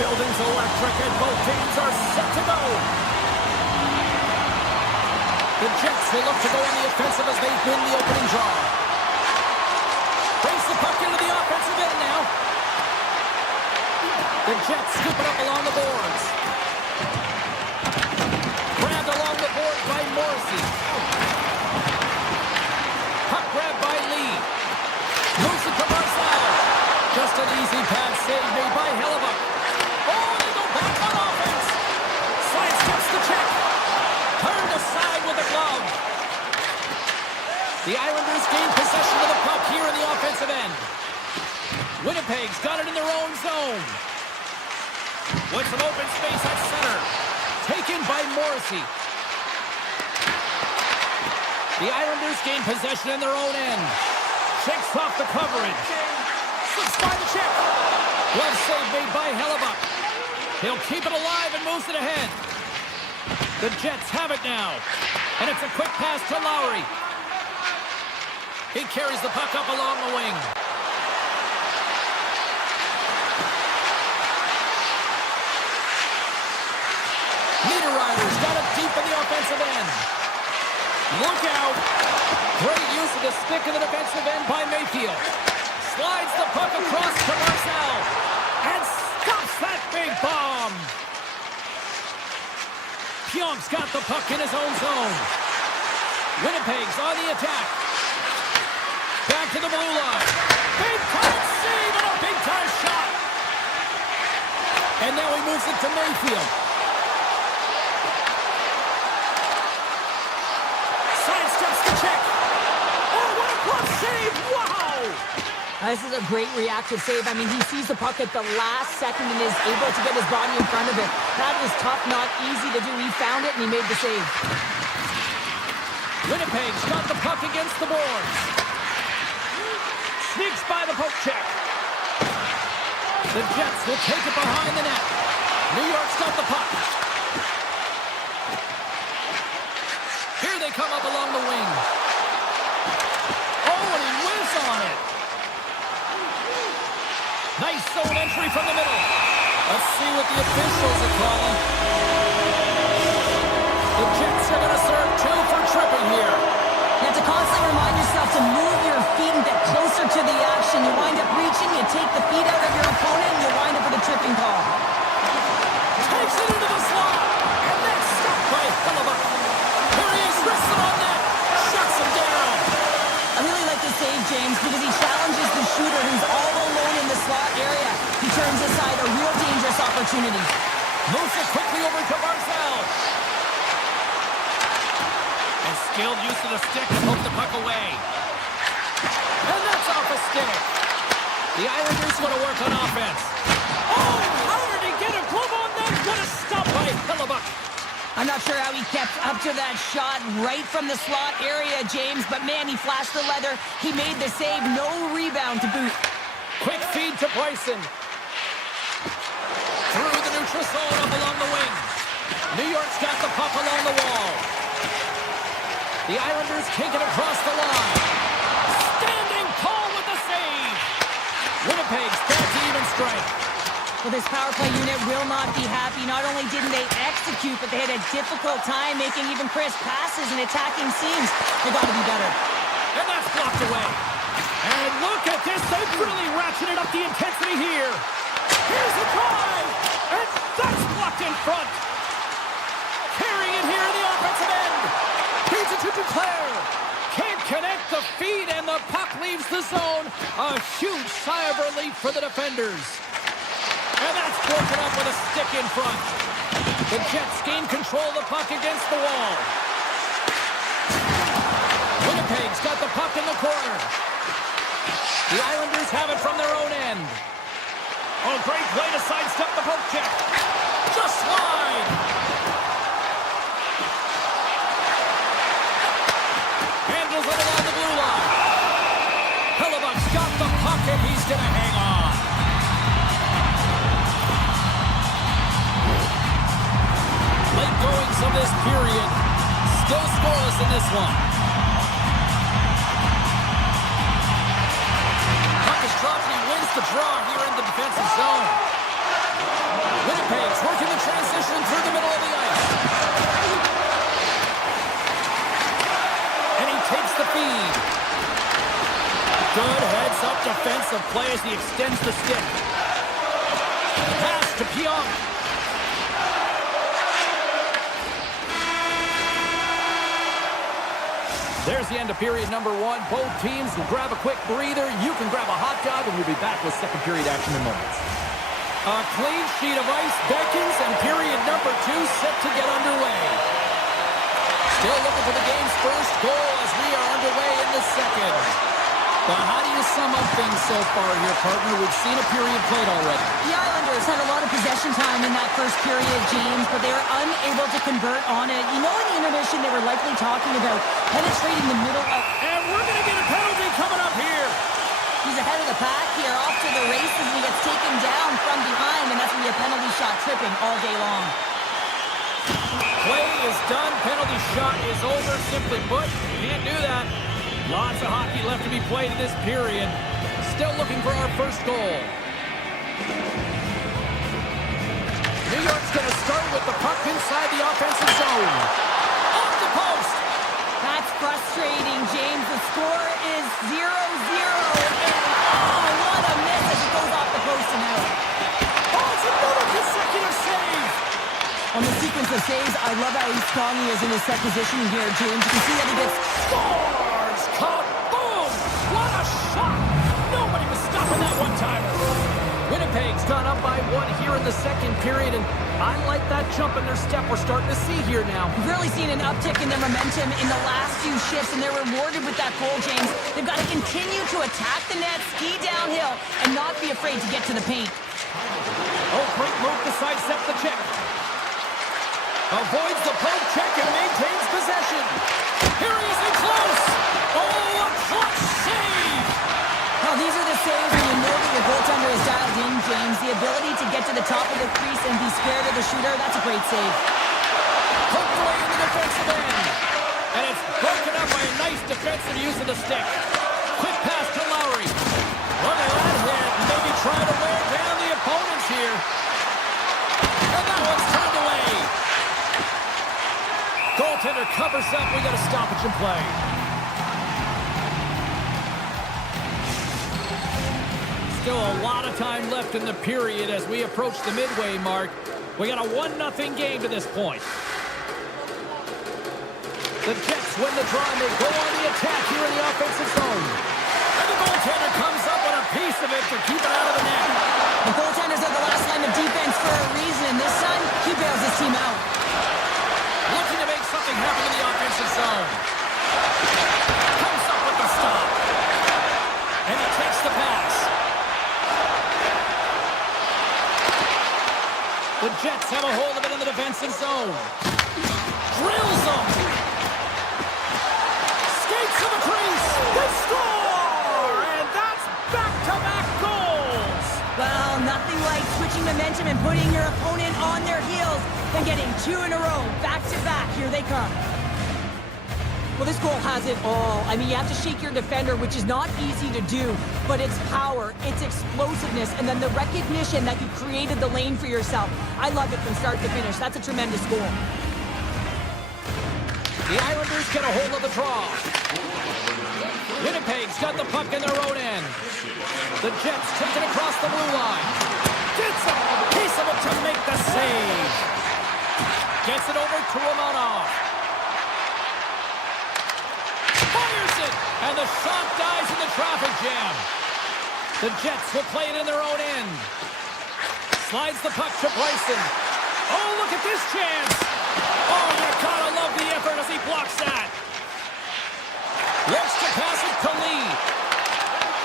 building's electric and both teams are set to go. The Jets will look to go on the offensive as they win the opening draw. Brings the puck into the offensive end now. The Jets scoop it up along the boards. Grabbed along the boards by Morrissey. Puck grabbed by Lee. Moves it to Marcel. Just an easy pass save made by Hellebuck. Oh, they go back on offense. Sidesteps the check. Turned aside with a glove. The Islanders gain possession of the puck here in the offensive end. Winnipeg's got it in their own zone. With some open space at center. Taken by Morrissey. The Islanders gain possession in their own end. Shakes off the coverage. Slips by the check. Glove save made by Hellebuck. He'll keep it alive and moves it ahead. The Jets have it now. And it's a quick pass to Lowry. He carries the puck up along the wing. Niederreiter's got it deep in the offensive end. Look out. Great use of the stick in the defensive end by Mayfield. Slides the puck across to Marcel. And stops that big bomb. Pionk's got the puck in his own zone. Winnipeg's on the attack. Back to the blue line. Big time save and a big time shot. And now he moves it to Mayfield. Sidesteps the check. Oh, what a glove save. Wow. This is a great reactive save. I mean, he sees the puck at the last second and is able to get his body in front of it. That was tough, not easy to do. He found it and he made the save. Winnipeg's got the puck against the boards. Sneaks by the poke check. The Jets will take it behind the net. New York's got the puck. Here they come up along the wing. Oh, and he whiffs on it. Nice zone entry from the middle. Let's see what the officials are calling. The Jets are going to serve two for tripping here. You have to constantly remind yourself to move your feet and get closer to the action. You wind up reaching, you take the feet out of your opponent, and you wind up with a tripping call. Takes it into the slot. And that's stopped by Hellebuck. Here he is, wristed on that. Shuts him down. I really like this save, James, because he challenges the shooter who's all alone in the slot area. He turns aside a real dangerous opportunity. Moves it quickly over to Marcel. And skilled use of the stick to poke the puck away. And that's off a stick. The Islanders want to work on offense. Oh, how did he get a glove on that? What a stop by Hellebuck. I'm not sure how he kept up to that shot right from the slot area, James, but man, he flashed the leather. He made the save, no rebound to boot. Quick feed to Bryson. Through the neutral zone up along the wing. New York's got the puck along the wall. The Islanders take it across the line. Standing tall with the save. Winnipeg's back to even strength. Well, this power play unit will not be happy. Not only didn't they execute, but they had a difficult time making even crisp passes and attacking seams. They got to be better. And that's blocked away. And look at this. They've really ratcheted up the intensity here. Here's a drive. And that's blocked in front. Carrying it here in the offensive end. Feeds it to Duclair. Can't connect the feed, and the puck leaves the zone. A huge sigh of relief for the defenders. And that's broken up with a stick in front. The Jets gain control of the puck against the wall. Winnipeg's got the puck in the corner. The Islanders have it from their own end. Oh, great play to sidestep the poke check. Just slide. Handles it along the blue line. Hellebuck's got the puck and he's going to hang on. Late goings of this period. Still scoreless in this one. Puck is dropped and he wins the draw here in the defensive zone. Winnipeg's working the transition through the middle of the ice. And he takes the feed. Good heads-up defensive play as he extends the stick. Pass to Pionk. There's the end of period number one. Both teams will grab a quick breather. You can grab a hot dog, and we'll be back with second period action in moments. A clean sheet of ice beckons, and period number two set to get underway. Still looking for the game's first goal as we are underway in the second. But how do you sum up things so far here, partner? We've seen a period played already. The Islanders had a lot of possession time in that first period, James, but they were unable to convert on it. You know, in the intermission, they were likely talking about penetrating the middle of... And we're going to get a penalty coming up here. He's ahead of the pack here, off to the races, and he gets taken down from behind, and that's going to be a penalty shot tripping all day long. Play is done. Penalty shot is over. Simply put, can't do that. Lots of hockey left to be played in this period. Still looking for our first goal. New York's going to start with the puck inside the offensive zone. Off the post. That's frustrating, James. The score is 0-0. And, oh, what a miss as it goes off the post and out. Oh, it's another consecutive save. On the sequence of saves, I love how strong he is in his set position here, James. You can see that he gets... Scores! Kaboom! What a shot! Nobody was stopping that one-timer. Winnipeg's gone up by one here in the second period, and I like that jump in their step we're starting to see here now. We've really seen an uptick in their momentum in the last few shifts, and they're rewarded with that goal, James. They've got to continue to attack the net, ski downhill, and not be afraid to get to the paint. Oh, great move to sidestep the check. Avoids the poke check and maintains possession. Here he is in close. Oh, a clutch save. Well, these are the saves when you know that your goaltender is dialed in, James. The ability to get to the top of the crease and be scared of the shooter, that's a great save. Poked away in the defensive end. And it's broken up by a nice defensive use of the stick. Quick pass to Lowry. Look at that hit. Maybe trying to wear down the opponents here. And that one's turned away. Goaltender covers up. We got a stoppage in play. Still a lot of time left in the period as we approach the midway mark. We got a 1-0 game to this point. The Jets win the draw and they go on the attack here in the offensive zone. And the goaltender comes up on a piece of it to keep it out of the net. The goaltenders are the last line of defense for a reason, and this time, he bails his team out. Looking to make something happen in the offensive zone. Comes up with the stop. And he takes the pass. The Jets have a hold of it in the defensive zone. Drills them. Skates to the crease. They score! And that's back-to-back goals. Well, nothing like switching momentum and putting your opponent on their heels than getting two in a row, back-to-back. Here they come. Well, this goal has it all. I mean, you have to shake your defender, which is not easy to do, but it's power, it's explosiveness, and then the recognition that you created the lane for yourself. I love it from start to finish. That's a tremendous goal. The Islanders get a hold of the draw. Winnipeg's got the puck in their own end. The Jets take it across the blue line. Gets a piece of it to make the save. Gets it over to Romanov. Fires it, and the shot dies in the traffic jam. The Jets will play it in their own end. Slides the puck to Bryson. Oh, look at this chance. Oh, you gotta love the effort as he blocks that. Looks to pass it to Lee.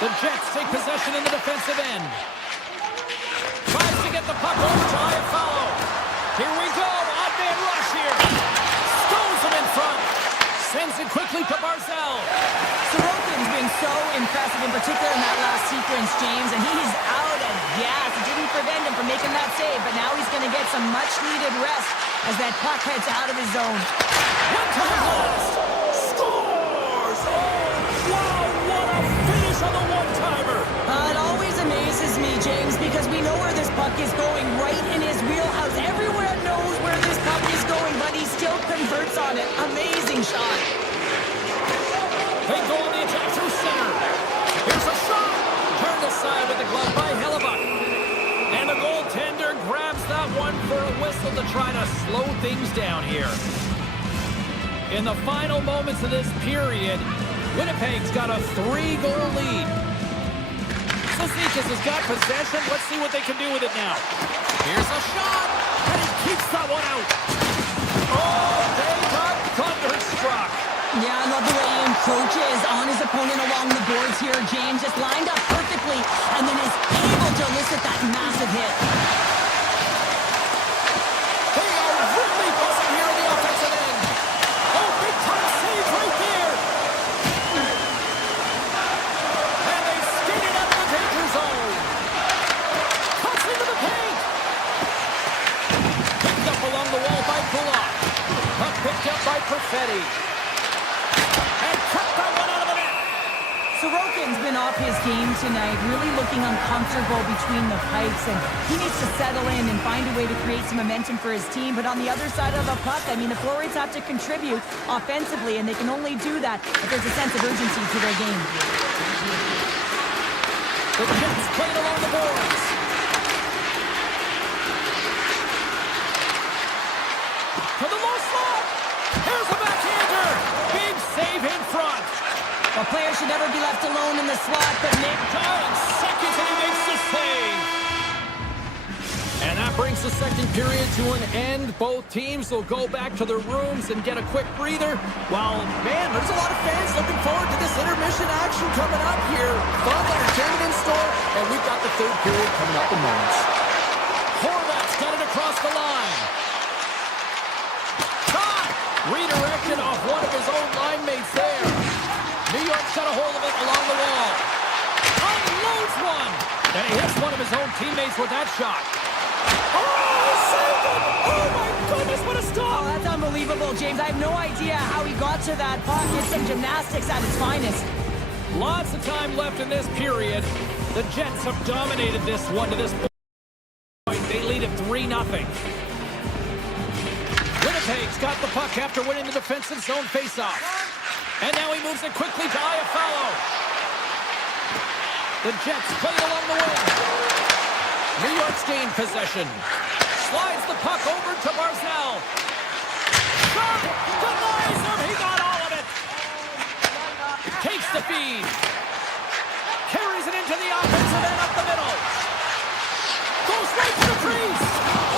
The Jets take possession in the defensive end. Tries to get the puck over to Iafallo. Here we go, odd man rush here. Stones him in front. Sends it quickly to Barzal. Sorokin's been so impressive, in particular in that last sequence, James, and he's out of gas. It didn't prevent him from making that save, but now he's going to get some much-needed rest as that puck heads out of his zone. One-time blast. Scores! Oh, wow, what a finish on the one-timer. It always amazes me, James, because we know where this puck is going right in his wheelhouse. Everywhere knows where this puck is going, but he still converts on it. Amazing shot. They go on the attack through center. Here's a shot. Turned aside with the glove by Hellebuck. And the goaltender grabs that one for a whistle to try to slow things down here. In the final moments of this period, Winnipeg's got a 3-goal lead. Sosnikas has got possession. Let's see what they can do with it now. Here's a shot, and he keeps that one out. Oh, they got thunderstruck. Yeah, I love the way he encroaches on his opponent along the boards here. James just lined up perfectly and then is able to elicit that massive hit. They are really buzzing here in the offensive end. Oh, big-time save right there. And they skated out of the danger zone. Cuts into the paint. Picked up along the wall by Kodiak. Puck picked up by Perfetti. Sorokin's been off his game tonight, really looking uncomfortable between the pipes, and he needs to settle in and find a way to create some momentum for his team. But on the other side of the puck, I mean, the forwards have to contribute offensively, and they can only do that if there's a sense of urgency to their game. The Jets played along the boards. To the low slot. Here's a backhander. Big save in front. A player should never be left alone in the slot, but Nick Doug seconds and he makes the save. And that brings the second period to an end. Both teams will go back to their rooms and get a quick breather. While, man, there's a lot of fans looking forward to this intermission action coming up here. Fun entertainment in store, and we've got the third period coming up in moments. Horvat's got it across the line. Shot! Redirected off one of his own line mates there. New York's got a hold of it along the wall. Unloads one. And he hits one of his own teammates with that shot. Oh, he saved it! Oh, my goodness, what a stop! Oh, that's unbelievable, James. I have no idea how he got to that puck. It's some gymnastics at its finest. Lots of time left in this period. The Jets have dominated this one to this point. They lead it 3-0. Winnipeg's got the puck after winning the defensive zone faceoff. And now he moves it quickly to Iafallo. The Jets play it along the wing. New York's gained possession. Slides the puck over to Barzal. Shot! Denies him! He got all of it! Takes the feed. Carries it into the offensive end up the middle. Goes right to the crease.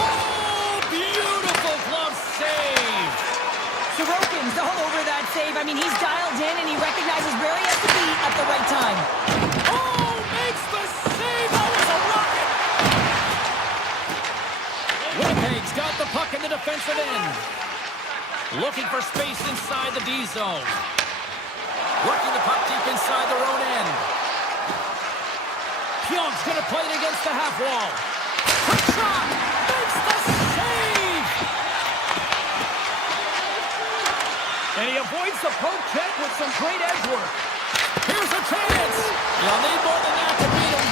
Oh, beautiful glove save. Sorokin's all over that save. I mean, he's dialed in and he recognizes where he has to be at the right time. Oh, makes the save. That was a rocket. Winnipeg's got the puck in the defensive end. Looking for space inside the D zone. Working the puck deep inside their own end. Pionk's going to play it against the half wall. Quick shot. Makes the save. And he avoids the poke check with some great edge work. Here's a chance. You'll need more than that to beat him.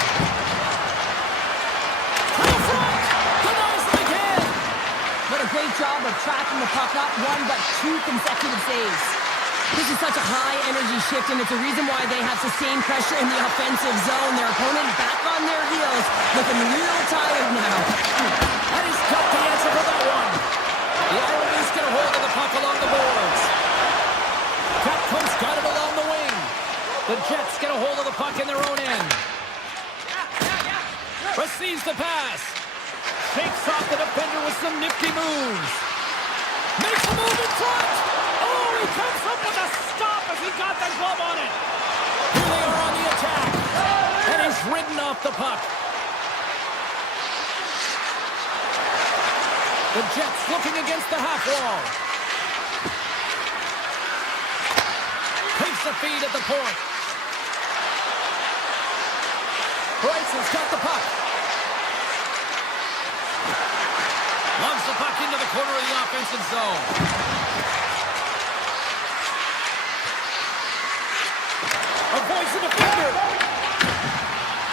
To the front. Denies him again. What a great job of tracking the puck. Not one, but 2 consecutive saves. This is such a high-energy shift, and it's a reason why they have sustained pressure in the offensive zone. Their opponent back on their heels, looking real tired now. And he's got the answer for that one. The Islanders get a hold of the puck along the boards. Capco's got it along the wing. The Jets get a hold of the puck in their own end. Receives the pass. Shakes off the defender with some nifty moves. Makes a move in front. Oh, he comes up with a stop as he got the glove on it. Here they are on the attack. And he's ridden off the puck. The Jets looking against the half wall. Takes the feed at the point. Bryson's got the puck. Loves the puck into the corner of the offensive zone. Avoids the defender.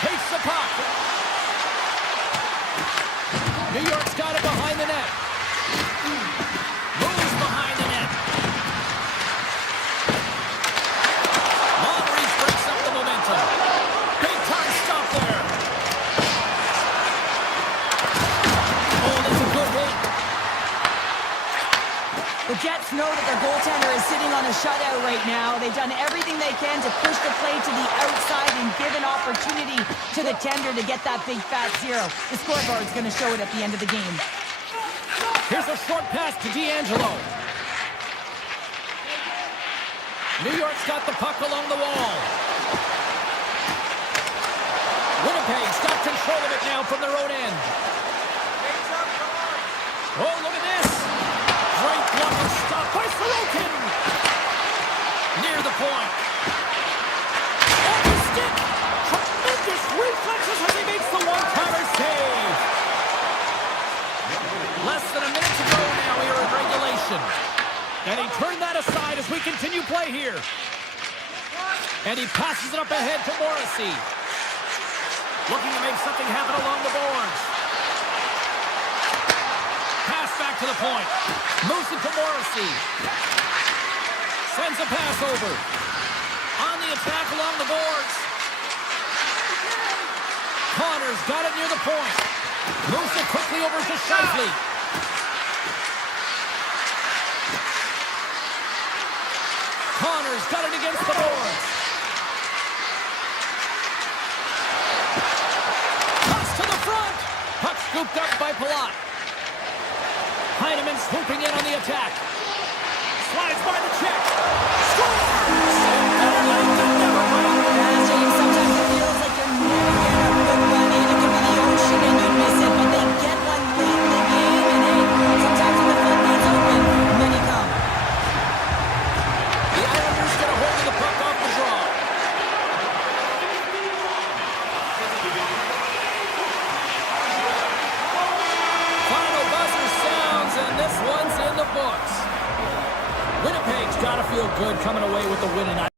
Takes the puck. New York's got it behind the net. Moves behind the net. Long reach breaks up the momentum. Big time stop there. Oh, that's a good hit. The Jets know that their goaltender is sitting on a shutout right now. They've done everything they can to push the play to the outside and give an opportunity to the tender to get that big fat zero. The scoreboard's going to show it at the end of the game. Here's a short pass to D'Angelo. New York's got the puck along the wall. Winnipeg's got control of it now from their own end. Oh, look at this. Great block and stop by Sorokin. Near the point. Off the stick. Tremendous reflexes as he makes the one-timer save. Less than a minute to go now here in regulation. And he turned that aside as we continue play here. And he passes it up ahead to Morrissey. Looking to make something happen along the boards. Pass back to the point. Moves it to Morrissey. Sends a pass over. On the attack along the boards. Connor's got it near the point. Moves it quickly over to Shifley. Connor's got it against the boards. Toss to the front. Puck scooped up by Palat. Heineman swooping in on the attack. Slides by the check. Scores! James, sometimes it feels like you're never getting a good one in. It could be the ocean and you miss it, but they get one late in the game, and hey, sometimes when the floodgates open, many come. The Islanders get a hold of the puck off the draw. Final buzzer sounds, and this one's in the books. Winnipeg's got to feel good coming away with the win tonight.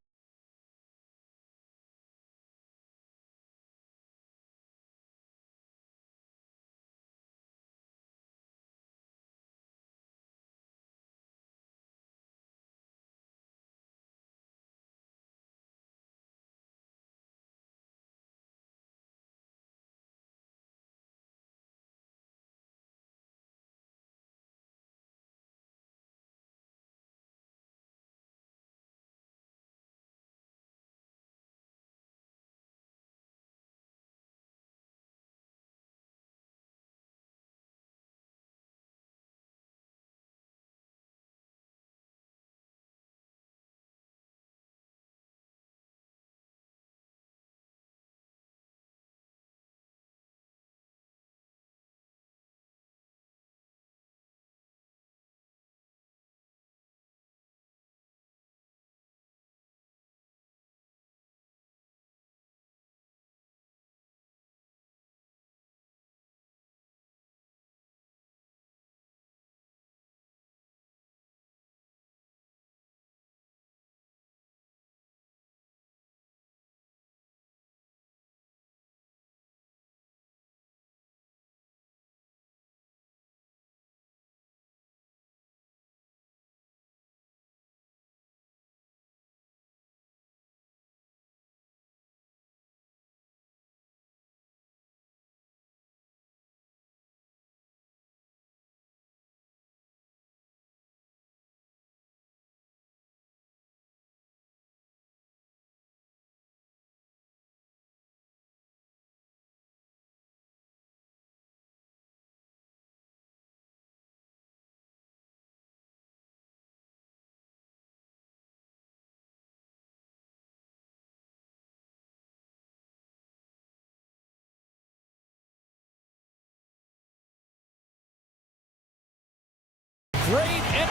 Great and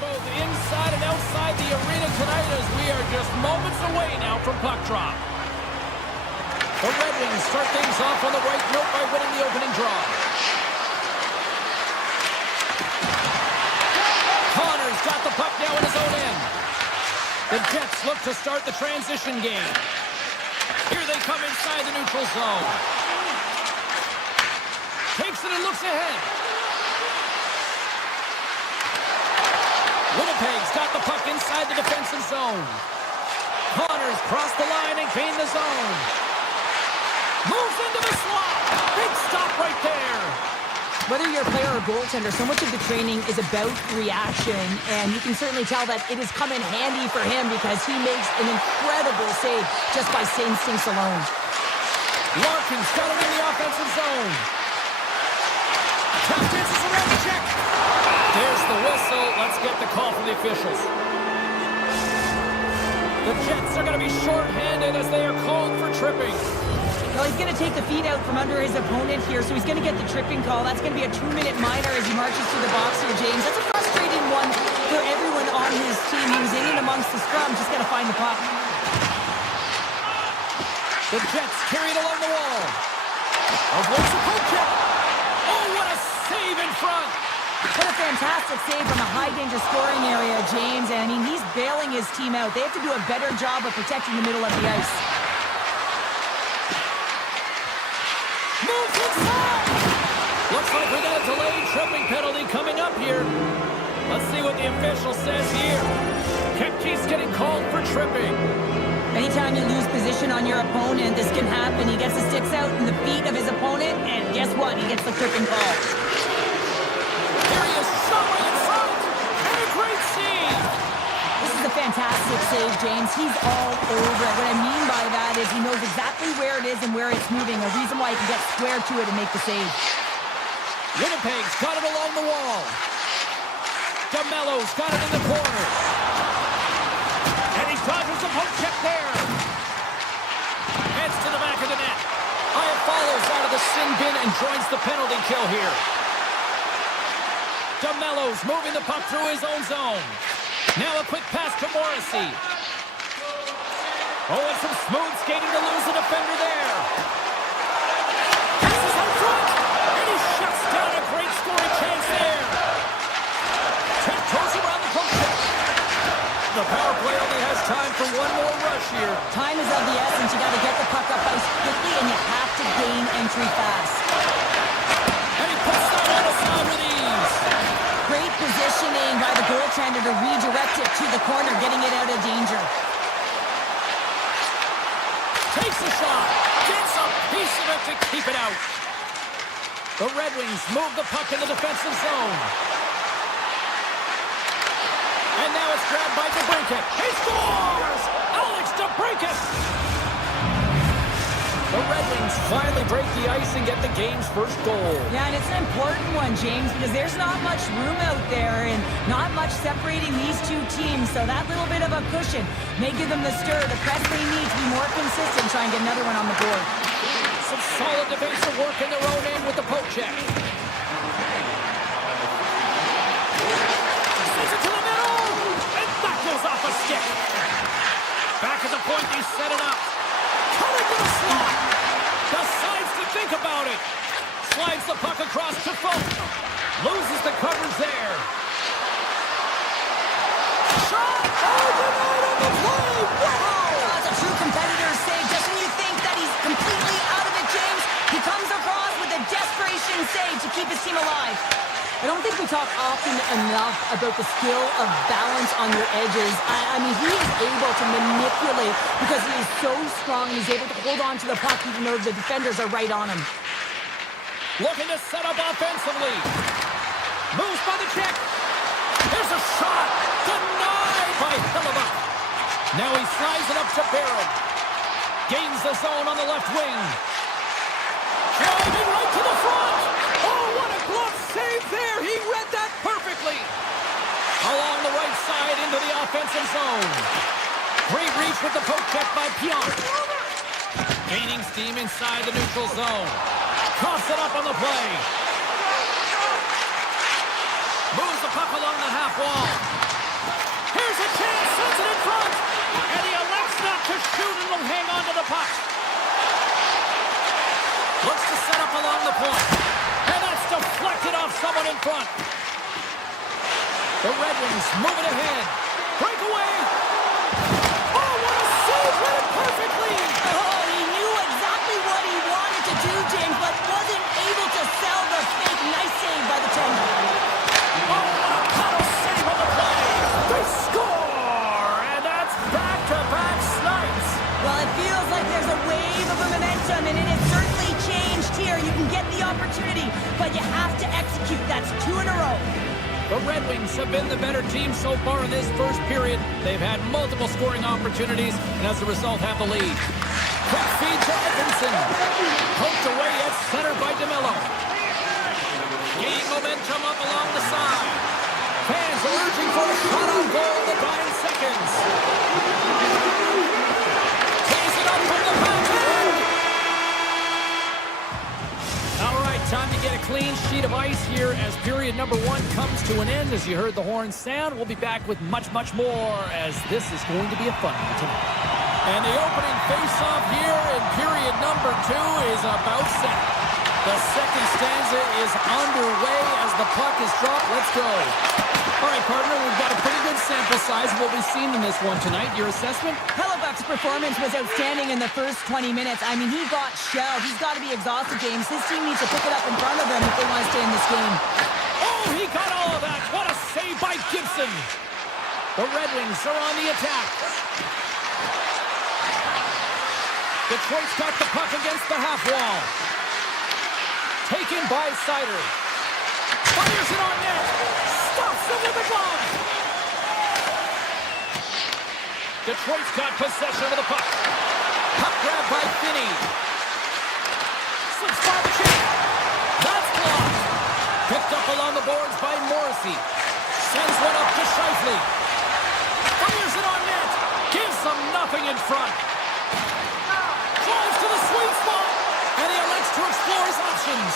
both inside and outside the arena tonight as we are just moments away now from puck drop. The Red Wings start things off on the right note by winning the opening draw. Connor's got the puck now in his own end. The Jets look to start the transition game. Here they come inside the neutral zone. Takes it and looks ahead. Winnipeg's got the puck inside the defensive zone. Connors crossed the line and gained the zone. Moves into the slot. Big stop right there. Whether you're a player or goaltender, so much of the training is about reaction, and you can certainly tell that it has come in handy for him because he makes an incredible save just by instincts alone. Larkin's got it in the offensive zone. Tough chances around the check. There's the whistle. Let's get the call from the officials. The Jets are going to be shorthanded as they are called for tripping. Well, he's going to take the feet out from under his opponent here, so he's going to get the tripping call. That's going to be a 2-minute minor as he marches to the box here, James. That's a frustrating one for everyone on his team who's in and amongst the scrum. Just got to find the puck. The Jets carry it along the wall. Avoids the poke check. Oh, what a save in front. What a fantastic save from a high-danger scoring area, James. And, I mean, he's bailing his team out. They have to do a better job of protecting the middle of the ice. Moves inside! Looks like we got a delayed tripping penalty coming up here. Let's see what the official says here. Kepke's getting called for tripping. Anytime you lose position on your opponent, this can happen. He gets the sticks out in the feet of his opponent, and guess what? He gets the tripping call. Here he is, showing in front, and a great save. This is a fantastic save, James. He's all over it. What I mean by that is he knows exactly where it is and where it's moving, a reason why he can get square to it and make the save. Winnipeg's got it along the wall. DeMello's got it in the corner. And he dodges the poke check there. Heads to the back of the net. Aya follows out of the sin bin and joins the penalty kill here. DeMello's moving the puck through his own zone. Now a quick pass to Morrissey. Oh, and some smooth skating to lose the defender there. Passes out front, and he shuts down a great scoring chance there. Tiptoes around the poke check. The power play only has time for one more rush here. Time is of the essence. You got to get the puck up ice quickly, and you have to gain entry fast. And he puts that on the side with ease. Great positioning by the goaltender to redirect it to the corner, getting it out of danger. Takes a shot. Gets a piece of it to keep it out. The Red Wings move the puck in the defensive zone. And now it's grabbed by DeBrincat. He scores! Alex DeBrincat! The Red Wings finally break the ice and get the game's first goal. Yeah, and it's an important one, James, because there's not much room out there and not much separating these two teams. So that little bit of a cushion may give them the stir, the press they need to be more consistent, try and get another one on the board. Some solid defensive work in their own end with the poke check. Sends it to the middle, and that goes off a stick. Back at the point, they set it up. Cut into the slot. Decides to think about it. Slides the puck across to Folk. Loses the coverage there. Shot! Oh, denied on the play! Wow! That's a true competitor's save. Just when you think that he's completely out of it, James, he comes across with a desperation save to keep his team alive. I don't think we talk often enough about the skill of balance on your edges. I mean, he is able to manipulate because he is so strong. He's able to hold on to the puck even though the defenders are right on him. Looking to set up offensively. Moves by the check. There's a shot. Denied by Hellebuyck. Now he slides it up to Barron. Gains the zone on the left wing. Driving right to the front. Oh, what a glove save there. He read that perfectly. Along the right side into the offensive zone. Great reach with the poke check by Pionk. Gaining steam inside the neutral zone. Coughs it up on the play. Moves the puck along the half wall. Here's a chance. Sends it in front. And he elects not to shoot and will hang on to the puck. set up along the point. And that's deflected off someone in front. The Red Wings moving ahead. Breakaway. Oh, what a save! Read it perfectly. Oh, he knew exactly what he wanted to do, James, but wasn't able to sell the fake. Nice save by the tender. What a save on the play. They score! And that's back-to-back snipes. Well, it feels like there's a wave of momentum, and it has certainly changed here. You can get the opportunity, but you have to execute. That's 2 in a row. The Red Wings have been the better team so far in this first period. They've had multiple scoring opportunities, and as a result have the lead. Quick feed to Edmondson. Poked away at center by DeMello. Gaining momentum up along the side. Fans are urging for a shot on goal in the dying seconds. Tees it up from the backhand. All right, time to get a clean sheet of ice here as period number 1 comes to an end. As you heard the horn sound, we'll be back with much, much more as this is going to be a fun one tonight. And the opening face-off here in period number 2 is about set. The second stanza is underway as the puck is dropped. Let's go. All right, partner, we've got a pretty good sample size of what we've seen in this one tonight. Your assessment? Hellebuck's performance was outstanding in the first 20 minutes. I mean, he got shelled. He's got to be exhausted, James. His team needs to pick it up in front of them if they want to stay in this game. Oh, he got all of that. What a save by Gibson. The Red Wings are on the attack. Detroit's got the puck against the half wall. Taken by Sider. Fires it on net. Stops him with a glove. Detroit's got possession of the puck. Puck grab by Finney. Slips by the check. That's blocked. Picked up along the boards by Morrissey. Sends one up to Scheifele. Fires it on net. Gives them nothing in front. Drives to the sweet spot. And he elects to explore his options.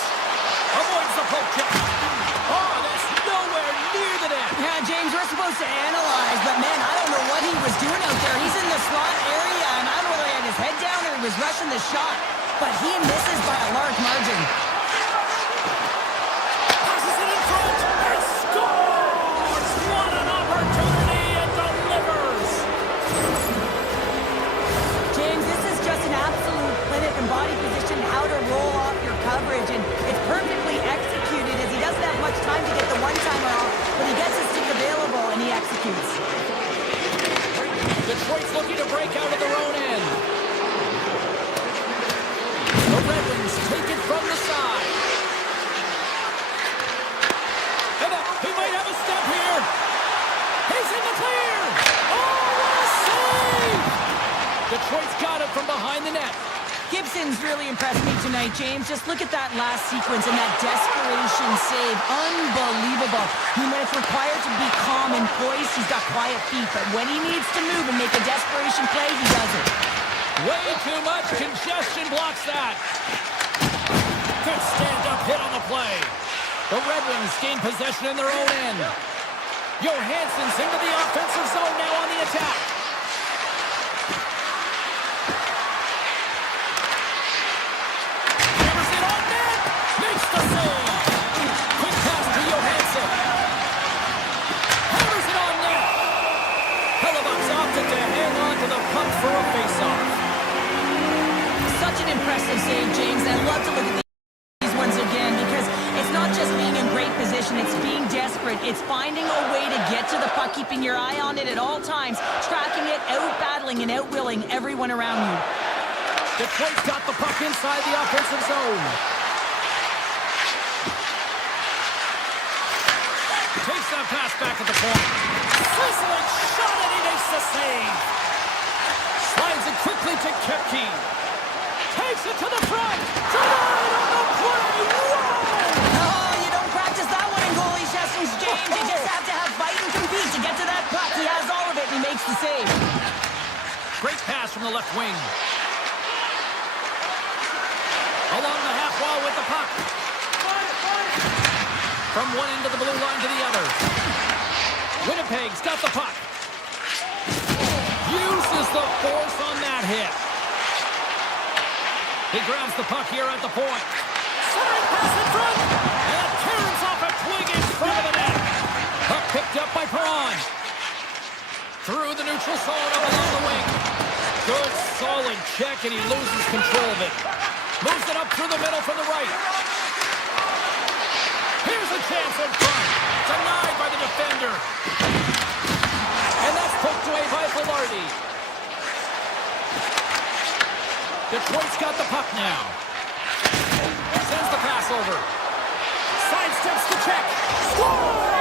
Avoids the poke check. Oh, that's nowhere near the net. Yeah, James, we're supposed to analyze, but man, I don't know what he was doing out there. He's in the slot area, and I don't know whether he had his head down or he was rushing the shot, but he misses by a large margin. Passes it in front and scores! What an opportunity and delivers! James, this is just an absolute clinic and body position, how to roll off your coverage, and it's perfectly executed as he doesn't have much time to get the one-timer off, but he gets his stick available and he executes. Detroit's looking to break out of their own end. The Red Wings take it from the side. And he might have a step here. He's in the clear. Oh, what a save! Detroit's got it from behind the net. Gibson's really impressed me tonight, James. Just look at that last sequence and that desperation save. Unbelievable. I mean, when it's required to be calm and poised, he's got quiet feet. But when he needs to move and make a desperation play, he does it. Way too much congestion blocks that. Good stand-up hit on the play. The Red Wings gain possession in their own end. Johansson's into the offensive zone now on the attack. For a face-off. Such an impressive save, James. I'd love to look at these ones again because it's not just being in great position, it's being desperate. It's finding a way to get to the puck, keeping your eye on it at all times, tracking it, out-battling and out-willing everyone around you. Detroit's got the puck inside the offensive zone. Takes that pass back at the point. Sizzling shot and he makes the save. Slides it quickly to Kepke. Takes it to the front. Denied on the play. Whoa! Oh, you don't practice that one in goalie sessions, James. You just have to have fight and compete to get to that puck. He has all of it and he makes the save. Great pass from the left wing. Along the half wall with the puck. From one end of the blue line to the other. Winnipeg's got the puck. Uses the force on that hit. He grabs the puck here at the point. Centering pass in front. And it tears off a twig in front of the net. Puck picked up by Perron. Through the neutral zone up along the wing. Good, solid check, and he loses control of it. Moves it up through the middle from the right. Here's a chance in front. Denied by the defender. And that's poked away by Velarde. Detroit's got the puck now. Sends the pass over. Sidesteps the check. Scores!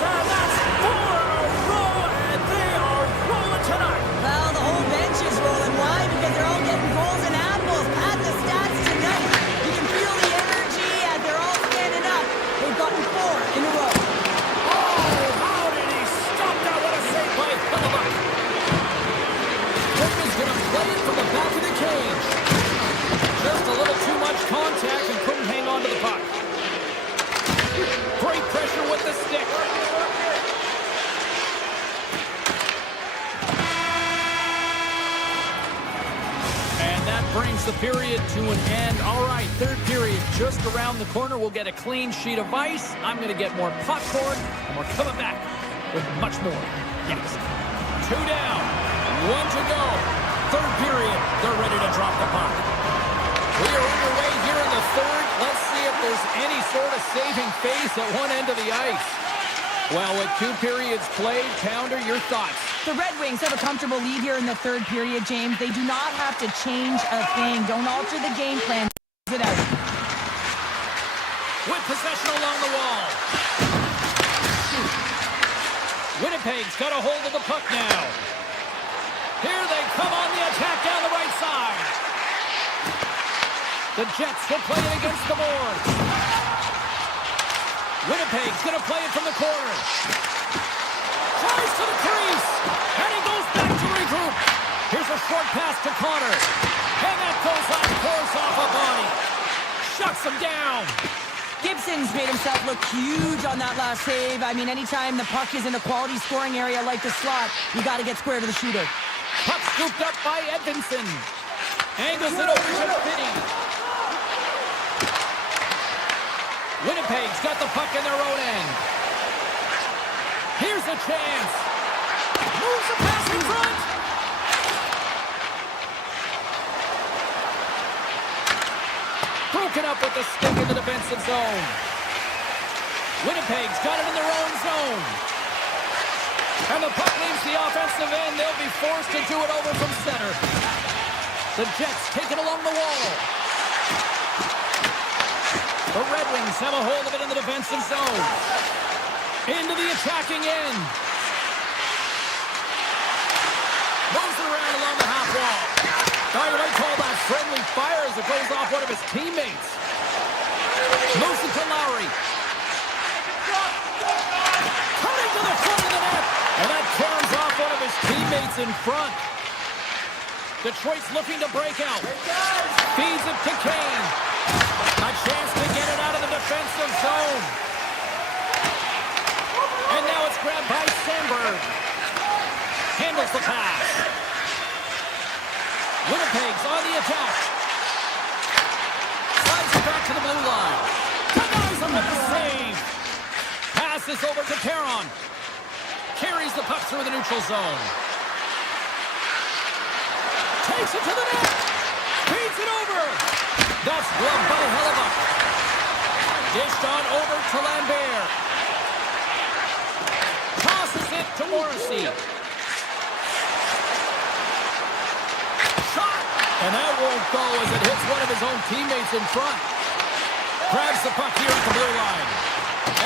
And that's 4 in a row, and they are rolling tonight. Well, the whole bench is rolling. Why? Because they're all getting goals and apples. Pat the stats tonight. You can feel the energy as they're all standing up. They've gotten 4 in a row. Oh, how did he stop that? What a save by Kodiak. Jordan's going to play it from the back of the cage. Just a little too much contact and couldn't hang on to the puck. Great pressure with the stick. And that brings the period to an end. All right, third period just around the corner. We'll get a clean sheet of ice. I'm going to get more popcorn, and we're coming back with much more next. 2 down, 1 to go. Third period, they're ready to drop the puck. We are underway here in the third. Let's see if there's any sort of saving face at one end of the ice. Well, with 2 periods played, Pounder, your thoughts? The Red Wings have a comfortable lead here in the third period, James. They do not have to change a thing. Don't alter the game plan. It out. With possession along the wall. Winnipeg's got a hold of the puck now. Here they come on the attack down the right side. The Jets will play it against the boards. Winnipeg's going to play it from the corner. Tries to the crease. And he goes back to regroup. Here's a short pass to Connor. And that goes on course off a body. Shuts him down. Gibson's made himself look huge on that last save. I mean, anytime the puck is in a quality scoring area like the slot, you got to get square to the shooter. Puck scooped up by Edvinsson. Angles it over to Finney. Winnipeg's got the puck in their own end. Here's a chance. Moves the pass in front. Broken up with the stick in the defensive zone. Winnipeg's got it in their own zone. And the puck leaves the offensive end. They'll be forced to do it over from center. The Jets take it along the wall. The Red Wings have a hold of it in the defensive zone. Into the attacking end. Moves it around along the half wall. Now you might call that friendly fire as it goes off one of his teammates. Moves it to Lowry. Cutting to the front of the net. And that tears off one of his teammates in front. Detroit's looking to break out. Feeds it to Kane. A chance to get it out of the defensive zone. And now it's grabbed by Sandberg. Handles the pass. Winnipeg's on the attack. Slides it back to the blue line. Denies him with the save. Passes over to Perron. Carries the puck through the neutral zone. Takes it to the net. Feeds it over. That's gloved by Hellebuck. Dished on over to Lambert. Tosses it to Morrissey. Shot. And that won't go as it hits one of his own teammates in front. Grabs the puck here at the blue line.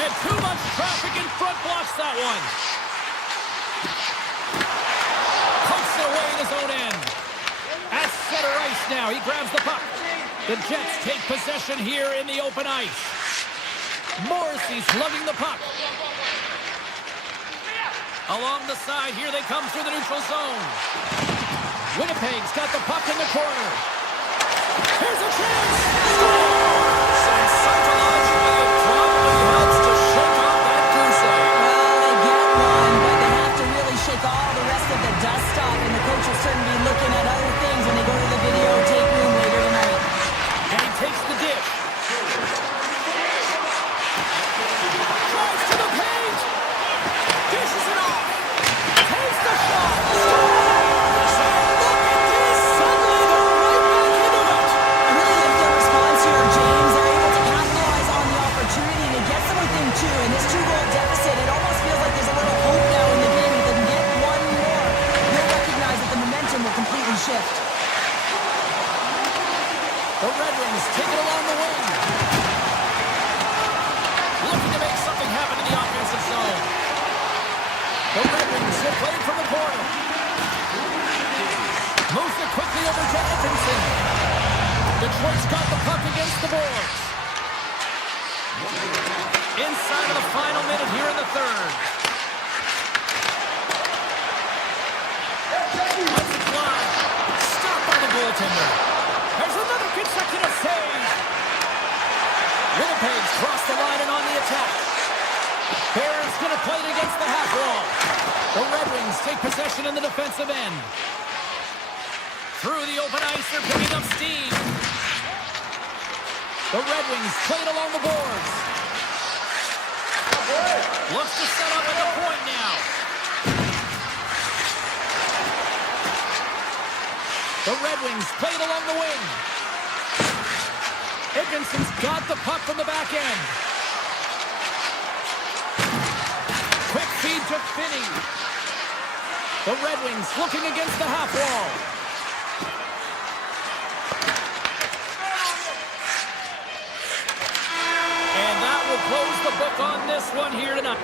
And too much traffic in front blocks that one. Pokes it away in his own end. At center ice now. He grabs the puck. The Jets take possession here in the open ice. Morrissey's lugging the puck. Along the side, here they come through the neutral zone. Winnipeg's got the puck in the corner. Here's a chance! And psychologically, it probably helps to shake off that goose egg. Well, they get one, but they have to really shake all the rest of the dust off, and the coach will certainly be looking at other things when they go to the videotape room later tonight. And he takes the dish. The Red Wings take it along the wing. Looking to make something happen in the offensive zone. The Red Wings will play from the corner. Moves it quickly over to Edmondson. Detroit's got the puck against the boards. Inside of the final minute here in the third. Let's it fly. Stopped by the goaltender. There's another consecutive save. Winnipeg's crossed the line and on the attack. Barron's going to play it against the half wall. The Red Wings take possession in the defensive end. Through the open ice, they're picking up steam. The Red Wings play it along the boards. Looks to set up at the point now. The Red Wings play it along the wing. Edmondson's got the puck from the back end. Quick feed to Finney. The Red Wings looking against the half wall. And that will close the book on this one here tonight.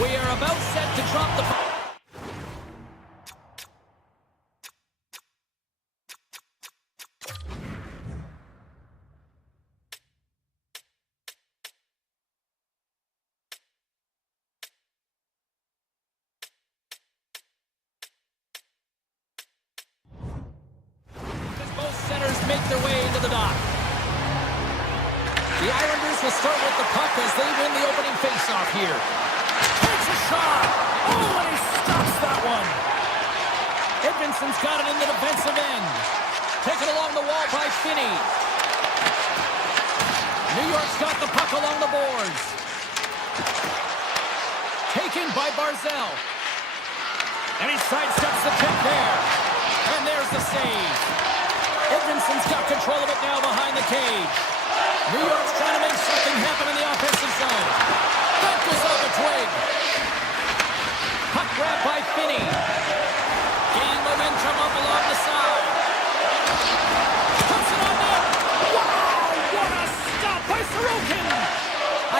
We are about set to drop the... As both centers make their way into the dock. The Islanders will start with the puck as they win the opening faceoff here. Takes a shot. Oh, and he stops that one. Edmondson's got it in the defensive end. Taken along the wall by Finney. New York's got the puck along the boards. Taken by Barzell. And he sidesteps the tip there. And there's the save. Edmondson's got control of it now behind the cage. New York's trying to make something happen in the offensive zone.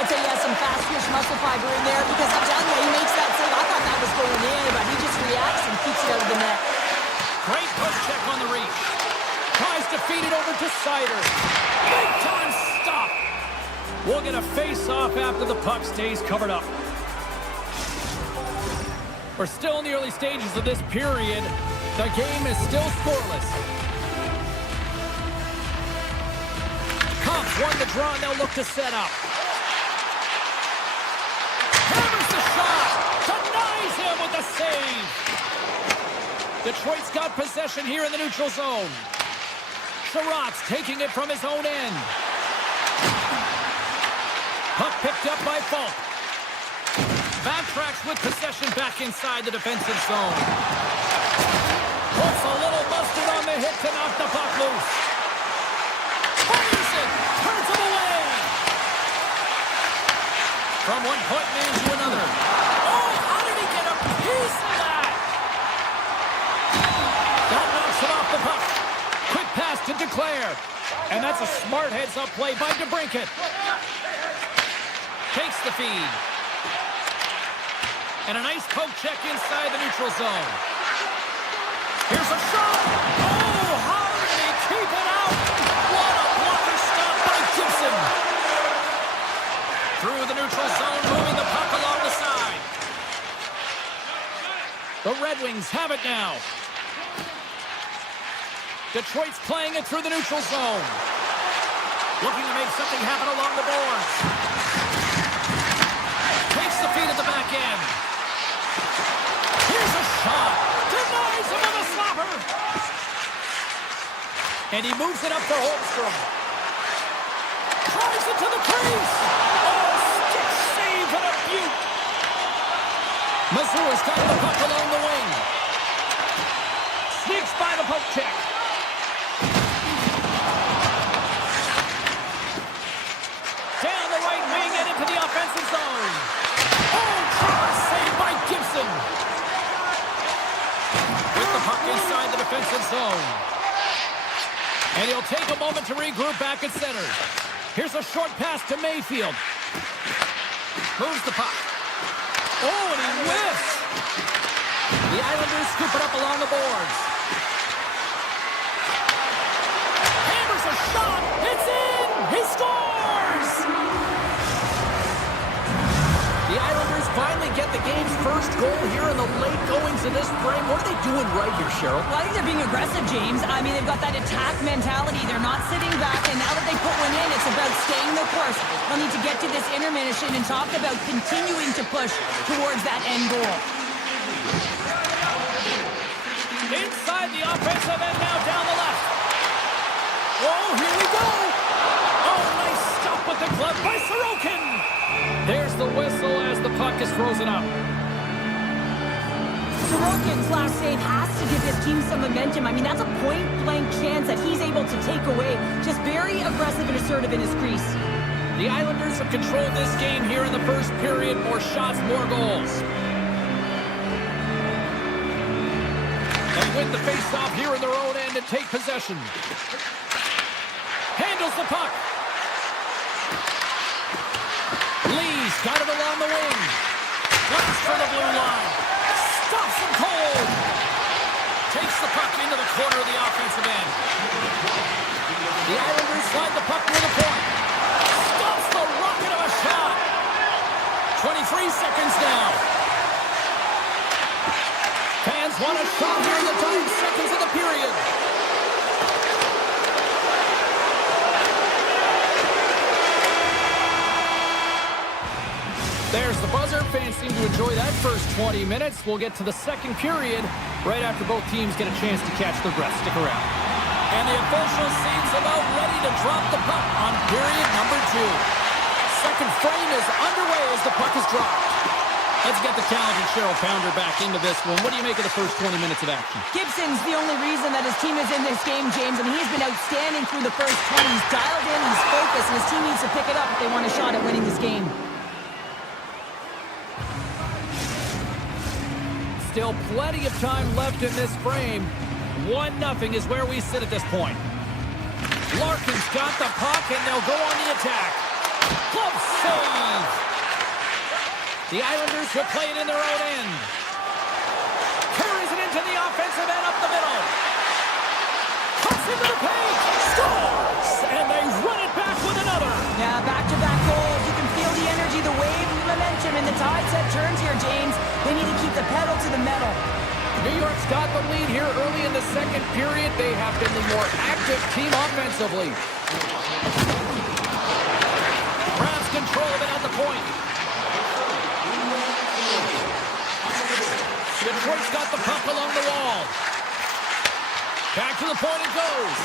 I'd say he has some fast twitch muscle fiber in there because I'm telling you, he makes that save. I thought that was going in, but he just reacts and keeps it out of the net. Great post check on the reach. Tries to feed it over to Sider. Big time stop. We'll get a face-off after the puck stays covered up. We're still in the early stages of this period. The game is still scoreless. Cops won the draw, and they'll look to set up. Hammers the shot. Denies him with the save. Detroit's got possession here in the neutral zone. Sherratt's taking it from his own end. Puck picked up by Falk. Backtracks with possession back inside the defensive zone. Puts a little mustard on the hit to knock the puck loose. Fires it! Turns him away! From one point man to another. Oh, how did he get a piece of that? That knocks him off the puck. Quick pass to Declare. And that's a smart heads-up play by DeBrincat. Takes the feed. And a nice poke check inside the neutral zone. Here's a shot. Oh, how did he keep it out? What a blocker stop by Gibson. Through the neutral zone, moving the puck along the side. The Red Wings have it now. Detroit's playing it through the neutral zone. Looking to make something happen along the boards. Takes the feed at the back end. Here's a shot. Denies him with a slapper. And he moves it up for Holmstrom. Tries it to the crease. Oh, stick save and a beaut. Missoula's got the puck along the wing. Sneaks by the poke check. Down the right wing and into the offensive zone. Oh, clever save by Gibson. With the puck inside the defensive zone. And he'll take a moment to regroup back at center. Here's a short pass to Mayfield. Moves the puck. Oh, and he whiffs. The Islanders scoop it up along the boards. Hammers a shot. It's in. He scores. The Islanders finally get the game's first goal here in the late goings of this frame. What are they doing right here, Cheryl? Well, I think they're being aggressive, James. I mean, they've got that attack mentality. They're not sitting back, and now that they put one in, it's about staying the course. They'll need to get to this intermission and talk about continuing to push towards that end goal. Inside the offensive end now down the left. Oh, here we go. Oh, nice stop with the glove by Sorokin. There's the whistle as the puck is frozen up. Sorokin's last save has to give his team some momentum. I mean, that's a point-blank chance that he's able to take away. Just very aggressive and assertive in his crease. The Islanders have controlled this game here in the first period. More shots, more goals. They win the face-off here in their own end and take possession. Handles the puck. Lee's got it along the wing. Runs for the blue line. Stops him cold. Takes the puck into the corner of the offensive end. The Islanders slide the puck near the point. Stops the rocket of a shot. 23 seconds now. Fans want a shot here in the dying seconds of the period. There's the buzzer. Fans seem to enjoy that first 20 minutes. We'll get to the second period right after both teams get a chance to catch their breath. Stick around. And the official seems about ready to drop the puck on period number 2. Second frame is underway as the puck is dropped. Let's get the talented Cheryl Pounder back into this one. What do you make of the first 20 minutes of action? Gibson's the only reason that his team is in this game, James. I mean, he's been outstanding through the first 20. He's dialed in, he's focused, and his team needs to pick it up if they want a shot at winning this game. Still plenty of time left in this frame. 1-0 is where we sit at this point. Larkin's got the puck, and they'll go on the attack. Glove save! The Islanders will play it in their own end. Carries it into the offensive end up the middle. Cuts into the paint. Scores! And they run it back with another. Yeah, back-to-back goals. You can feel the energy, the wave, and the momentum, and the tide set turns here, James. They need to keep the pedal to the metal. New York's got the lead here early in the second period. They have been the more active team offensively. Grabs control of it at the point. Detroit's got the puck along the wall. Back to the point it goes.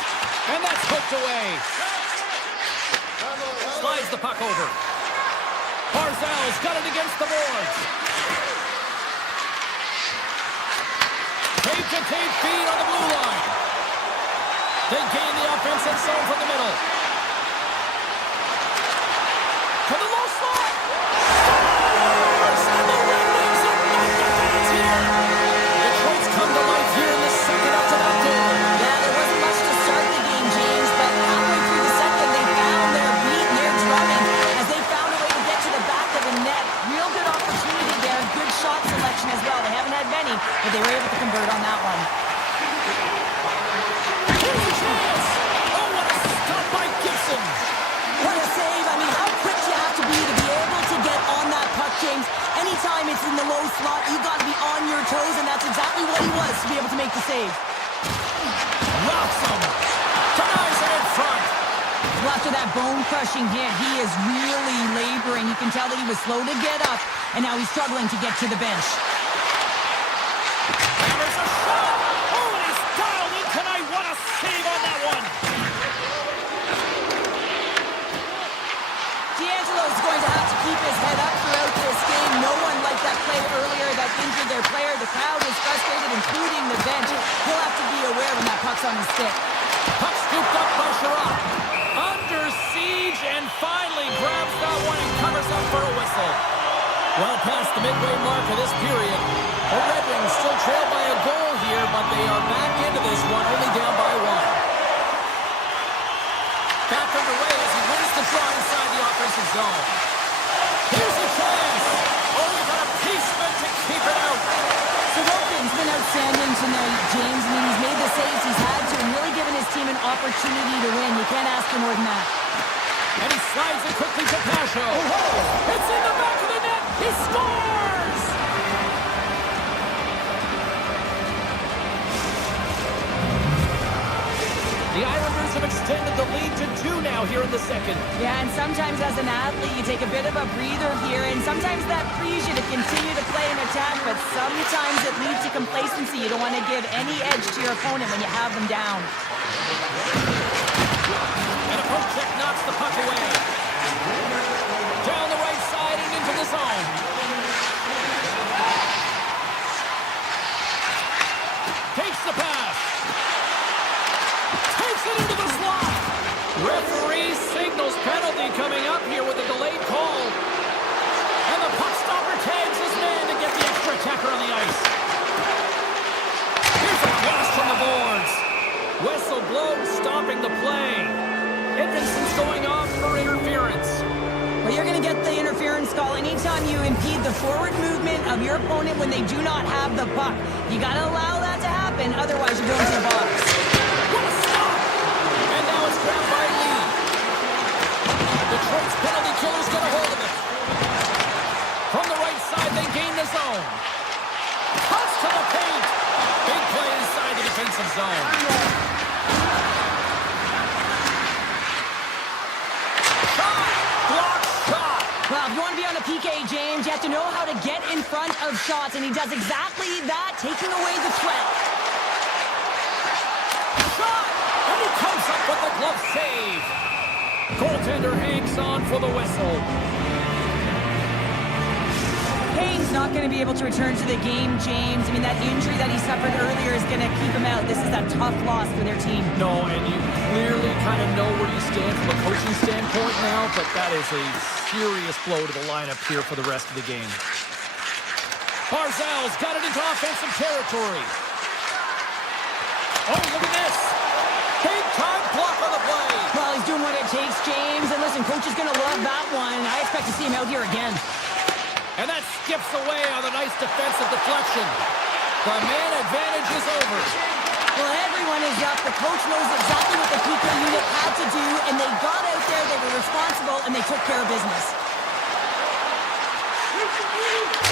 And that's hooked away. Slides the puck over. Barzal's got it against the boards. Tape-to-tape feed on the blue line. They gain the offensive zone from the middle. To the low slot. Scores! And the Red Wings are back to fans here. Detroit's come to life here in the second up to that goal. Yeah, there wasn't much to start the game, James, but halfway through the second, they found their beat and their drumming as they found a way to get to the back of the net. Real good opportunity there. Good shot selection as well. They haven't had many, but they were able to convert on that one. Here's a chance. Oh, what a stop by Gibson. What a save. I mean, how quick you have to be able to get on that puck, James. Anytime it's in the low slot, you got to be on your toes, and that's exactly what he was to be able to make the save. Knocks him. Denies it in front. Well, after that bone-crushing hit, he is really laboring. You can tell that he was slow to get up, and now he's struggling to get to the bench. Hammers a shot. Oh, and he's dialed in tonight. What a save on that one. D'Angelo's going to have to keep his head up throughout this game. No one like that play earlier that injured their player. The crowd is frustrated, including the bench. He'll have to be aware when that puck's on his stick. Puck scooped up by Sherrod. Under siege and finally grabs that one and covers up for a whistle. Well past the midway mark of this period. The Red Wings still trail by a goal here, but they are back into this one, only down by one. Back underway as he wins the draw inside the offensive zone. Here's a chance. Oh, we got a pieceman to keep it out. Sorokin's been outstanding tonight, James. I mean, he's made the saves he's had to and really given his team an opportunity to win. You can't ask for more than that. And he slides it quickly to Pasho. Oh, it's in the back of the net. He scores! The Islanders have extended the lead to 2 now here in the second. Yeah, and sometimes as an athlete, you take a bit of a breather here, and sometimes that frees you to continue to play an attack, but sometimes it leads to complacency. You don't want to give any edge to your opponent when you have them down. And a post check knocks the puck away. Down the right side and into the zone. Takes the pass. Takes it into the slot. Referee signals penalty coming up here with a delayed call. And the puck stopper tags his man to get the extra attacker on the ice. Here's a blast from the boards. Whistle blown, stopping the play. Edmondson's going off for interference. Well, you're going to get the interference call anytime you impede the forward movement of your opponent when they do not have the puck. You got to allow that to happen, otherwise you're going to the box. What a stop! And now it's grabbed by Lee. Detroit's penalty killers get a hold of it. From the right side, they gain the zone. Cuts to the paint. Big play inside the defensive zone. Shot! Blocked shot! Well, if you want to be on a PK, James, you have to know how to get in front of shots, and he does exactly that, taking away the threat. Shot! And he comes up with the glove save. Goaltender hangs on for the whistle. Kane's not going to be able to return to the game, James. I mean, that injury that he suffered earlier is going to keep him out. This is a tough loss for their team. No, and you clearly kind of know where you stand from a coaching standpoint now, but that is a serious blow to the lineup here for the rest of the game. Barzal's got it into offensive territory. Oh, look at this. Big time block on the play. Well, he's doing what it takes, James. And listen, coach is going to love that one. I expect to see him out here again. And that skips away on a nice defensive deflection. The man advantage is over. Well, everyone is up. The coach knows exactly what the PK unit had to do, and they got out there, they were responsible, and they took care of business.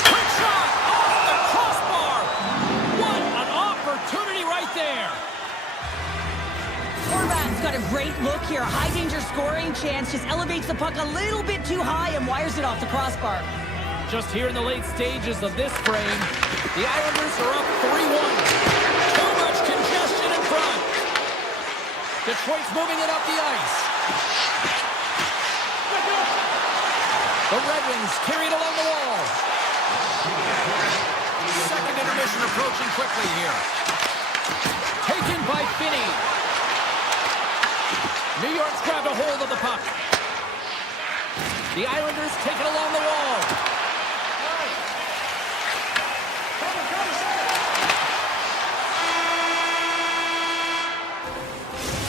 Quick shot off the crossbar. What an opportunity right there. Horvat's got a great look here. A high-danger scoring chance. Just elevates the puck a little bit too high and wires it off the crossbar. Just here in the late stages of this frame, the Islanders are up 3-1. Too much congestion in front. Detroit's moving it up the ice. The Red Wings carry it along the wall. Second intermission approaching quickly here. Taken by Finney. New York's grabbed a hold of the puck. The Islanders take it along the wall.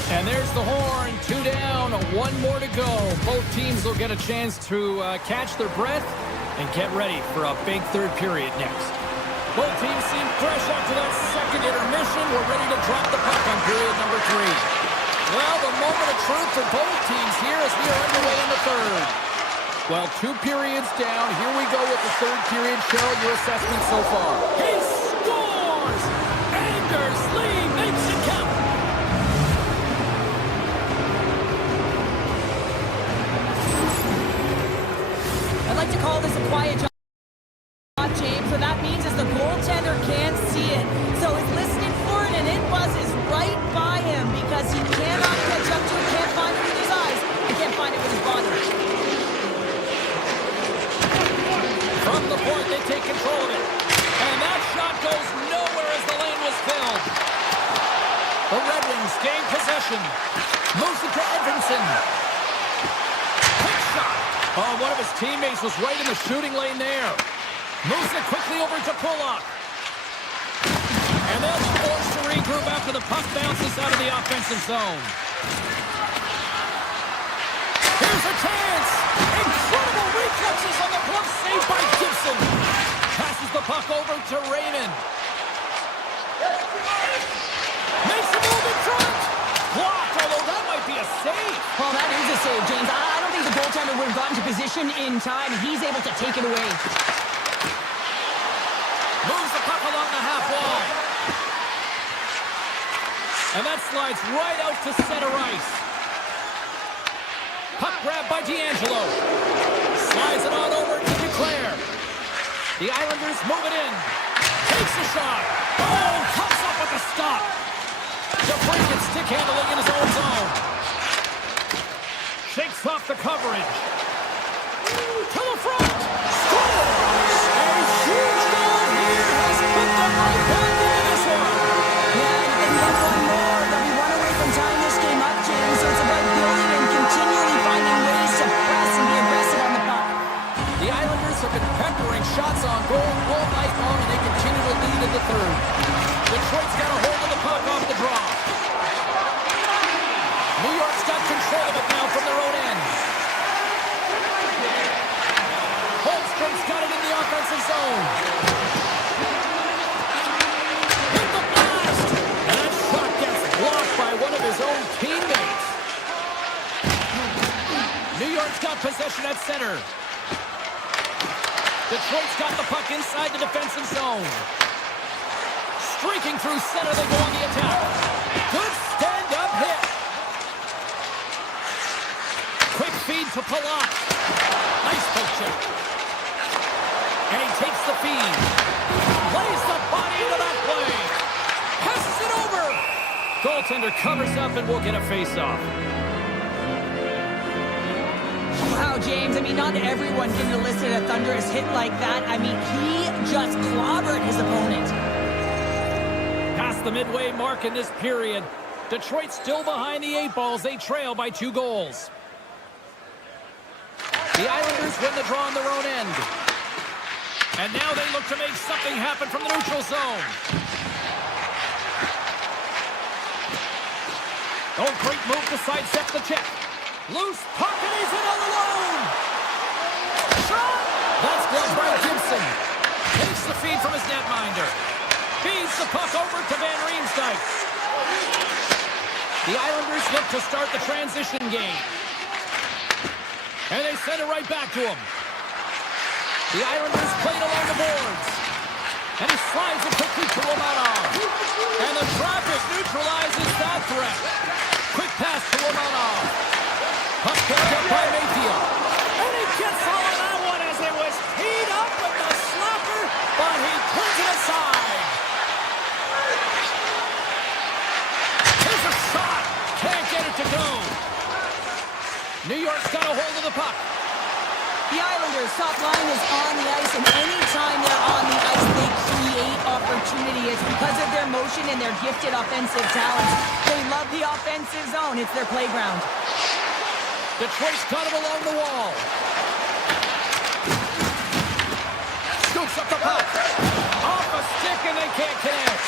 And there's the horn. 2 down, 1 more to go. Both teams will get a chance to catch their breath and get ready for a big third period next. Both teams seem fresh after that second intermission. We're ready to drop the puck on period number 3. Well, the moment of truth for both teams here as we are underway in the third. Well, 2 periods down. Here we go with the third period. Cheryl, your assessment so far. He scores! Anders Lee makes it count. I'd like to call this a quiet job, James. What that means is the goaltender can't see it. So he's listening for it, and it buzzes right by him because he cannot catch up to it, can't find it with his eyes, and can't find it with his body. From the point, they take control of it. And that shot goes nowhere as the lane was filled. The Red Wings gain possession. Moves it to Edvinsson. Quick shot. Oh, one of his teammates was right in the shooting lane there. Moves it quickly over to Kodiak. And they'll be forced to regroup after the puck bounces out of the offensive zone. Here's a chance. Incredible reflexes on the glove save by Gibson. Passes the puck over to Raymond. Makes a move in front. Blocked, although that might be a save. Well, that is a save, James. I don't think the goaltender would have gotten to position in time, and he's able to take it away. Moves the puck along the half wall. And that slides right out to center ice. Puck grab by D'Angelo. Slides it on over to Duclair. The Islanders move it in. Takes a shot. Oh, comes up with a stop. DeBrincat stick handling in his own zone. Shakes off the coverage. To the front. Scores! A huge goal here has put them right back into this one. Yeah, you can get one more, but we run away from tying this game up, James, so it's about building and continually finding ways to press and be aggressive on the puck. The Islanders have been peppering shots on goal all night long, and they continue to lead in the third. Detroit's got a hold of the puck off the draw. New York's got control of it now from their own end. Holmstrom's got it in the offensive zone. Hit the blast! And that shot gets blocked by one of his own teammates. New York's got possession at center. Detroit's got the puck inside the defensive zone. Streaking through center, they go on the attack. Good stand-up hit. Quick feed to Polak. Nice poke check. And he takes the feed. Plays the body into that play. Passes it over. Goaltender covers up and will get a face-off. Wow, James, I mean, not everyone can elicit a thunderous hit like that. I mean, he just clobbered his opponent. Past the midway mark in this period. Detroit still behind the 8 balls. They trail by 2 goals. The Islanders win the draw on their own end. And now they look to make something happen from the neutral zone. Oh, great move to sidestep the check. Loose puck, and he's in all alone. Shot! That's blocked. by Gibson. Takes the feed from his netminder. Feeds the puck over to Van Riemsdyk. The Islanders look to start the transition game. And they send it right back to him. The Islanders played along the boards. And he slides it quickly to Romanov. And the traffic neutralizes that threat. Quick pass to Romanov. Puck picked up by Mayfield. And he gets all of that one as it was teed up with the slapper, but he turns it aside. Here's a shot. Can't get it to go. New York's got a hold of the puck. The Islanders' top line is on the ice, and anytime they're on the ice, they create opportunity. It's because of their motion and their gifted offensive talents. They love the offensive zone. It's their playground. Detroit's got him along the wall. Scoops up the puck. Off a stick, and they can't connect.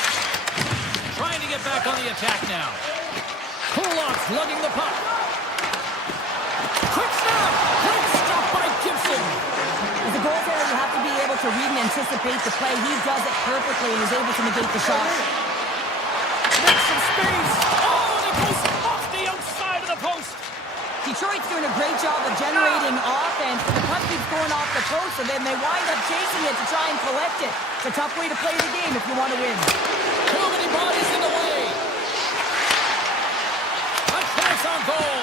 Trying to get back on the attack now. Kulak's lugging the puck. Quick snap! Quick stop by Gibson! As a goaltender, you have to be able to read and anticipate the play. He does it perfectly and is able to negate the shot. Makes some space! Oh, and it goes off the outside of the post! Detroit's doing a great job of generating offense, but the puck keeps going off the post, so then they wind up chasing it to try and collect it. It's a tough way to play the game if you want to win. Too many bodies in the way! A chance on goal!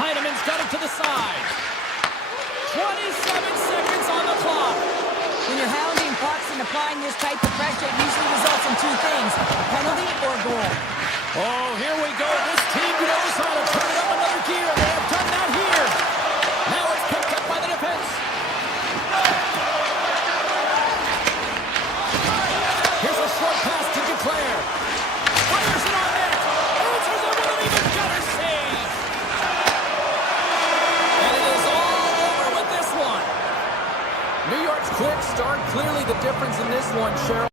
Heineman's got it to the side. 27 seconds on the clock. When you're hounding pucks and applying this type of pressure, it usually results in two things, a penalty or a goal. Oh, here we go. This team knows how to turn it up another gear. They have done that here. Now it's picked up by the defense. Here's a short pass to Duclair. Fires it on net. Answers it with an even better save. And it is all over with this one. New York's quick start, clearly the difference in this one, Cheryl.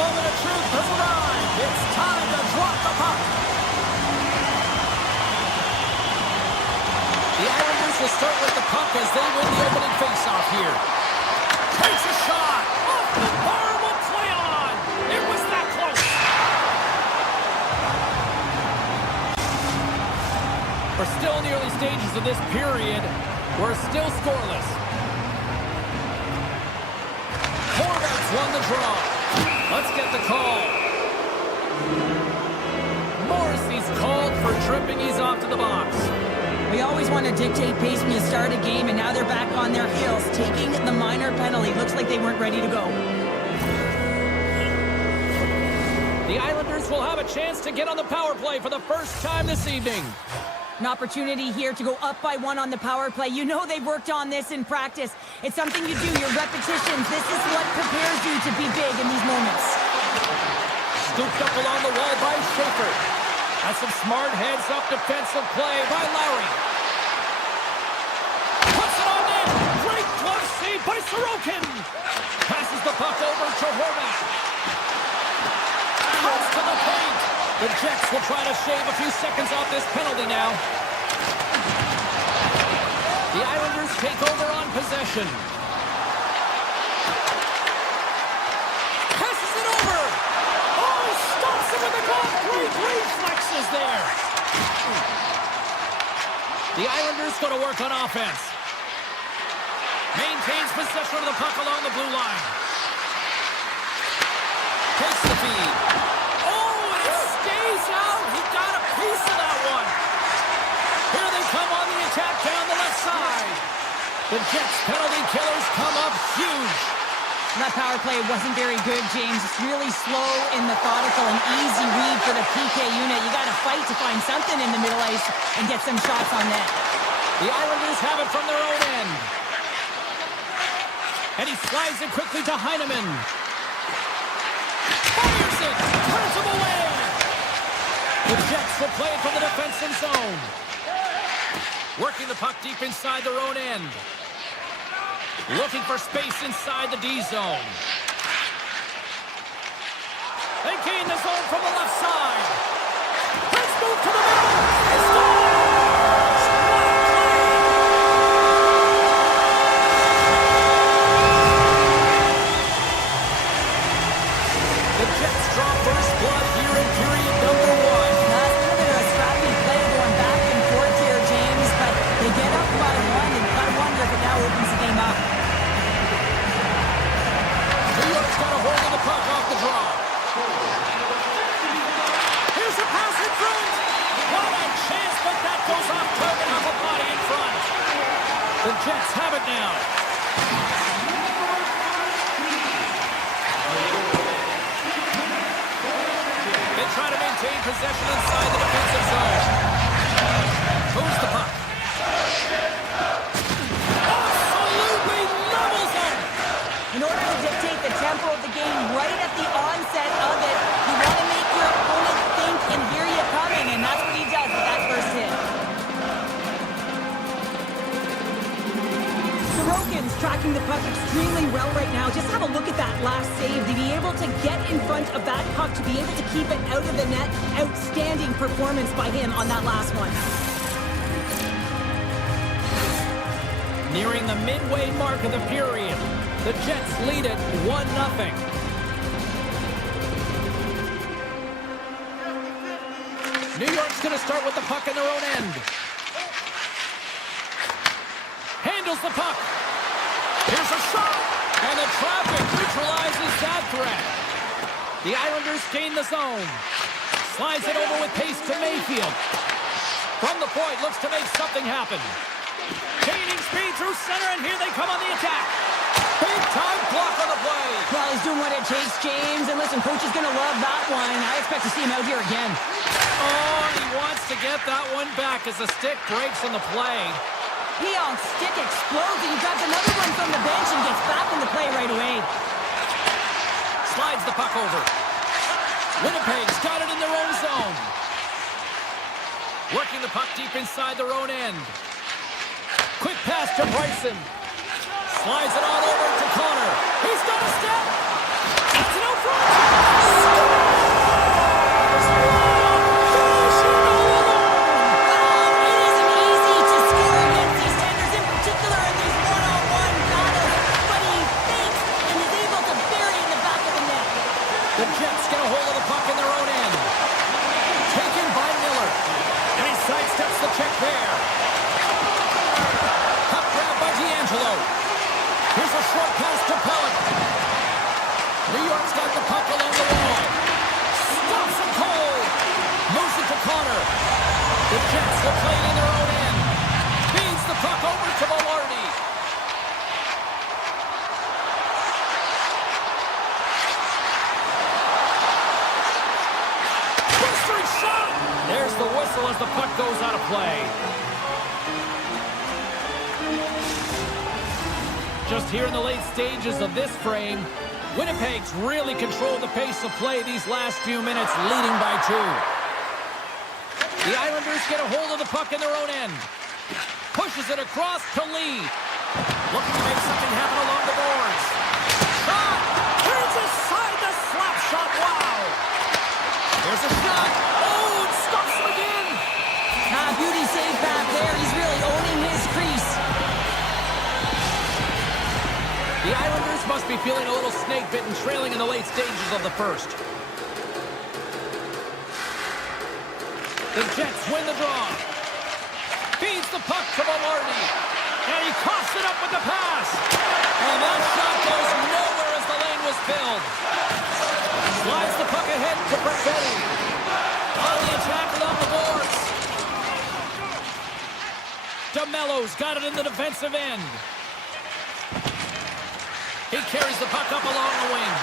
moment of truth has arrived. It's time to drop the puck. The Islanders will start with the puck as they win the opening faceoff here. Takes a shot. Off the bar, will play on. It was that close. We're still in the early stages of this period. We're still scoreless. Kodiak's won the draw. Let's get the call. Morrissey's called for tripping. He's off to the box. We always want to dictate pace when you start a game, and now they're back on their heels, taking the minor penalty. Looks like they weren't ready to go. The Islanders will have a chance to get on the power play for the first time this evening. An opportunity here to go up by 1 on the power play. You know they've worked on this in practice. It's something you do, your repetitions. This is what prepares you to be big in these moments. Scooped up along the wall by Schaefer. That's some smart heads-up defensive play by Lowry. Puts it on in. Great glove save by Sorokin. Passes the puck over to Horvath. Cuts to the paint. The Jets will try to shave a few seconds off this penalty now. The Islanders take over on possession. Passes it over. Oh, stops it with the glove. Great reflexes there. The Islanders go to work on offense. Maintains possession of the puck along the blue line. Takes the feed. Out. He got a piece of that one. Here they come on the attack down the left side. The Jets penalty killers come up huge. That power play wasn't very good, James. It's really slow and methodical, an easy read for the PK unit. You got to fight to find something in the middle ice and get some shots on net. The Islanders have it from their own end. And he slides it quickly to Heineman. Fires it. Turns him away. The Jets will play it from the defensive zone. Working the puck deep inside their own end. Looking for space inside the D zone. They gain the zone from the left side. Let's move to the middle. They scores! The Jets draw first blood here in period number 1. Opens the game up. New York's got a hold of the puck off the draw. Here's a pass in front. What a chance, but that goes off target off a body in front. The Jets have it now. They try to maintain possession inside the defensive zone. Moves the puck. In order to dictate the tempo of the game right at the onset of it, you want to make your opponent think and hear you coming, and that's what he does with that first hit. Sorokin's tracking the puck extremely well right now. Just have a look at that last save. To be able to get in front of that puck, to be able to keep it out of the net, outstanding performance by him on that last one. Nearing the midway mark of the period. The Jets lead it 1-0. New York's going to start with the puck in their own end. Handles the puck. Here's a shot. And the traffic neutralizes that threat. The Islanders gain the zone. Slides it over with pace to Mayfield. From the point, looks to make something happen. Gaining speed through center, and here they come on the attack. Big-time block on the play. Well, he's doing what it takes, James. And listen, coach is going to love that one. I expect to see him out here again. Oh, he wants to get that one back as the stick breaks on the play. He on stick explodes, and he grabs another one from the bench and gets back in the play right away. Slides the puck over. Winnipeg's got it in their own zone. Working the puck deep inside their own end. Quick pass to Bryson. Slides it on over to Connor. He's got a step. That's an open front. Scores! Finishing all alone. It isn't easy to score against these tenders, in particular in these one-on-one battles, but he fakes and is able to bury it in the back of the net. The Jets get a hold of the puck in their own end. Taken by Miller. And he sidesteps the check there. Puck grab by D'Angelo. Here's a short pass to Pellet. New York's got the puck along the wall. Stops him cold. Moves it to Connor. The Jets will play it in their own end. Feeds the puck over to Velarde. Blistering shot! There's the whistle as the puck goes out of play. Just here in the late stages of this frame, Winnipeg's really controlled the pace of play these last few minutes, leading by 2. The Islanders get a hold of the puck in their own end. Pushes it across to Lee. Looking to make something happen along the boards. Shot! Turns aside the slap shot. Wow! There's a shot. Oh, it stops him again. Beauty save back there. He's really owning his crease. The Islanders must be feeling a little snake-bitten, trailing in the late stages of the first. The Jets win the draw. Feeds the puck to Velarde. And he coughs it up with the pass. And that shot goes nowhere as the lane was filled. Slides the puck ahead to Perfetti. On the attack along the boards. DeMello's got it in the defensive end. He carries the puck up along the wing.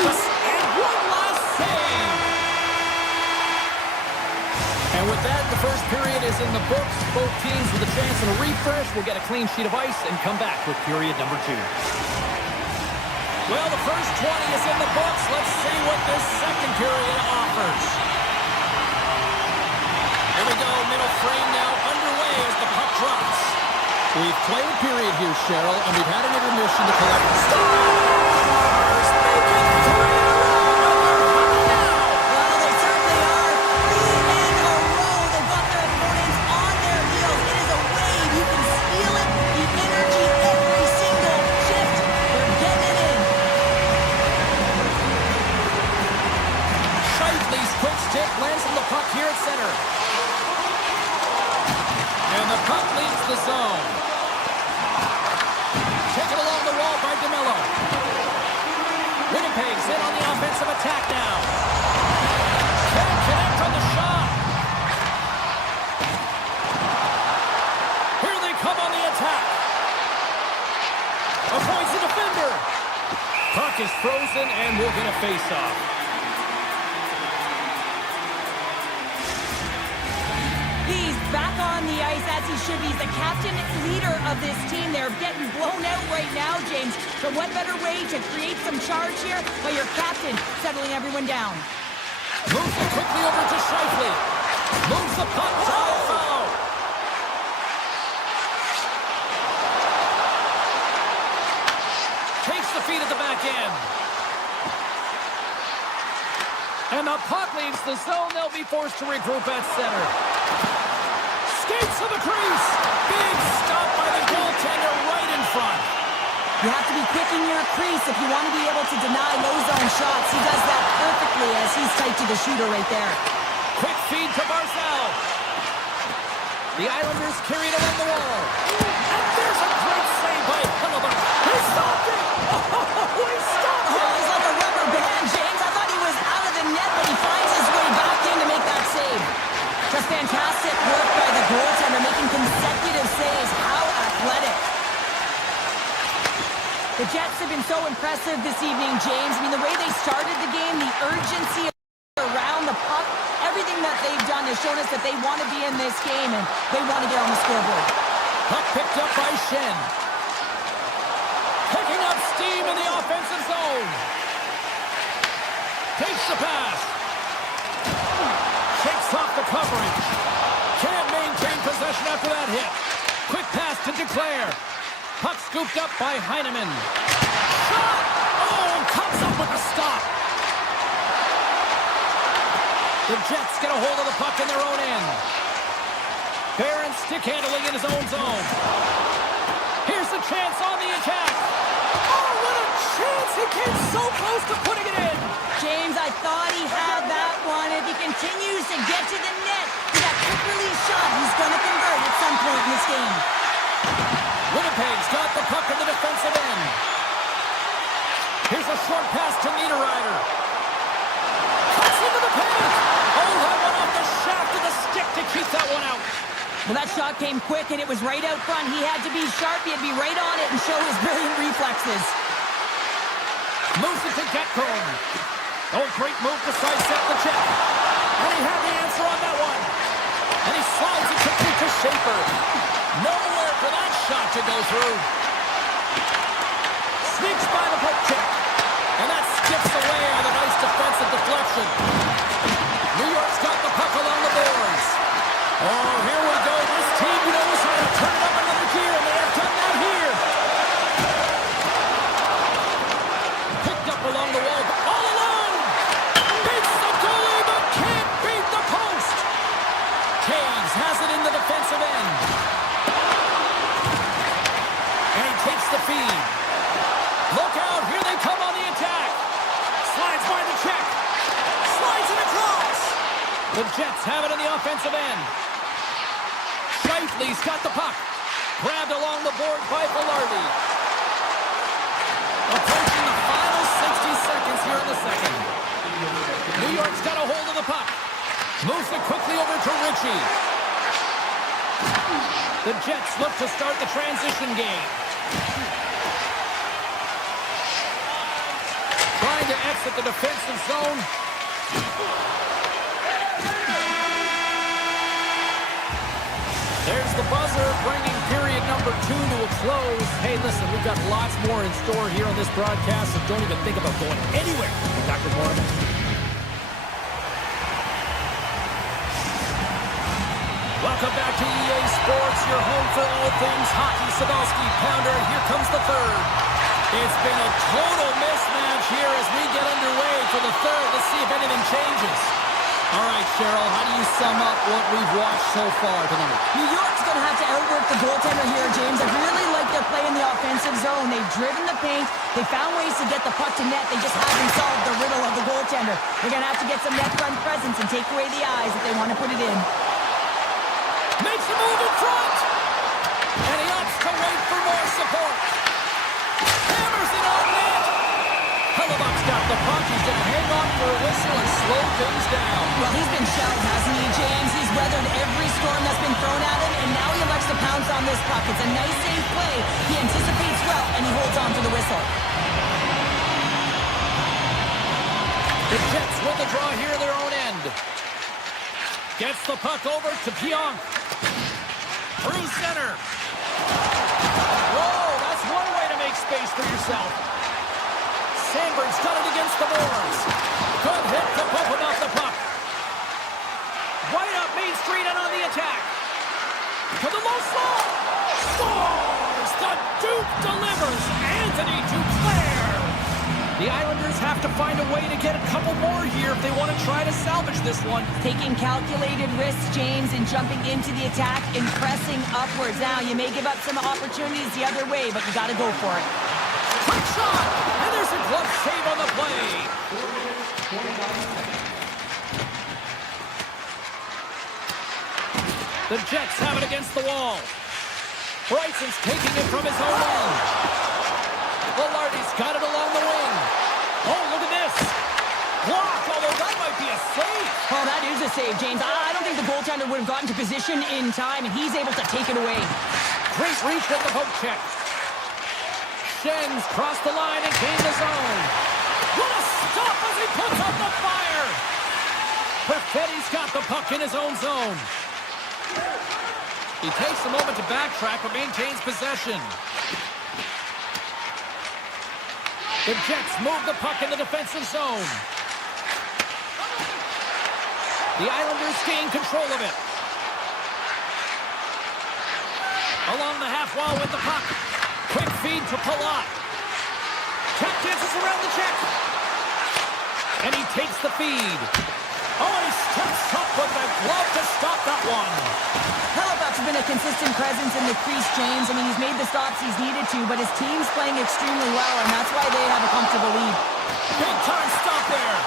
And one last save. And with that, the first period is in the books. Both teams with a chance at a refresh will get a clean sheet of ice and come back with period number 2. Well, the first 20 is in the books. Let's see what this second period offers. Here we go, middle frame now underway as the puck drops. We've played a period here, Cheryl, and we've had an intermission to collect the stars. Make it 3 in a row. Well, they certainly are. 3 in a row. They've got their opponents on their heels. It is a wave. You can feel it. The energy every single shift. They're getting it in. Shifley's quick stick lands on the puck here at center. And the puck leaves the zone. Taken along the wall by DeMello. Winnipeg's in on the offensive attack now. Can't connect on the shot. Here they come on the attack. Avoids the defender. Puck is frozen and will get a face-off. He's back on the ice as he should be. He's the captain leader of this team. They're getting blown out right now, James. So what better way to create some charge here by your captain settling everyone down? Moves it quickly over to Shifley. Moves the puck to foul. Takes the feed at the back end. And the puck leaves the zone. They'll be forced to regroup at center. Skates to the crease. Big stop by the goaltender right in front. You have to be quick in your crease if you want to be able to deny low zone shots. He does that perfectly as he's tight to the shooter right there. Quick feed to Barzal. The Islanders carry it along the wall. And there's a great save by Hellebuyck. He stopped it. Oh, he stopped it. He's like a rubber band, James. I thought he was out of the net, but he finds his way back in to make that save. Just fantastic work by the goaltender, making consecutive saves. How athletic. The Jets have been so impressive this evening, James. I mean, the way they started the game, the urgency around the puck, everything that they've done has shown us that they want to be in this game and they want to get on the scoreboard. Puck picked up by Shen. Picking up steam in the offensive zone. Takes the pass. Shakes off the coverage. Can't maintain possession after that hit. Quick pass to Duclair. Puck scooped up by Heineman. shot! Oh, comes up with a stop. The Jets get a hold of the puck in their own end. Barron stick handling in his own zone. Here's the chance on the attack. Oh, what a chance! He came so close to putting it in. James, I thought he had that one. If he continues to get to the net with that quick release shot, he's going to convert at some point in this game. Winnipeg's got the puck in the defensive end. Here's a short pass to Niederreiter. Cuts into the paint. Oh, that one off the shaft of the stick to keep that one out. Well, that shot came quick, and it was right out front. He had to be sharp. He had to be right on it and show his brilliant reflexes. Moves it to Getcomb. Oh, great move to sidestep the check. And he had the answer on that one. And he slides it quickly to Schaefer. Nowhere for that shot to go through. Sneaks by the poke check. And that skips away on a nice defensive deflection. New York's got the puck along the boards. Oh, here we go. This team knows how to turn it up another gear, and they have done that here. Picked up along the wall, but all alone. Beats the goalie, but can't beat the post. Taves has it in the defensive end. And he takes the feed. Look out, here they come on the attack. Slides by the check. Slides it across. The Jets have it in the offensive end. Scheifele's got the puck. Grabbed along the board by Velarde. Approaching the final 60 seconds here in the second. New York's got a hold of the puck. Moves it quickly over to Ritchie. The Jets look to start the transition game. Trying to exit the defensive zone. There's the buzzer, bringing period number 2 to a close. Hey, listen, we've got lots more in store here on this broadcast, so don't even think about going anywhere. Dr. Mortimer. Welcome back to EA Sports, your home for all things hockey. Sadowski, Pounder, here comes the third. It's been a total mismatch here as we get underway for the third. Let's see if anything changes. All right, Cheryl, how do you sum up what we've watched so far tonight? New York's going to have to outwork the goaltender here, James. I really like their play in the offensive zone. They've driven the paint. They found ways to get the puck to net. They just haven't solved the riddle of the goaltender. They're going to have to get some net front presence and take away the eyes if they want to put it in. Makes a move in front. And he opts to wait for more support. Hammers it on net. Hellebuck's got the puck. He's going to hang on for a whistle and slow things down. Well, he's been shelled, hasn't he, James? He's weathered every storm that's been thrown at him, and now he elects to pounce on this puck. It's a nice, safe play. He anticipates well, and he holds on to the whistle. The Jets win the draw here in their own end. Gets the puck over to Pionk. Through center. Whoa, that's one way to make space for yourself. Sandberg's got it against the boards. Good hit to pump him off the puck. Right up Main Street and on the attack. To the low slot. Scores! The Duke delivers. Anthony Duclair. The Islanders have to find a way to get a couple more here if they want to try to salvage this one. Taking calculated risks, James, and jumping into the attack and pressing upwards. Now, you may give up some opportunities the other way, but you got to go for it. Quick shot! And there's a glove save on the play. The Jets have it against the wall. Bryson's taking it from his own end. Velarde's got it along the wing. Oh, look at this. Blocked, although that might be a save. Oh, that is a save, James. I don't think the goaltender would have gotten to position in time, and he's able to take it away. Great reach with the poke check. Schenns crossed the line and gained the zone. What a stop as he puts up the fire. Perfetti's got the puck in his own zone. He takes a moment to backtrack but maintains possession. The Jets move the puck in the defensive zone. The Islanders gain control of it. Along the half wall with the puck. Quick feed to Palat. To dances around the check. And he takes the feed. Oh, and he steps up with the glove to stop that one. Hellebuyck's been a consistent presence in the crease, James. I mean, he's made the stops he's needed to, but his team's playing extremely well, and that's why they have a comfortable lead. Big time stop there.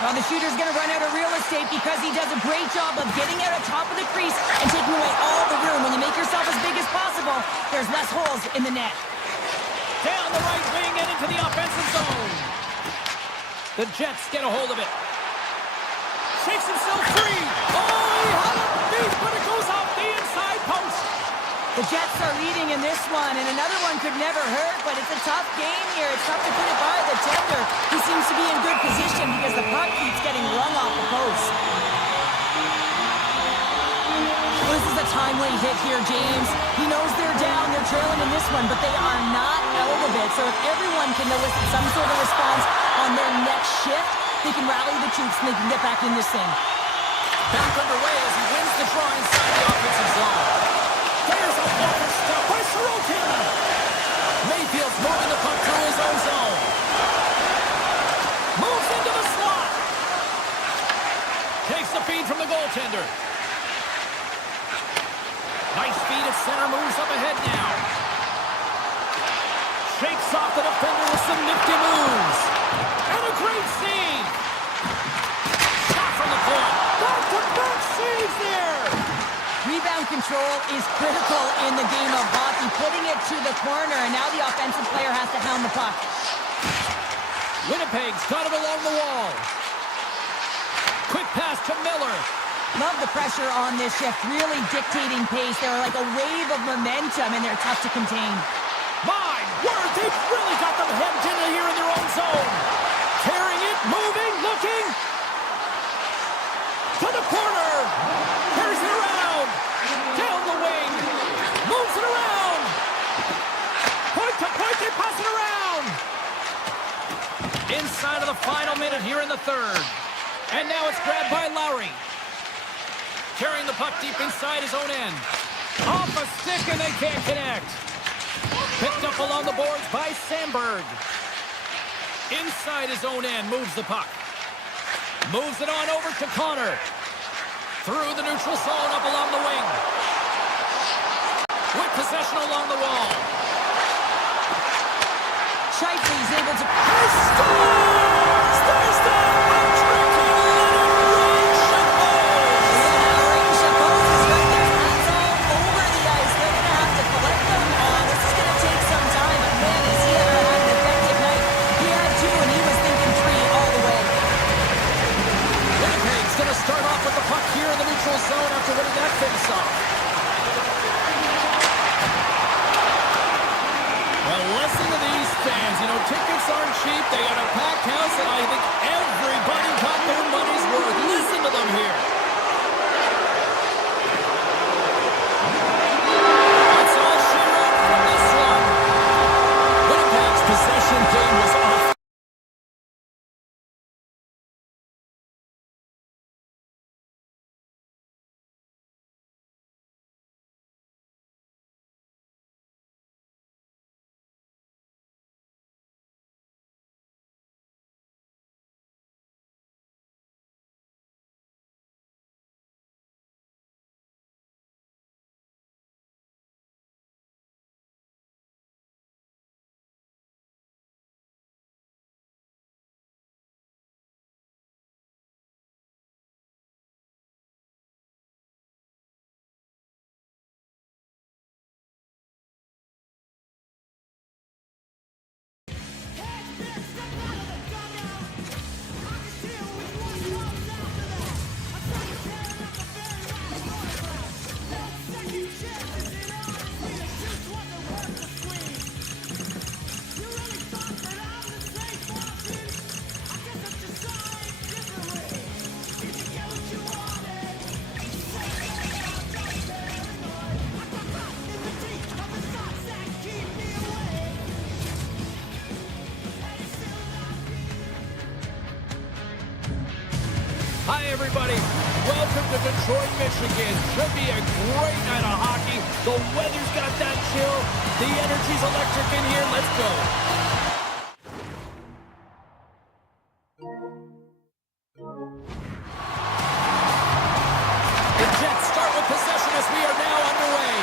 Well, the shooter's going to run out of real estate because he does a great job of getting out on top of the crease and taking away all the room. When you make yourself as big as possible, there's less holes in the net. Down the right wing and into the offensive zone. The Jets get a hold of it. Shakes himself free. Oh, he had it beat, but it goes off the inside post. The Jets are leading in this one, and another one could never hurt, but it's a tough game here. It's tough to put it by the tender. He seems to be in good position because the puck keeps getting rung off the post. Well, this is a timely hit here, James. He knows they're down, they're trailing in this one, but they are not out of it. So if everyone can elicit some sort of response on their next shift, they can rally the troops and they can get back in this thing. Back underway as he wins the draw inside the offensive zone. There's a blocker stop by Sorokin. Mayfield's moving the puck through his own zone. Moves into the slot. Takes the feed from the goaltender. Nice feed at center, moves up ahead now. Shakes off the defender with some nifty moves. And a great save. Shot from the point. Back-to-back saves there. Rebound control is critical in the game of hockey, putting it to the corner, and now the offensive player has to hound the puck. Winnipeg's got it along the wall. Quick pass to Miller. Love the pressure on this shift, really dictating pace. They're like a wave of momentum, and they're tough to contain. My word, they've really got them hemmed in here in their own zone. Carrying it, moving, looking. To the corner. Carries it around. Down the wing. Moves it around. Point to point, they pass it around. Inside of the final minute here in the third. And now it's grabbed by Lowry. Carrying the puck deep inside his own end. Off a stick and they can't connect. Picked up along the boards by Sandberg. Inside his own end, moves the puck. Moves it on over to Connor. Through the neutral zone, up along the wing. With possession along the wall. Shifley's able to... He scores! There's the hat-trick! Start off with the puck here in the neutral zone after winning that face-off. Well, listen to these fans. You know, tickets aren't cheap. They got a packed house, and I think everybody got their money's worth. Listen to them here. That's all she wrote from this one. Winnipeg's possession game was off. Hi, everybody. Welcome to Detroit, Michigan. Should be a great night of hockey. The weather's got that chill. The energy's electric in here. Let's go. The Jets start with possession as we are now underway.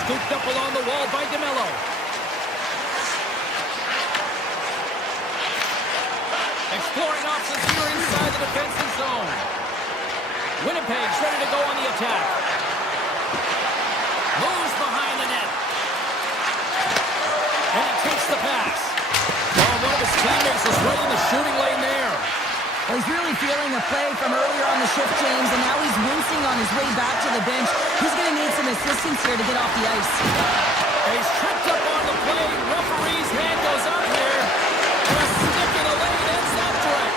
Scooped up along the wall by DeMello. Exploring options here inside the defensive zone. Winnipeg's ready to go on the attack. Moves behind the net. And he takes the pass. Oh, one of his teammates is right in the shooting lane there. Well, he's really feeling a play from earlier on the shift, James, and now he's wincing on his way back to the bench. He's going to need some assistance here to get off the ice. He's tripped up on the play. Referee's hand goes up here. And a stick in the lane ends that threat.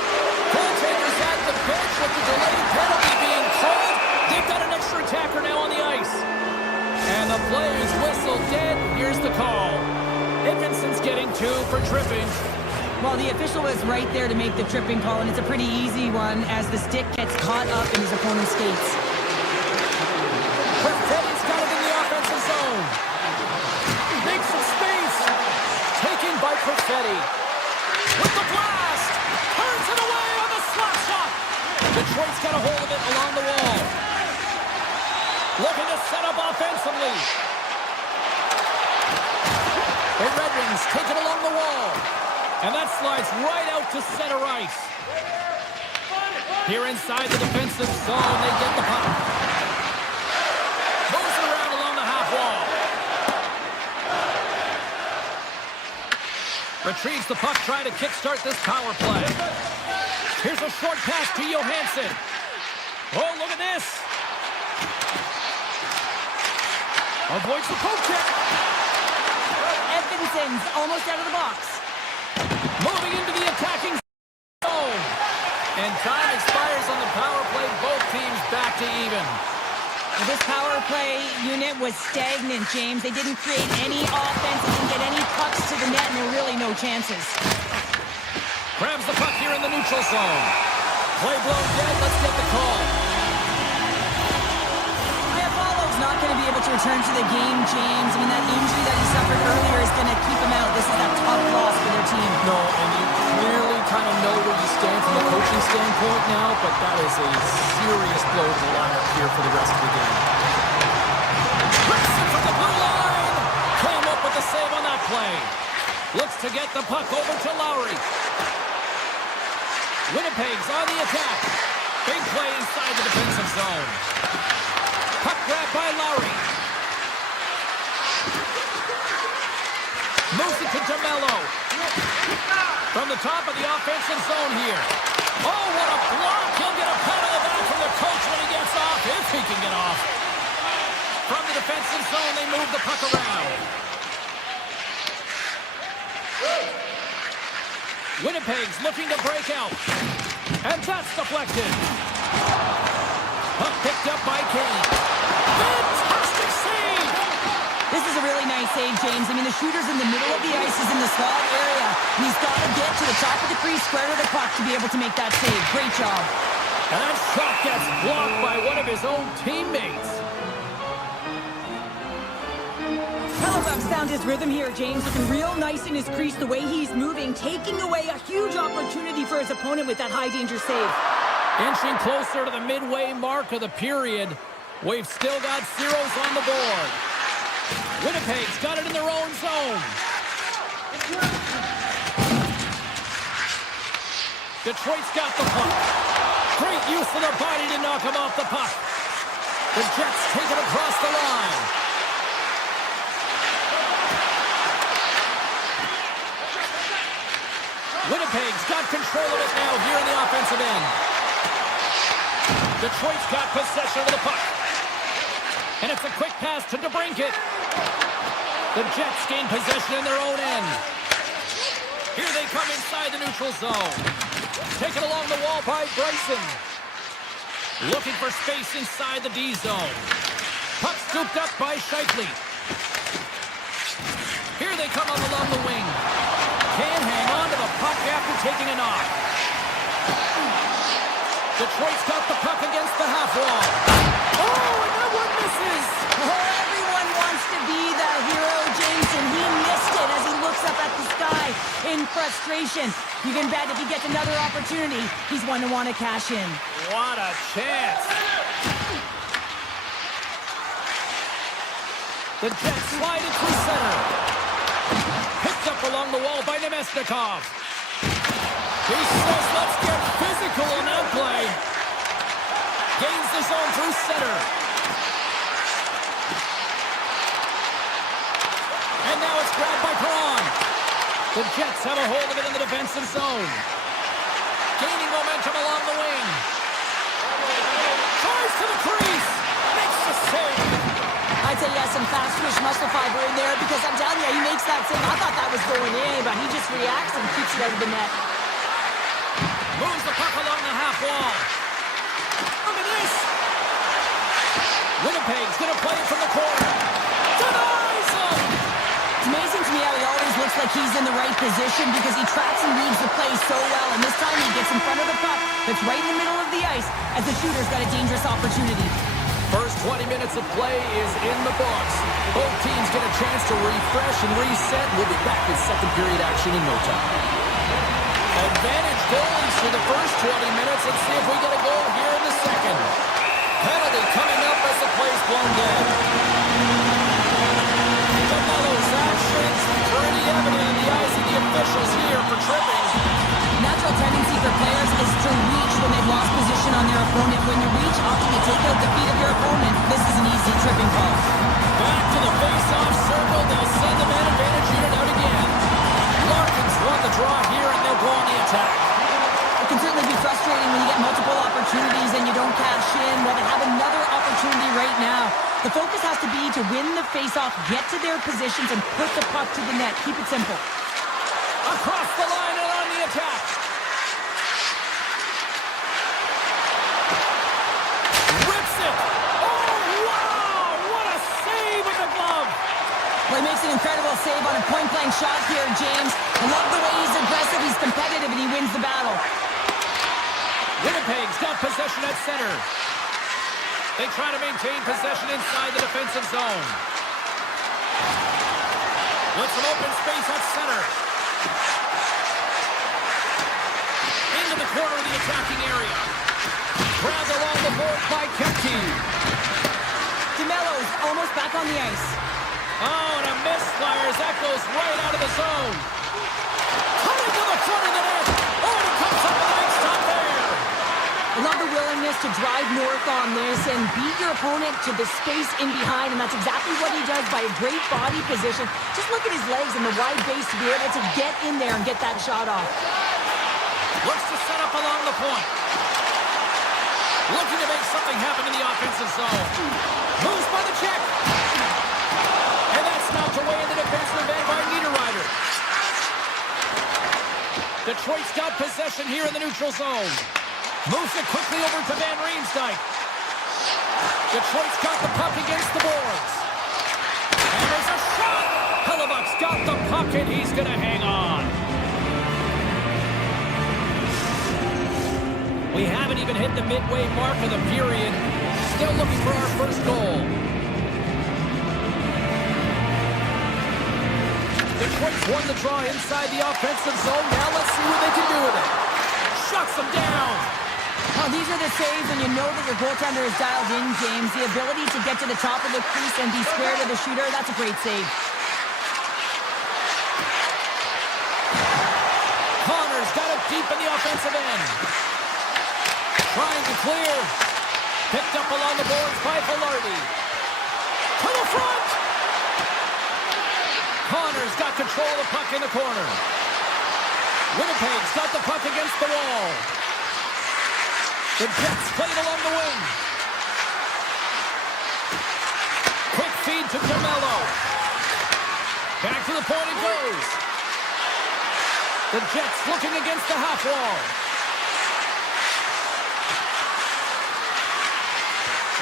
Goaltender's at the bench with the delayed penalty being called. They've got an extra attacker now on the ice. And the play is whistled dead. Here's the call. Edmondson's getting 2 for tripping. Well, the official was right there to make the tripping call, and it's a pretty easy one as the stick gets caught up in his opponent's skates. Perfetti's got it in the offensive zone. Makes some space. Taken by Perfetti. With the blast. Turns it away on the slap shot. Detroit's got a hold of it along the wall. Looking to set up offensively. The Red Wings take it along the wall. And that slides right out to center ice. Here inside the defensive zone, they get the puck. Moves it around along the half wall. Retrieves the puck, trying to kickstart this power play. Here's a short pass to Johansson. Oh, look at this. Avoids the poke check. Edmondson's almost out of the box. Moving into the attacking zone. And time expires on the power play. Both teams back to even. This power play unit was stagnant, James. They didn't create any offense, didn't get any pucks to the net, and there were really no chances. Grabs the puck here in the neutral zone. Play blown dead. Let's get the call. Not going to be able to return to the game, James. I mean, that injury that he suffered earlier is going to keep him out. This is a tough loss for their team. No, and you clearly kind of know where you stand from a coaching standpoint now, but that is a serious blow to the lineup here for the rest of the game. Grayson from the blue line. Came up with the save on that play. Looks to get the puck over to Lowry. Winnipeg's on the attack. Big play inside the defensive zone. Puck grab by Lowry. Moves it to DeMello. From the top of the offensive zone here. Oh, what a block. He'll get a pat on the back from the coach when he gets off, if he can get off. From the defensive zone, they move the puck around. Winnipeg's looking to break out. And that's deflected. Puck picked up by Kane. Fantastic save! This is a really nice save, James. I mean, the shooter's in the middle of the ice. He's in the slot area. And he's got to get to the top of the crease, square to the puck to be able to make that save. Great job. And that shot gets blocked by one of his own teammates. Halifax found his rhythm here, James. Looking real nice in his crease, the way he's moving, taking away a huge opportunity for his opponent with that high-danger save. Inching closer to the midway mark of the period. We've still got zeros on the board. Winnipeg's got it in their own zone. Detroit's got the puck. Great use of their body to knock him off the puck. The Jets take it across the line. Winnipeg's got control of it now here in the offensive end. Detroit's got possession of the puck. And it's a quick pass to DeBrincat. The Jets gain possession in their own end. Here they come inside the neutral zone. Taken along the wall by Bryson. Looking for space inside the D zone. Puck scooped up by Shifley. Here they come along the wing. Can't hang on to the puck after taking a knock. Detroit's got the puck against the half wall. Oh, and that one misses. Oh, everyone wants to be the hero, James, and he missed it as he looks up at the sky. in frustration. You can bet if he gets another opportunity, he's one to want to cash in. What a chance. The Jets slide it through center. Picked up along the wall by Nemesnikov. He says, let's get physical on that play. Gains the zone through center. And now it's grabbed by Perron. The Jets have a hold of it in the defensive zone. Gaining momentum along the wing. Tries to the crease. Makes the save. I'd say he has some fast twitch muscle fiber in there because I'm telling you, he makes that save. I thought that was going in, but he just reacts and keeps it out of the net. Moves the puck along the half wall. Look at this. Winnipeg's going to play it from the corner. Denies him. It's amazing to me how he always looks like he's in the right position because he tracks and reads the play so well. And this time he gets in front of the puck that's right in the middle of the ice as the shooter's got a dangerous opportunity. First 20 minutes of play is in the books. Both teams get a chance to refresh and reset. We'll be back with second period action in no time. Advantage goalies for the first 20 minutes. Let's see if we get a goal here in the second. Penalty coming up as the play's blown dead. DeMello's actions pretty evident in the eyes of the officials here for tripping. Natural tendency for players is to reach when they've lost position on their opponent. When you reach, often you take out the feet of your opponent. This is an easy tripping call. Back to the face-off circle. They'll send the man advantage unit out again. Larkin's won the draw here, and they'll go on the attack. It can certainly be frustrating when you get multiple opportunities and you don't cash in. Well, they have another opportunity right now. The focus has to be to win the face-off, get to their positions, and put the puck to the net. Keep it simple. Across the line and on the attack. Rips it. Oh, wow! What a save with the glove. Well, he makes an incredible save on a point-blank shot here, James. I love the way he's aggressive, he's competitive, and he wins the battle. Winnipeg's got possession at center. They try to maintain possession inside the defensive zone. With some open space at center. Into the corner of the attacking area. Grabbed along the board by Kepke. DeMello's almost back on the ice. Oh, and a misfire as that goes right out of the zone. Coming to the front of the net. Oh, and it comes up with a big stop there. I love the willingness to drive north on this and beat your opponent to the space in behind, and that's exactly what he does by a great body position. Just look at his legs and the wide base to be able to get in there and get that shot off. Looks to set up along the point. Looking to make something happen in the offensive zone. Moves by the check. And that's knocked away in the defensive end by Niederreiter. Detroit's got possession here in the neutral zone. Moves it quickly over to Van Riemsdyk. Detroit's got the puck against the boards. And there's a shot! Hellebuck's got the puck and he's going to hang on. We haven't even hit the midway mark of the period. Still looking for our first goal. Detroit's won the draw inside the offensive zone. Now let's see what they can do with it. Shuts them down. Oh, these are the saves, and you know that your goaltender is dialed in, James. The ability to get to the top of the crease and be square to the shooter, that's a great save. Connor's got it deep in the offensive end. Trying to clear. Picked up along the boards by Velarde. To the front! Connor's got control of the puck in the corner. Winnipeg's got the puck against the wall. The Jets played along the wing. Quick feed to DeMello. Back to the point it goes. The Jets looking against the half wall.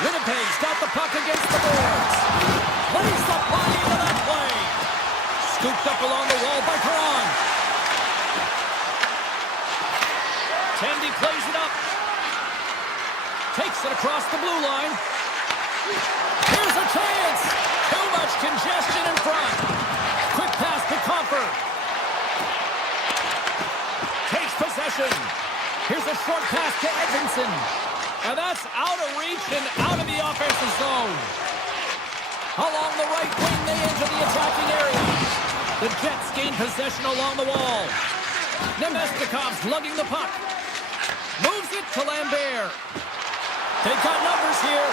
Winnipeg's got the puck against the boards. Plays the body into that play. Scooped up along the wall by Perron. Tendy plays it up. Takes it across the blue line. Here's a chance. Too much congestion in front. Quick pass to Comfort. possession. Here's a short pass to Edmondson. And that's out of reach and out of the offensive zone. Along the right wing, they enter the attacking area. The Jets gain possession along the wall. Nemestikov's lugging the puck. Moves it to Lambert. They've got numbers here.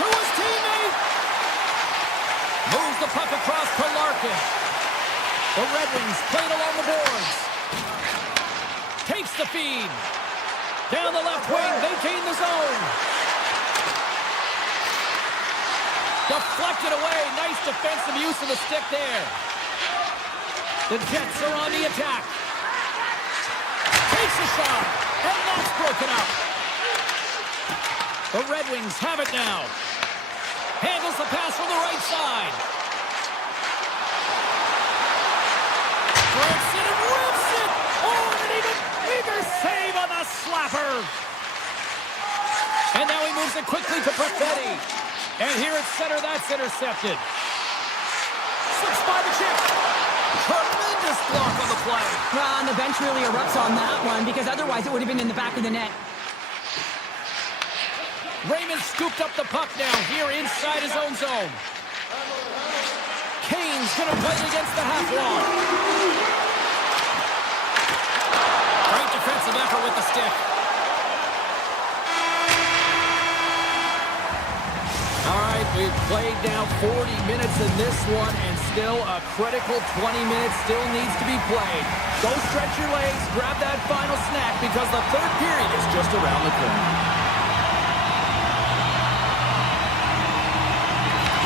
To his teammate. Moves the puck across to Larkin. The Red Wings played along the boards. Takes the feed. Down the left wing, they gain the zone. Deflected away. Nice defensive use of the stick there. The Jets are on the attack. Takes a shot. And that's broken up. The Red Wings have it now. Handles the pass from the right side. Breaks it and rips it. Oh, and an even bigger save on the slapper. And now he moves it quickly to Perfetti. And here at center, that's intercepted. 6 by the chip. Tremendous block on the play. Well, and the bench really erupts on that one because otherwise it would have been in the back of the net. Raymond scooped up the puck now here inside his own zone. Kane's going to play against the half wall. Great defensive effort with the stick. All right, we've played now 40 minutes in this one, and still a critical 20 minutes still needs to be played. Go stretch your legs, grab that final snack, because the third period is just around the corner.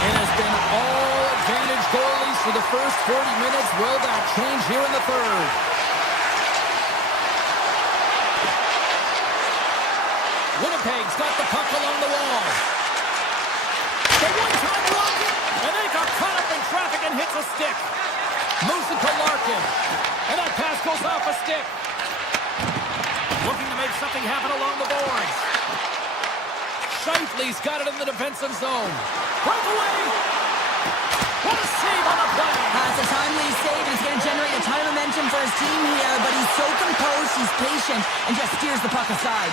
It has been all advantage goalies for the first 40 minutes. Will that change here in the third? Winnipeg's got the puck along the wall. The one-time rocket, and they got caught up in traffic and hits a stick. Moves it to Larkin, and that pass goes off a stick. Looking to make something happen along the boards. Scheifele's got it in the defensive zone. Breakaway! What a save on the play! That's a timely save. He's going to generate a ton of momentum for his team here, but he's so composed, he's patient, and just steers the puck aside.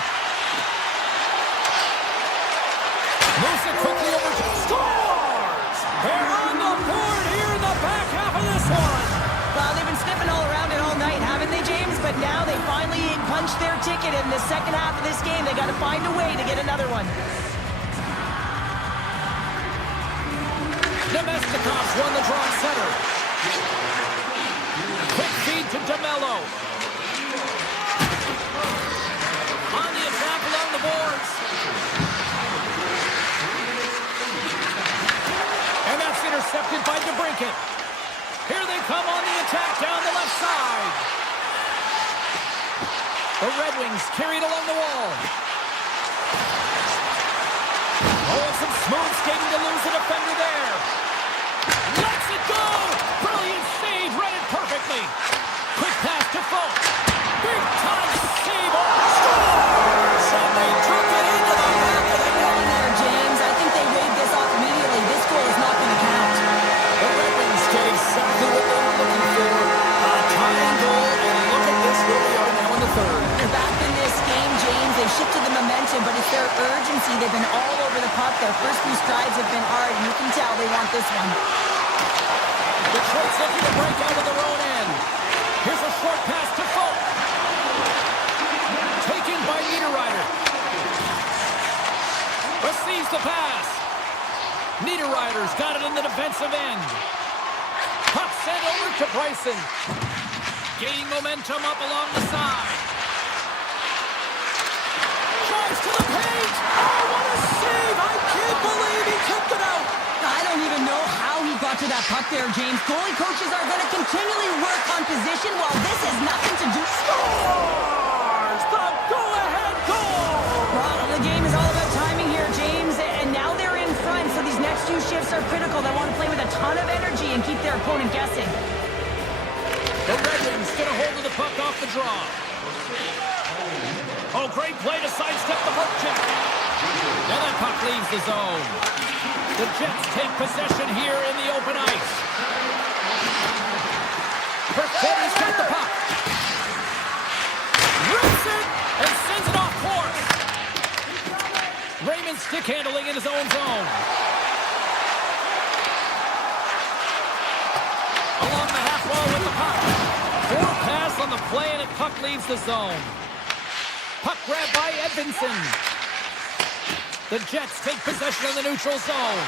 Moves it quickly over to scores! They're on the board here in the back half of this one. Well, they've been sniffing all around it all night, haven't they, James? But now they finally punched their ticket in the second half of this game. They got to find a way to get another one. Nemestikov's won the draw center. Quick feed to DeMello. On the attack along the boards. And that's intercepted by DeBrincat. Here they come on the attack down the left side. The Red Wings carried along the wall. Oh, some smooth skating to lose the defender there. Lets it go! Brilliant save, read it perfectly. Quick pass to Folk. Big time save. Scores! And they took it into the back of the net. There, James. I think they waved this off immediately. This goal is not going to count. The Red Wings get exactly what they were looking for. A tying goal, and look at this where we are now in the third. They're back in this game, James. They've shifted the momentum, but it's their urgency. They've been all over the puck. Their first few strides have been hard, and you can tell they want this one. Detroit's looking to break out of their own end. Here's a short pass to Folk. Taken by Niederreiter. Receives the pass. Niederreiter's got it in the defensive end. Puck sent over to Bryson. Gaining momentum up along the side. Drives to the paint. Oh, what a save! I can't believe he kept it out. I don't even know how he got to that puck there, James. Goalie coaches are going to continually work on position while this has nothing to do. Scores! The go-ahead goal! Well, the game is all about timing here, James, and now they're in front, so these next few shifts are critical. They want to play with a ton of energy and keep their opponent guessing. The Red Wings get a hold of the puck off the draw. Oh, great play to sidestep the hook check. Now that puck leaves the zone. The Jets take possession here in the open ice. Perfetti's got the puck. and stick handling in his own zone. Along the half wall with the puck. Forward pass on the play, and puck leaves the zone. Puck grabbed by Edvinsson. The Jets take possession of the neutral zone.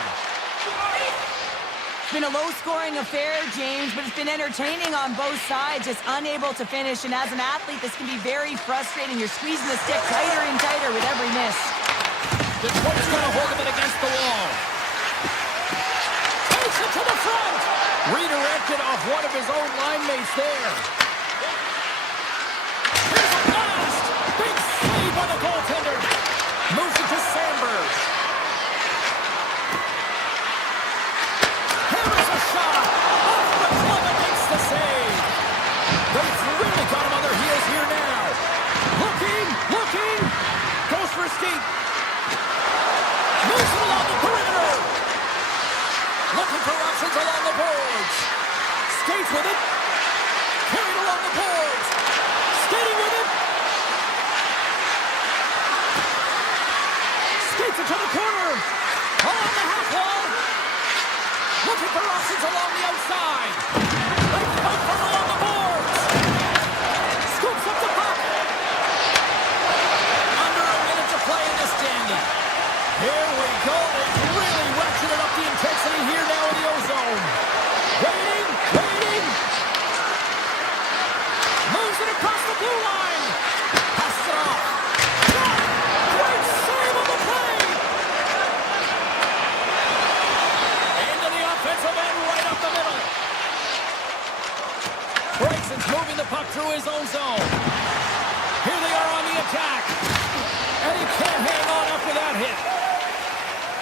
It's been a low-scoring affair, James, but it's been entertaining on both sides, just unable to finish. And as an athlete, this can be very frustrating. You're squeezing the stick tighter and tighter with every miss. Detroit's going to hold him against the wall. Takes it to the front. Redirected off one of his own line mates there. Here's a blast. Big save by the goaltender. Moves it to Sandberg. Here is a shot. Off the glove and makes the save. They've really got him on their heels here now. Looking. Goes for a skate. Moves it along the perimeter. Looking for options along the boards. Skates with it. Carried along the boards. Skating with it. Skates it to the corner. Along the half wall. Looking for options along the outside. They fight from along the boards. Scoops up the puck. Under a minute to play in this dandy. Here we go. They've really ratcheted up the intensity here now in the O-zone. Waiting. Moves it across the blue line. Passes it off. Shot. Great save on the play. Into the offensive end right up the middle. Bryson's moving the puck through his own zone. Here they are on the attack. And he can't hang on after that hit.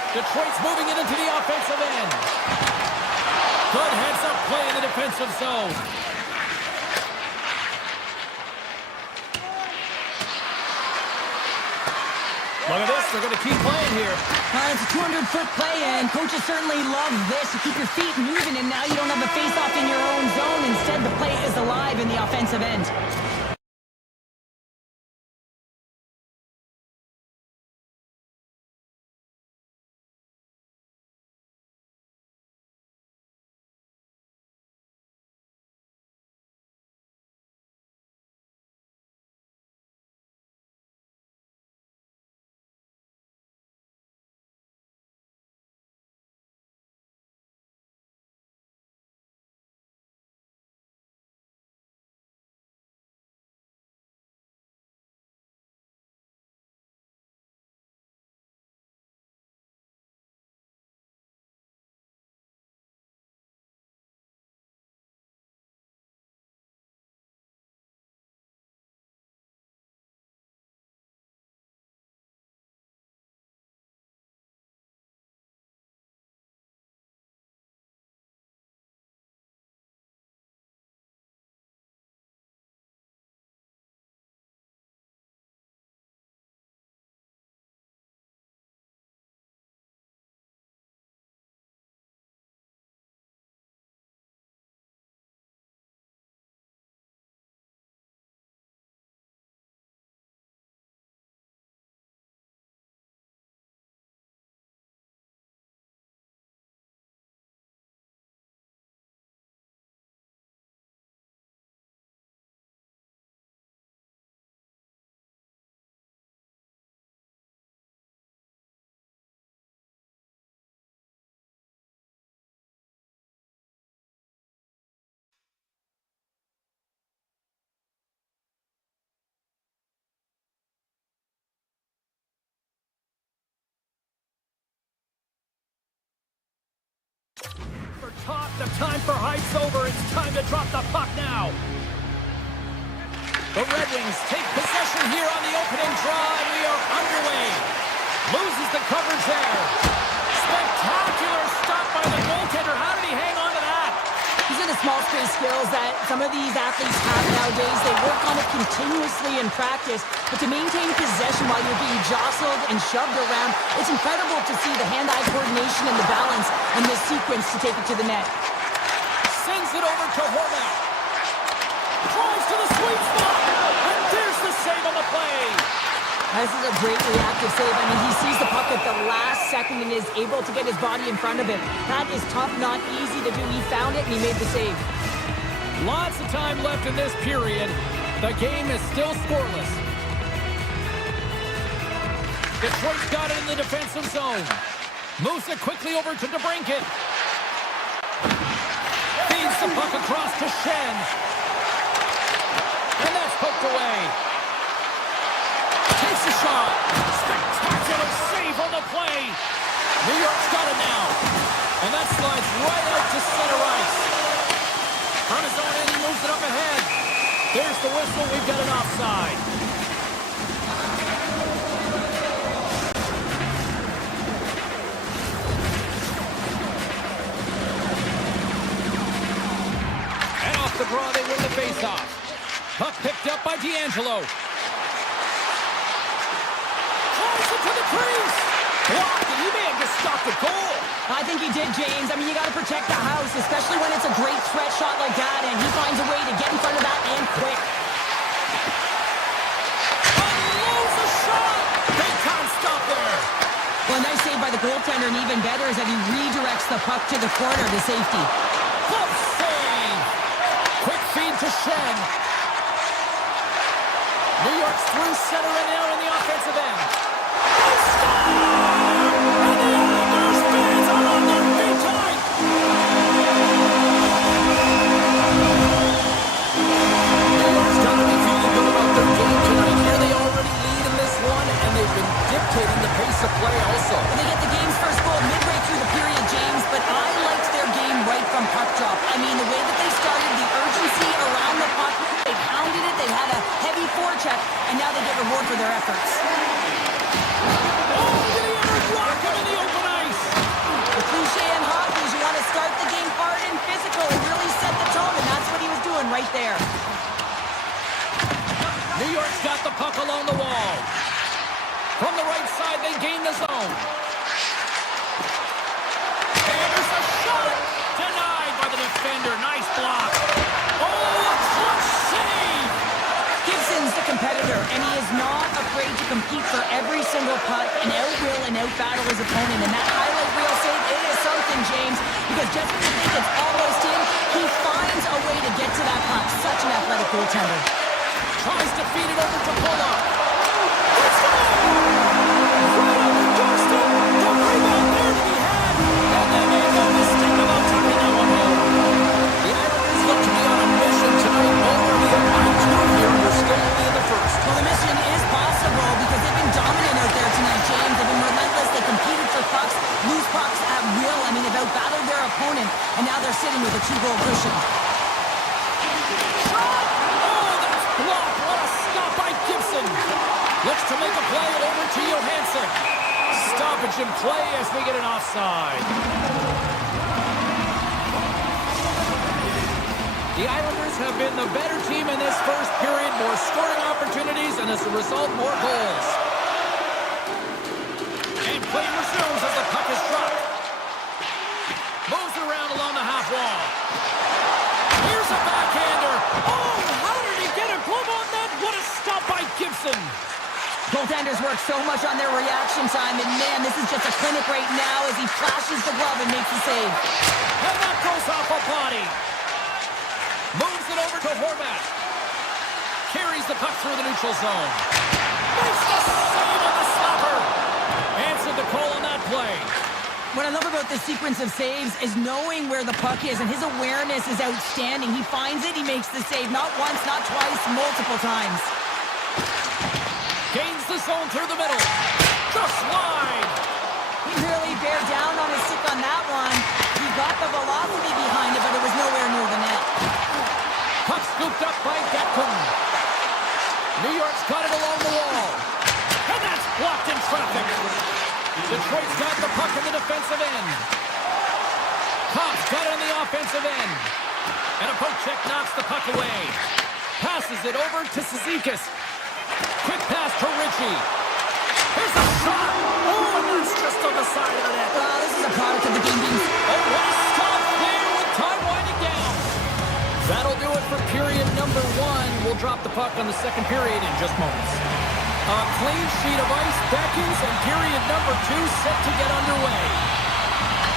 Detroit's moving it into the offensive end. Good heads-up play in the defensive zone. Look at this. They're going to keep playing here. It's a 200-foot play, and coaches certainly love this. You keep your feet moving, and now you don't have a face-off in your own zone. Instead, the play is alive in the offensive end. Top, the time for hype's over. It's time to drop the puck now. The Red Wings take possession here on the opening draw, and we are underway. Loses the coverage there. Spectacular stop by the goaltender. How did he hang on to that? These are the small space skills that some of these athletes have nowadays. They work on it continuously in practice, but to maintain possession while you're being jostled and shoved around, it's incredible to see the hand-eye coordination and the balance in this sequence to take it to the net. Sends it over to Horvat. Drives to the sweet spot, and there's the save on the play. This is a great reactive save. I mean, he sees the puck at the last second and is able to get his body in front of it. That is tough, not easy to do. He found it and he made the save. Lots of time left in this period. The game is still scoreless. Detroit's got it in the defensive zone. Moves it quickly over to DeBrincat. Feeds the puck across to Shen. And that's poked away. Takes a shot. Spectacular save on the play. New York's got it now. And that slides right out to center ice. On his own end, he moves it up ahead. There's the whistle. We've got an offside. And off the draw, they win the faceoff. Puck picked up by D'Angelo. Tries it to the crease. Blocked, and he may have just stopped the goal. I think he did, James. I mean, you got to protect the house, especially when it's a great threat shot like that, and he finds a way to get in front of that and quick. Unloads a shot. Big time stop there. Well, a nice save by the goaltender, and even better is that he redirects the puck to the corner to safety. Glove save. Quick feed to Shen. New York's through center and out in the offensive end. They score! And the Islanders fans are on their feet tonight. New York's got to be feeling good about their game tonight. Here they already lead in this one, and they've been dictating the pace of play also. They get the game's first goal midway through the period, James, but I liked their game right from puck drop. I mean, the way that they started, the urgency around the puck, they pounded it, they had a heavy forecheck, and now they get reward for their efforts. Oh, did he ever block him in the open ice? The cliche in hockey is you want to start the game hard and physical and really set the tone, and that's what he was doing right there. New York's got the puck along the wall. From the right side, they gain the zone. And there's a shot! Denied by the defender. Nice block. Oh, a clutch save! Gibson's the competitor, and he is not afraid to compete for every single puck and out-will and out-battle his opponent. And that highlight reel save, it is something, James, because just when you think it's almost in, he finds a way to get to that puck. Such an athletic goaltender. Tries to feed it over to Kodiak. Let's go! Right on the doorstep. The rebound there to be had. And they made no mistake about tucking that one in. The Islanders look to be on a mission tonight. Already up by 2 here. We're still only in the first. Well, the mission is possible because they've been dominant out there tonight, James. They've been relentless. They competed for pucks, lose pucks at will. I mean, they've outbattled their opponent, and now they're sitting with a 2-goal cushion. Block. What a stop by Gibson. Looks to make a play over to Johansson. Stoppage in play as we get an offside. The Islanders have been the better team in this first period. More scoring opportunities, and as a result, more goals. And play resumes as the puck is dropped. Moves around along the half wall. Here's a backhander. Oh, how did he get a glove on that? What a stop by Gibson. Goaltenders work so much on their reaction time, and man, this is just a clinic right now as he flashes the glove and makes the save. And that goes off a body. Moves it over to Horvat. Carries the puck through the neutral zone. Makes the save on the stopper. Answered the call on that play. What I love about this sequence of saves is knowing where the puck is, and his awareness is outstanding. He finds it, he makes the save, not once, not twice, multiple times. Gains the zone through the middle. Just wide. He really bear down on his stick on that one. He got the velocity behind it, but it was nowhere near the net. Puck scooped up by Gatkin. New York's got it along the wall. And that's blocked in traffic. Detroit's got the puck in the defensive end. Kopp's got it in the offensive end. And a poke check knocks the puck away. Passes it over to Cizikas. Quick pass to Ritchie. Here's a shot. Oh, and that's just on the side of the net. This is a product of the game being... Oh, what a stop there with time winding down. That'll do it for period number 1. We'll drop the puck on the second period in just moments. A clean sheet of ice beckons, and period number 2 set to get underway.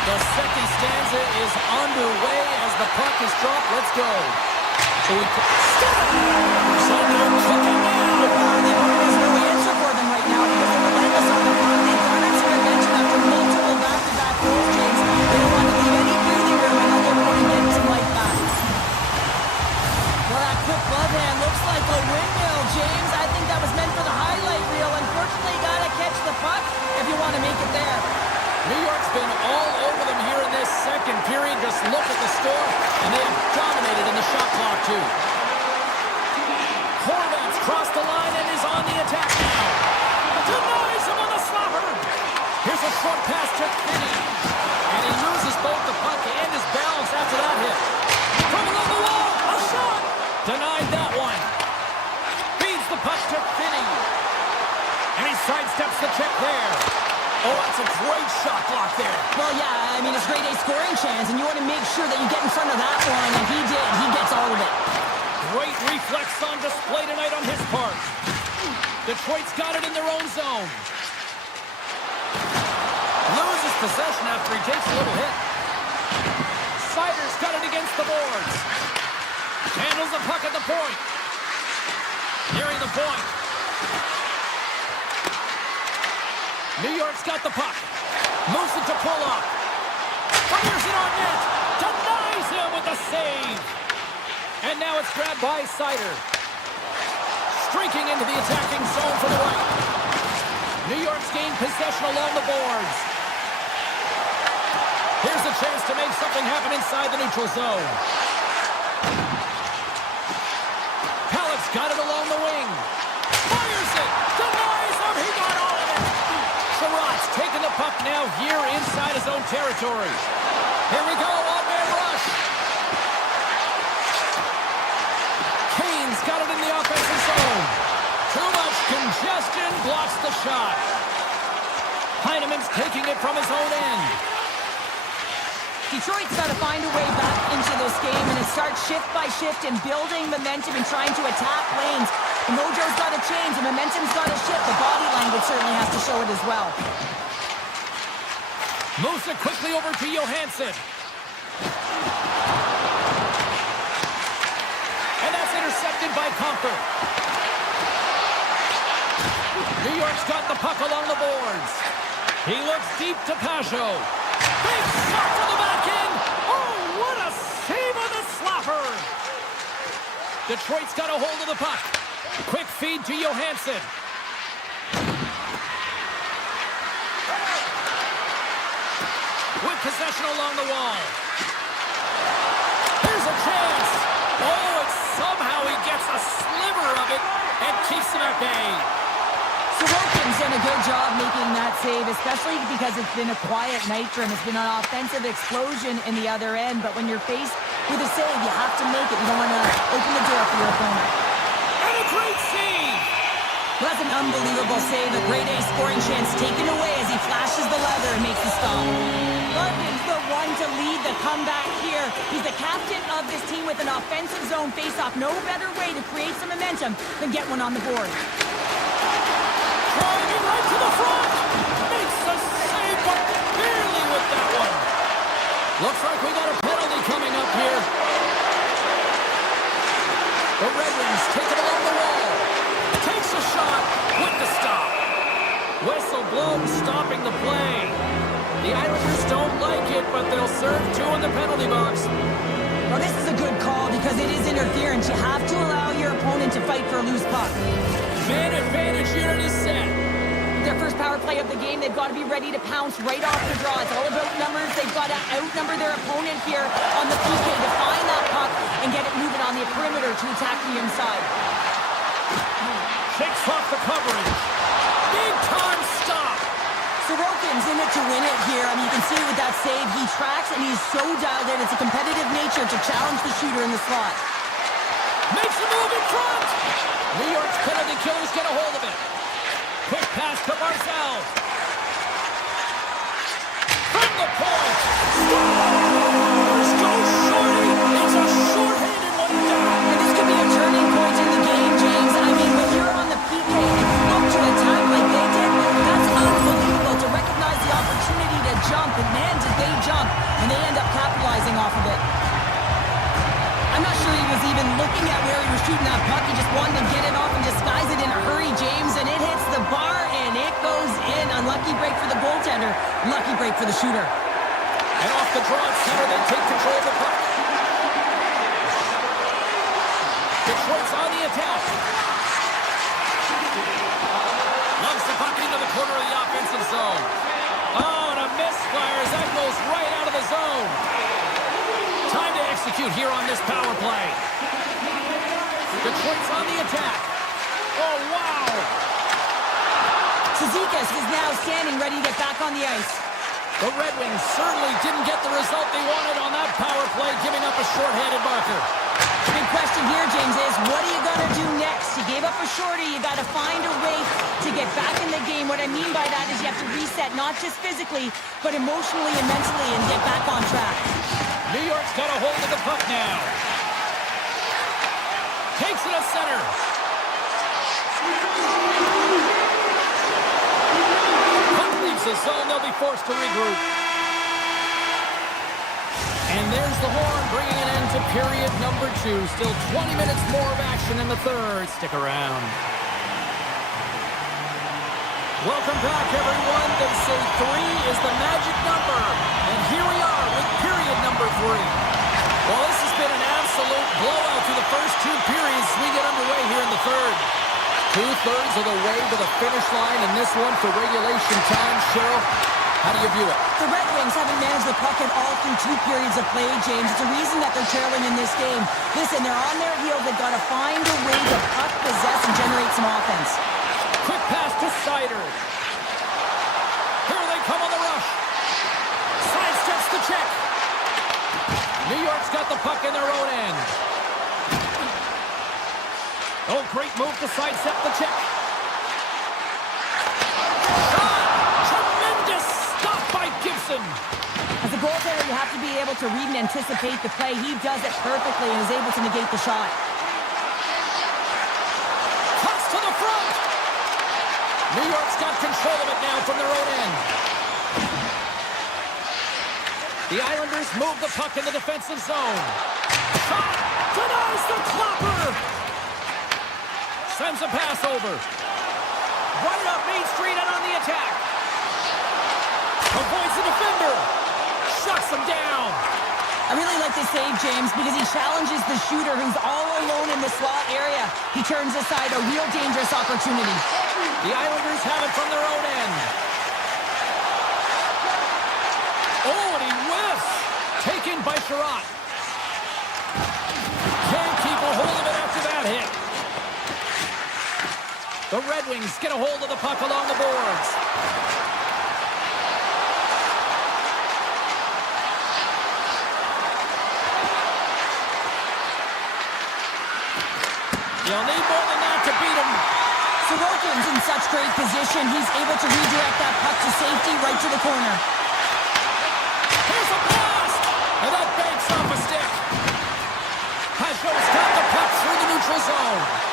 The second stanza is underway as the puck is dropped. Let's go. So they're cooking now. There's no answer for them right now because they're relentless on the run. They garnered some attention after multiple back-to-back goals, James. They don't want to leave any breathing room and let their opponent get some life back. Well, that quick glove hand looks like a windmill, James. I think that was meant for the highlight reel. Unfortunately, you gotta catch the puck if you want to make it there. New York's been all over them here in this second period. Just look at the score, and they have dominated in the shot clock, too. Horvat's crossed the line and is on the attack now. Denies him on the slapper. Here's a short pass to Finney. And he loses both the puck and his balance after that hit. From along the wall, a shot. Denied that one. Feeds the puck to Finney. And he sidesteps the check there. Oh, that's a great shot block there. Well, yeah, I mean, it's grade A scoring chance, and you want to make sure that you get in front of that one, and he did. He gets all of it. Great reflex on display tonight on his part. Detroit's got it in their own zone. Loses possession after he takes a little hit. Sider's got it against the boards. Handles the puck at the point. Nearing the point. New York's got the puck. Moves it to pull up. Fires it on net. Denies him with the save. And now it's grabbed by Sider. Streaking into the attacking zone for the right. New York's gained possession along the boards. Here's a chance to make something happen inside the neutral zone. Halleck's got it along the wing. Fires it. Denies him. He got all of it. Sherratt's taking the puck now here inside his own territory. Here we go, all-man rush. Kane's got it in the offensive zone. Too much congestion blocks the shot. Heineman's taking it from his own end. Detroit's got to find a way back into this game, and it starts shift by shift and building momentum and trying to attack lanes. The mojo's got to change. The momentum's got to shift. The body language certainly has to show it as well. Moves it quickly over to Johansson. And that's intercepted by Comfort. New York's got the puck along the boards. He looks deep to Pajot. Big shot to the back end. Oh, what a save on the slapper. Detroit's got a hold of the puck. Quick feed to Johansson. With possession along the wall. Here's a chance. Oh, and somehow he gets a sliver of it and keeps him at bay. Sorokin's done a good job making that save, especially because it's been a quiet night for him. It's been an offensive explosion in the other end, but when you're faced with a save, you have to make it. You don't want to open the door for your opponent. And a great save! Well, that's an unbelievable save. A grade A scoring chance taken away as he flashes the leather and makes the stop. Larkin's the one to lead the comeback here. He's the captain of this team with an offensive zone faceoff. No better way to create some momentum than get one on the board. Driving right to the front. Makes the save, but barely with that one. Looks like we got a penalty coming up here. The Red Wings take it along the wall. Takes a shot with the stop. Whistle blown, stopping the play. The Islanders don't like it, but they'll serve 2 in the penalty box. Well, this is a good call because it is interference. You have to allow your opponent to fight for a loose puck. Man advantage unit is set. Their first power play of the game, they've got to be ready to pounce right off the draw. It's all about numbers. They've got to outnumber their opponent here on the PK to find that puck and get it moving on the perimeter to attack the inside. Shakes off the coverage. Big time stop. Sorokin's in it to win it here. I mean, you can see with that save, he tracks and he's so dialed in. It's a competitive nature to challenge the shooter in the slot. Makes a move in front. New York's penalty killers get a hold of it. Quick pass to Barzal. From the point. Scores! Go Shorty! It's a short-handed one down. And this could be a turning point in the game, James. I mean, when you're on the PK, look to for the shooter. And off the draw at center, they take control of the puck. Detroit's on the attack. Loves the puck into the corner of the offensive zone. Oh, and a misfire as that goes right out of the zone. Time to execute here on this power play. Detroit's on the attack. Oh, wow. Cizikas is now standing ready to get back on the ice. The Red Wings certainly didn't get the result they wanted on that power play, giving up a shorthanded marker. The big question here, James, is what are you going to do next? You gave up a shorty. You got to find a way to get back in the game. What I mean by that is you have to reset, not just physically, but emotionally and mentally, and get back on track. New York's got a hold of the puck now. Takes it to center. Puck leaves the zone. They'll be forced to regroup. And there's the horn, bringing an end to period number 2. Still 20 minutes more of action in the third. Stick around. Welcome back, everyone. They say 3 is the magic number. And here we are with period number 3. Well, this has been an absolute blowout through the first 2 periods. We get underway here in the third. 2/3 of the way to the finish line, and this one for regulation time. Cheryl, how do you view it? The Red Wings haven't managed the puck at all through 2 periods of play, James. It's a reason that they're trailing in this game. Listen, they're on their heels. They've got to find a way to puck possess and generate some offense. Quick pass to Sider. Here they come on the rush. Sidesteps the check. New York's got the puck in their own end. Oh, great move to sidestep the check. Tremendous stop by Gibson. As a goaltender, you have to be able to read and anticipate the play. He does it perfectly and is able to negate the shot. Cuts to the front. New York's got control of it now from their own end. The Islanders move the puck in the defensive zone. Shot! Denies the klopper! Sends a pass over. Right up Main Street and on the attack. Avoids the defender. Shuts him down. I really like this save, James, because he challenges the shooter who's all alone in the slot area. He turns aside a real dangerous opportunity. The Islanders have it from their own end. Oh, and he whiffs. Taken by Sherratt. Can't keep a hold of it after that hit. The Red Wings get a hold of the puck along the boards. You'll need more than that to beat him. Sorokin's in such great position. He's able to redirect that puck to safety right to the corner. Here's a blast! And that banks off a stick. Pajot's got the puck through the neutral zone.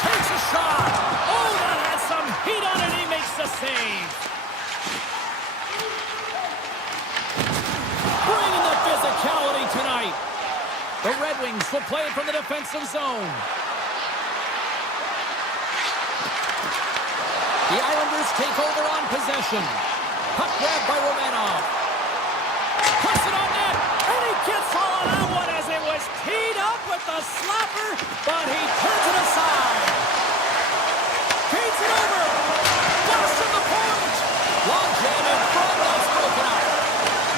Takes a shot. Oh, that has some heat on it. He makes the save. Bringing the physicality tonight. The Red Wings will play it from the defensive zone. The Islanders take over on possession. Puck grabbed by Romanov. Puts it on net, and he gets all on that one as it was teed up with the slapper, but he turns it aside. Feeds it over. Blast from the point. Long jam in front, that's broken up.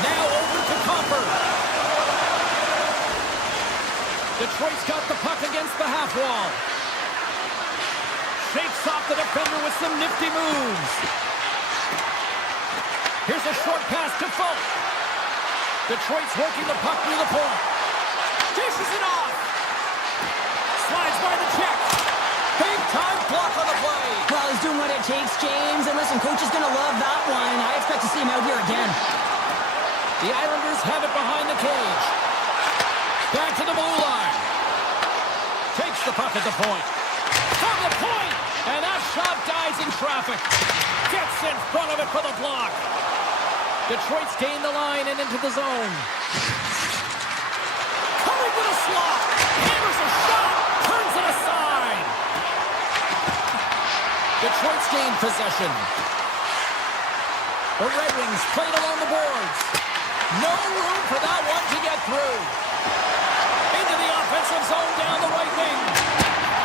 Now over to Comfort. Detroit's got the puck against the half wall. Shakes off the defender with some nifty moves. Here's a short pass to Folk. Detroit's working the puck near the point. Dishes it off. Slides by the check. Big time block on the play. Well, he's doing what it takes, James. And listen, coach is going to love that one. I expect to see him out here again. The Islanders have it behind the cage. Back to the blue line. Takes the puck at the point. From the point. And that shot dies in traffic. Gets in front of it for the block. Detroit's gained the line and into the zone. Coming with a slot. Hammers a shot. Turns it aside. Detroit's gained possession. The Red Wings played along the boards. No room for that one to get through. Into the offensive zone down the right wing.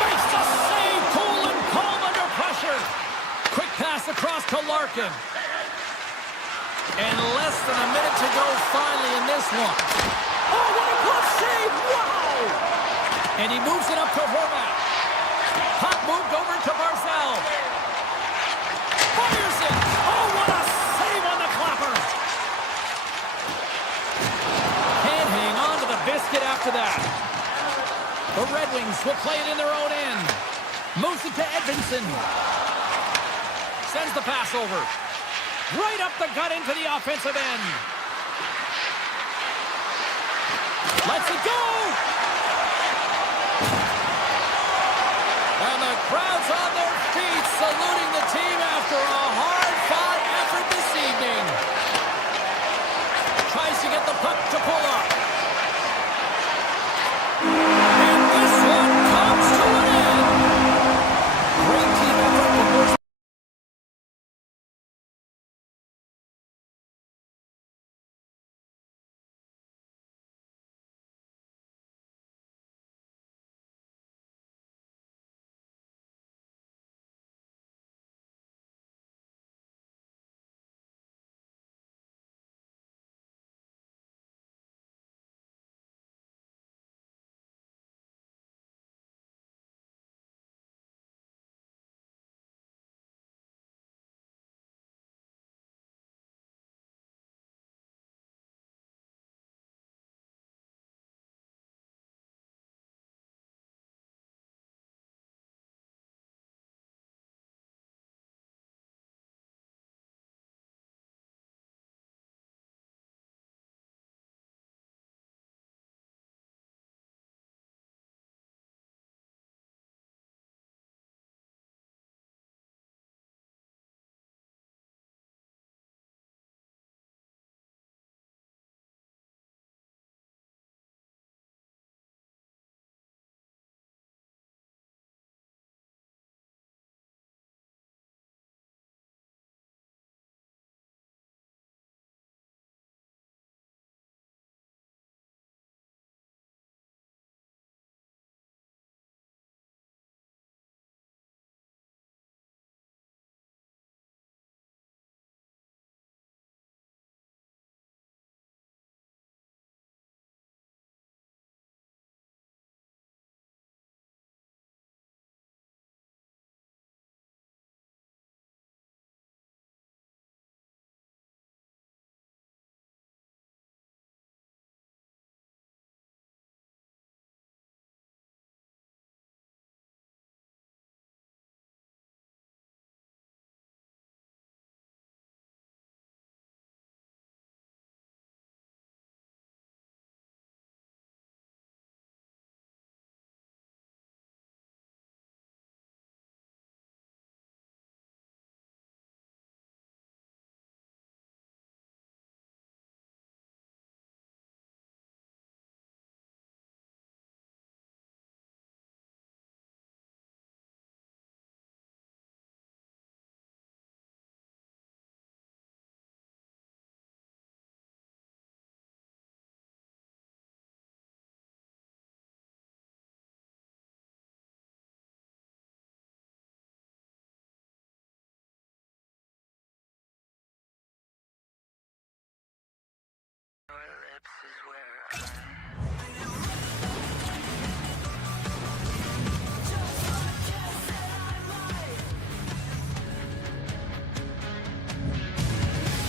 Makes the save. Cool and calm under pressure. Quick pass across to Larkin. And less than a minute to go finally in this one. Oh, what a glove save! Wow! And he moves it up to Horvat. Puck moved over to Barzal. Fires it! Oh, what a save on the clapper! Can't hang on to the biscuit after that. The Red Wings will play it in their own end. Moves it to Edvinsson. Sends the pass over. Right up the gut into the offensive end. Lets it go! And the crowd's on their feet, saluting the team after a hard-fought effort this evening. Tries to get the puck to pull up. And this one comes to an end. Great team effort before.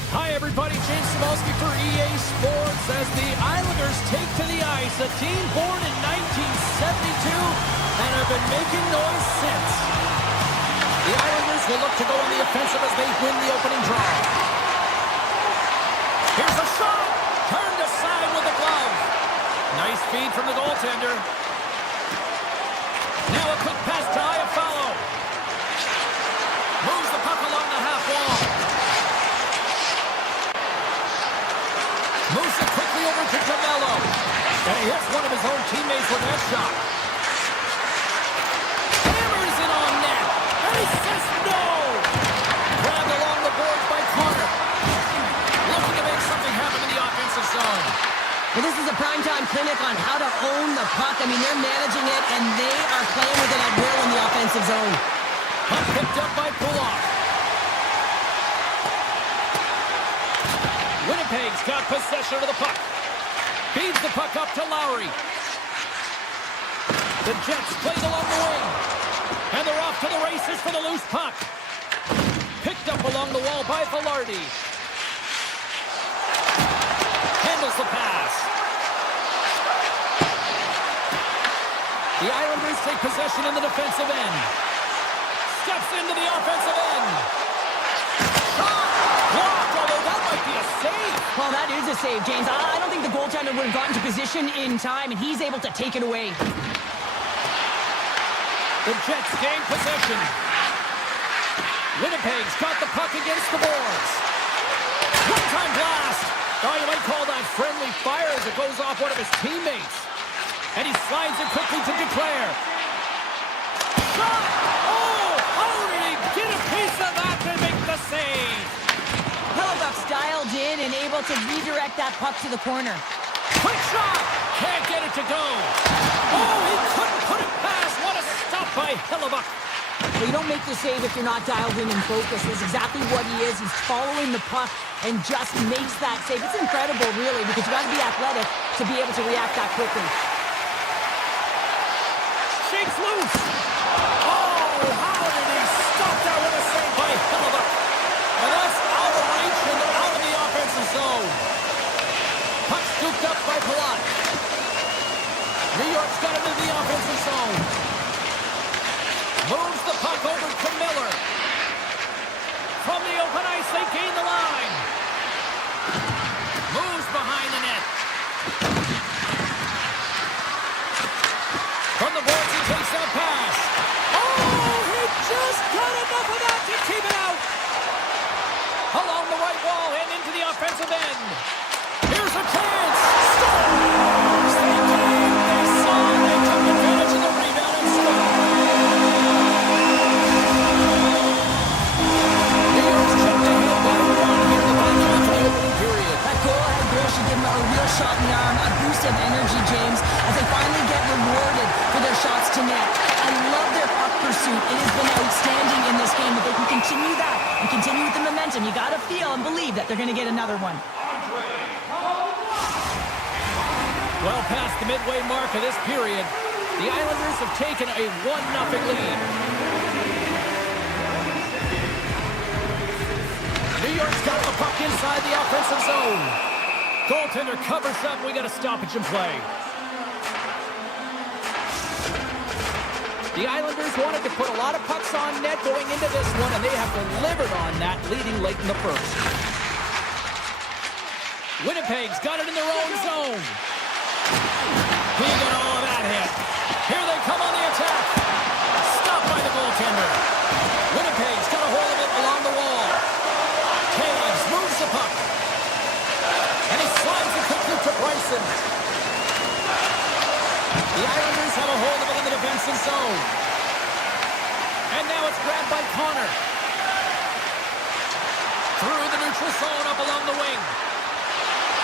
Hi, everybody. James Cybulski for EA Sports as the Islanders take to the ice, a team born in 1972 and have been making noise since. The Islanders will look to go on the offensive as they win the opening draw. Here's a shot! Turned aside with the glove. Nice feed from the goaltender. Now a quick pass to Iafallo. Moves the puck along the half wall. Moves it quickly over to DeMello. And he hits one of his own teammates with that shot. Hammers it on net. And he says no. Grabbed along the boards by Connor. clinic on how to own the puck. I mean, they're managing it, and they are playing with it at will in the offensive zone. Puck picked up by Kodiak. Winnipeg's got possession of the puck. Feeds the puck up to Lowry. The Jets played along the wing. And they're off to the races for the loose puck. Picked up along the wall by Velarde. Handles the pass. The Islanders take possession in the defensive end. Steps into the offensive end. Shot! Blocked, although that might be a save. Well, that is a save, James. I don't think the goaltender would have gotten to position in time, and he's able to take it away. The Jets gain possession. Winnipeg's got the puck against the boards. One-time blast. Oh, you might call that friendly fire as it goes off one of his teammates. And he slides it quickly to Declare. Shot! Oh! How did he get a piece of that to make the save? Hellebuyck's dialed in and able to redirect that puck to the corner. Quick shot! Can't get it to go. Oh, he couldn't put it past. What a stop by Hellebuyck. Well, you don't make the save if you're not dialed in and focused. That's exactly what he is. He's following the puck and just makes that save. It's incredible, really, because you got to be athletic to be able to react that quickly. Shakes loose. Oh, how did he stop that with a save by Hellebuyck? And that's out of reach and out of the offensive zone. Puck scooped up by Palat. New York's got it in the offensive zone. Moves the puck over to Miller. From the open ice, they gain the line. Moves behind the net. From the boards, he takes that pass. Oh, he just got enough of that to keep it out. Along the right wall and into the offensive end. Here's a chance. Stars! They came, they saw, they took advantage of the rebound and scored. New York's checked ahead by 1 here in the back half of the opening period. That goal-ahead goal should give them a real shot in the arm, a boost of energy, James, as they finally get rewarded for their shots to net. I love their puck pursuit. It has been outstanding in this game. If they can continue that and continue with the momentum, you got to feel and believe that they're going to get another one. Well past the midway mark of this period, the Islanders have taken a 1-0 lead. New York's got the puck inside the offensive zone. Goaltender covers up. We got a stoppage in play. The Islanders wanted to put a lot of pucks on net going into this one, and they have delivered on that, leading late in the first. Winnipeg's got it in their own zone. He got all of that hit. Here they come on the attack. Stopped by the goaltender. Winnipeg's got a hold of it along the wall. Taves moves the puck. And he slides it quickly to Bryson. The Islanders have a hold of it in the defensive zone. And now it's grabbed by Connor. Through the neutral zone up along the wing.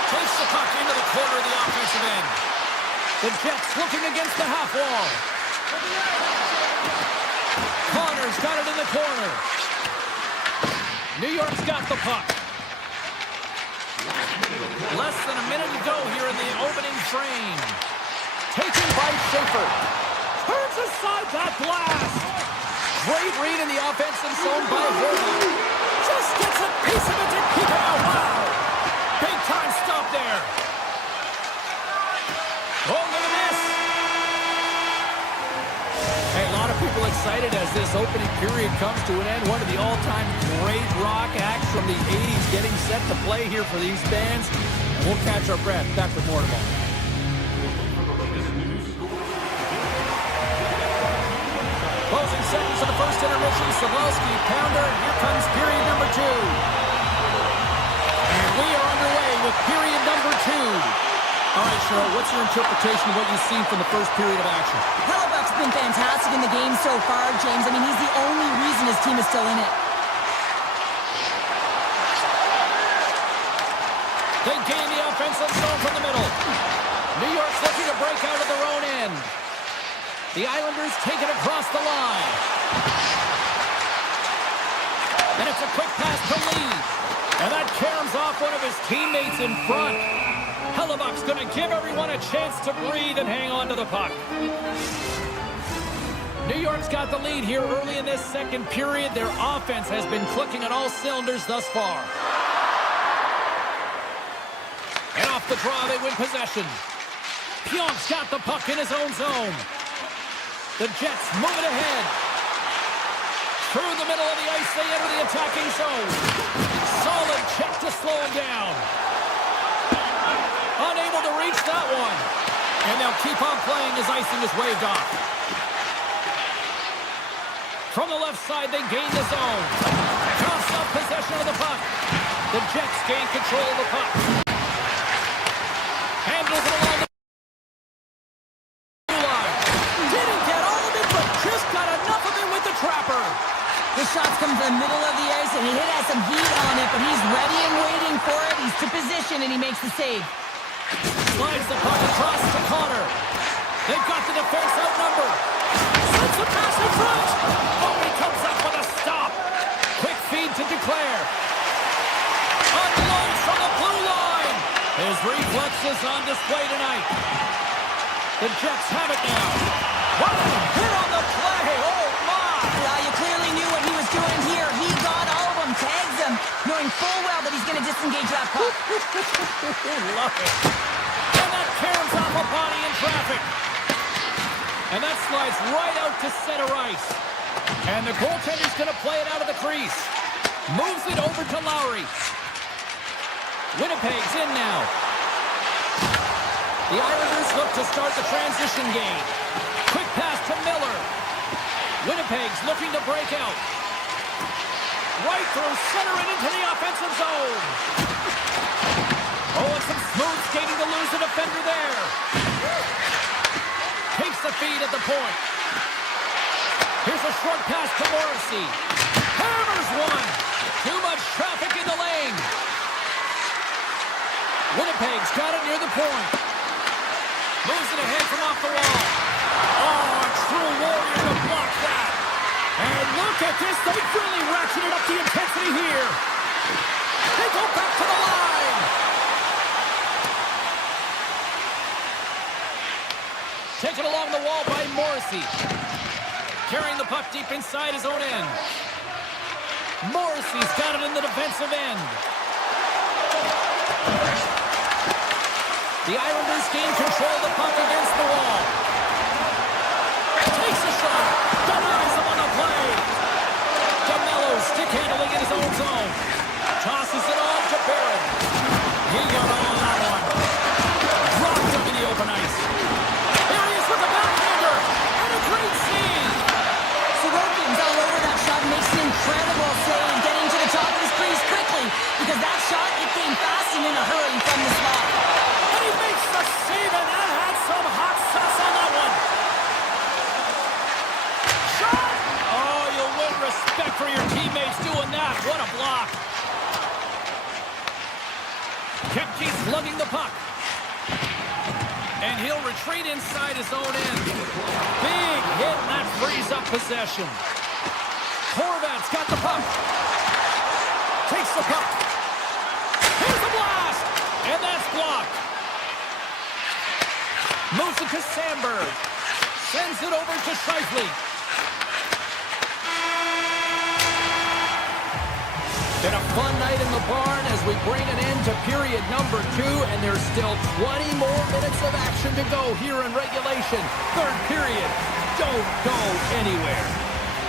Takes the puck into the corner of the offensive end. The Jets looking against the half wall. Connor's got it in the corner. New York's got the puck. Less than a minute to go here in the opening frame. Taken by Schaefer. Turns aside that blast. Great read in the offensive zone by Horvath. Just gets a piece of it to keep it out. Wow. Big time stop there. Oh, look at this. Hey, a lot of people excited as this opening period comes to an end. One of the all-time great rock acts from the 80s getting set to play here for these bands. And we'll catch our breath. Back with more tomorrow. Closing seconds of the first intermission. Sablowski, pounder. Here comes period number 2. And we are underway with period number 2. All right, Cheryl, what's your interpretation of what you've seen from the first period of action? Hellebuyck's been fantastic in the game so far, James. I mean, he's the only reason his team is still in it. They gain the offensive zone from the middle. New York's looking to break out of their own end. The Islanders take it across the line. And it's a quick pass to Lee. And that caroms off one of his teammates in front. Hellebuck's going to give everyone a chance to breathe and hang on to the puck. New York's got the lead here early in this second period. Their offense has been clicking on all cylinders thus far. And off the draw, they win possession. Pionk's got the puck in his own zone. The Jets move it ahead. Through the middle of the ice, they enter the attacking zone. Solid check to slow him down. Unable to reach that one. And they'll keep on playing as icing is waved off. From the left side, they gain the zone. Toss up possession of the puck. The Jets gain control of the puck. Handles it along the blue line. Didn't get all of it, but just got enough of it with the trapper. The shots come from the middle of the ice, and he has some heat on it, but he's ready and waiting for it. He's to position, and he makes the save. Slides the puck across to Connor. They've got the defense outnumbered. Sends the pass in front. Oh, he comes up with a stop. Quick feed to Declare. Unloads from the blue line. His reflexes on display tonight. The Jets have it now. What a hit on the play. Oh, my. Well, you clearly knew what he was doing here. He got all of them, tags them, knowing full well that he's going to disengage that puck. Love it. And that caroms off a body in traffic. And that slides right out to center ice. And the goaltender's going to play it out of the crease. Moves it over to Lowry. Winnipeg's in now. The Islanders look to start the transition game. Quick pass to Miller. Winnipeg's looking to break out. Right through center and into the offensive zone. Oh, and some smooth skating to lose the defender there. Takes the feed at the point. Here's a short pass to Morrissey. Hammers one. Too much traffic in the lane. Winnipeg's got it near the point. Moves it ahead from off the wall. Oh, a true warrior to block that. And look at this. They've really ratcheted up the intensity here. They go back to the line. Taken along the wall by Morrissey. Carrying the puck deep inside his own end. Morrissey's got it in the defensive end. The Islanders gain control of the puck against the wall. Takes a shot. Denies him on the play. DeMello stick handling in his own zone. Tosses it on to Barron. He got on that one. Dropped him in the open ice. There he is with the backhander. And a great save. Sorokin's all over that shot, makes an incredible save, getting to the top of his crease quickly, because that shot, it came fast and in a hurry from the spot. And he makes the save, and that had some hot sauce on that one. Shot! Oh, you'll win respect for your teammates doing that. What a block. Kepke's lugging the puck. And he'll retreat inside his own end. Big hit, and that frees up possession. Horvat's got the puck. Takes the puck. Here's the blast! And that's blocked. Moves it to Sandberg. Sends it over to Scheifele. Been a fun night in the barn as we bring an end to period number 2, and there's still 20 more minutes of action to go here in regulation. Third period. Don't go anywhere.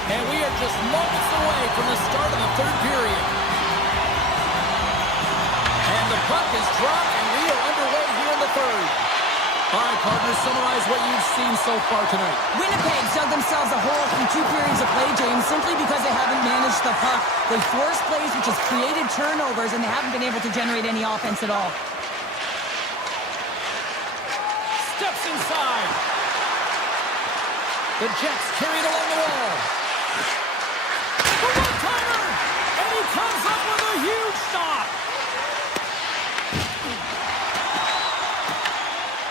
And we are just moments away from the start of the third period. And the puck is dropped, and we are underway here in the third. All right, partners, summarize what you've seen so far tonight. Winnipeg dug themselves a hole through 2 periods of play, James, simply because they haven't managed the puck. They forced plays, which has created turnovers, and they haven't been able to generate any offense at all. Steps inside. The Jets carried along the wall. The one-timer! And he comes up with a huge stop.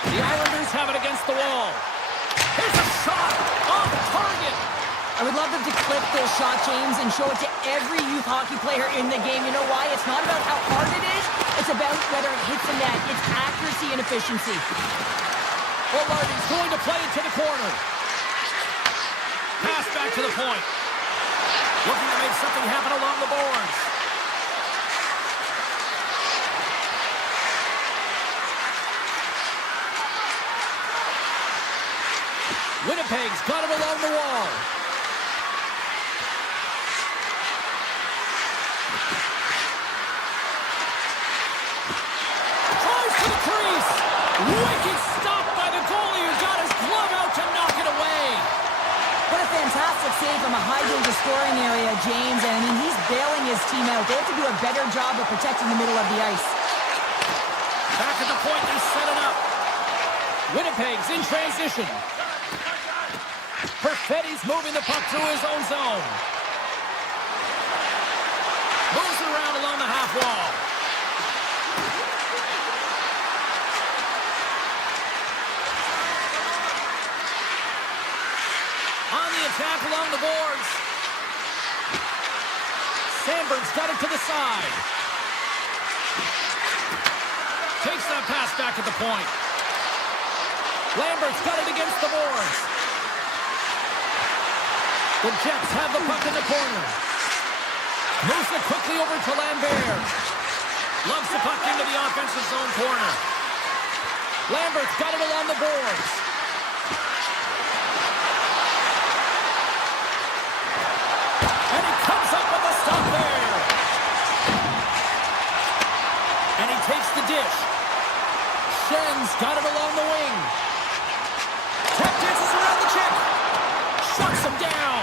The love them to clip this shot, James, and show it to every youth hockey player in the game. You know why? It's not about how hard it is. It's about whether it hits the net. It's accuracy and efficiency. Well, Lardy's going to play it to the corner. Pass back to the point. Looking to make something happen along the boards. Winnipeg's got it along the wall. Tries to the crease. Wicked stop by the goalie who got his glove out to knock it away. What a fantastic save from a high-danger scoring area, James. And, I mean, he's bailing his team out. They have to do a better job of protecting the middle of the ice. Back at the point, they set it up. Winnipeg's in transition. Perfetti's moving the puck through his own zone. Moves it around along the half wall. On the attack along the boards. Sandberg's got it to the side. Takes that pass back at the point. Lambert's got it against the boards. The Jets have the puck in the corner. Moves it quickly over to Lambert. Loves the puck into the offensive zone corner. Lambert's got it along the boards. And he comes up with a stop there. And he takes the dish. Schen's got it along the wing. Tap dances around the check. Shuts him down.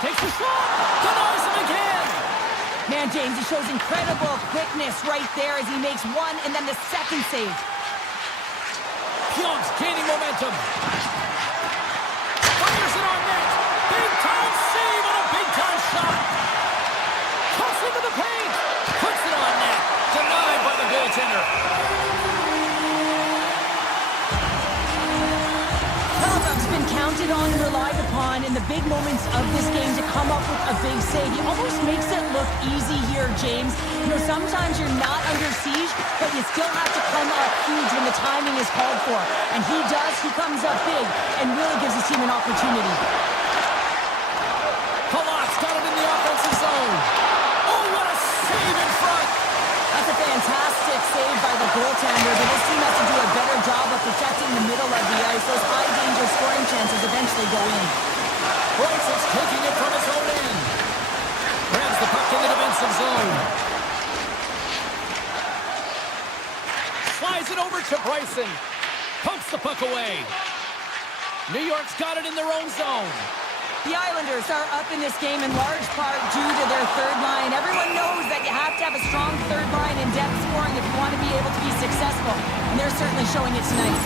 Takes the shot. Denies him again. Man, James, he shows incredible quickness right there as he makes one and then the second save. Pionk's gaining momentum. Fires it on net. Big time save and a big time shot. Cuts into the paint. Puts it on net. Denied by the goaltender. Counted on, relied upon in the big moments of this game to come up with a big save. He almost makes it look easy here, James. You know, sometimes you're not under siege, but you still have to come up huge when the timing is called for. And he does. He comes up big and really gives his team an opportunity. Kodiak's got it in the offensive zone. Oh, what a save in front. That's a fantastic save by the goaltender, but this team has to do a better job of protecting the middle of the ice. Those high-danger scoring chances eventually go in. Bryson's taking it from his own end. Grabs the puck in the defensive zone. Slides it over to Bryson. Pumps the puck away. New York's got it in their own zone. The Islanders are up in this game in large part due to their third line. Everyone knows that you have to have a strong third line in depth scoring if you want to be able to be successful, and they're certainly showing it tonight.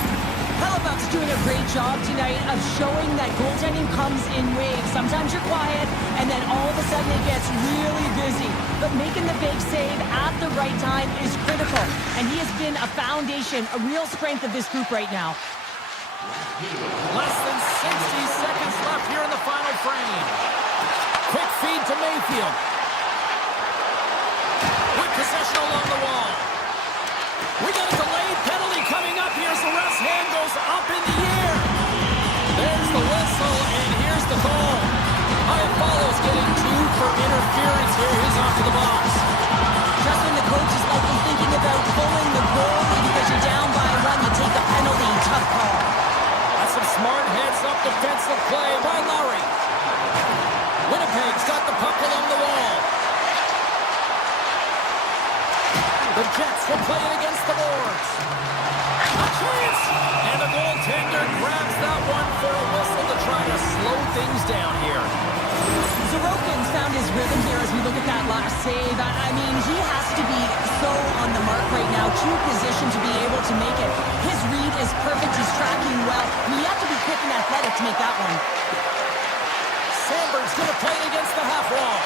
Hellebuyck's doing a great job tonight of showing that goaltending comes in waves. Sometimes you're quiet, and then all of a sudden it gets really busy. But making the big save at the right time is critical, and he has been a foundation, a real strength of this group right now. Less than 60 seconds left here in the final frame. Quick feed to Mayfield. With possession along the wall. We got a delayed penalty coming up. Here's the ref's hand goes up in the air. There's the whistle, and here's the call. Iafallo's getting 2 for interference here. He's off to the box. Just when the coach is likely thinking about pulling the goalie because you're down by 1, you take a penalty. Tough call. Some smart heads-up defensive play by Lowry. Winnipeg's got the puck along the wall. The Jets will play it against the boards. A chance! And the goaltender grabs that one for a whistle to try to slow things down here. Sorokin's found his rhythm here as we look at that last save. I mean, he has to be so on the mark right now, true position to be able to make it. His read is perfect. He's tracking well. I mean, you have to be quick and athletic to make that one. Sandberg's going to play it against the half wall.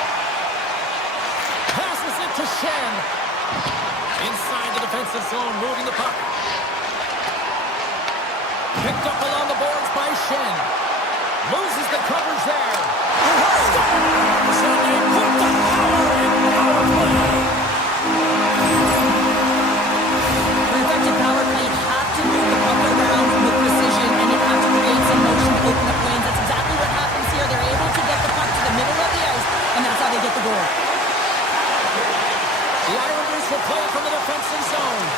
Passes it to Schenn. Inside the defensive zone, moving the puck. Picked up along the boards by Schenn. Loses the coverage there. Scores! And they put the power in power play. For effective power play, you have to move the puck around with precision, and you have to create some motion to open up lanes. That's exactly what happens here. They're able to get the puck to the middle of the ice, and that's how they get the goal. The Islanders will play from the defensive zone.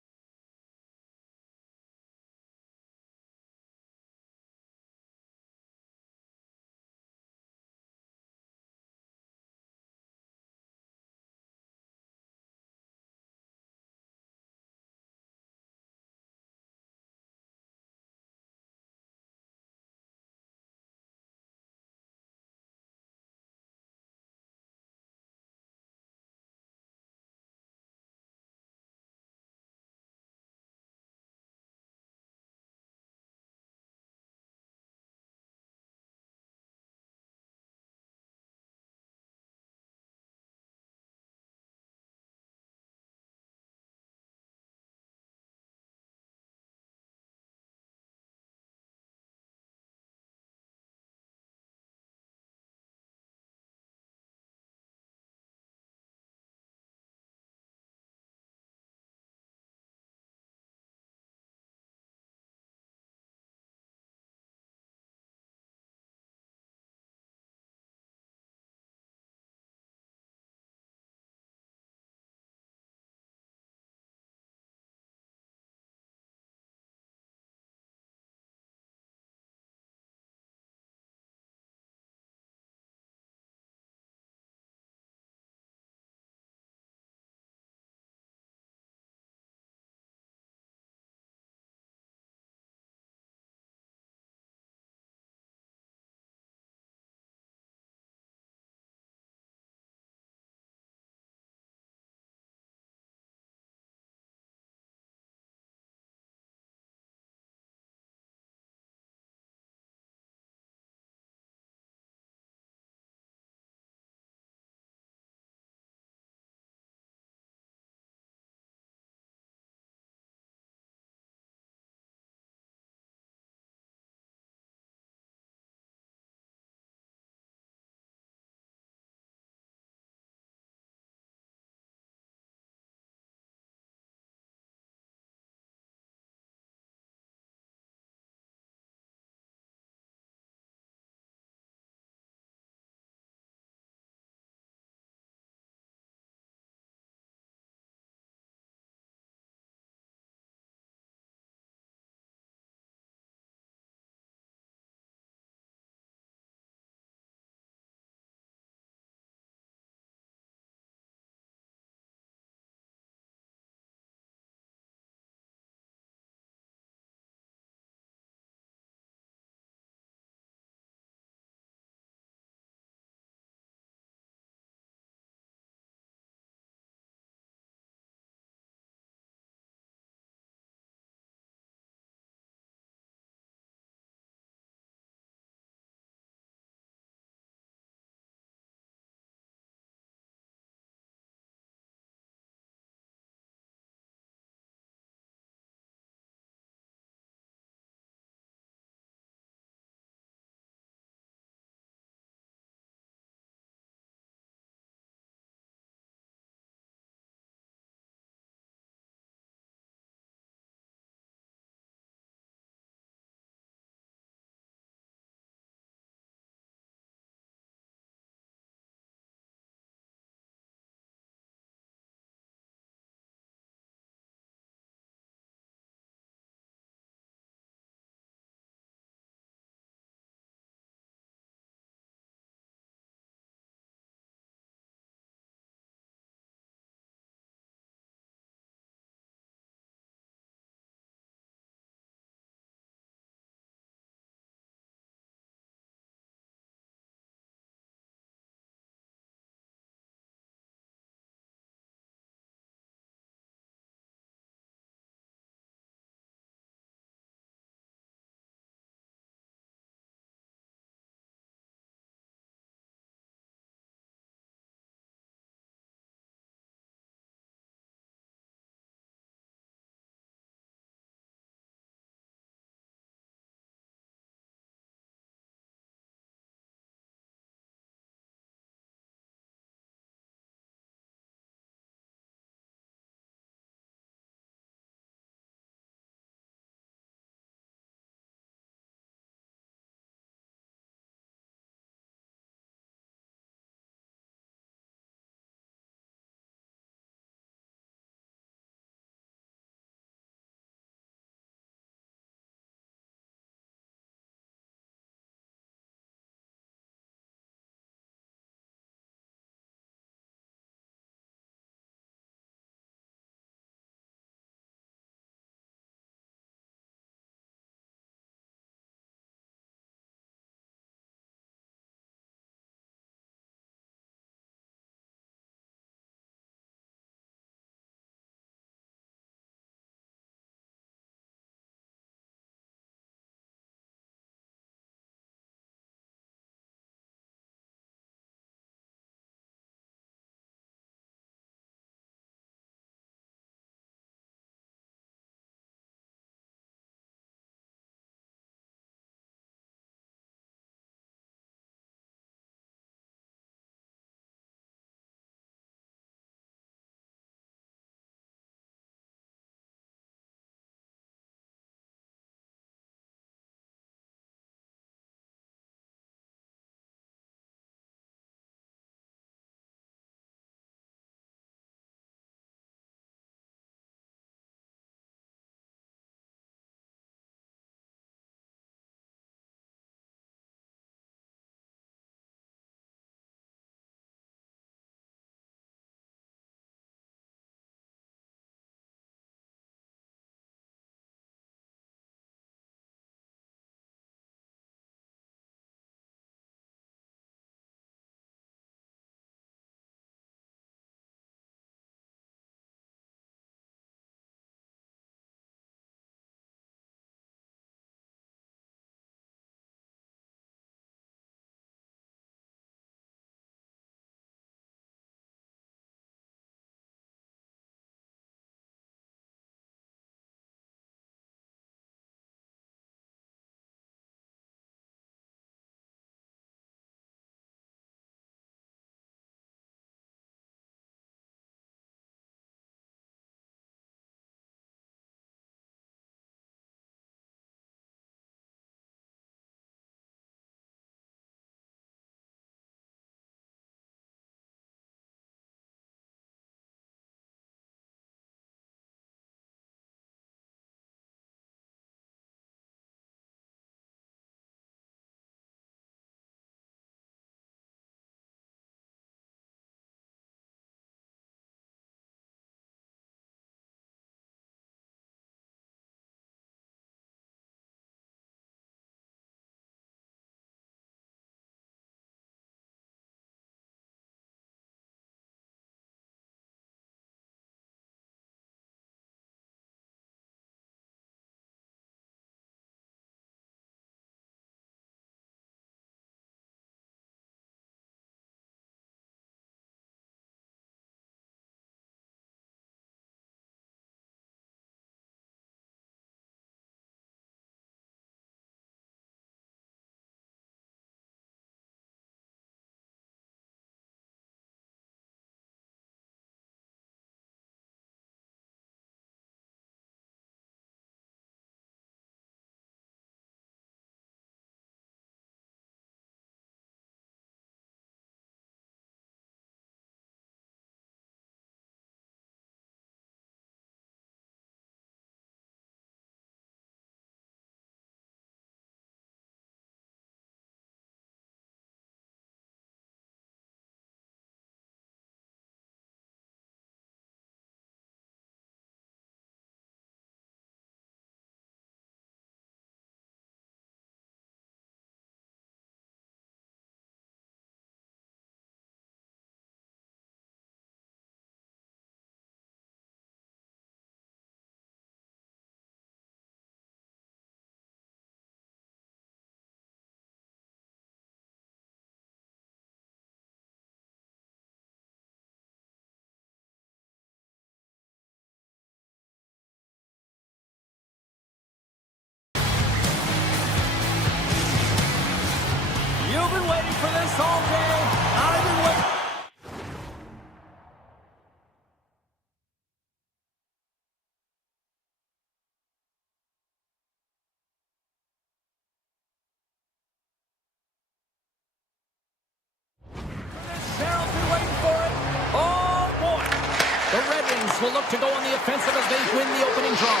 will look to go on the offensive as they win the opening draw.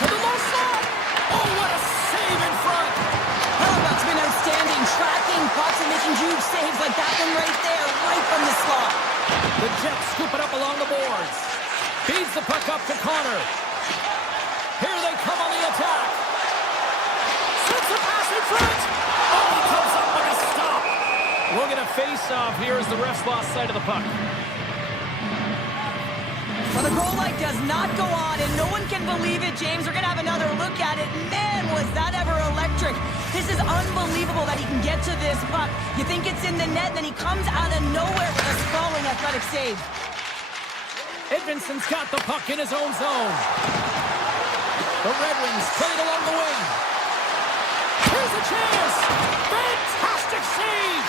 To the low slot. Oh, what a save in front. Oh, that's been outstanding. Tracking pucks and making huge saves like that one right there, right from the slot. The Jets scoop it up along the boards. Feeds the puck up to Connor. Here they come on the attack. Sends a pass in front. Oh, he comes up with a stop. We'll get a face-off here as the refs lost sight of the puck. Well, the goal light does not go on, and no one can believe it, James. We're going to have another look at it. Man, was that ever electric. This is unbelievable that he can get to this puck. You think it's in the net, then he comes out of nowhere with a sprawling athletic save. Edvinson's got the puck in his own zone. The Red Wings play it along the wing. Here's a chance. Fantastic save.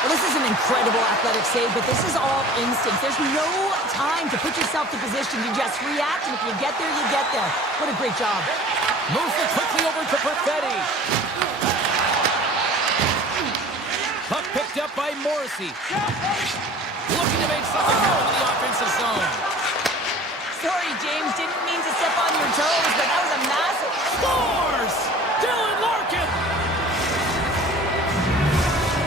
Well, this is an incredible athletic save, but this is all instinct. There's no time to put yourself to position. You just react, and if you get there, you get there. What a great job. Moves it quickly over to Perfetti. Puck picked up by Morrissey. Looking to make something more in the offensive zone. Sorry, James. Didn't mean to step on your toes, but that was a massive... Scores! Dylan Larkin!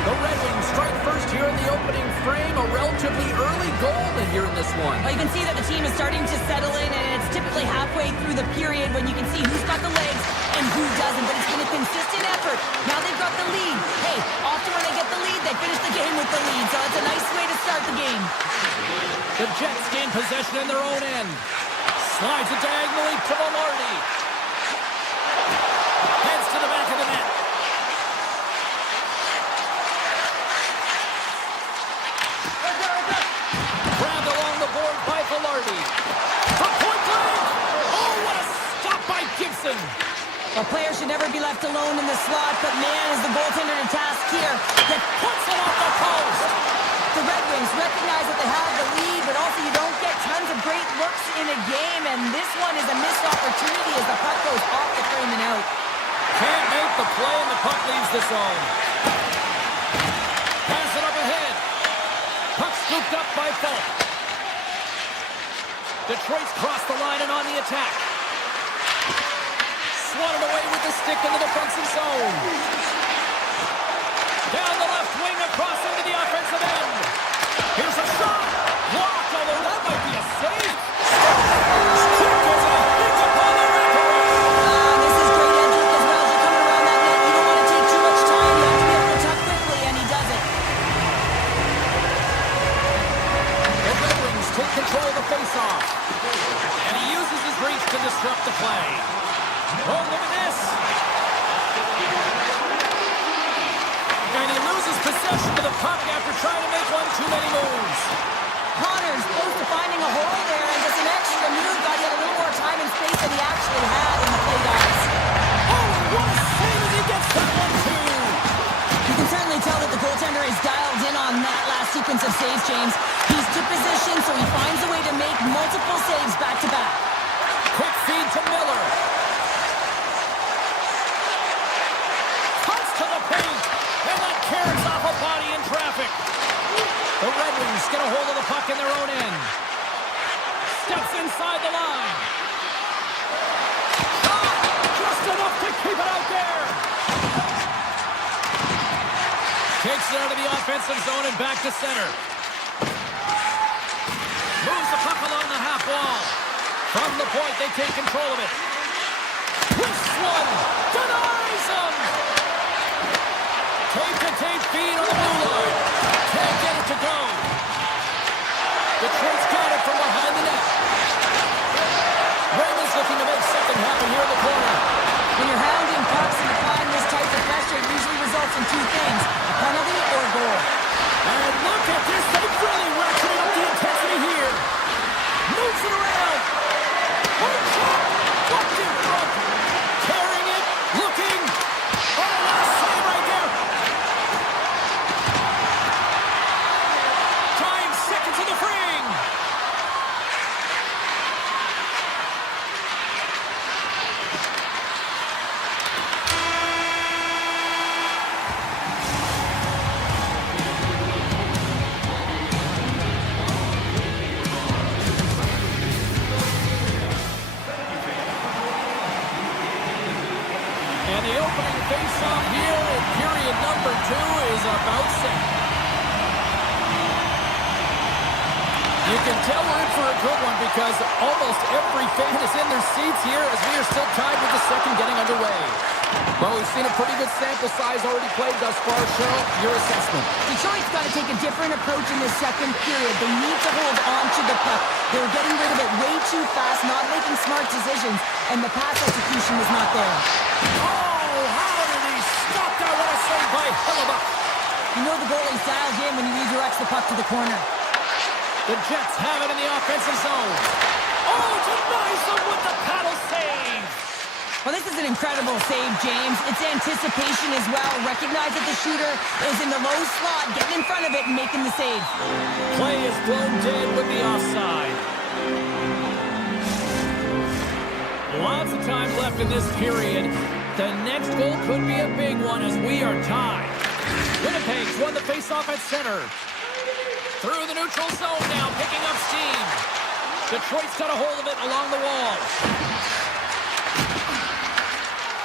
The Red Wings strike first here in the opening frame. A relatively early goal here in this one. Well, you can see that the team is starting to settle in, and it's typically halfway through the period when you can see who's got the legs and who doesn't. But it's been a consistent effort. Now they've got the lead. Hey, often when they get the lead, they finish the game with the lead. So it's a nice way to start the game. The Jets gain possession in their own end. Slides it diagonally to Velarde. Heads to the back of the net. Grabbed along the board by Velarde. From point blank. Oh, what a stop by Gibson. A player should never be left alone in the slot, but man, is the goaltender to task here. That puts it off the post. The Red Wings recognize that they have the lead, but also you don't get tons of great looks in a game, and this one is a missed opportunity as the puck goes off the frame and out. Can't make the play, and the puck leaves the zone. Pass it up ahead. Puck scooped up by Falk. Detroit's crossed the line and on the attack. Swatted away with the stick into the defensive zone. Down the left wing across into the offensive end. Here's a shot. Blocked, although that might be a save. Stick is a hit upon the referee. This is great edge as well as you're coming around that net. You don't want to take too much time. You have to be able to tuck quickly, and he does it. The Red Wings take control of the faceoff. And he uses his reach to disrupt the play. Oh, look at this. And he loses possession of the puck after trying to make one too many moves. Connor's close to finding a hole there, and just an extra move got yet a little more time and space than he actually had in the play guys. Oh, and what a save as he gets that one too. You can certainly tell that the goaltender is dialed in on that last sequence of saves, James. He's to position, so he finds a way to make multiple saves back to back. Quick feed to Miller. Cuts to the paint, and that carries off a body in traffic. The Red Wings get a hold of the puck in their own end. Steps inside the line. Shot! Just enough to keep it out there. Takes it out of the offensive zone and back to center. Moves the puck along the half wall. From the point, they take control of it. Twists one. Denies him. Tape-to-tape feed on the blue line. Can't get it to go. Detroit's got it from behind the net. Raymond's looking to make something happen here in the corner. When you're hounding pucks and applying this type of pressure, it usually results in two things, a penalty or a goal. And look at this. They've really ratcheted up the intensity here. Moves it around. One shot. Blocked in front. Carrying it. Looking. Oh, what a save right there. And the opening face-off here in period number 2 is about set. You can tell we're in for a good one because almost every fan is in their seats here as we are still tied with the second getting underway. Well, we've seen a pretty good sample size already played thus far. Cheryl, your assessment. Detroit's got to take a different approach in this second period. They need to hold on to the puck. They're getting rid of it way too fast, not making smart decisions, and the pass execution is not there. Oh, how did he stop that? What a save by Hellebuyck. You know the goalie's dialed in when he redirects the puck to the corner. The Jets have it in the offensive zone. Oh, denies them with the paddle save. Well, this is an incredible save, James. It's anticipation as well. Recognize that the shooter is in the low slot, getting in front of it and making the save. Play is blown dead with the offside. Lots of time left in this period. The next goal could be a big one as we are tied. Winnipeg's won the faceoff at center. Through the neutral zone now, picking up steam. Detroit's got a hold of it along the wall.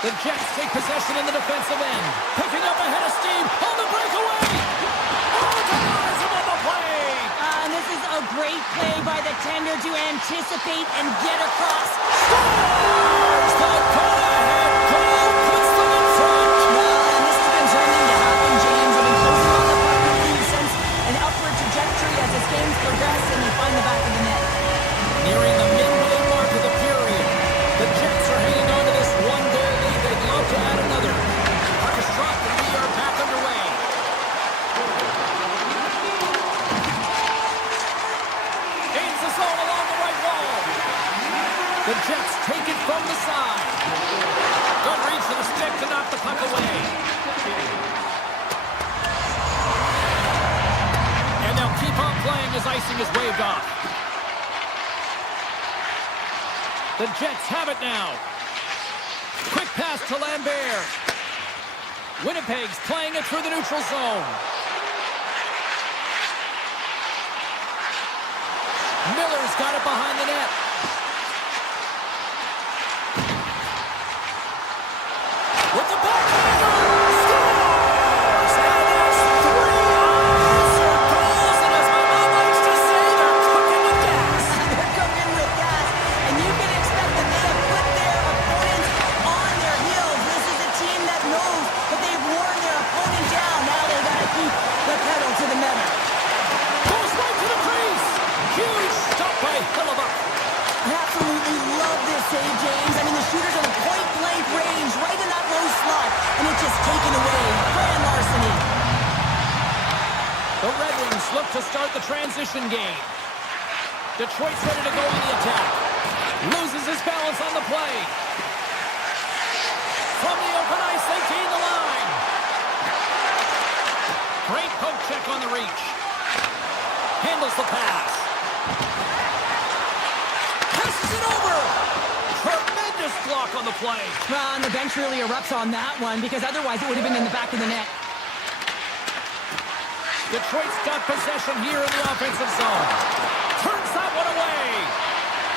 The Jets take possession in the defensive end. Picking up ahead of steam on the breakaway. Oh, denies him on the play. And this is a great play by the tender to anticipate and get across. Scores! The go-ahead goal puts them in front. And this has been turning to happen, James. They've been closing on the puck really since an upward trajectory as this game's progressed, and they find the back of the net. Nearing the midway mark of the period. The Jets are hanging on to this one-goal lead. They'd love to add another. Puck is dropped, and we are back underway. Gains the zone along the right wall. The Jets take it from the side. Good reach to the stick to knock the puck away. And they'll keep on playing as icing is waved off. The Jets have it now. Quick pass to Lambert. Winnipeg's playing it through the neutral zone. Miller's got it behind the net. With the backhander, scores! And there's 3 unanswered goals, and as my mom likes to say, they're cooking with gas. They're cooking with gas, and you can expect that they have put their opponents on their heels. This is a team that knows that they've worn their opponent down. Now they got to keep the pedal to the metal. Goes right to the crease. Huge stop by Hellebuyck. I absolutely love this save, James. I mean, the shooter's on a point-blank range, right in that low slot, and it's just taken away. Grand larceny. The Red Wings look to start the transition game. Detroit's ready to go on the attack. Loses his balance on the play. From the open ice, they gain the line. Great poke check on the reach. Handles the pass. Passes it over. Tremendous block on the play. And the bench really erupts on that one because otherwise it would have been in the back of the net. Detroit's got possession here in the offensive zone. Turns that one away.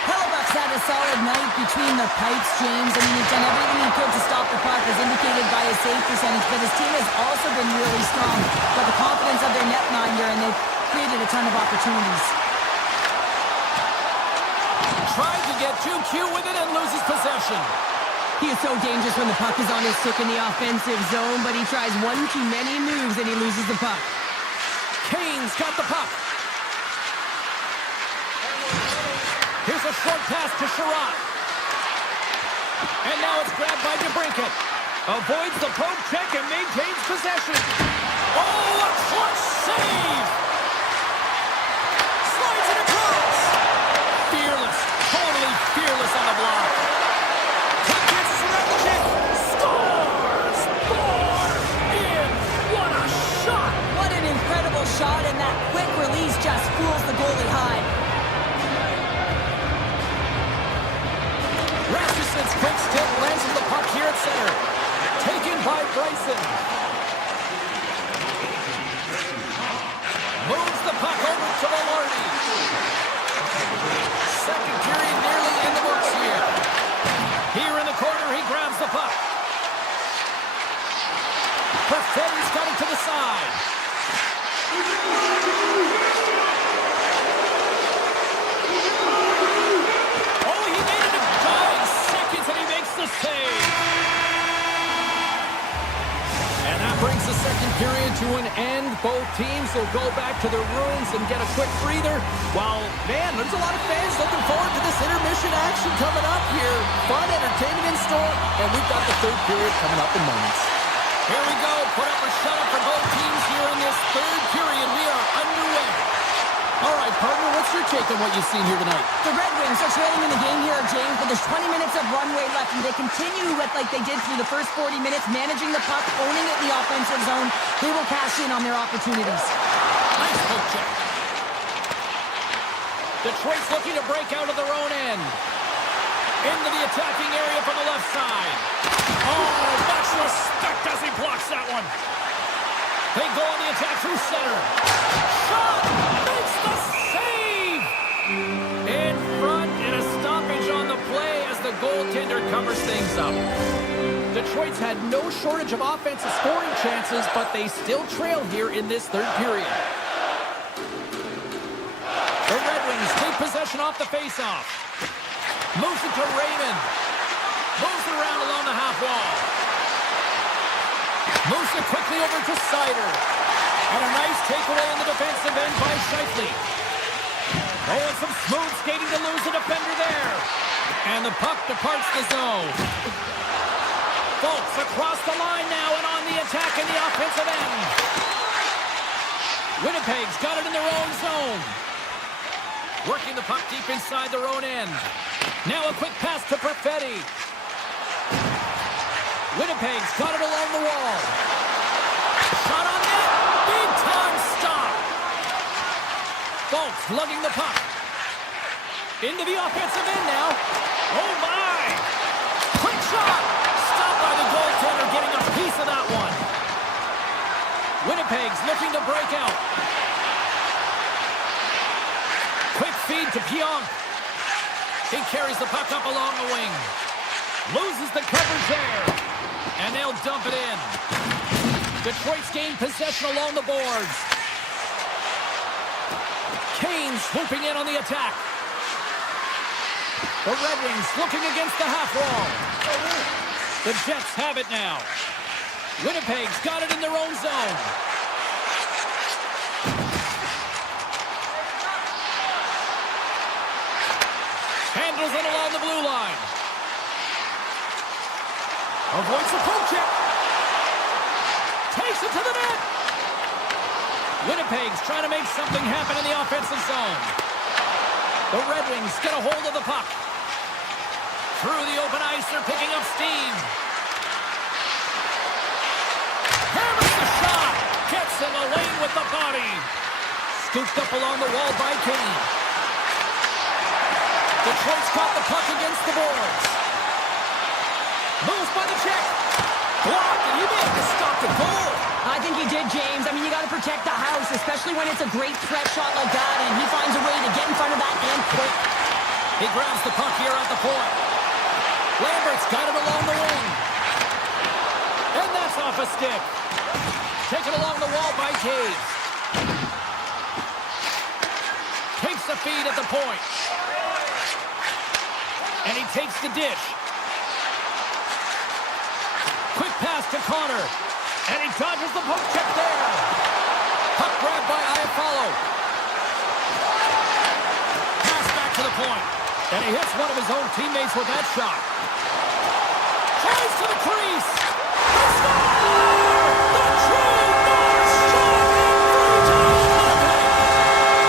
Hellebuyck's had a solid night between the pipes, James. I mean, he's done everything he could to stop the puck, as indicated by his save percentage, but his team has also been really strong. Got the confidence of their netminder, and they've created a ton of opportunities. Tried to get too cute with it and loses possession. He is so dangerous when the puck is on his stick in the offensive zone, but he tries one too many moves and he loses the puck. Kane's got the puck. Here's a short pass to Sherratt. And now it's grabbed by DeBrincat. Avoids the poke check and maintains possession. Oh, a clutch save! Slides it across. Fearless, totally fearless on the block. Puck dances around the net. Scores! 4 in. What a shot! What an incredible shot, and that quick release just fools the goalie high. Rasmussen's quick stick lands with the puck here at center. Taken by Bryson. Moves the puck over to Velarde. Second period nearly in the works here. Here in the corner, he grabs the puck. to an end. Both teams will go back to their rooms and get a quick breather. While, man, there's a lot of fans looking forward to this intermission action coming up here. Fun entertainment in store, and we've got the third period coming up in moments. Here we go. Put up or shut up for both teams here in this third period. We are underway. All right, partner, what's your take on what you've seen here tonight? The Red Wings are trailing in the game here, James, but there's 20 minutes of runway left, and they continue with like they did through the first 40 minutes, managing the puck, owning it in the offensive zone. They will cash in on their opportunities. Nice poke check. Detroit's looking to break out of their own end. Into the attacking area from the left side. Oh, much respect as he blocks that one. They go on the attack through center. Shot! Makes the save! In front, and a stoppage on the play as the goaltender covers things up. Detroit's had no shortage of offensive scoring chances, but they still trail here in this third period. The Red Wings take possession off the faceoff. Moves it to Raymond. Moves it around along the half wall. Moves it quickly over to Sider. And a nice takeaway in the defensive end by Scheifele. Oh, and some smooth skating to lose a defender there. And the puck departs the zone. Folks across the line now and on the attack in the offensive end. Winnipeg's got it in their own zone. Working the puck deep inside their own end. Now a quick pass to Perfetti. Winnipeg's got it along the wall. Shot on net. Big time stop. Folks lugging the puck. Into the offensive end now. Oh my. Quick shot. Stopped by the goaltender, getting a piece of that one. Winnipeg's looking to break out. Quick feed to Pionk. He carries the puck up along the wing. Loses the coverage there. And they'll dump it in. Detroit's gained possession along the boards. Kane swooping in on the attack. The Red Wings looking against the half wall. The Jets have it now. Winnipeg's got it in their own zone. Handles it along the blue line. Avoids the poke check. Takes it to the net. Winnipeg's trying to make something happen in the offensive zone. The Red Wings get a hold of the puck. Through the open ice, they're picking up steam. Hammers the shot. Gets in the lane with the body. Scooped up along the wall by Kane. Detroit's got the puck against the boards. Moves by the check. Blocked, and he may have to stop the goal. I think he did, James. I mean, you got to protect the house, especially when it's a great threat shot like that, and he finds a way to get in front of that and quick. He grabs the puck here at the point. Lambert's got it along the wing. And that's off a stick. Taken along the wall by Caves. Takes the feed at the point. And he takes the dish. Quick pass to Connor. And he dodges the poke check there. Puck grabbed by Iafallo. Pass back to the point. And he hits one of his own teammates with that shot. Tries to the crease. The score! The true North Star three-time Winnipeg.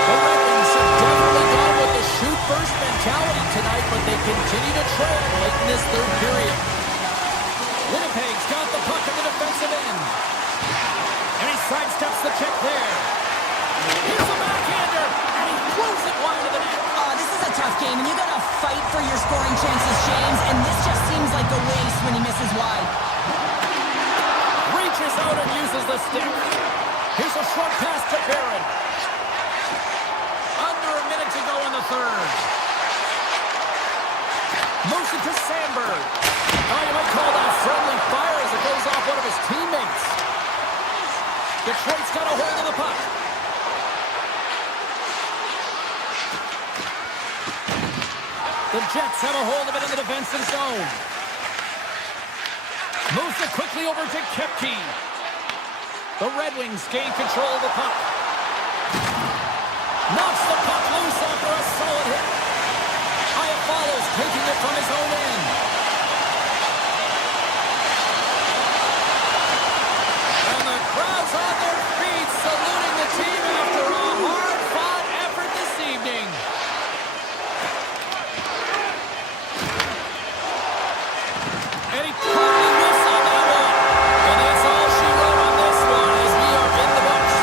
The Red Wings have definitely gone with the shoot-first mentality tonight, but they continue to trail late in this third period. Winnipeg's got the puck in the defensive end. And he sidesteps the check there. Here's a backhander, and he throws it wide of the net. This is a tough game, and you got to fight for your scoring chances, James, and this just seems like a waste when he misses wide. Reaches out and uses the stick. Here's a short pass to Barron. Under a minute to go in the third. Moves it to Sandberg. Oh, you might call that friendly fire as it goes off one of his teammates. Detroit's got a hold of the puck. The Jets have a hold of it in the defensive zone. Moves it quickly over to Kepke. The Red Wings gain control of the puck. Knocks the puck loose after a solid hit. Follows, taking it from his own end. And the crowd's on their feet, saluting the team after a hard-fought effort this evening. And he totally whiffs on that one. And that's all she wrote on this one as we are in the books.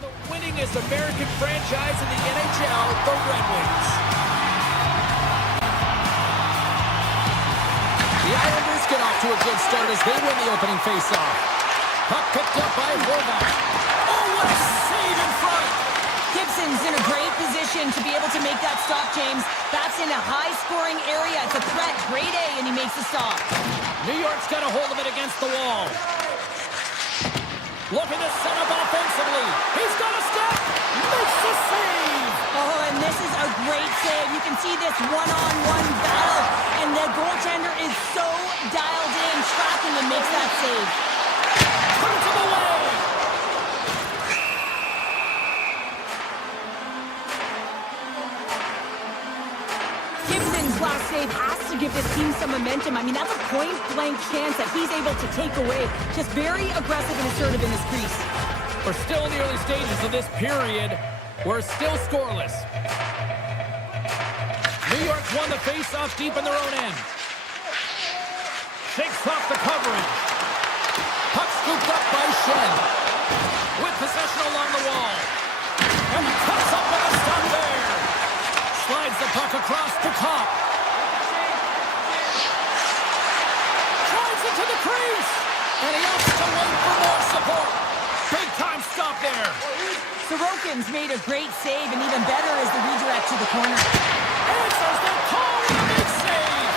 The winningest American franchise in the NHL, the Red Wings. The Islanders get off to a good start as they win the opening faceoff. Puck picked up by Horvath. Oh, what a save in front! Gibson's in a great position to be able to make that stop, James. That's in a high-scoring area. It's a threat. Grade A, and he makes the stop. New York's got a hold of it against the wall. Looking to set up offensively. He's got a step. Makes the save. Oh, and this is a great save. You can see this one-on-one battle, and the goaltender is so dialed in, tracking and makes that save. Turns him away. Gibson's last save has to give this team some momentum. I mean, that's a point-blank chance that he's able to take away. Just very aggressive and assertive in his crease. We're still in the early stages of this period. We're still scoreless. New York won the face-off deep in their own end. Shakes off the coverage. Puck scooped up by Shen. With possession along the wall. And he cuts up with a stop there. Slides the puck across the top. Drives it to the crease. And he has to wait for more support. Big-time stop there. Sorokin's made a great save, and even better is the redirect to the corner. Answers the call with a big save.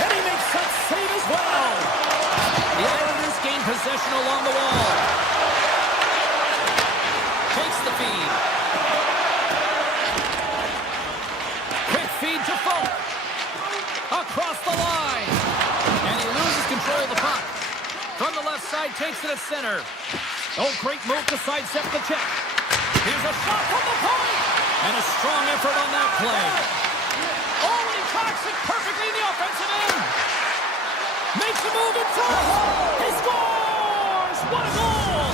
And he makes that save as well. The Islanders gain possession along the wall. Takes the feed. Quick feed to Folk. Across the line. And he loses control of the puck. From the left side, takes it at center. Oh, great move to sidestep the check. Here's a shot from the point. And a strong effort on that play. Oh, and he tracks it perfectly in the offensive end. Makes a move in front. He scores! What a goal!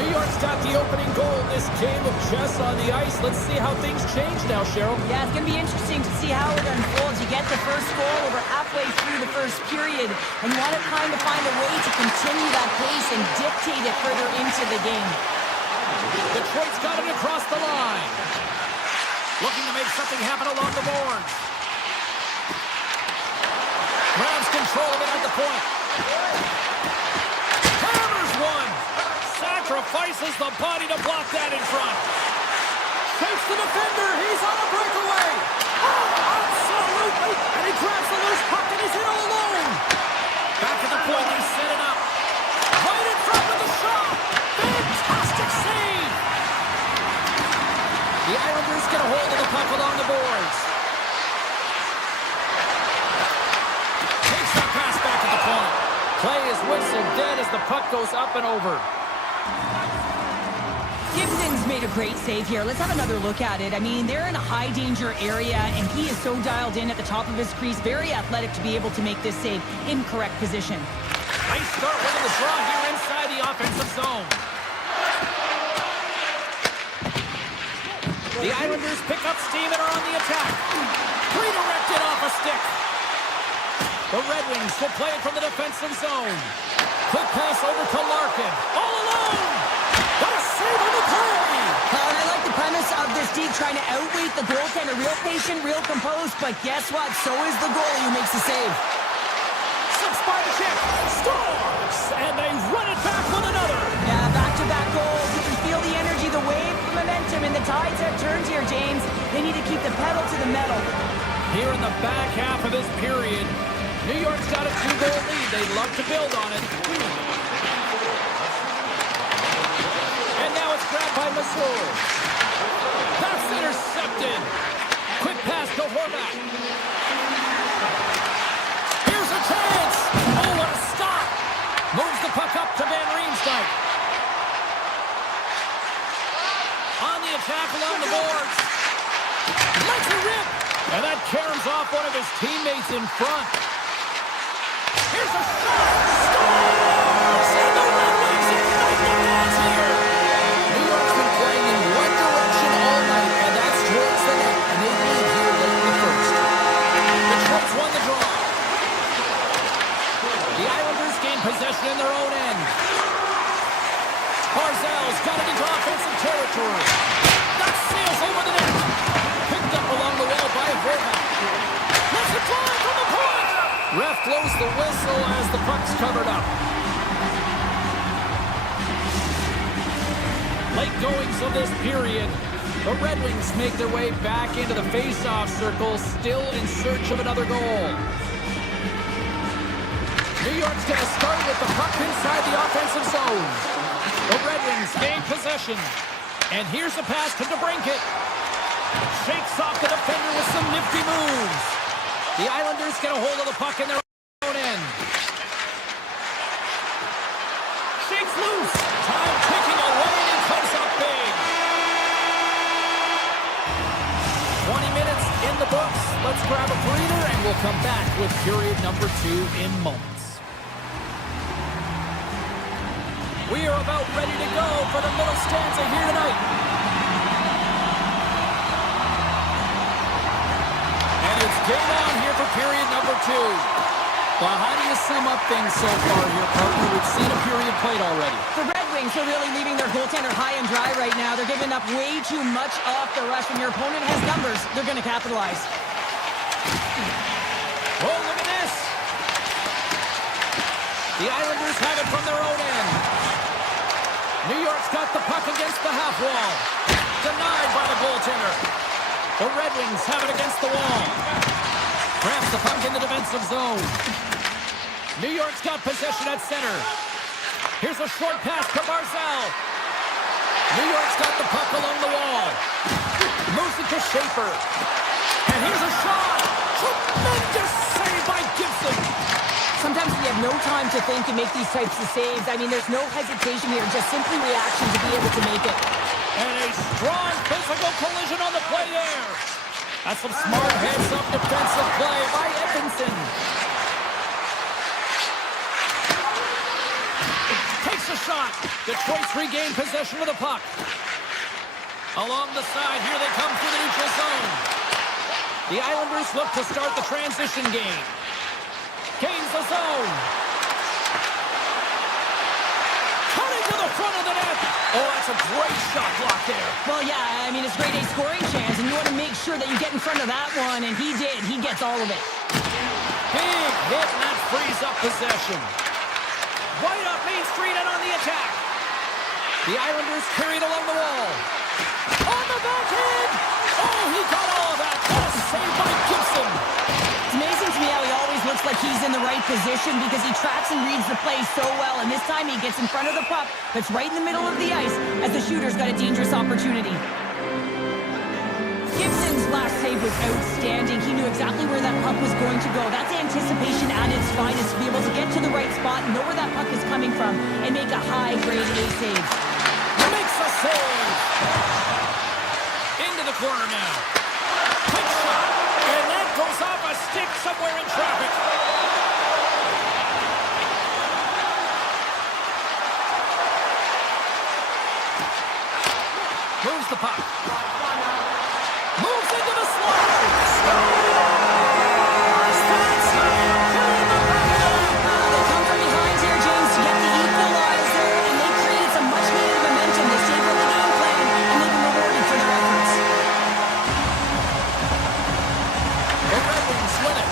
New York's got the opening goal in this game of chess on the ice. Let's see how things change now, Cheryl. Yeah, it's going to be interesting to see how it unfolds. You get the first goal over halfway through the first period, and you want to kind of find a way to continue that pace and dictate it further into the game. Detroit's got it across the line. Looking to make something happen along the boards. Grabs control of it at the point. Hammers one. Sacrifices the body to block that in front. Takes the defender. He's on a breakaway. Oh, absolutely. And he grabs the loose puck and he's in all alone. Back at the point, they set it up. Right in front with the shot. Fantastic save. The Islanders get a hold of the puck along the boards. Takes that pass back at the point. Play is whistled dead as the puck goes up and over. Gibson's made a great save here. Let's have another look at it. I mean, they're in a high-danger area, and he is so dialed in at the top of his crease. Very athletic to be able to make this save in correct position. Nice start with the draw here inside the offensive zone. The Islanders pick up steam and are on the attack. Redirected off a stick. The Red Wings will play it from the defensive zone. Quick pass over to Larkin. All alone! What a save on the play! And I like the premise of this D trying to outweight the goaltender. Real patient, real composed, but guess what? So is the goalie who makes the save. Six by the check. Scores! And they run it back with another. Yeah, back-to-back goals. You can feel the energy, the wave, the momentum, and the tides have turned here, James. They need to keep the pedal to the metal. Here in the back half of this period, New York's got a 2-goal lead. They'd love to build on it. And now it's grabbed by Mazur. That's intercepted. Quick pass to Horvat. Here's a chance. Oh, what a stop. Moves the puck up to Van Riemsdyk. On the attack along the boards. Lets it rip. And that caroms off one of his teammates in front. Here's a shot. Scores! And the Red Wings ignite the dance here. New York's been playing in one direction all night, and that's towards the net. And they lead here late in the first. Detroit's won the draw. The Islanders gain possession in their own end. Barzal's got it into offensive territory. That sails over the net. Picked up along the wall by Horvat. Let's it fly from the point. Ref blows the whistle as the puck's covered up. Late goings of this period. The Red Wings make their way back into the face-off circle, still in search of another goal. New York's going to start with the puck inside the offensive zone. The Red Wings gain possession. And here's a pass to DeBrincat. Shakes off the defender with some nifty moves. The Islanders get a hold of the puck in their own end. Shakes loose. Time ticking away and he comes up big. 20 minutes in the books. Let's grab a breather and we'll come back with period number 2 in moments. We are about ready to go for the middle stanza here tonight. And it's game on here for period number 2. Well, how do you sum up things so far here, partner? We've seen a period played already. The Red Wings are really leaving their goaltender high and dry right now. They're giving up way too much off the rush. When your opponent has numbers, they're going to capitalize. Oh, look at this. The Islanders have it from their own end. New York's got the puck against the half wall. Denied by the goaltender. The Red Wings have it against the wall. Grabs the puck in the defensive zone. New York's got possession at center. Here's a short pass to Barzal. New York's got the puck along the wall. Moves it to Schaefer. And here's a shot. Tremendous save by Gibson. Sometimes we have no time to think and make these types of saves. I mean, there's no hesitation here, just simply reaction to be able to make it. And a strong physical collision on the play there. That's some smart heads-up defensive play by Edmondson. Takes a shot. Detroit's regained possession of the puck. Along the side, here they come through the neutral zone. The Islanders look to start the transition game. Gains the zone. Cutting to the front of the net. Oh, that's a great shot block there. Well, yeah, I mean, it's grade A scoring chance, and you want to make sure that you get in front of that one, and he did. He gets all of it. Big hit, and that frees up possession. Right up Main Street and on the attack. The Islanders carried along the wall. On the backhand. Oh, he got all of that. What a save by Gibson. It's amazing to me how he always looks like he's in the right position because he tracks and reads the play so well, and this time he gets in front of the puck that's right in the middle of the ice as the shooter's got a dangerous opportunity. Gibson's last save was outstanding. He knew exactly where that puck was going to go. That's anticipation at its finest, to be able to get to the right spot, know where that puck is coming from, and make a high-grade A save. Makes a save. Into the corner now. Quick shot. And that goes off a stick somewhere in traffic. Moves the puck. Moves into the slot. Scores! That's They come from behind here, James, to get the equalizer, and they created some much-needed momentum. They stayed with the game plan, and they've been rewarded for their efforts. The Red Wings win it.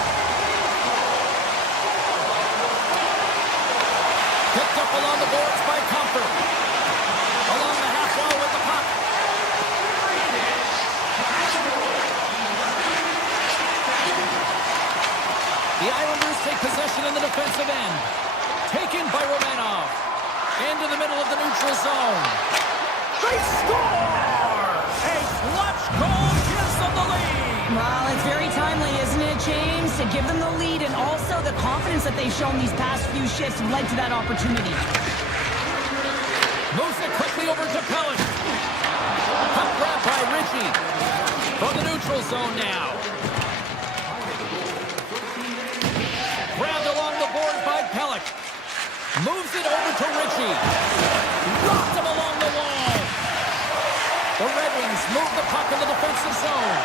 Picked up along the boards by Comfort. Along the half wall with the puck. The Islanders take possession in the defensive end. Taken by Romanov. Into the middle of the neutral zone. They score! A clutch goal gives them the lead. Well, it's very timely, isn't it, James? To give them the lead, and also the confidence that they've shown these past few shifts led to that opportunity. Moves it quickly over to Pellet. Puck grab by Ritchie. From the neutral zone now. Grabbed along the board by Pellet. Moves it over to Ritchie. Rocked him along the wall. The Red Wings move the puck in the defensive zone.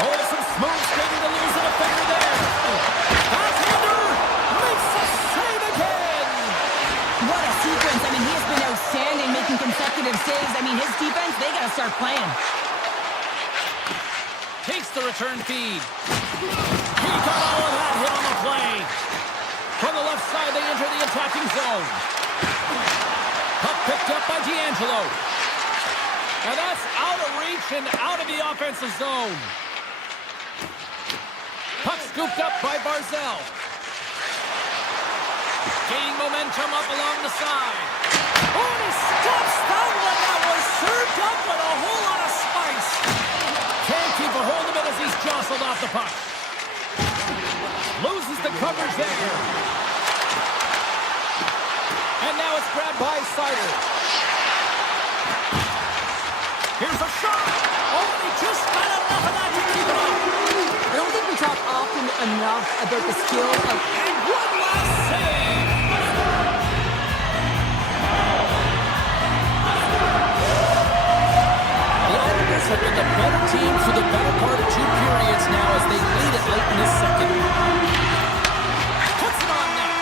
Oh, some smooth skating to lose the defender there. Backhander makes a save again. What a sequence. I mean, he has been outstanding, making consecutive saves. I mean, his defense, they got to start playing. Takes the return feed. He got all of that hit on the play. From the left side, they enter the attacking zone. Puck picked up by D'Angelo. And that's out of reach and out of the offensive zone. Puck scooped up by Barzell. Gaining momentum up along the side. Oh, and he stops that one. That was served up with a whole lot of spice. Can't keep a hold of it as he's jostled off the puck. Loses the coverage there. And now it's grabbed by Sider. Here's a shot. Oh, and he just got enough of that to keep it up. I don't think we talk often enough about the skill of... And one last save. The Islanders have been the better team for the better part of 2 periods now as they lead it late in this second. Puts it on net.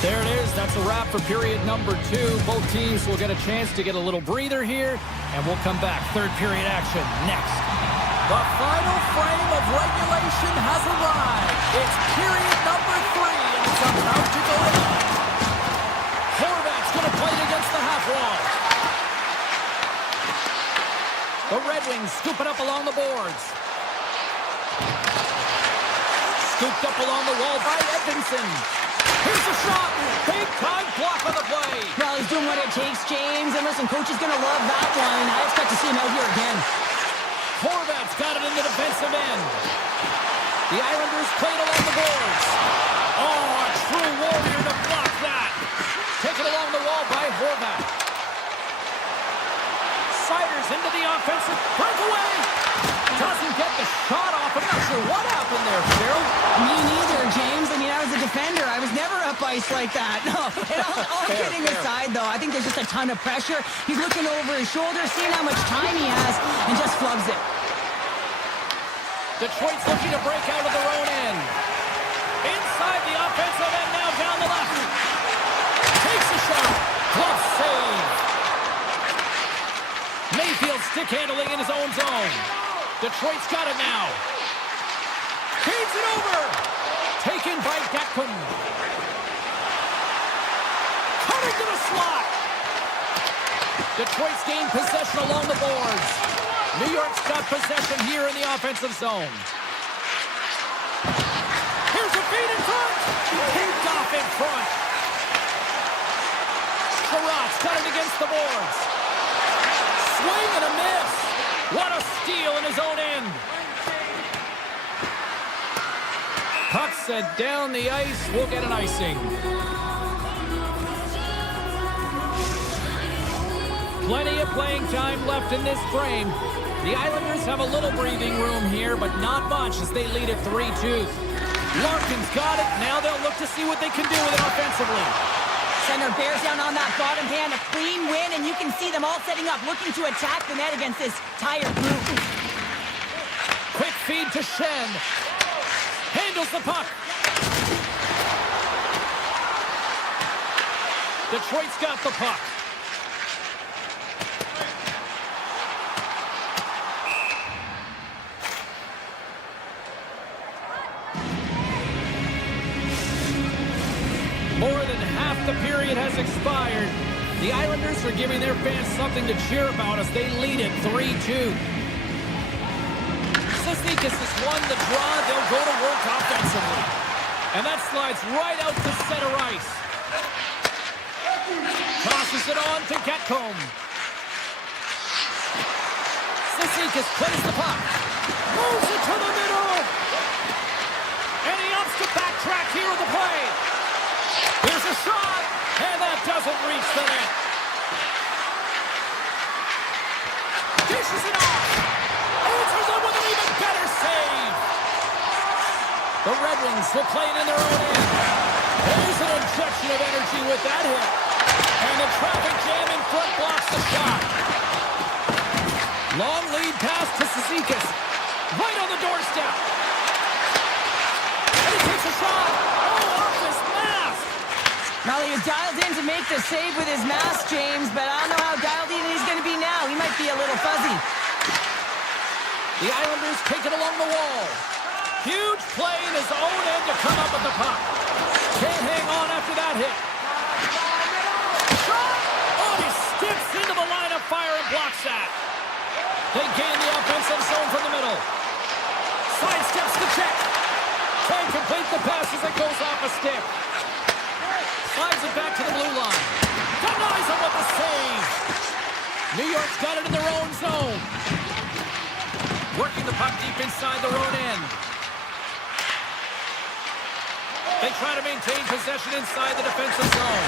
There it is. That's a wrap for period number 2. Both teams will get a chance to get a little breather here, and we'll come back. Third period action next. The final frame of regulation has arrived. It's period number 3, and it's about to go on. Horvat's going to play it against the half wall. The Red Wings scoop it up along the boards. Scooped up along the wall by Edvinsson. Here's a shot. Big time block on the play. Well, he's doing what it takes, James. And listen, coach is going to love that one. I expect to see him out here again. Horvat's got it in the defensive end. The Islanders played along the boards. Oh, a true warrior to block that. Taken along the wall by Horvat. Siders into the offensive breakaway. Doesn't get the shot off. I'm not sure what happened there, Cheryl. Me neither, James. I mean, I was a defender. I was never up ice like that. No, and all kidding aside, though, I think there's just a ton of pressure. He's looking over his shoulder, seeing how much time he has, and just flubs it. Detroit's looking to break out of their own end. Inside the offensive end, now down the left. Takes a shot. Glove save. Mayfield stick handling in his own zone. Detroit's got it now. Feeds it over. Taken by Gatcomb. Cutting to the slot. Detroit's gained possession along the boards. New York's got possession here in the offensive zone. Here's a feed in front. Kicked off in front. Sherratt's got it against the boards. Swing and a miss. What a steal in his own end. Puck set down the ice. We'll get an icing. Plenty of playing time left in this frame. The Islanders have a little breathing room here, but not much as they lead at 3-2. Larkin's got it. Now they'll look to see what they can do with it offensively. Center bears down on that bottom hand, a clean win, and you can see them all setting up, looking to attack the net against this tired group. Quick feed to Shen. Handles the puck. Detroit's got the puck. More than half the period has expired. The Islanders are giving their fans something to cheer about as they lead it 3-2. Cizikas has won the draw. They'll go to work offensively. And that slides right out to center ice. Tosses it on to Gatcomb. Cizikas plays the puck. Moves it to the middle. And he opts to backtrack here with the play. Here's a shot, and that doesn't reach the net. Dishes it off. Answers it with an even better save. The Red Wings will play it in their own end. There's an injection of energy with that hit. And the traffic jam in front blocks the shot. Long lead pass to Cizikas. Right on the doorstep. And he takes a shot. Oh, off his mask. Well, he was dialed in to make the save with his mask, James, but I don't know how dialed in he's going to be now. He might be a little fuzzy. The Islanders take it along the wall. Huge play in his own end to come up with the puck. Can't hang on after that hit. Shot! Oh, he steps into fire and blocks that. They gain the offensive zone from the middle. Sidesteps the check. Can't complete the pass as it goes off a stick. Slides it back to the blue line. Denies him with the save. New York's got it in their own zone. Working the puck deep inside their own end. They try to maintain possession inside the defensive zone.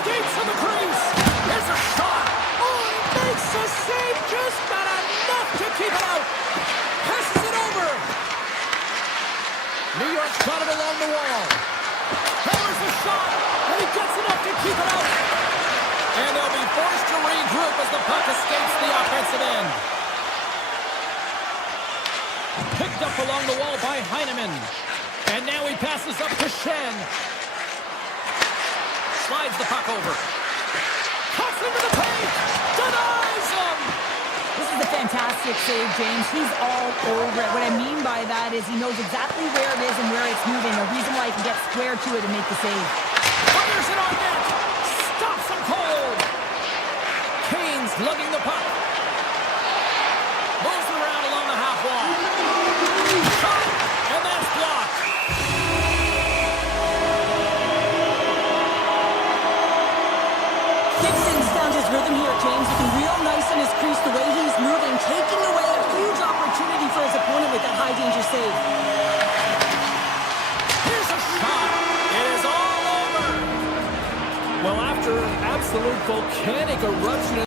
Skates on the crease. Here's a shot. Oh, he makes the save. Just not enough to keep it out. Passes it over. New York's got it along the wall. Hammers the shot. And he gets enough to keep it out. And they'll be forced to regroup as the puck escapes the offensive end. Picked up along the wall by Heineman. And now he passes up to Shen. Slides the puck over. Cuts into the paint. Denies him. This is a fantastic save, James. He's all over it. What I mean by that is he knows exactly where it is and where it's moving. A reason why he can get square to it and make the save. Fires it on net. Stops him cold. Kane's lugging the puck. Moves it around along the half wall. Shot. And that's blocked. Gibson's found his rhythm here, James. Looking real nice in his crease, the way he's moving, taking away a huge opportunity for his opponent with that high-danger save. Here's a shot. It is all over. Well, after absolute volcanic eruption.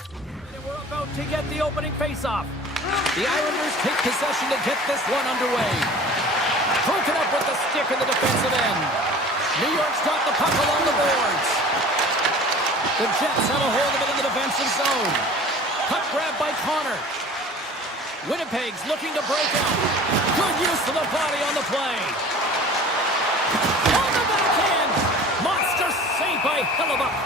And we're about to get the opening faceoff. The Islanders take possession to get this one underway. Broken up with the stick in the defensive end. New York's got the puck along the boards. The Jets have a hold of it in the defensive zone. Puck grab by Connor. Winnipeg's looking to break out. Good use of the body on the play. On the backhand. Monster save by Hellebuck.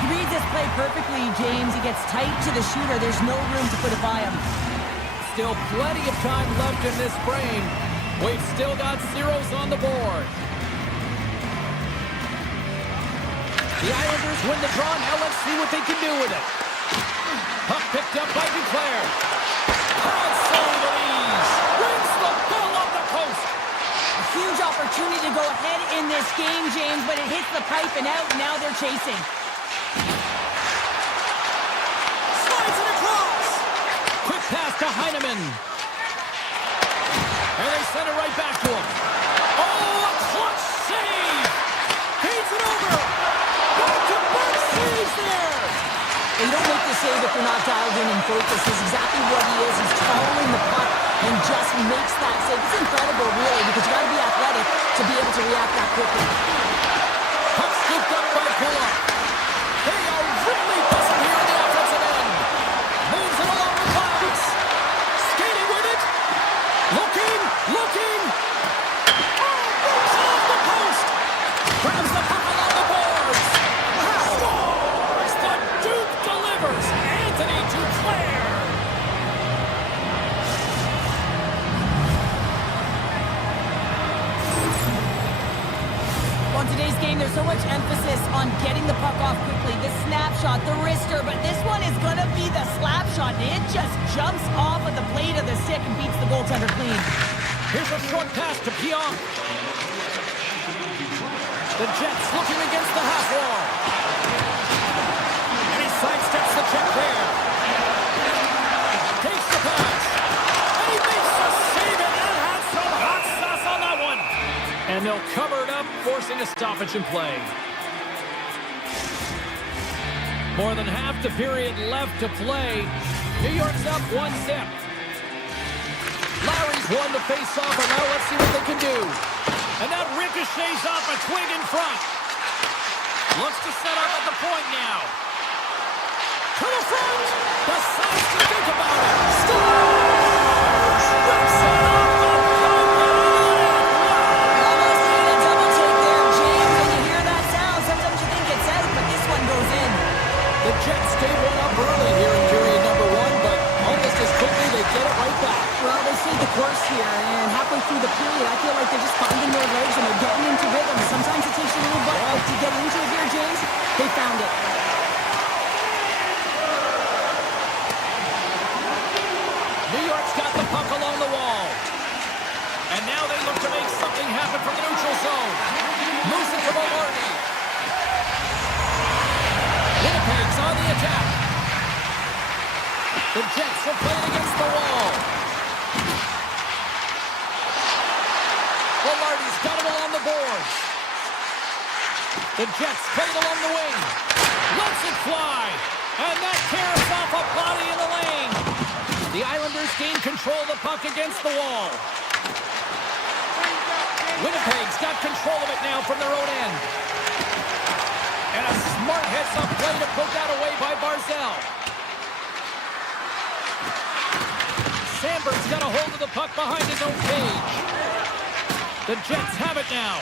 He reads this play perfectly, James. He gets tight to the shooter. There's no room to put it by him. Still plenty of time left in this frame. We've still got zeros on the board. The Islanders win the draw. Now let's see what they can do with it. Puck picked up by Duclair. Hard save at ease. Wins the ball off the coast. A huge opportunity to go ahead in this game, James, but it hits the pipe and out. Now they're chasing. Slides it across. Quick pass to Heineman. And they send it right back to him. Oh, a clutch save. Feeds it over. Back-to-back saves there. You don't make the save if you're not dialed in and focused. It's exactly what he is. He's following the puck and just makes that save. It's incredible, really, because you got to be athletic to be able to react that quickly. Puck scooped up by Kodiak. They are really busting here in the offensive end. Moves it along the glass. Skating with it. Looking. Oh, off the post. Grabs the puck along the boards. Scores. The Duke delivers. Anthony Duclair. On today's game, there's so much emphasis on getting the puck off quickly. The snapshot, the wrister, but this one is going to be the slap shot. It just jumps off of the blade of the stick and beats the goaltender clean. Here's a short pass to Pionk. The Jets looking against the half wall. And he sidesteps the check there. Takes the pass. And he makes the save, and that had some hot sauce on that one. And they'll cover it up, forcing a stoppage in play. More than half the period left to play. New York's up 1-0. Lowry's won the face-off, and now let's see what they can do. And that ricochets off a twig in front. Looks to set up at the point now. To the front. Decides to think about it. Scores! Rips it off the puck and on it. Wow! Almost need a double take there, James. When you hear that sound, sometimes you think it's out, but this one goes in. The Jets stay one up early here in period number 1, but almost as quickly they get it right back. Well, they stayed the course here, and halfway through the period, I feel like they're just finding their legs and they're getting into rhythm. Sometimes it takes a little bit to get into it here, James. They found it. New York's got the puck along the wall. And now they look to make something happen from the neutral zone. Moves it to Baltic. Winnipeg's on the attack. The Jets are playing against the wall. Lombardi's got it along the boards. The Jets play it along the wing. Lets it fly. And that tears off a body in the lane. The Islanders gain control of the puck against the wall. Winnipeg's got control of it now from their own end. And a smart heads-up play to poke that away by Barzal. Sandberg's got a hold of the puck behind his own cage. The Jets have it now.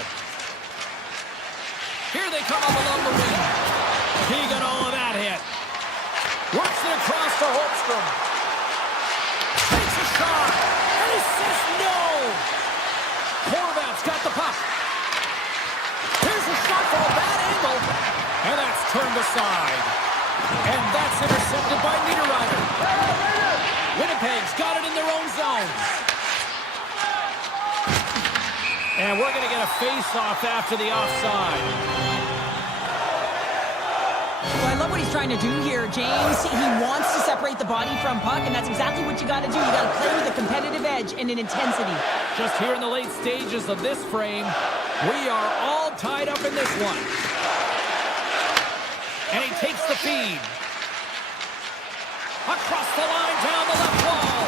Here they come up along the wing. He got all of that hit. Works it across to Holmstrom. Takes a shot. And he says no. Horvat's got the puck. Here's a shot from a bad angle. And that's turned aside. And that's intercepted by Niederreiter. Winnipeg's got it in their own zone. And we're going to get a face-off after the offside. Well, I love what he's trying to do here, James. He wants to separate the body from puck, and that's exactly what you got to do. You got to play with a competitive edge and an intensity. Just here in the late stages of this frame, we are all tied up in this one. And he takes the feed. Across the line, down the left wall.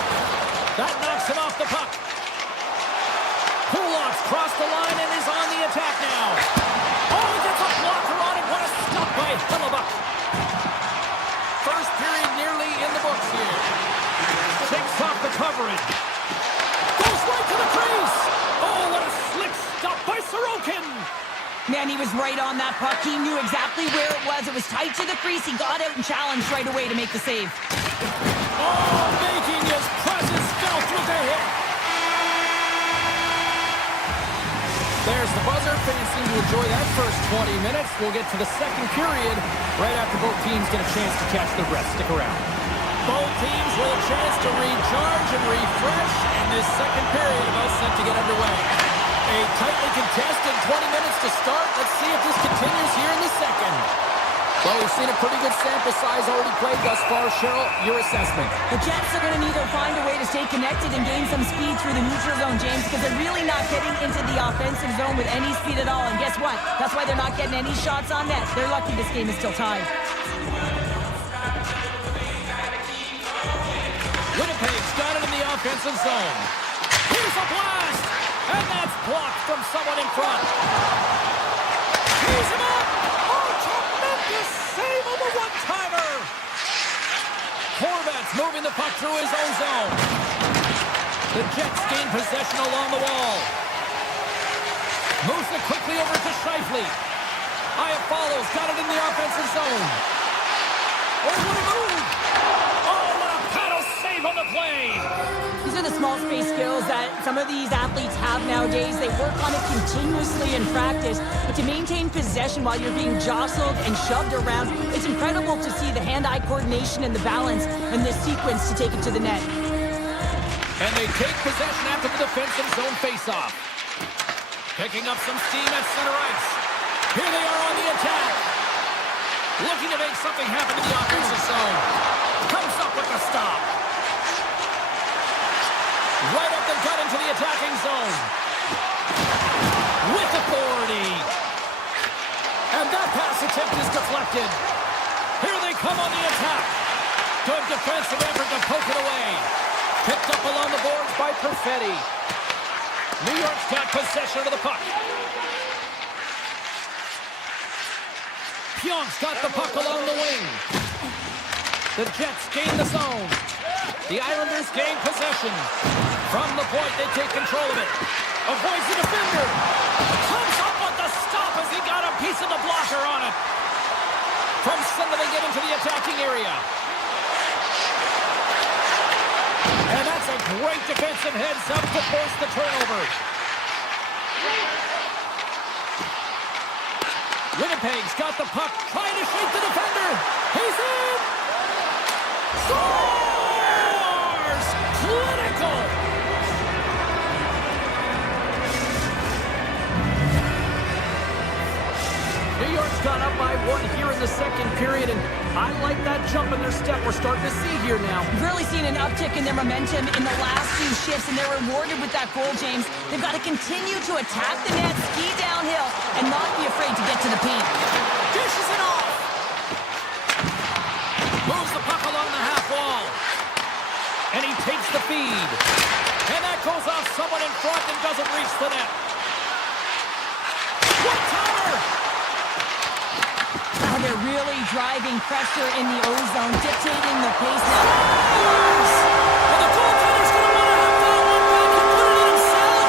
That knocks him off the puck. Kulak's crossed the line and is on the attack now. Oh, he gets a blocker on it. What a stop by Hellebuck. First period nearly in the books here. shakes off the coverage. Goes right to the crease. Oh, what a slick stop by Sorokin. Man, he was right on that puck. He knew exactly where it was. It was tight to the crease. He got out and challenged right away to make the save. Oh, making his presence felt with a hit. There's the buzzer. Fans seem to enjoy that first 20 minutes. We'll get to the second period right after both teams get a chance to catch their breath. Stick around. Both teams with a chance to recharge and refresh, and this second period about set to get underway. A tightly contested 20 minutes to start. Let's see if this continues here in the second. Well, we've seen a pretty good sample size already played thus far. Cheryl, your assessment. The Jets are going to need to find a way to stay connected and gain some speed through the neutral zone, James, because they're really not getting into the offensive zone with any speed at all. And guess what? That's why they're not getting any shots on net. They're lucky this game is still tied. Winnipeg's got it in the offensive zone. Here's a blast! And that's blocked from someone in front. He's him up! Oh, tremendous save on the one-timer! Horvat's moving the puck through his own zone. The Jets gain possession along the wall. Moves it quickly over to Scheifele. Iafallo's got it in the offensive zone. Oh, what a move! Oh, what a paddle save on the play! These are the small space skills that some of these athletes have nowadays. They work on it continuously in practice, but to maintain possession while you're being jostled and shoved around, it's incredible to see the hand-eye coordination and the balance in this sequence to take it to the net. And they take possession after the defensive zone faceoff. Picking up some steam at center ice. Here they are on the attack. Looking to make something happen in the offensive zone. Comes up with a stop. Right up the gut into the attacking zone. With authority. And that pass attempt is deflected. Here they come on the attack. Good defensive effort to poke it away. Picked up along the boards by Perfetti. New York's got possession of the puck. Pionk's got the puck along the wing. The Jets gain the zone. The Islanders gain possession. From the point, they take control of it. Avoids the defender. Comes up with the stop as he got a piece of the blocker on it. From center, they get into the attacking area. And that's a great defensive heads-up to force the turnover. Winnipeg's got the puck, trying to shake the defender. He's in! Scores! Clinical! New York's gone up by one here in the second period, and I like that jump in their step we're starting to see here now. We've really seen an uptick in their momentum in the last few shifts, and they're rewarded with that goal, James. They've got to continue to attack the net, ski downhill, and not be afraid to get to the paint. Dishes it off! Moves the puck along the half wall. And he takes the feed. And that goes off someone in front and doesn't reach the net. One-timer! Now they're really driving pressure in the O-zone, dictating the pace now. And the goaltender's going to want to have that one back and put it in himself.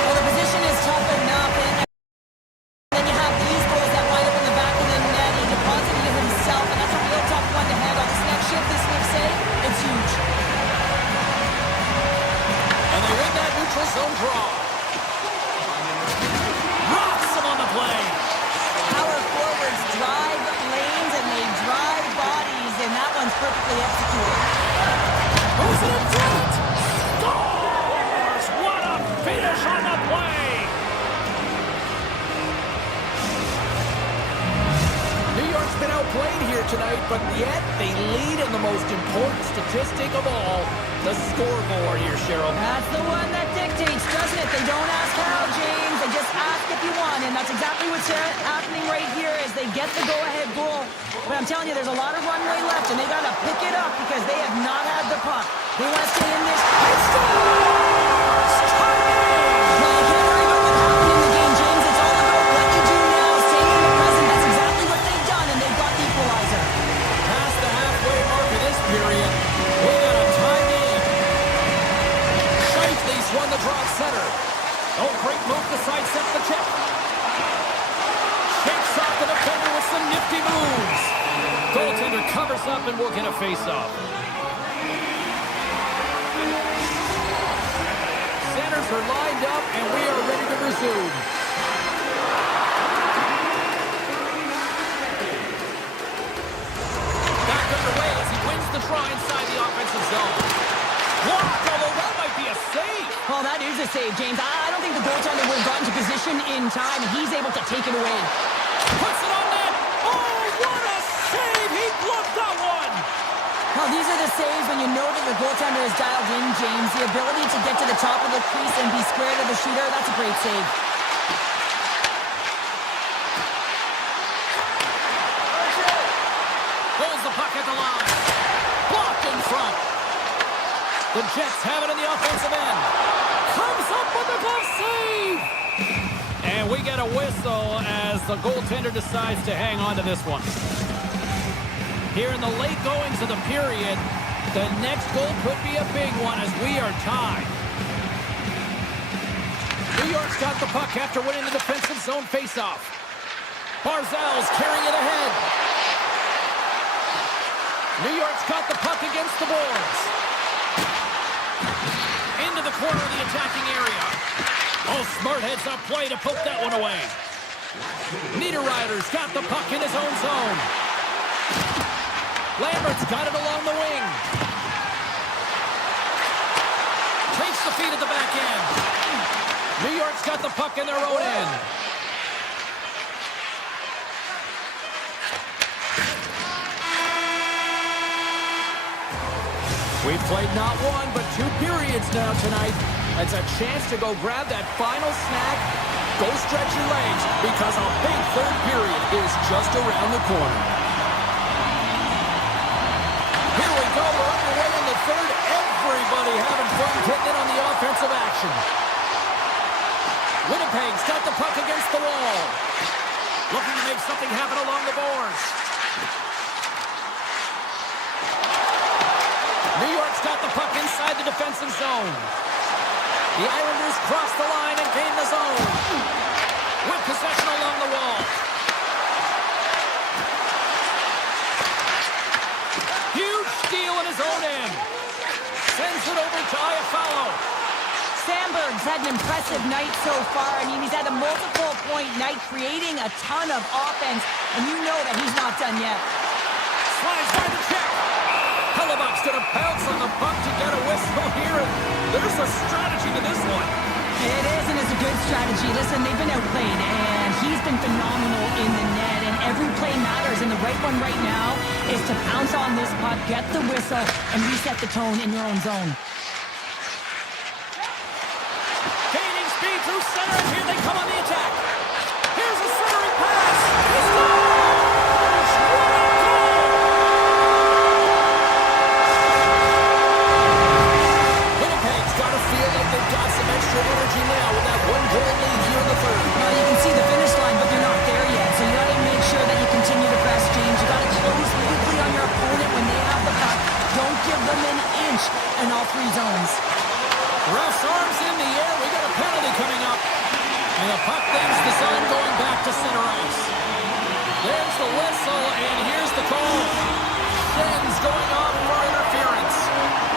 Well, the position is tough enough, and then you have these goals that wind up in the back of the net. He deposited it himself, and that's a real tough one to handle. This next shift, this next save, it's huge. And they win that neutral zone draw. Rocks him on the play. Power forwards drive lanes and they drive bodies, and that one's perfectly executed. Who's it in front? Scores! What a finish on the play! New York's been outplayed here tonight, but yet they lead in the most important statistic of all, the scoreboard here, Cheryl. That's the one that dictates, doesn't it? They don't ask how, James. They just ask if you want, and that's exactly what's happening right here as they get the go-ahead goal. But I'm telling you, there's a lot of runway left, and they got to pick it up because they have not had the puck. They want to stay in this. It scores! Well, you can't worry about what happened in the game, James. It's all about what you do now. So Covers up and we'll get a face-off. Centers are lined up and we are ready to resume. Back underway as he wins the try inside the offensive zone. Blocked, although that might be a save. Oh, that is a save, James. I don't think the goaltender would have gotten to position in time, and he's able to take it away. Puts it on net. Oh, what a save! He blocked that one. Well, these are the saves when you know that your goaltender is dialed in, James. The ability to get to the top of the crease and be square to the shooter, that's a great save. Holds the puck at the line. Blocked in front. The Jets have it in the offensive end. Comes up with a glove save. And we get a whistle as the goaltender decides to hang on to this one. Here in the late goings of the period, the next goal could be a big one as we are tied. New York's got the puck after winning the defensive zone faceoff. Barzal's carrying it ahead. New York's got the puck against the boards. Into the corner of the attacking area. Oh, smart heads-up play to poke that one away. Niederreiter's got the puck in his own zone. Lambert's got it along the wing. Takes the feed at the back end. New York's got the puck in their own end. We've played not one, but 2 periods now tonight. It's a chance to go grab that final snack. Go stretch your legs because a big third period is just around the corner. Here we go. We're underway in the third. Everybody having fun getting in on the offensive action. Winnipeg's got the puck against the wall. Looking to make something happen along the boards. New York's got the puck inside the defensive zone. The Islanders cross the line and gain the zone. With possession along the wall. Huge steal in his own end. Sends it over to Iafallo. Sandberg's had an impressive night so far. I mean, he's had a multiple-point night, creating a ton of offense, and you know that he's not done yet. Slides by the check. Hellebuck's going to pounce on the puck to get a whistle here. There's a strategy to this one. It is, and it's a good strategy. Listen, they've been outplayed, and he's been phenomenal in the net, and every play matters, and the right one right now is to pounce on this puck, get the whistle, and reset the tone in your own zone. Gaining speed through center, and here they come on the attack. Here's a centering pass. He scores! What a goal! Winnipeg's got to feel like they've got some extra energy now with that 1-goal lead here in the third. Well, you can see the finish line, but they're not there yet, so you got to make sure that you continue to press, James. You got to close quickly on your opponent when they have the puck. Don't give them an inch in all 3 zones. Ref's arms in the air. We got a penalty coming up. And the puck leaves the zone going back to center ice. There's the whistle, and here's the call. Schen's going off for interference.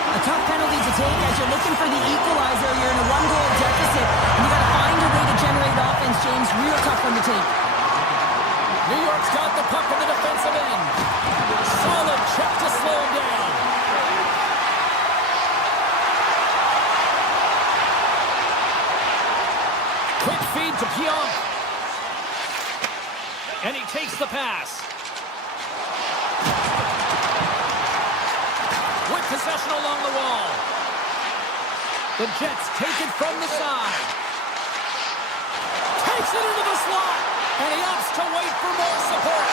A tough penalty to take as you're looking for the equalizer. You're in a 1-goal deficit, and you got to find a way to generate offense, James. Real tough one to take. New York's got the puck in the defensive end. Solid check to slow him down. Quick feed to Pionk. And he takes the pass. With possession along the wall. The Jets take it from the side. Takes it into the slot. And he opts to wait for more support.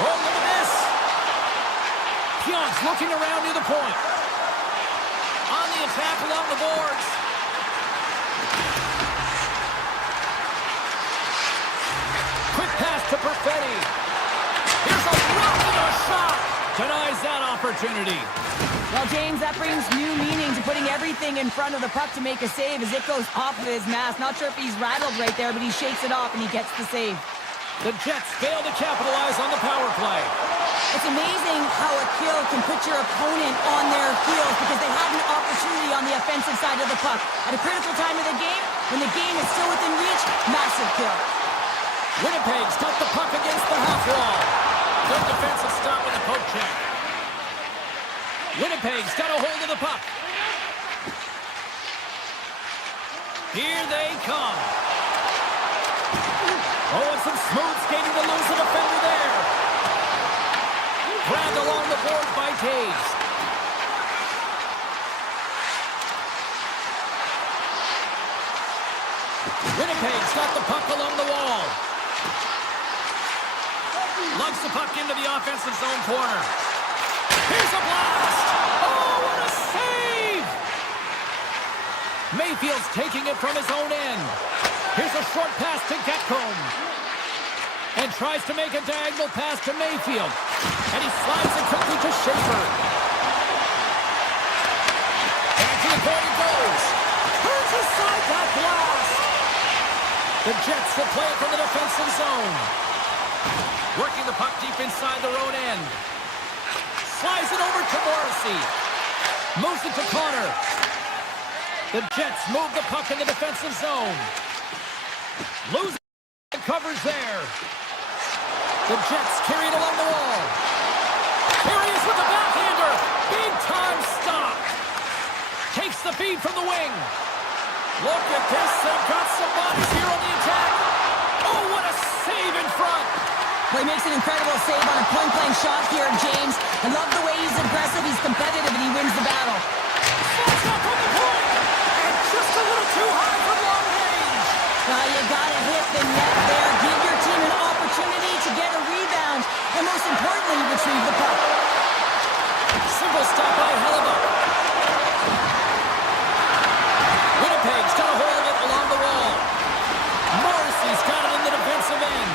Oh, look at this. Pionk's looking around near the point. On the attack along the boards. Quick pass to Perfetti. Here's a rocket shot. Denies that opportunity. Well, James, that brings new meaning to putting everything in front of the puck to make a save as it goes off of his mask. Not sure if he's rattled right there, but he shakes it off and he gets the save. The Jets fail to capitalize on the power play. It's amazing how a kill can put your opponent on their heels because they had an opportunity on the offensive side of the puck. At a critical time of the game, when the game is still within reach, massive kill. Winnipeg's got the puck against the half wall. Good defensive stop with the poke check. Winnipeg's got a hold of the puck. Here they come. Oh, and some smooth skating to lose the defender there. Grabbed along the boards by Taves. Winnipeg's got the puck along the wall. Lugs the puck into the offensive zone corner. Here's a blast! Oh, what a save! Mayfield's taking it from his own end. Here's a short pass to Getcomb. And tries to make a diagonal pass to Mayfield. And he slides it quickly to Schaefer. And to the point it goes. Turns aside that blast. The Jets will play it from the defensive zone. Working the puck deep inside their own end. Slides it over to Morrissey. Moves it to Connor. The Jets move the puck in the defensive zone. Loses the covers there. The Jets carry it along the wall. Here he is with the backhander. Big time stop. Takes the feed from the wing. Look at this. They've got some bodies here on the attack. Oh, what a save in front. Well, he makes an incredible save on a point-blank shot here, James. I love the way he's aggressive, he's competitive, and he wins the battle. Slots up on the point. And just a little too high from long range. Well, you gotta hit the net there. Give your team an opportunity to get a rebound. And most importantly, retrieve the puck. Simple stop by Hellebuck. Winnipeg's got a hold of it along the wall. Morrissey's got it in the defensive end.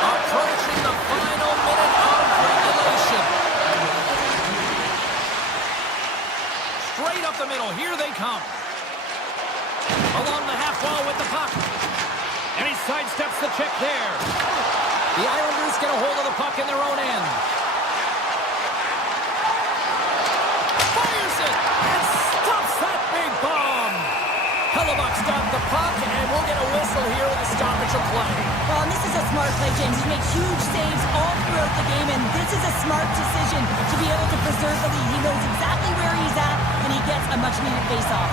Approaching the final minute of regulation. Straight up the middle. Here they come. Along the half wall with the puck. And he sidesteps the check there. The Islanders get a hold of the puck in their own end. Fires it and stops that big bomb. Hellebuck's got the puck, and we'll get a whistle here with a stoppage of play. Well, and this is a smart play, James. He's made huge saves all throughout the game, and this is a smart decision to be able to preserve the lead. He knows exactly where he's at, and he gets a much-needed face-off.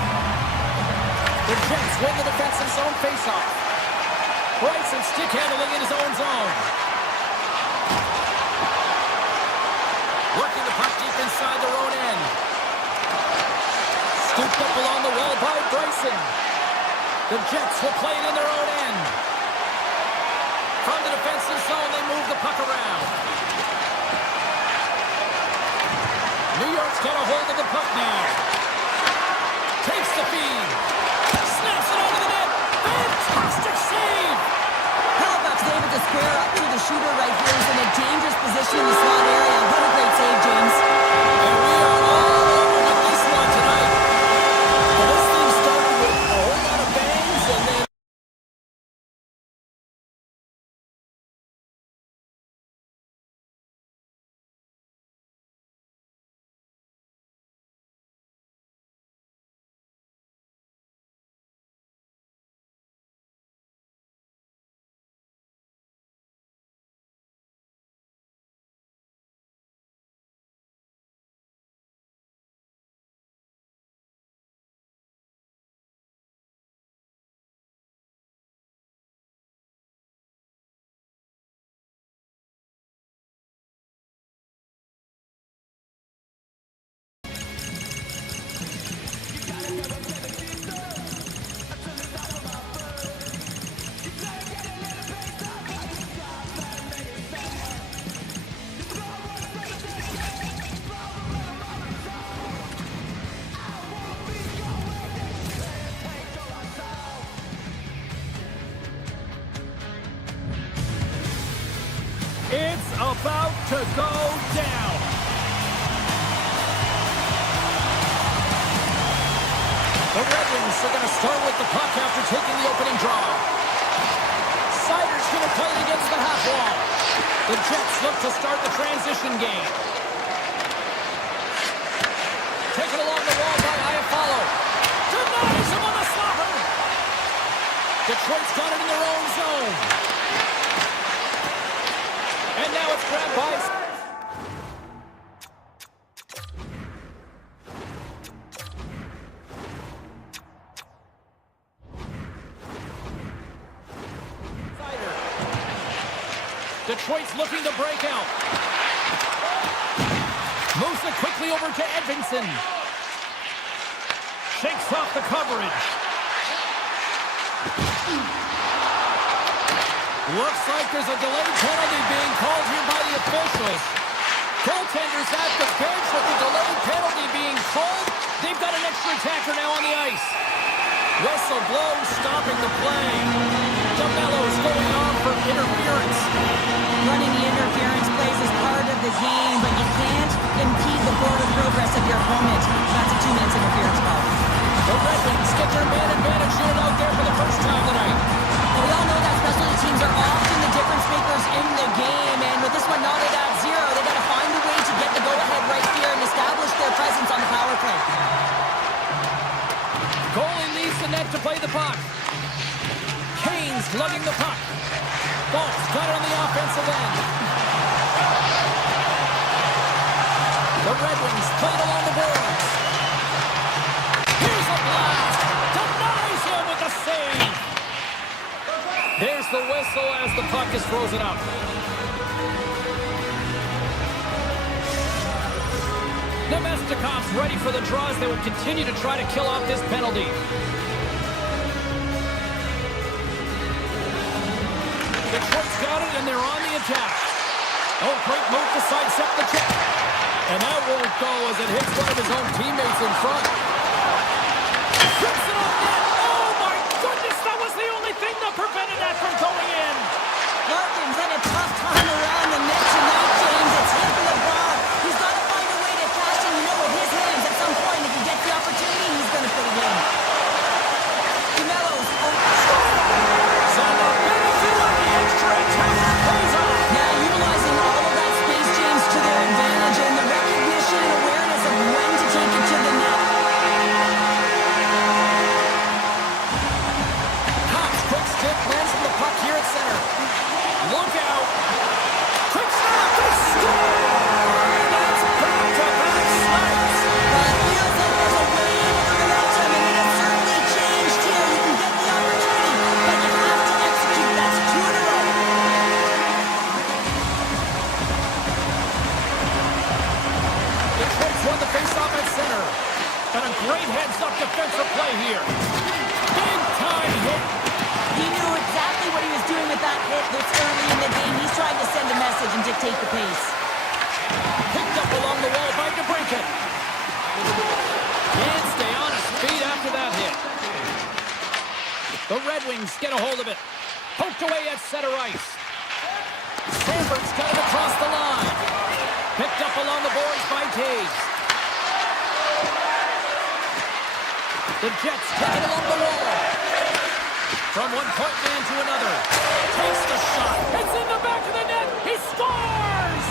The Jets win the defensive zone face-off. Bryson stick handling in his own zone. Working the puck deep inside their own end. Scooped up along the wall by Bryson. The Jets will play it in their own end. From the defensive zone, they move the puck around. New York's got a hold of the puck now. Takes the feed. Snaps it over the net. Fantastic save. Hellebuck's able to square up to the shooter right here. He's in a dangerous position in the slot area. What a great save, James. And we are all over with this one tonight. Well, this thing started with a whole lot of bangs, and then It's about to go down. the Red Wings are going to start with the puck after taking the opening draw. Sider's going to play it against the half wall. The Jets look to start the transition game. Taken along the wall by Iafallo. Denies him on the slobber. Detroit's got it in their own zone. And now it's grabbed by... Detroit's looking to break out. Moves it quickly over to Edvinsson. Shakes off the coverage. Looks like there's a delayed penalty being called here by the officials. Goaltenders at the bench with the delayed penalty being called. They've got an extra attacker now on the ice. Whistle blows, stopping the play. DeMello's going on for interference. Running the interference plays is part of the game, but you can't impede the forward progress of your opponent. That's a 2-minute interference call. The Red Wings get their man advantage unit out there for the first time tonight. Well, we all know that specialty teams are often the difference makers in the game, and with this one knotted at 0, they got to find a way to get the go-ahead right here and establish their presence on the power play. Goalie leaves the net to play the puck. Kane's lugging the puck. Balt's got it on the offensive end. The Red Wings play it along the boards. Here's a blast. Denies him with the save. There's the whistle as the puck is frozen up. Nemestikov's ready for the draws. They will continue to try to kill off this penalty. Detroit's got it, and they're on the attack. Oh, great move to sidestep the check. And that won't go as it hits one of his own teammates in front. Shoots it on net. Oh, my goodness, that was the only thing that prevented that from going in. Larkin's had a tough time around the net tonight, James. It's hit from the bar. He's got to find a way to cash in, with his hands at some point. If he gets the opportunity, he's going to put it in. DeMello's now utilizing all of that space, James, to their advantage, and the recognition and awareness of when to take it to the net. Cops, quick stick, lands from the puck here at center. Look out. Quick snap, they score! That's back-to-back slides. It feels like there's a wave of momentum, and it has certainly changed here. You can get the opportunity, but you have to execute. That's 2 in a row. Detroit's won the faceoff at center. And a great heads-up defensive play here. Big-time hit. He knew exactly what he was doing with that hit this early in the game. He's trying to send a message and dictate the pace. Picked up along the wall by DeBrincat. Can't stay on his feet after that hit. The Red Wings get a hold of it. Poked away at center ice. Sandberg's got it across the line. Picked up along the boards by Taves. The Jets take it along the wall. From one point man to another. Takes the shot. It's in the back of the net. He scores!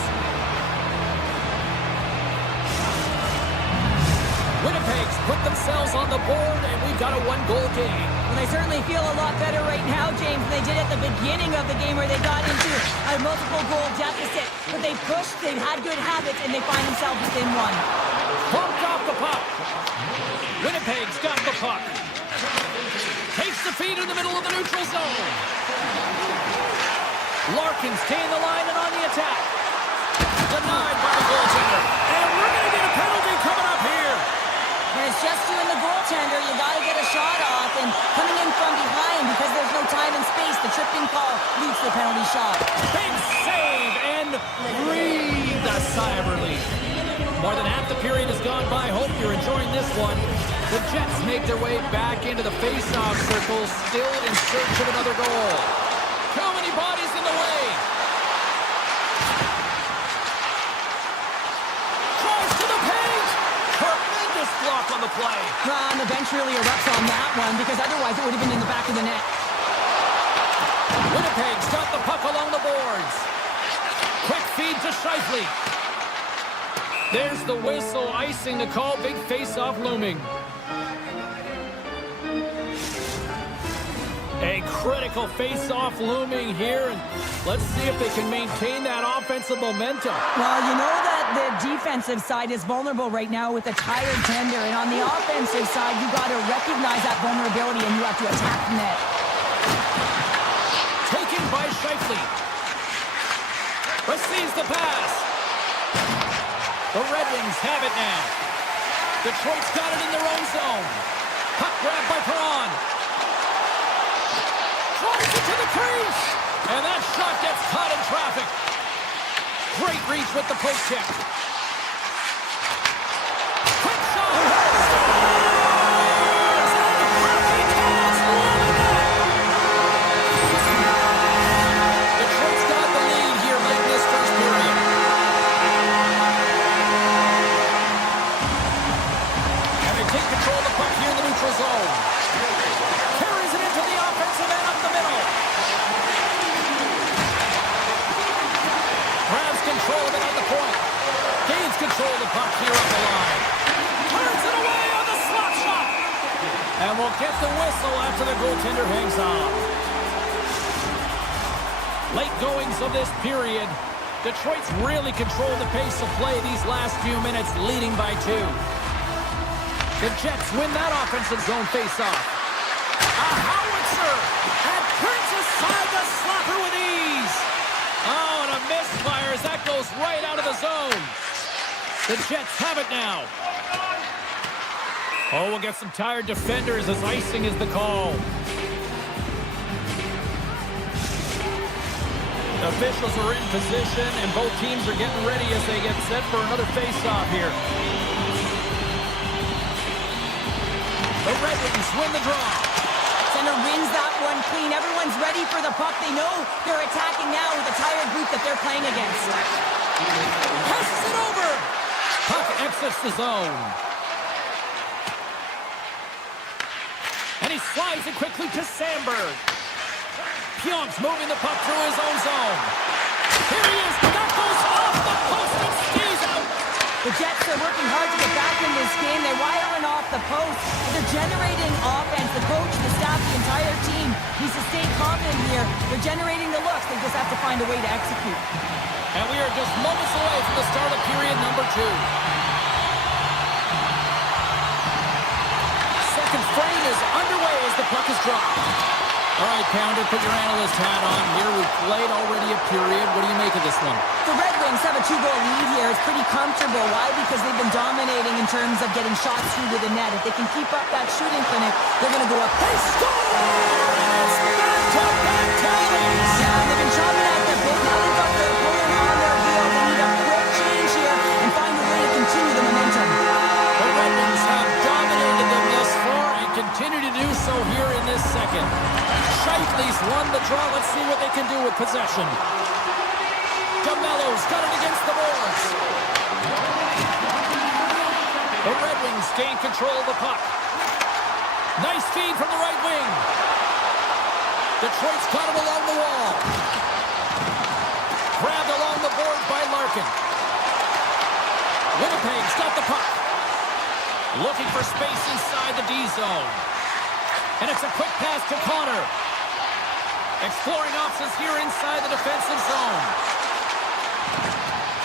Winnipeg's put themselves on the board, and we've got a 1-goal game. Well, they certainly feel a lot better right now, James, than they did at the beginning of the game where they got into a multiple-goal deficit. But they pushed, they've had good habits, and they find themselves within one. Bumped off the puck. Winnipeg's got the puck. Takes the feed in the middle of the neutral zone. Larkin's staying the line and on the attack. Denied by the goaltender. And we're going to get a penalty coming up here. When it's just you and the goaltender, you got to get a shot off. And coming in from behind, because there's no time and space, the tripping call leads to the penalty shot. Big save and breathe a sigh of relief. More than half the period has gone by. Hope you're enjoying this one. The Jets make their way back into the face-off circle, still in search of another goal. Too many bodies in the way. Tries to the paint. Tremendous block on the play. And the bench really erupts on that one, because otherwise it would have been in the back of the net. Winnipeg's got the puck along the boards. Quick feed to Scheifele. There's the whistle, icing the call, big face-off looming. A critical face-off looming here, and let's see if they can maintain that offensive momentum. Well, you know that the defensive side is vulnerable right now with a tired tender, and on the offensive side, you got to recognize that vulnerability and you have to attack the net. Taken by Scheifele. Receives the pass. The Red Wings have it now. Detroit's got it in their own zone. Puck grabbed by Perron. Drives it to the crease. And that shot gets caught in traffic. Great reach with the post check. Quick shot. Scores! And Hockey Toss won it. Detroit's got the lead here late in this first period. And they take control of the puck here in the neutral zone. Carries it into the offensive end up the middle. Grabs control of it at the point. Gains control of the puck here up the line. Turns it away on the slap shot. And we'll get the whistle after the goaltender hangs on. Late goings of this period. Detroit's really controlled the pace of play these last few minutes, leading by 2. The Jets win that offensive zone face-off. A howitzer! And turns aside the slapper with ease. Oh, and a misfire as that goes right out of the zone. The Jets have it now. Oh, we'll get some tired defenders as icing is the call. Officials are in position, and both teams are getting ready as they get set for another face-off here. The Red Wings win the draw. Center wins that one clean. Everyone's ready for the puck. They know they're attacking now with a tired group that they're playing against. Passes it over. Puck exits the zone. And he slides it quickly to Sandberg. Pionk's moving the puck through his own zone. Here he is. That goes off the post and stays out. The Jets are working hard to get back in this game. They're wiring off the post. They're generating offense. The coach, the staff, the entire team needs to stay confident here. They're generating the looks. They just have to find a way to execute. And we are just moments away from the start of period number 2. Second frame is underway as the puck is dropped. All right, Pounder, put your analyst hat on here. We've played already a period. What do you make of this one? The Red Wings have a 2-goal lead here. It's pretty comfortable. Why? Because they've been dominating in terms of getting shots through to the net. If they can keep up that shooting clinic, they're going to go up. They score! It's back-to-back tallies! Yeah, they've been chopping at their bit. Now they've got their opponent on their heels. They need a quick change here and find a way to continue the momentum. The Red Wings have dominated them thus far and continue to do so here in this second. Scheifele's won the draw. Let's see what they can do with possession. DeMello's got it against the boards. The Red Wings gain control of the puck. Nice feed from the right wing. Detroit's got it along the wall. Grabbed along the boards by Larkin. Winnipeg's got the puck. Looking for space inside the D zone. And it's a quick pass to Connor. Exploring options here inside the defensive zone.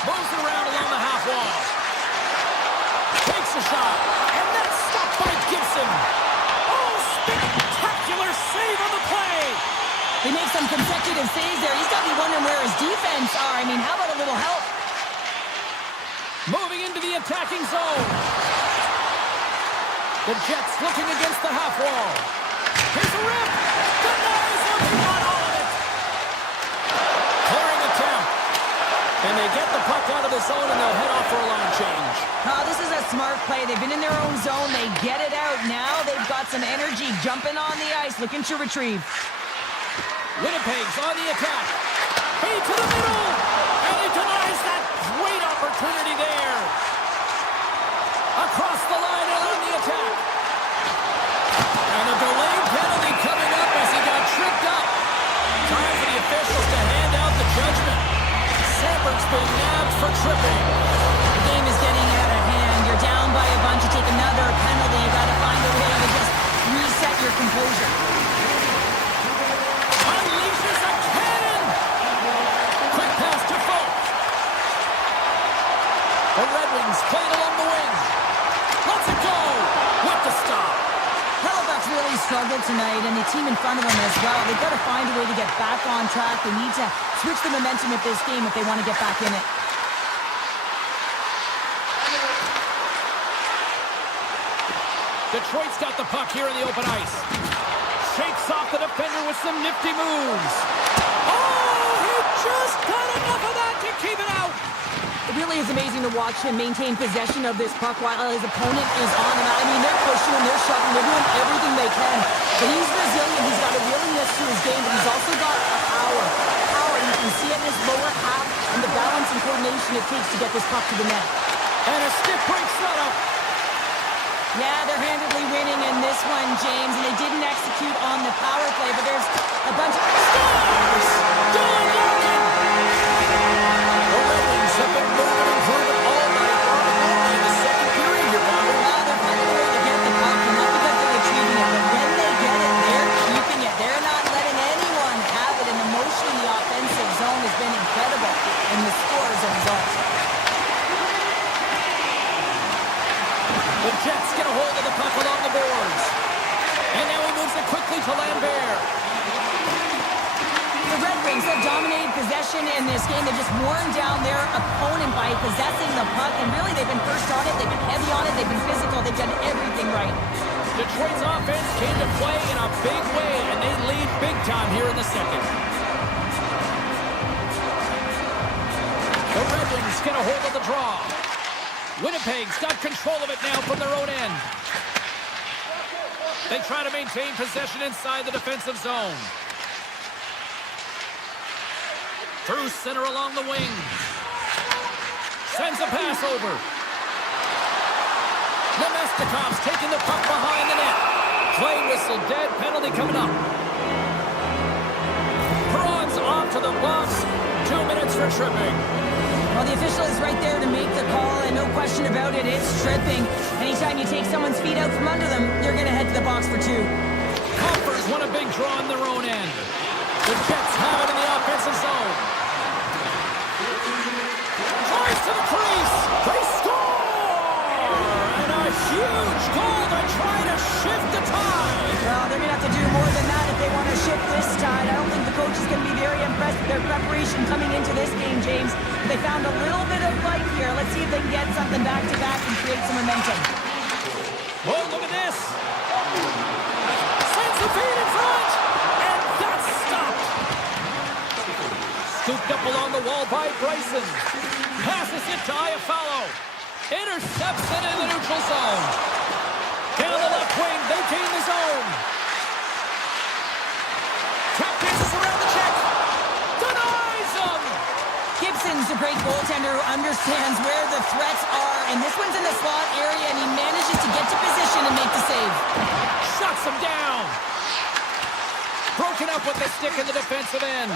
Moves it around along the half wall. Takes a shot. And that's stopped by Gibson. Oh, spectacular save on the play. They make some consecutive saves there. He's got to be wondering where his defense are. I mean, how about a little help? Moving into the attacking zone. The Jets looking against the half wall. Here's a rip. Denies him. He got all of it. Clearing attempt. And they get the puck out of the zone and they'll head off for a line change. This is a smart play. They've been in their own zone. They get it out. Now they've got some energy jumping on the ice, looking to retrieve. Winnipeg's on the attack. Feed to the middle. And he denies that great opportunity there. Across the line and on the attack. And a delayed penalty coming up as he got tripped up. Time for the officials to hand out the judgment. Sandberg been nabbed for tripping. The game is getting out of hand. You're down by a bunch. You take another penalty. You got to find a way to just reset your composure. Unleashes a cannon. Quick pass to Folk. The Red Wings playing along the wing. Let's it go. With the stop. Halifax really struggled tonight, and the team in front of them as well. They've got to find a way to get back on track. They need to switch the momentum of this game if they want to get back in it. Detroit's got the puck here in the open ice. Shakes off the defender with some nifty moves. Oh, he just got enough of that to keep it out. It really is amazing to watch him maintain possession of this puck while his opponent is on him. I mean, they're pushing him, they're shoving, they're doing everything they can. But he's resilient, he's got a willingness to his game, but he's also got power. Power, you can see it in his lower half and the balance and coordination it takes to get this puck to the net. And a stiff break setup. Yeah, they're handedly winning in this one, James, and they didn't execute on the power play, but there's a bunch of... Scores! Dylan Larkin! The Red Wings have been moving and grooving all night long, only in the second period here, Bobby. Well, they're finding a way to get the puck, and not because they're retrieving it, but when they get it, they're keeping it. They're not letting anyone have it, and the motion in the offensive zone has been incredible, and the score is a result. The Jets get a hold of the puck along the boards. And now he moves it quickly to Lambert. The Red Wings have dominated possession in this game. They've just worn down their opponent by possessing the puck, and really they've been first on it, they've been heavy on it, they've been physical, they've done everything right. Detroit's offense came to play in a big way, and they lead big time here in the second. The Red Wings get a hold of the draw. Winnipeg's got control of it now from their own end. They try to maintain possession inside the defensive zone. Through center along the wing. Sends a pass over. Nemestikov's taking the puck behind the net. Play whistle dead. Penalty coming up. Perron's off to the box. 2 minutes for tripping. Well, the official is right there to make the call, and no question about it, it's tripping. Anytime you take someone's feet out from under them, you're going to head to the box for two. Coppers won a big draw on their own end. The Jets have it in the offensive zone. Tries to the crease. They score! And a huge goal to try to shift the tide. Well, they're going to have to do more than that if they want to shift this tide. I don't think the coach is going to be very impressed with their preparation coming into this game, James. They found a little bit of life here. Let's see if they can get something back-to-back and create some momentum. Oh, look at this. Sends the feed in front. And that's stopped. Scooped up along the wall by Bryson. Passes it to Iafallo. Intercepts it in the neutral zone. Down the left wing, they gain the zone. Tap passes around the check. Denies them. Gibson's a great goaltender who understands where the threats are, and this one's in the slot area, and he manages to get to position and make the save. Shuts him down. Broken up with the stick in the defensive end.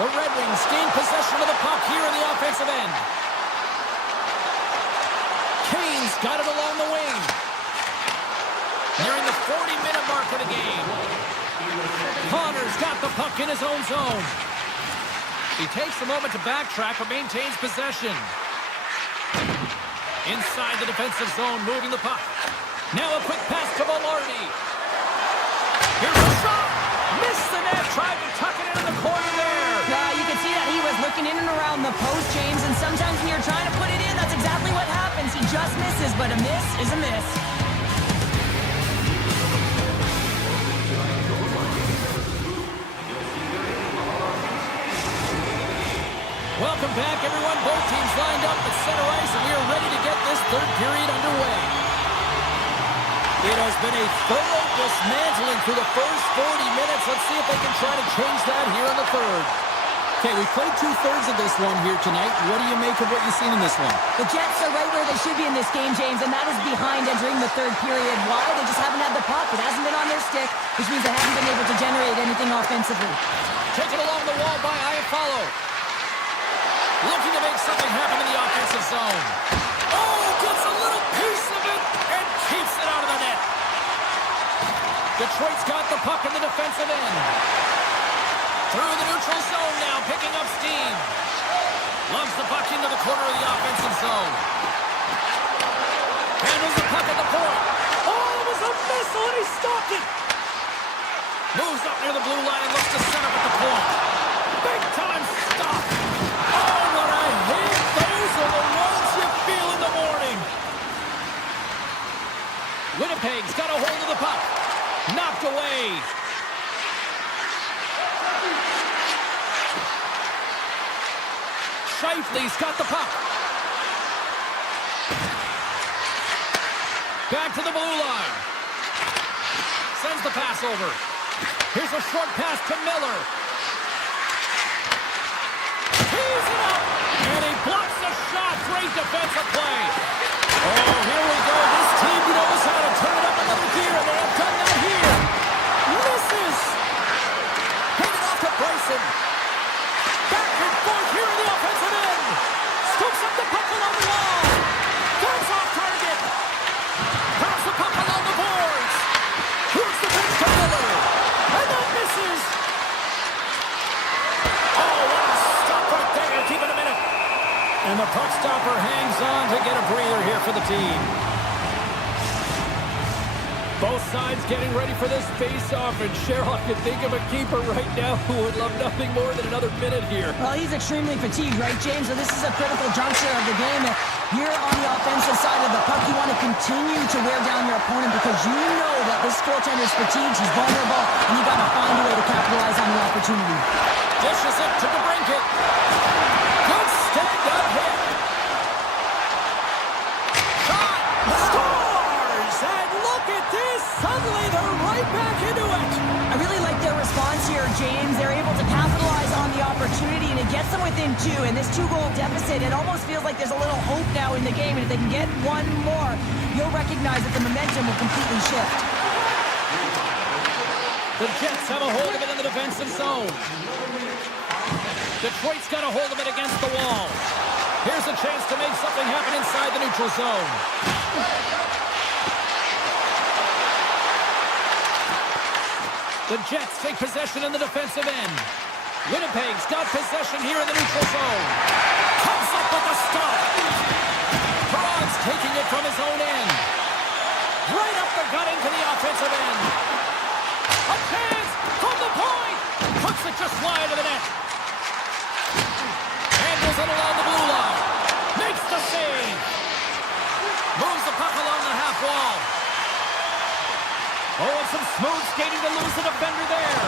The Red Wings gain possession of the puck here in the offensive end. Kane's got it along the wing. Nearing the 40-minute mark of the game. Connor's got the puck in his own zone. He takes a moment to backtrack but maintains possession. Inside the defensive zone, moving the puck. Now a quick pass to Velarde. Here's a shot. Missed the net. Tried to tuck it into the corner there. You can see that he was looking in and around the post, James, and sometimes when you're trying to put it in, that's exactly what happens. He just misses, but a miss is a miss. Welcome back, everyone. Both teams lined up at center ice, and we are ready to get this third period underway. It has been a thorough dismantling through the first 40 minutes. Let's see if they can try to change that here in the third. Okay, we played 2/3 of this one here tonight. What do you make of what you've seen in this one? The Jets are right where they should be in this game, James, and that is behind entering the third period. Why? They just haven't had the puck. It hasn't been on their stick, which means they haven't been able to generate anything offensively. Taken along the wall by Iafallo. Looking to make something happen in the offensive zone. Oh, gets a little piece of it and keeps it out of the net. Detroit's got the puck in the defensive end. Through the neutral zone now, picking up steam. Loves the puck into the corner of the offensive zone. Handles the puck at the point. Oh, it was a missile, and he stopped it. Moves up near the blue line and looks to set up at the point. Big time stop. Oh, what a hit. Those are the ones you feel in the morning. Winnipeg's got a hold of the puck. Knocked away. Scheifele's got the puck. Back to the blue line. Sends the pass over. Here's a short pass to Miller. Tees it up. And he blocks the shot. Great defensive play. Oh, here we go. This team knows how to turn it up another gear, and they have done that here. Misses. Handed off to Bryson. Back and forth here in the offensive end. Scoops up the puck along the wall. Goes off target. Drops the puck along the boards. Here's the pitch to Miller. And that misses. Oh, what a stop right there. Keep it a minute. And the puck stopper hangs on to get a breather here for the team. Both sides getting ready for this face-off, and Cheryl, I can think of a keeper right now who would love nothing more than another minute here. Well, he's extremely fatigued, right, James? So this is a critical juncture of the game. And here on the offensive side of the puck, you want to continue to wear down your opponent because you know that this goaltender is fatigued, he's vulnerable, and you got to find a way to capitalize on the opportunity. Dishes it to DeBrincat. Good stand-up hit. Shot. Scores! And look at this! Suddenly they're right back into it! I really like their response here, James. They're able to capitalize on the opportunity, and it gets them within two. And this two-goal deficit, it almost feels like there's a little hope now in the game. And if they can get one more, you'll recognize that the momentum will completely shift. The Jets have a hold of it in the defensive zone. Detroit's got a hold of it against the wall. Here's a chance to make something happen inside the neutral zone. The Jets take possession in the defensive end. Winnipeg's got possession here in the neutral zone. Comes up with the stop. Perron's taking it from his own end. Right up the gut into the offensive end. A chance from the point. Puts it just wide of the net. Handles it along the blue line. Makes the save. Moves the puck along the half wall. Oh, and some smooth skating to lose the defender there.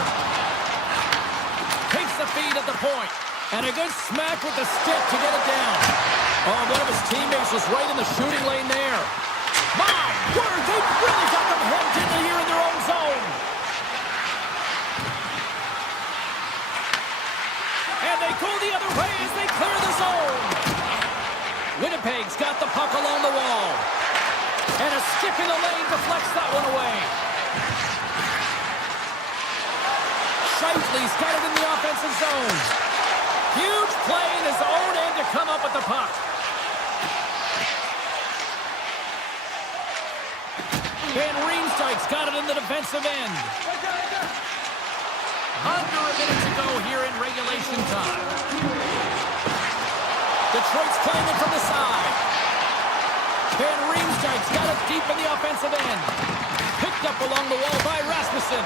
Takes the feed at the point. And a good smack with the stick to get it down. Oh, one of his teammates was right in the shooting lane there. My word, they really got them hemmed in here in their own zone. And they go the other way as they clear the zone. Winnipeg's got the puck along the wall. And a stick in the lane deflects that one away. Scheifele's got it in the offensive zone. Huge play in his own end to come up with the puck. Van Riemsdyk's got it in the defensive end. Under a minute to go here in regulation time. Detroit's playing it from the side. Van Riemsdyk's got it deep in the offensive end. Picked up along the wall by Rasmussen.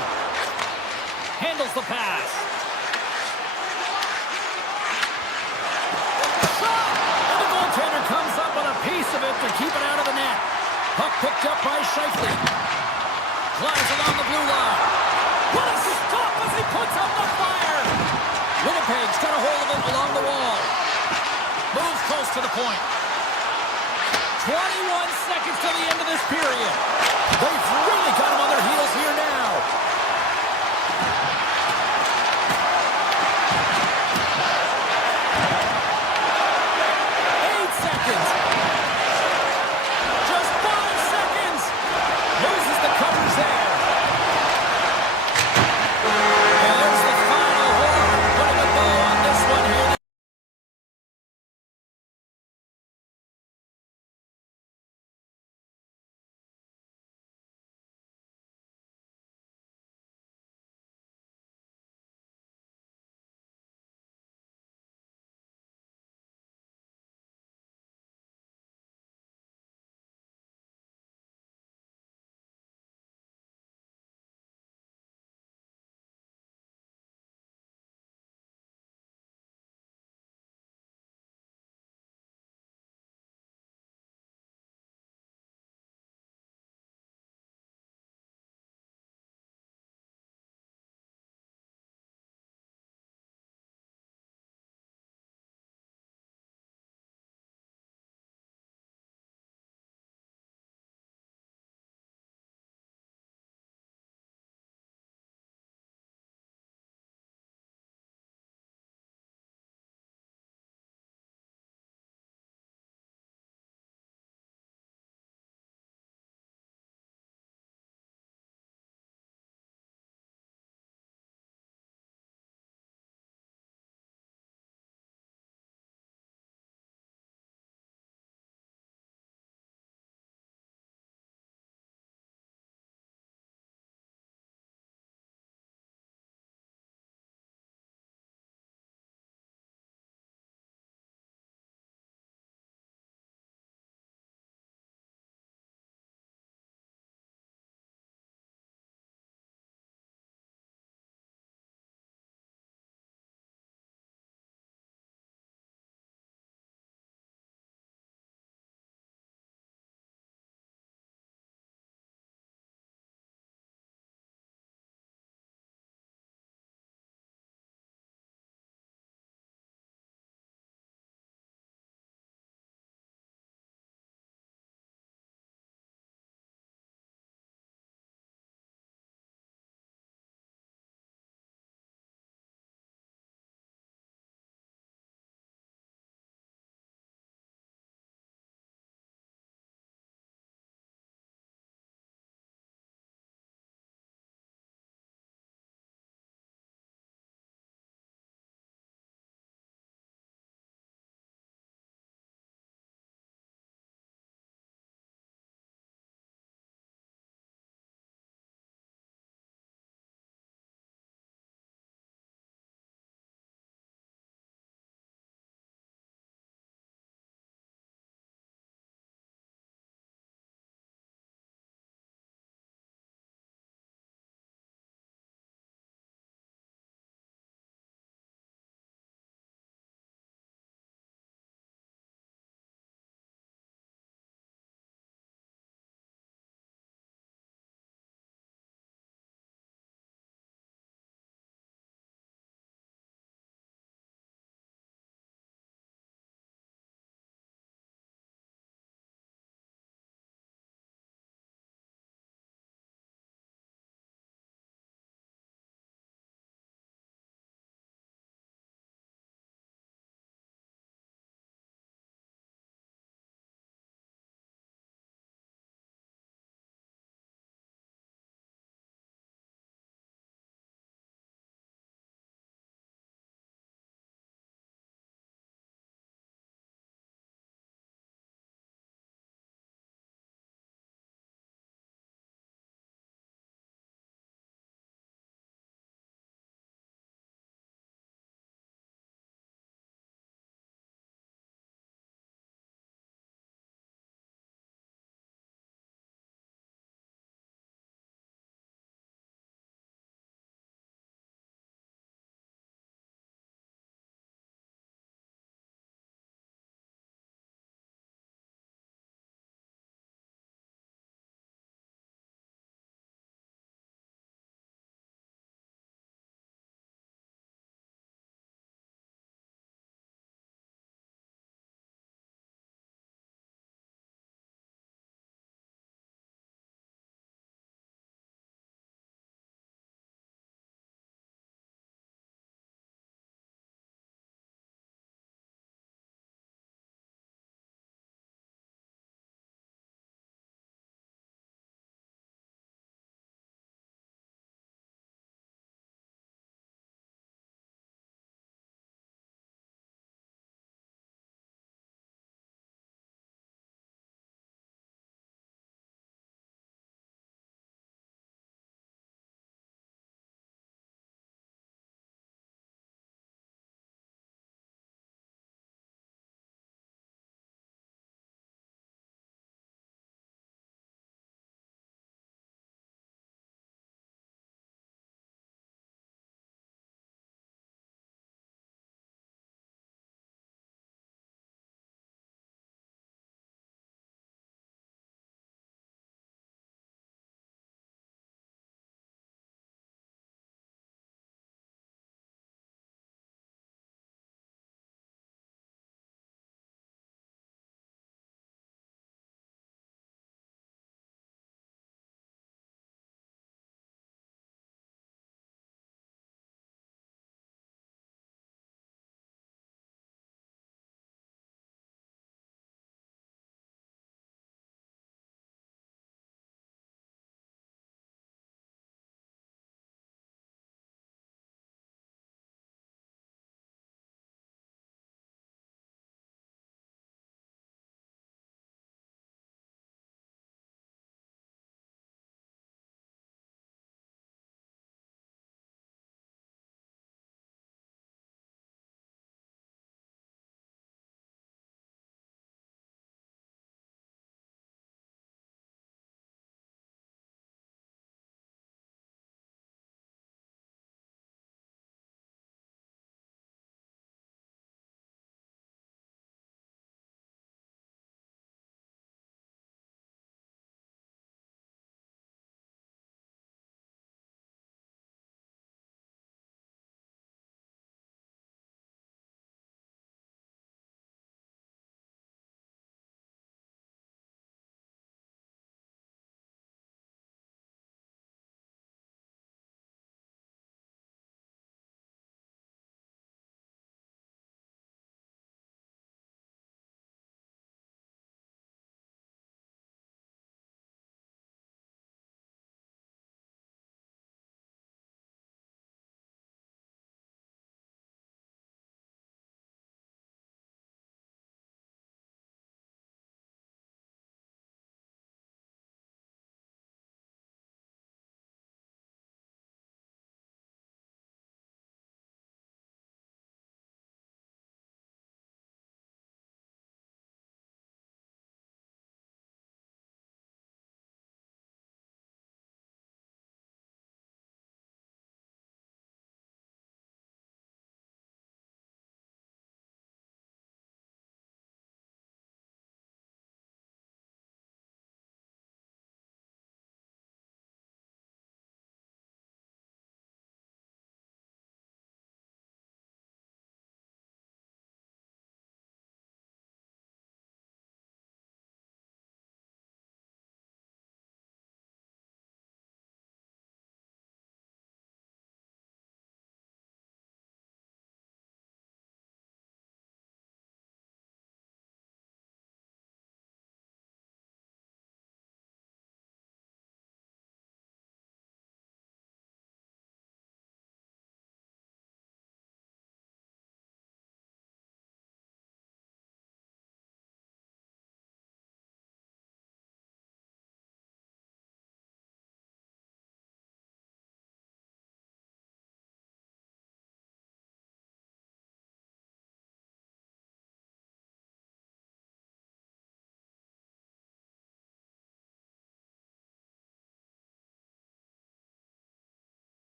Handles the pass. Shot! And the goaltender comes up with a piece of it to keep it out of the net. Puck picked up by Scheifele. Glides along the blue line. What a stop as he puts out the fire! Winnipeg's got a hold of it along the wall. Moves close to the point. 21 seconds to the end of this period. They've really got him on their heels here now.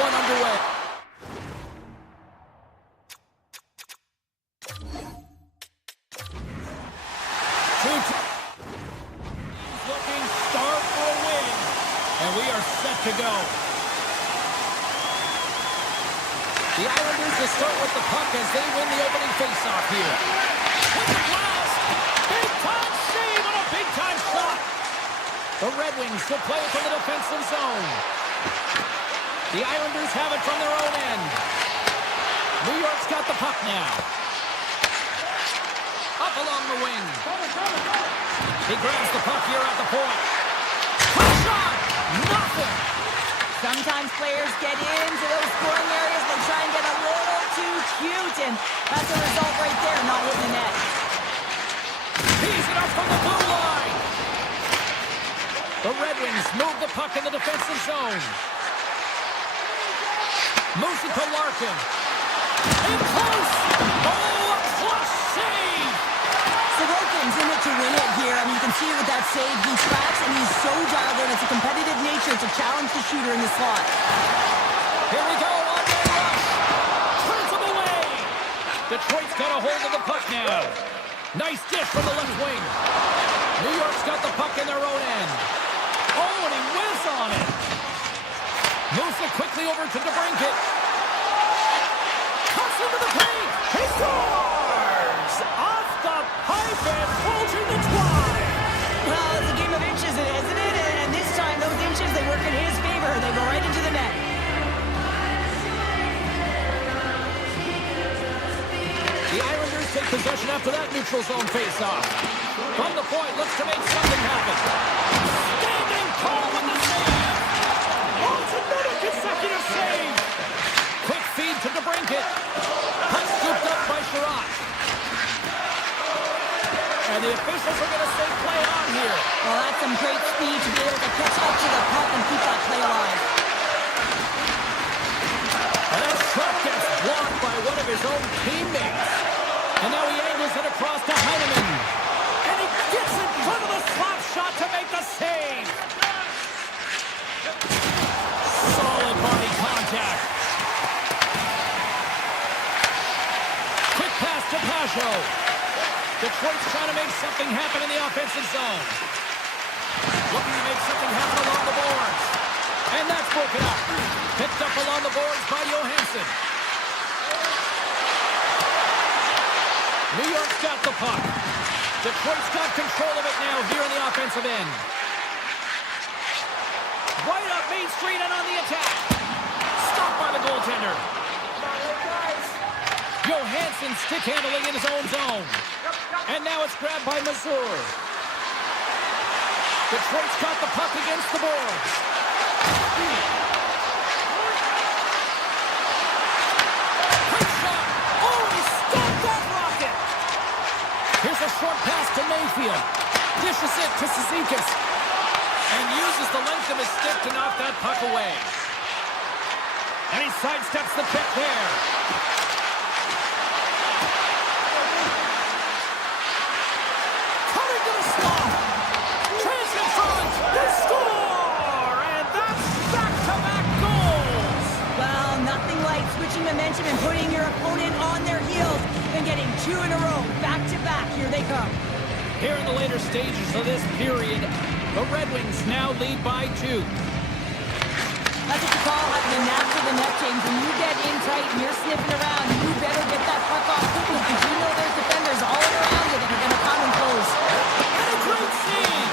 one underway. Looking sharp for a win. And we are set to go. The Islanders will start with the puck as they win the opening faceoff here. With the blast! Big-time save on a big-time shot! The Red Wings will play it from the defensive zone. The Islanders have it from their own end. New York's got the puck now. Up along the wing. He grabs the puck here at the point. Quick shot! Nothing! Sometimes players get into those scoring areas, they try and get a little too cute, and that's a result right there, not hitting the net. He's it up from the blue line. The Red Wings move the puck in the defensive zone. Moves it to Larkin. In close! Oh, a clutch save! Sorokin's in it to win it here. I mean, you can see it with that save. He tracks, and he's so dialed in. It's a competitive nature to challenge the shooter in the slot. Here we go, on the rush. Turns him away. Detroit's got a hold of the puck now. Nice dish from the left wing. New York's got the puck in their own end. Oh, and he whiffs on it. Moves it quickly over to DeBrincat. Cuts into the paint. He scores! Off the pipe and bulging the twine. Well, it's a game of inches, isn't it? And this time, those inches, they work in his favor. They go right into the net. The Islanders take possession after that neutral zone face-off. From the point, looks to make something happen. Standing tall with the save. Oh, it's another consecutive save. Quick feed to DeBrincat. Puck scooped up by Sherratt. And the officials are going to say play on here. Well, that's some great speed to be able to catch up to the puck and keep that play alive. And that shot gets blocked by one of his own teammates. And now he angles it across to Heineman. And he gets in front of the slap shot to make the save. Solid body contact. Quick pass to Pajot. Detroit's trying to make something happen in the offensive zone. Looking to make something happen along the boards. And that's broken up. Picked up along the boards by Johansson. New York's got the puck. Detroit's got control of it now here in the offensive end. Right up Main Street and on the attack. Stopped by the goaltender. Johansson stick handling in his own zone. And now it's grabbed by Mazur. Detroit's got the puck against the boards. Quick shot. Oh, he stopped that rocket. Here's a short pass to Mayfield. Dishes it to Cizikas. And uses the length of his stick to knock that puck away. And he sidesteps the check there. Coming to the slot. Chance in front. They score! And that's back-to-back goals. Well, nothing like switching momentum and putting your opponent on their heels and getting two in a row. Back-to-back. Here they come. Here in the later stages of this period, the Red Wings now lead by 2. That's what you call having a knack for the net, James. When you get in tight and you're sniffing around, you better get that puck off quickly because you know there's defenders all around you that are going to come and close. And a great save.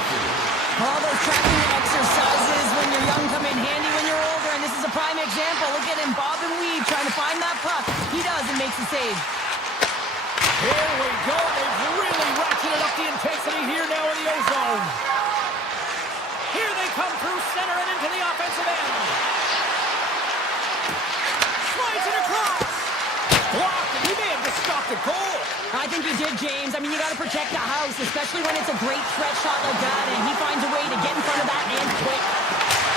All those tracking exercises when you're young come in handy when you're older, and this is a prime example. Look at him bob and weave trying to find that puck. He does and makes the save. Here we go. They've really ratcheted up the intensity here now in the O-zone. Here they come through center and into the offensive end. Slides it across. Blocked, and he may have just stopped a goal. I think he did, James. I mean, you got to protect the house, especially when it's a great threat shot like that, and he finds a way to get in front of that and quick.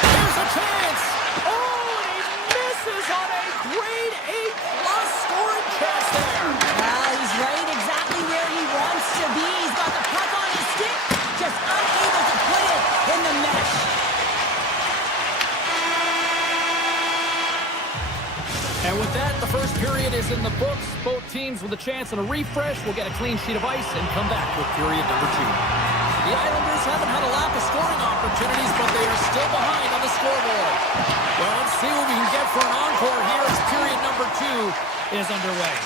Here's a chance. Oh, and he misses on a grade A+ scoring chance there. Well, he's right exactly where he wants to be. He's got the puck on his stick, just unable to put it in the mesh. And with that, the first period is in the books. Both teams with a chance and a refresh will get a clean sheet of ice and come back with period number 2. The Islanders haven't had a lack of scoring opportunities, but they are still behind on the scoreboard. Well, let's see what we can get for an encore here as period number 2 is underway.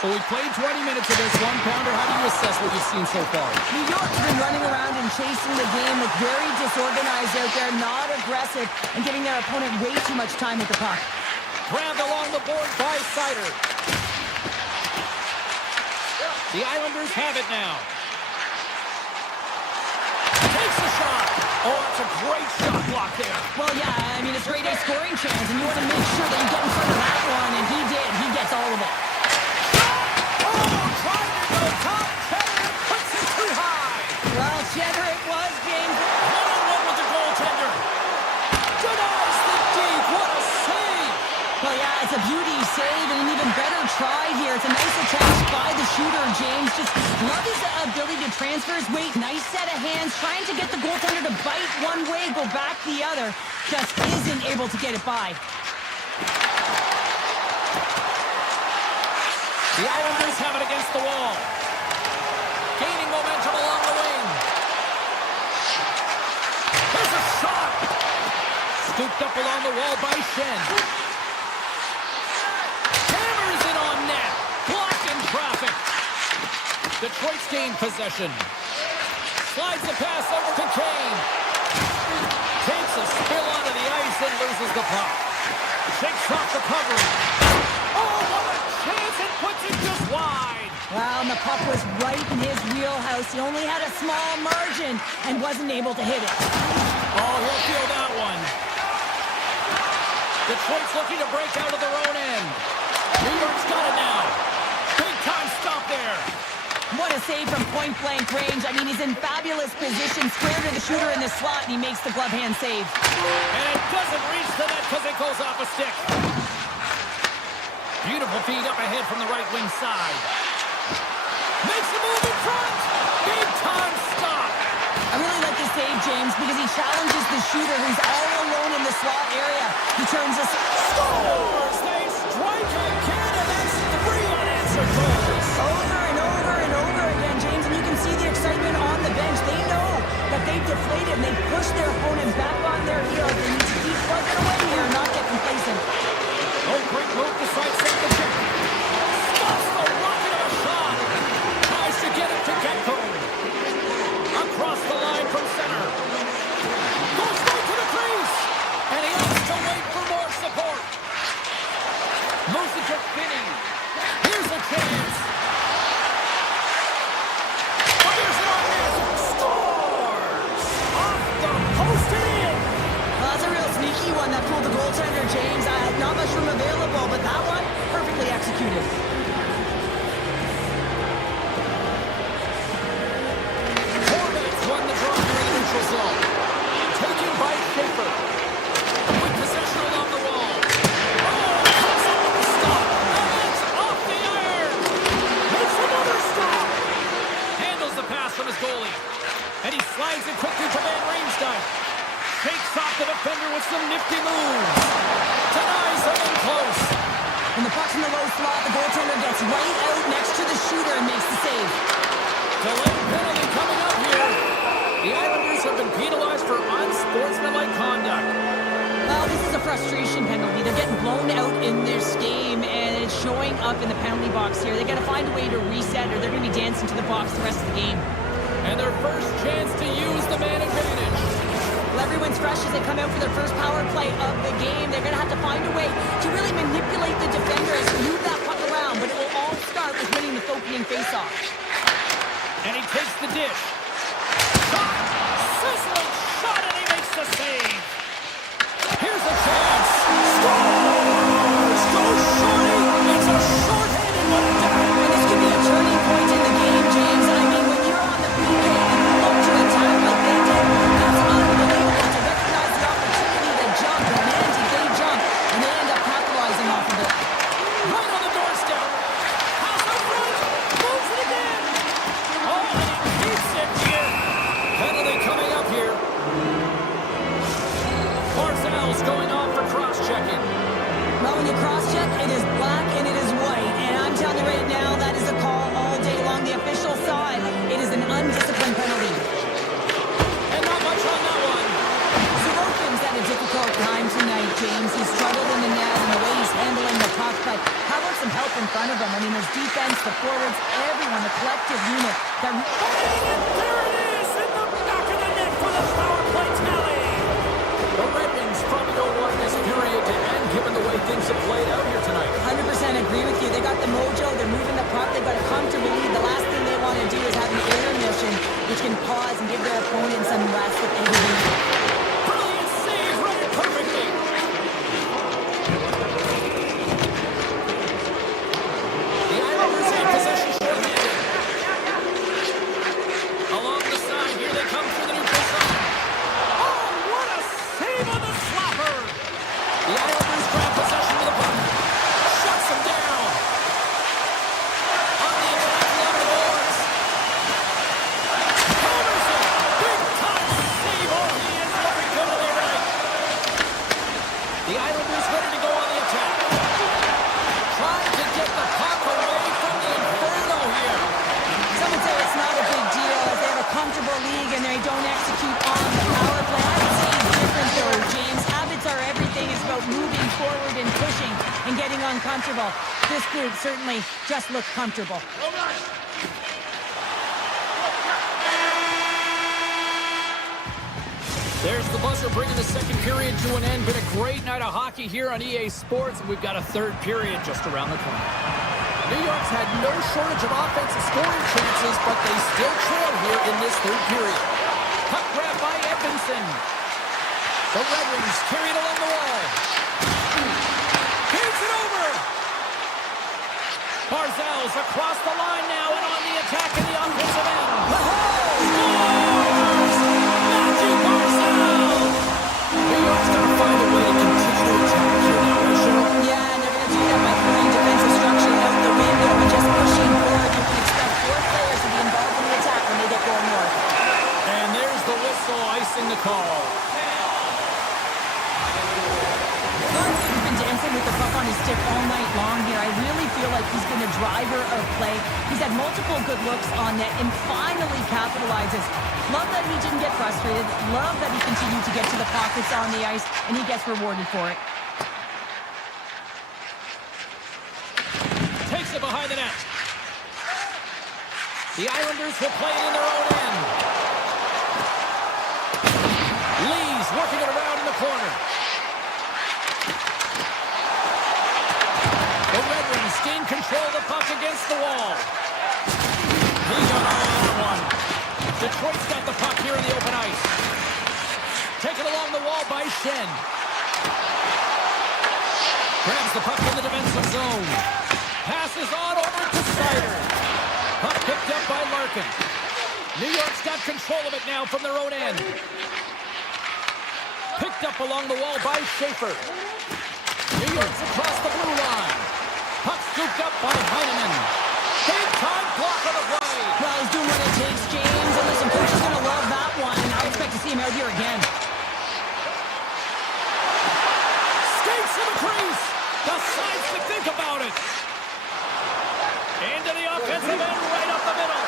So we played 20 minutes of this one. Pounder, how do you assess what you've seen so far? New York's been running around and chasing the game, look very disorganized out there, not aggressive, and giving their opponent way too much time with the puck. Grabbed along the board by Sider. The Islanders have it now. Takes a shot. Oh, that's a great shot block there. Well, yeah, I mean, it's grade A scoring chance, and you want to make sure that you get in front of that one, and he did. He gets all of it. Oh, trying to go top. Cheddar puts it too high. Well, Cheddar it was, James. One-on-one with the goaltender. Denies the deep. What a save. Well, yeah, it's a beauty save and an even better try here. It's a nice attach by the shooter, James. Just love his ability to transfer his weight. Nice set of hands, trying to get the goaltender to bite one way, go back the other. Just isn't able to get it by. The Islanders have it against the wall. Gaining momentum along the wing. There's a shot. Scooped up along the wall by Shen. Hammers it on net. Blocked in traffic. Detroit's gained possession. Slides the pass over to Kane. Takes a spill onto the ice and loses the puck. Shakes off the covering. Oh, what a chance, and puts it just wide. Well, and the puck was right in his wheelhouse. He only had a small margin and wasn't able to hit it. Oh, he'll feel that one. Detroit's looking to break out of their own end. New York's got it now. Big time stop there. What a save from point-blank range. I mean, he's in fabulous position, square to the shooter in the slot, and he makes the glove hand save. And it doesn't reach the net because it goes off a stick. Beautiful feed up ahead from the right wing side. Makes a move in front. Big time stop. I really like this save, James, because he challenges the shooter who's all alone in the slot area. He turns this... Scores! They strike again, and that's 3 unanswered goals. Over and over and over again, James, and you can see the excitement on the bench. They know that they've deflated and they've pushed their opponent back on their heels. They need to keep plugging away here and not get complacent. Oh, great move to sidestep the check. Stops the rocket of a shot. Tries to get it to Getco. Across the line from center. Goes straight to the crease. And he has to wait for more support. Moves it to Finney. Here's a chance. Fires it on net. Scores! Off the post and in. Well, that's a real sneaky one that fooled the goaltender, James. Not much room available, but that one, perfectly executed. Hornets won the draw here in the neutral zone. Taken by Schaefer. With possession along the wall. Oh, comes up with the stop. And it's off the iron. Makes another stop. Handles the pass from his goalie. And he slides it quickly to Van Riemsdyk. Shakes off the defender with some nifty moves. Denies him in close. When the puck's in the low slot, the goaltender gets right out next to the shooter and makes the save. Delayed penalty coming up here. The Islanders have been penalized for unsportsmanlike conduct. Well, this is a frustration penalty. They're getting blown out in this game, and it's showing up in the penalty box here. They got to find a way to reset, or they're going to be dancing to the box the rest of the game. And their first chance to use the man advantage. Well, everyone's fresh as they come out for their first power play of the game. They're going to have to find a way to really manipulate the defenders, move that puck around, but it will all start with winning the opening faceoff. And he takes the dish. Shot! Sizzling shot, and he makes the save. Here's a chance. Scores! Goes Shorty! It's a shorthanded one down. And this could be a turning point in the game, James. I mean, when you're on the PK and you look to attack like they did, that's unbelievable to recognize the opportunity to jump. And man, did they jump, and they end up capitalizing off of it. Right on the doorstep. House up front. Moves it again. Oh, and he keeps it here. Penalty coming up here. Barzal's going off for cross-checking. Well, when you cross-check, it is black and it is white. And I'm telling you right now, that is a call all day long. The official saw it. It is an undisciplined penalty. And not much on that one. Sorokin's had a difficult time tonight, James. He's struggled in the net and the way he's handling the puck. But how about some help in front of him? I mean, his defense, the forwards, everyone, the collective unit. And there it is in the back of the net for the power play tally. The Red Wings probably don't want this period to end given the way things have played out here tonight. 100% agree with you. They got the mojo. They're moving the puck. They've got a comfortable lead. The last thing they want to do is have an intermission, which can pause and give their opponent some rest that they need. Brilliant save, read it perfectly. The Islanders in possession shorthanded. Along the side, here they come through the neutral zone. Oh, what a save on the slapper. The Islanders grab possession of the puck. Shuts them down. On the attack along the boards. Counters it. Big time save. Oh, he is looking good to the right. The Islanders ready to go on the attack. Trying to get the puck away from the Inferno here. Some would say it's not a big deal if they have a comfortable league and they don't execute on the power play. I would say it's different though, James. Habits are everything. It's about moving forward and pushing and getting uncomfortable. This group certainly just looked comfortable. There's the buzzer bringing the second period to an end. Been a great night of hockey here on EA Sports, and we've got a third period just around the corner. New York's had no shortage of offensive scoring chances, but they still trail here in this third period. Puck grab by Edmondson. The Red Wings carry it along the wall. Here's it over. Barzal's across the line now and on the attack in the offensive end. Matthew Barzal. New York's going to find a way to continue to attack here now, Michelle. Yeah, and they're going to do that by throwing defensive structure out the window and just pushing forward. You can expect 4 players to be involved in the attack when they get going north. And there's the whistle icing the call. He's been dancing with the puck on his stick all night long here. I really feel like he's been the driver of play. He's had multiple good looks on net and finally capitalizes. Love that he didn't get frustrated. Love that he continued to get to the pockets on the ice, and he gets rewarded for it. Takes it behind the net. The Islanders will play it in their own end. Lee's working it around in the corner. The Red Wings gain control of the puck against the wall. He got on one. Detroit's got the puck here in the open ice. Taken along the wall by Shen. Grabs the puck in the defensive zone. Passes on over to Seider. Puck picked up by Larkin. New York's got control of it now from their own end. Picked up along the wall by Schaefer. New York's across the blue line. Puck scooped up by Heineman. Big time block on the play. Well, he's doing what it takes, James. And listen, coach is going to love that one. I expect to see him out here again. Skates to the crease. Decides to think about it. Into the offensive end, right up the middle.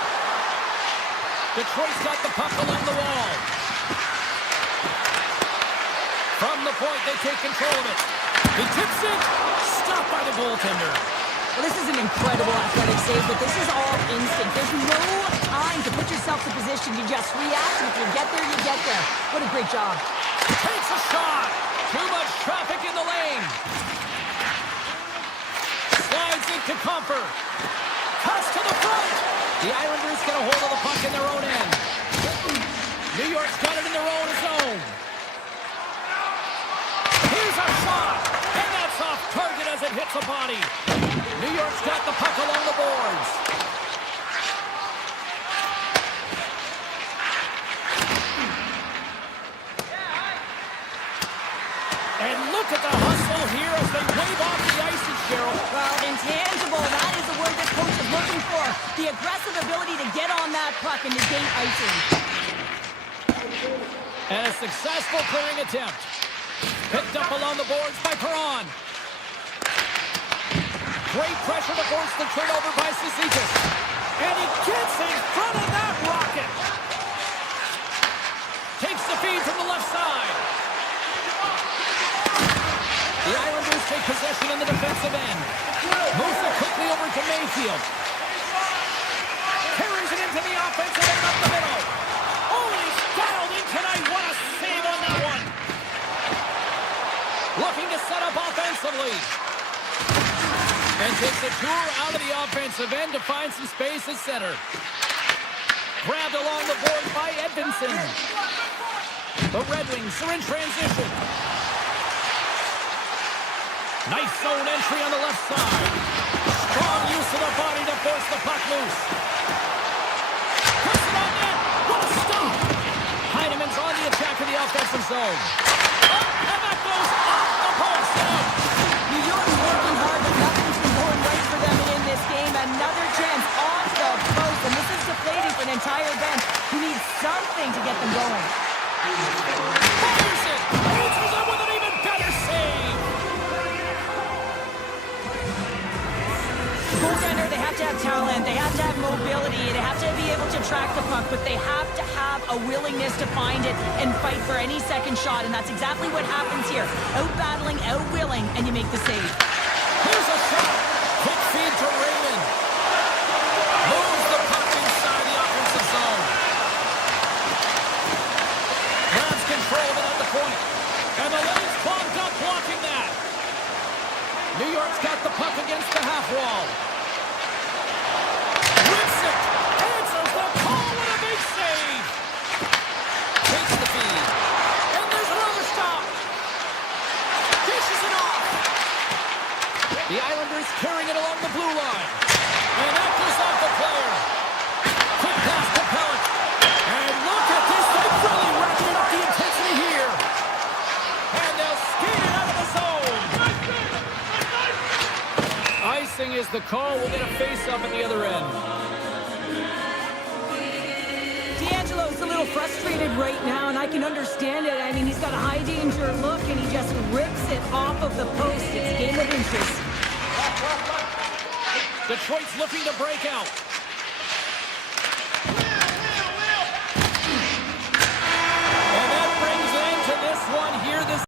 Detroit's got the puck along the wall. From the point, they take control of it. He tips it. Stopped by the goaltender. Well, this is an incredible athletic save, but this is all instinct. There's no time to put yourself in position. You just react, and if you get there, you get there. What a great job. Takes a shot. Too much traffic in the lane. Slides into Comfer. Pass to the front. The Islanders get a hold of the puck in their own end. New York's got it in their own zone. Here's a shot. And that's off target as it hits a body. New York's got the puck along the boards. And look at the hustle here as they wave off the ice, Cheryl. Well, intangible, that is the word that coach is looking for. The aggressive ability to get on that puck and negate icing. And a successful clearing attempt. Picked up along the boards by Perron. Great pressure to force the turnover by Cizikas. And he gets in front of that rocket. Takes the feed from the left side. The Islanders take possession in the defensive end. Moves it quickly over to Mayfield. Carries it into the offensive end up the middle. Oh, he's dialed in tonight. What a save on that one. Looking to set up offensively. And takes a tour out of the offensive end to find some space at center. Grabbed along the board by Edvinsson. The Red Wings are in transition. Nice zone entry on the left side. Strong use of the body to force the puck loose. Puts it on net. What a stop. Heineman's on the attack in the offensive zone. And that goes off the post. New York's working hard, but nothing's been going right for them in this game. Another chance off the post, and this is deflating for an entire bench who needs something to get them going. Fires it. Answers it with an even better save. Goaltender, they have to have talent, they have to have mobility, they have to be able to track the puck, but they have to have a willingness to find it and fight for any second shot, and that's exactly what happens here. Out-battling, out-willing, and you make the save. Here's a shot. Quick feed to Raymond. Moves the puck inside the offensive zone. Grabs control of it at the point. And the lane's clogged up blocking that. New York's got the puck against the half wall. Rips it. Answers the call with a big save. Takes the feed. And there's another stop. Dishes it off. The Islanders carrying it along the blue line. And that goes off the player. Quick pass to Pellet. And look at this. They're really ratcheting up the intensity here. And they'll skate it out of the zone. Icing is the call. We'll get a face-up at the other end. D'Angelo's a little frustrated right now, and I can understand it. I mean, he's got a high-danger look, and he just rips it off of the post. It's a game of inches. Detroit's looking to break out. And that brings an end to this one here this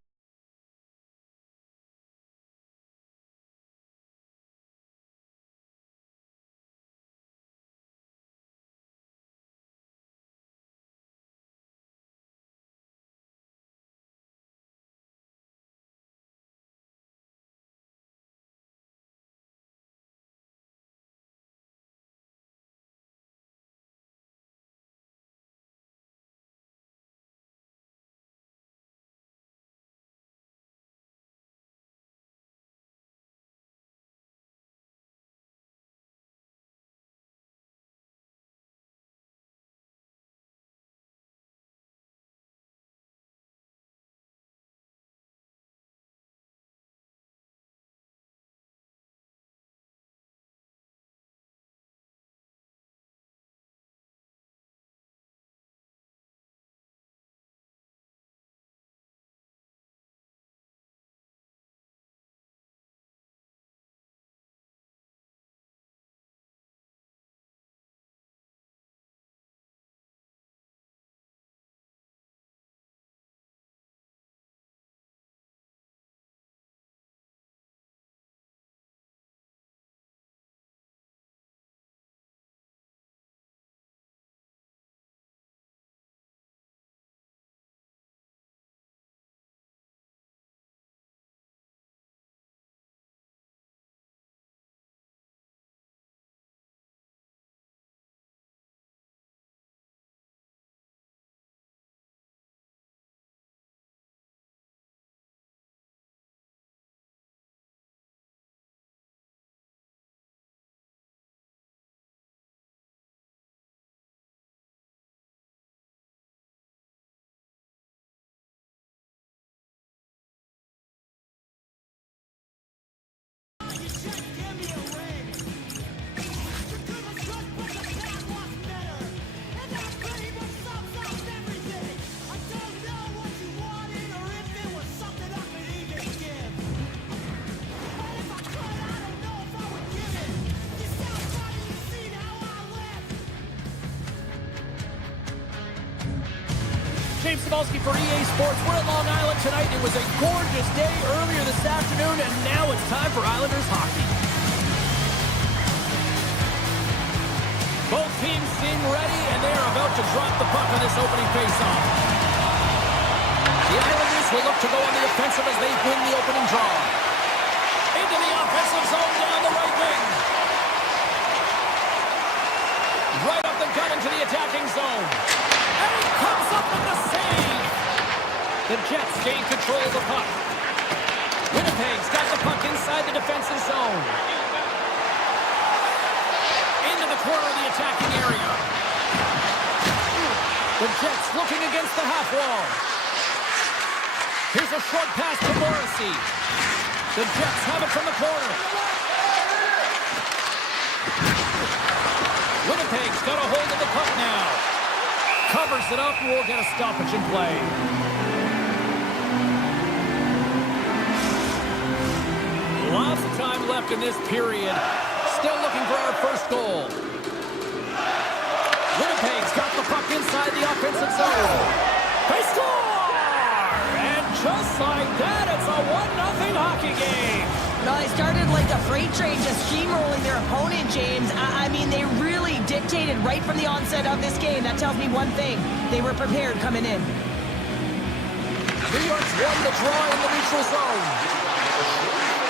James Cebulski for EA Sports. We're at Long Island tonight. It was a gorgeous day earlier this afternoon, and now it's time for Islanders hockey. Both teams seem ready, and they are about to drop the puck on this opening faceoff. The Islanders will look to go on the offensive as they win the opening draw. Into the offensive zone down the right wing. Right up the gut into the attacking zone. And he comes up with the save. The Jets gain control of the puck. Winnipeg's got the puck inside the defensive zone. Into the corner of the attacking area. The Jets looking against the half wall. Here's a short pass to Morrissey. The Jets have it from the corner. Winnipeg's got a hold of the puck now. Covers it up and we'll get a stoppage in play. Lots of time left in this period. Still looking for our first goal. Winnipeg's got the puck inside the offensive zone. They score! And just like that, it's a 1-0 hockey game. No, they started like a freight train, just steamrolling their opponent, James. I mean, they really dictated right from the onset of this game. That tells me one thing. They were prepared coming in. New York's won the draw in the neutral zone.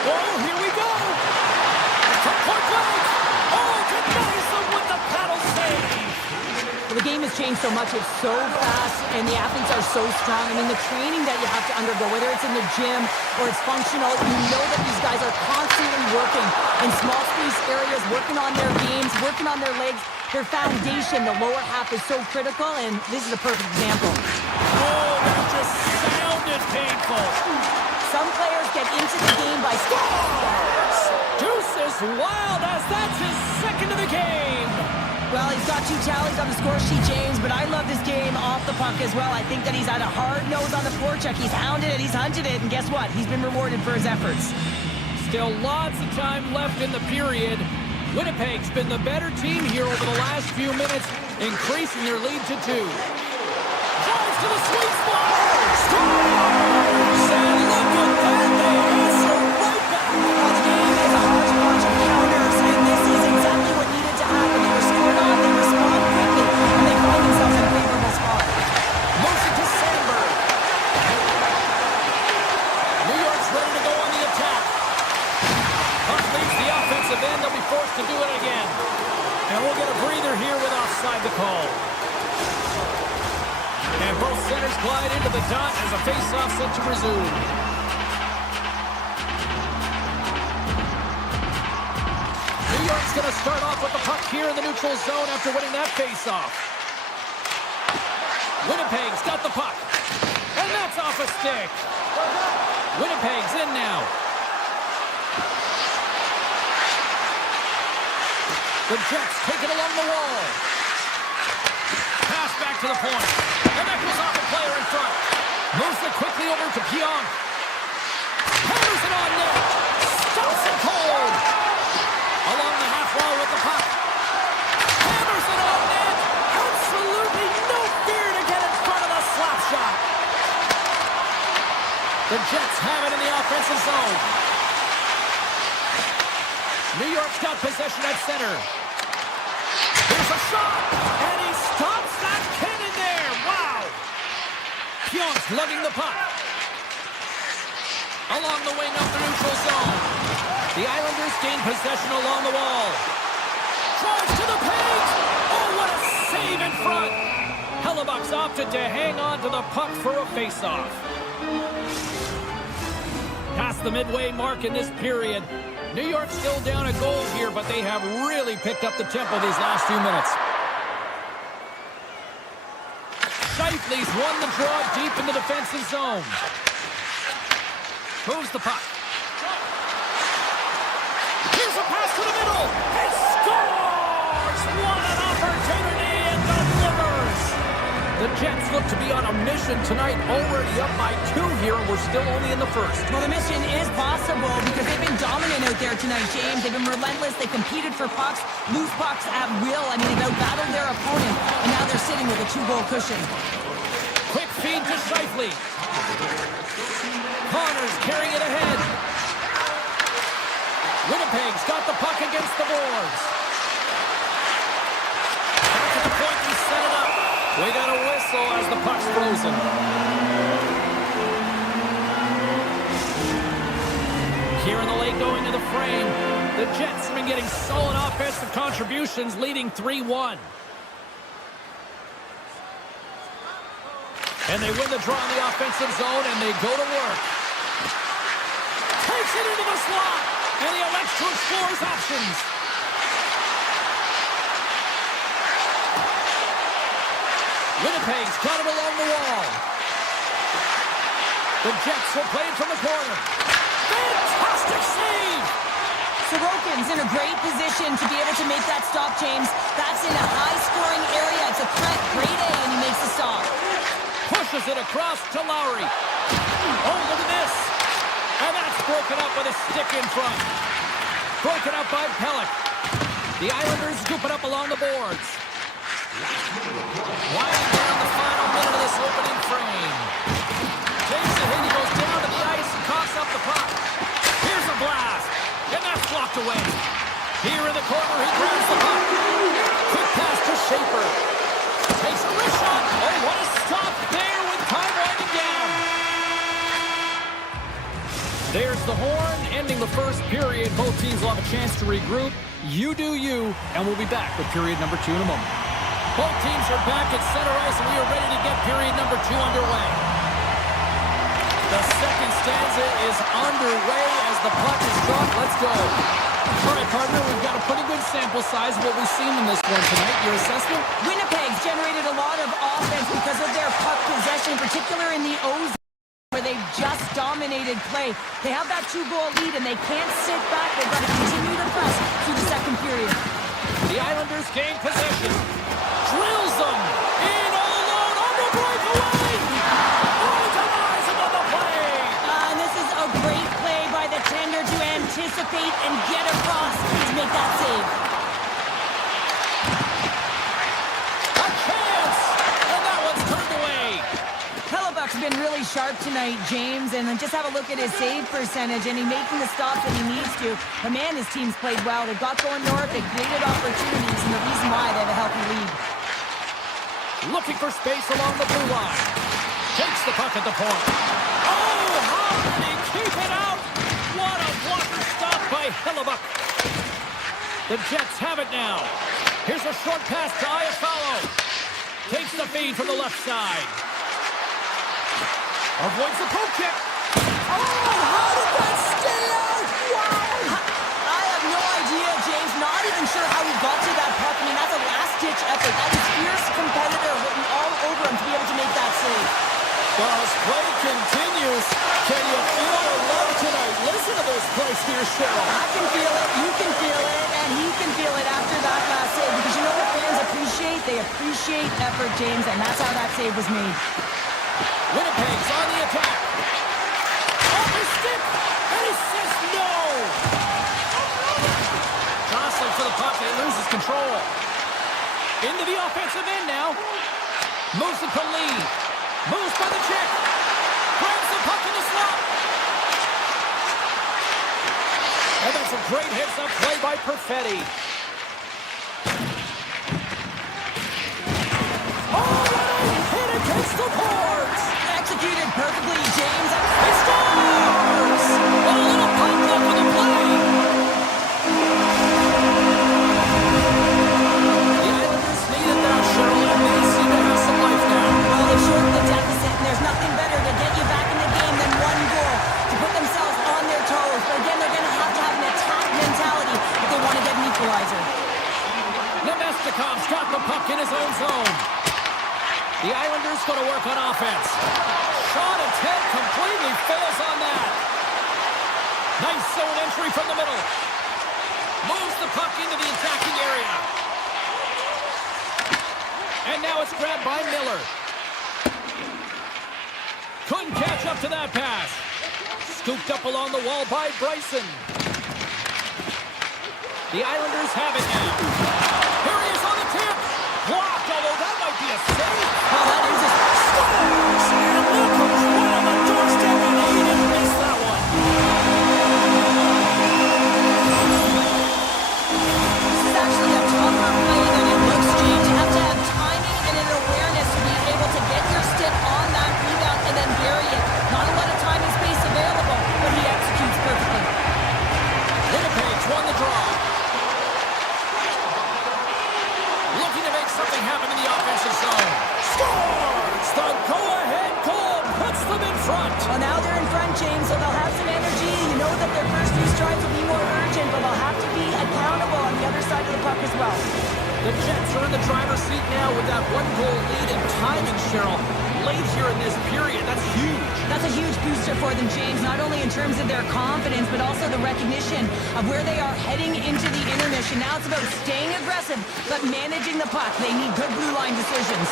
Oh, here we go. From point blank. Oh, denies them with the paddle save. Well, the game has changed so much. It's so fast, and the athletes are so strong. I mean, the training that you have to undergo, whether it's in the gym or it's functional, you know that these guys are constantly working in small space areas, working on their games, working on their legs. Their foundation, the lower half, is so critical, and this is a perfect example. Oh, that just sounded painful. Some players get into the game by Scores! Deuce is wild as that's his second of the game. Well, he's got 2 tallies on the score sheet, James, but I love this game off the puck as well. I think that he's had a hard nose on the forecheck. He's hounded it, he's hunted it, and guess what? He's been rewarded for his efforts. Still lots of time left in the period. Winnipeg's been the better team here over the last few minutes, increasing their lead to 2. Drives to the sweet spot! Scores! And look at that, they answer right back! Well, the game is a hodgepodge of counters, and this is exactly what needed to happen. They were scored on, they respond quickly, and they find themselves in a favorable spot. Motion to Sandberg. New York's ready to go on the attack. Puck leaves the offensive end. They'll be forced to do it again. And we'll get a breather here with offside the call. And both centers glide into the dot as a face-off set to resume. New York's going to start off with the puck here in the neutral zone after winning that face-off. Winnipeg's got the puck. And that's off a stick. Winnipeg's in now. The Jets take it along the wall. Pass back to the point. And that goes off a player in front. Moves it quickly over to Pionk. Hammers it on net. Stops it cold. Along the half wall with the puck. Hammers it on net. Absolutely no fear to get in front of the slap shot. The Jets have it in the offensive zone. New York's got possession at center. Here's a shot, and he stops that cannon there. Wow. Pionk's lugging the puck. Along the wing of the neutral zone. The Islanders gain possession along the wall. Drives to the paint. Oh, what a save in front. Hellebuck's opted to hang on to the puck for a faceoff. Past the midway mark in this period. New York still down a goal here, but they have really picked up the tempo these last few minutes. Scheifele's won the draw deep in the defensive zone. Moves the puck. Here's a pass to the middle. He scores! What an opportunity and delivers! The Jets look to be on a mission tonight, already up by 2 here, and we're still only in the first. Well, the mission is possible because they've been dominant out there tonight, James. They've been relentless. They competed for pucks, loose pucks at will. I mean, they've outbattled their opponent, and now they're sitting with a 2-goal cushion. Quick feed feed to Scheifele. Connors carrying it ahead. Winnipeg's got the puck against the boards. Back at the point, he set it up. We got a whistle as the puck's frozen. Here in the late going to the frame. The Jets have been getting solid offensive contributions, leading 3-1. And they win the draw in the offensive zone, and they go to work. Takes it into the slot, and he elects to explore his options. Winnipeg's got it along the wall. The Jets will play it from the corner. Fantastic save! Sorokin's in a great position to be able to make that stop, James. That's in a high-scoring area. It's a threat, grade A, and he makes the stop. Pushes it across to Lowry. Oh, look at this. And that's broken up with a stick in front. Broken up by Pellick. The Islanders scoop it up along the boards. Winding down the final minute of this opening frame. Takes the hit. He goes down to the ice and coughs up the puck. Here's a blast. And that's blocked away. Here in the corner, he grabs the puck. Quick pass to Schaefer. Takes a wrist shot. Oh, what a stop there with time winding down. There's the horn, ending the first period. Both teams will have a chance to regroup. You do you, and we'll be back with period number 2 in a moment. Both teams are back at center ice, and we are ready to get period number 2 underway. The second stanza is underway as the puck is dropped. Let's go. All right, partner, we've got a pretty good sample size of what we've seen in this one tonight. Your assessment? Winnipeg's generated a lot of offense because of their puck possession, in particular in the O's, where they've just dominated play. They have that 2-goal lead, and they can't sit back. They've got to continue to press through the second period. The Islanders gain possession. Drills them. In all alone on the breakaway. Denies him on the play. And this is a great play by the tender to anticipate and get across to make that save. A chance. And that one's turned away. Hellebuck's been really sharp tonight, James, and then just have a look at his save percentage, and he's making the stops that he needs to. But man, his team's played well. They got going north, they created opportunities, and the reason why they have a healthy lead. Looking for space along the blue line. Takes the puck at the point. Oh, how did he keep it out? What a blocker stop by Hellebuck. The Jets have it now. Here's a short pass to Iafallo. Takes the feed from the left side. Avoids the poke check. Oh, how did that stay out? Wow! I have no idea, James. Not even sure how he got to that puck. I mean, that's a last-ditch effort. That is fierce competitor written all over him to be able to make that save. Well, as play continues, can you feel the love tonight? Listen to this place here, Cheryl. I can feel it, you can feel it, and he can feel it after that last save. Because you know what fans appreciate? They appreciate effort, James, and that's how that save was made. Winnipeg's on the attack. Off his stick, and he says no. Jostling for the puck, and he loses control. Into the offensive end now. Moves it to Lee. Moves by the check. Grabs the puck in the slot. And that's a great heads-up play by Perfetti. Oh, what a hit against the boards! Executed perfectly, James. He scores! What a little pump up with the play! The Islanders need it now, Cheryl, and they seem to have some life now. Well, they've shortened the deficit, and there's nothing better to get you back in the game than one goal to put themselves on their toes. But again, they're going to have an attack mentality if they want to get an equalizer. Nemestikov's got the puck in his own zone. The Islanders going to work on offense. Shot attempt completely fails on that. Nice zone entry from the middle. Moves the puck into the attacking area. And now it's grabbed by Miller. Couldn't catch up to that pass. Scooped up along the wall by Bryson. The Islanders have it now. Here he is on the tip. Blocked, although that might be a save. Oh, that is a... The Jets are in the driver's seat now with that one-goal lead and timing, Cheryl. Late here in this period, that's huge. That's a huge booster for them, James, not only in terms of their confidence, but also the recognition of where they are heading into the intermission. Now it's about staying aggressive, but managing the puck. They need good blue line decisions.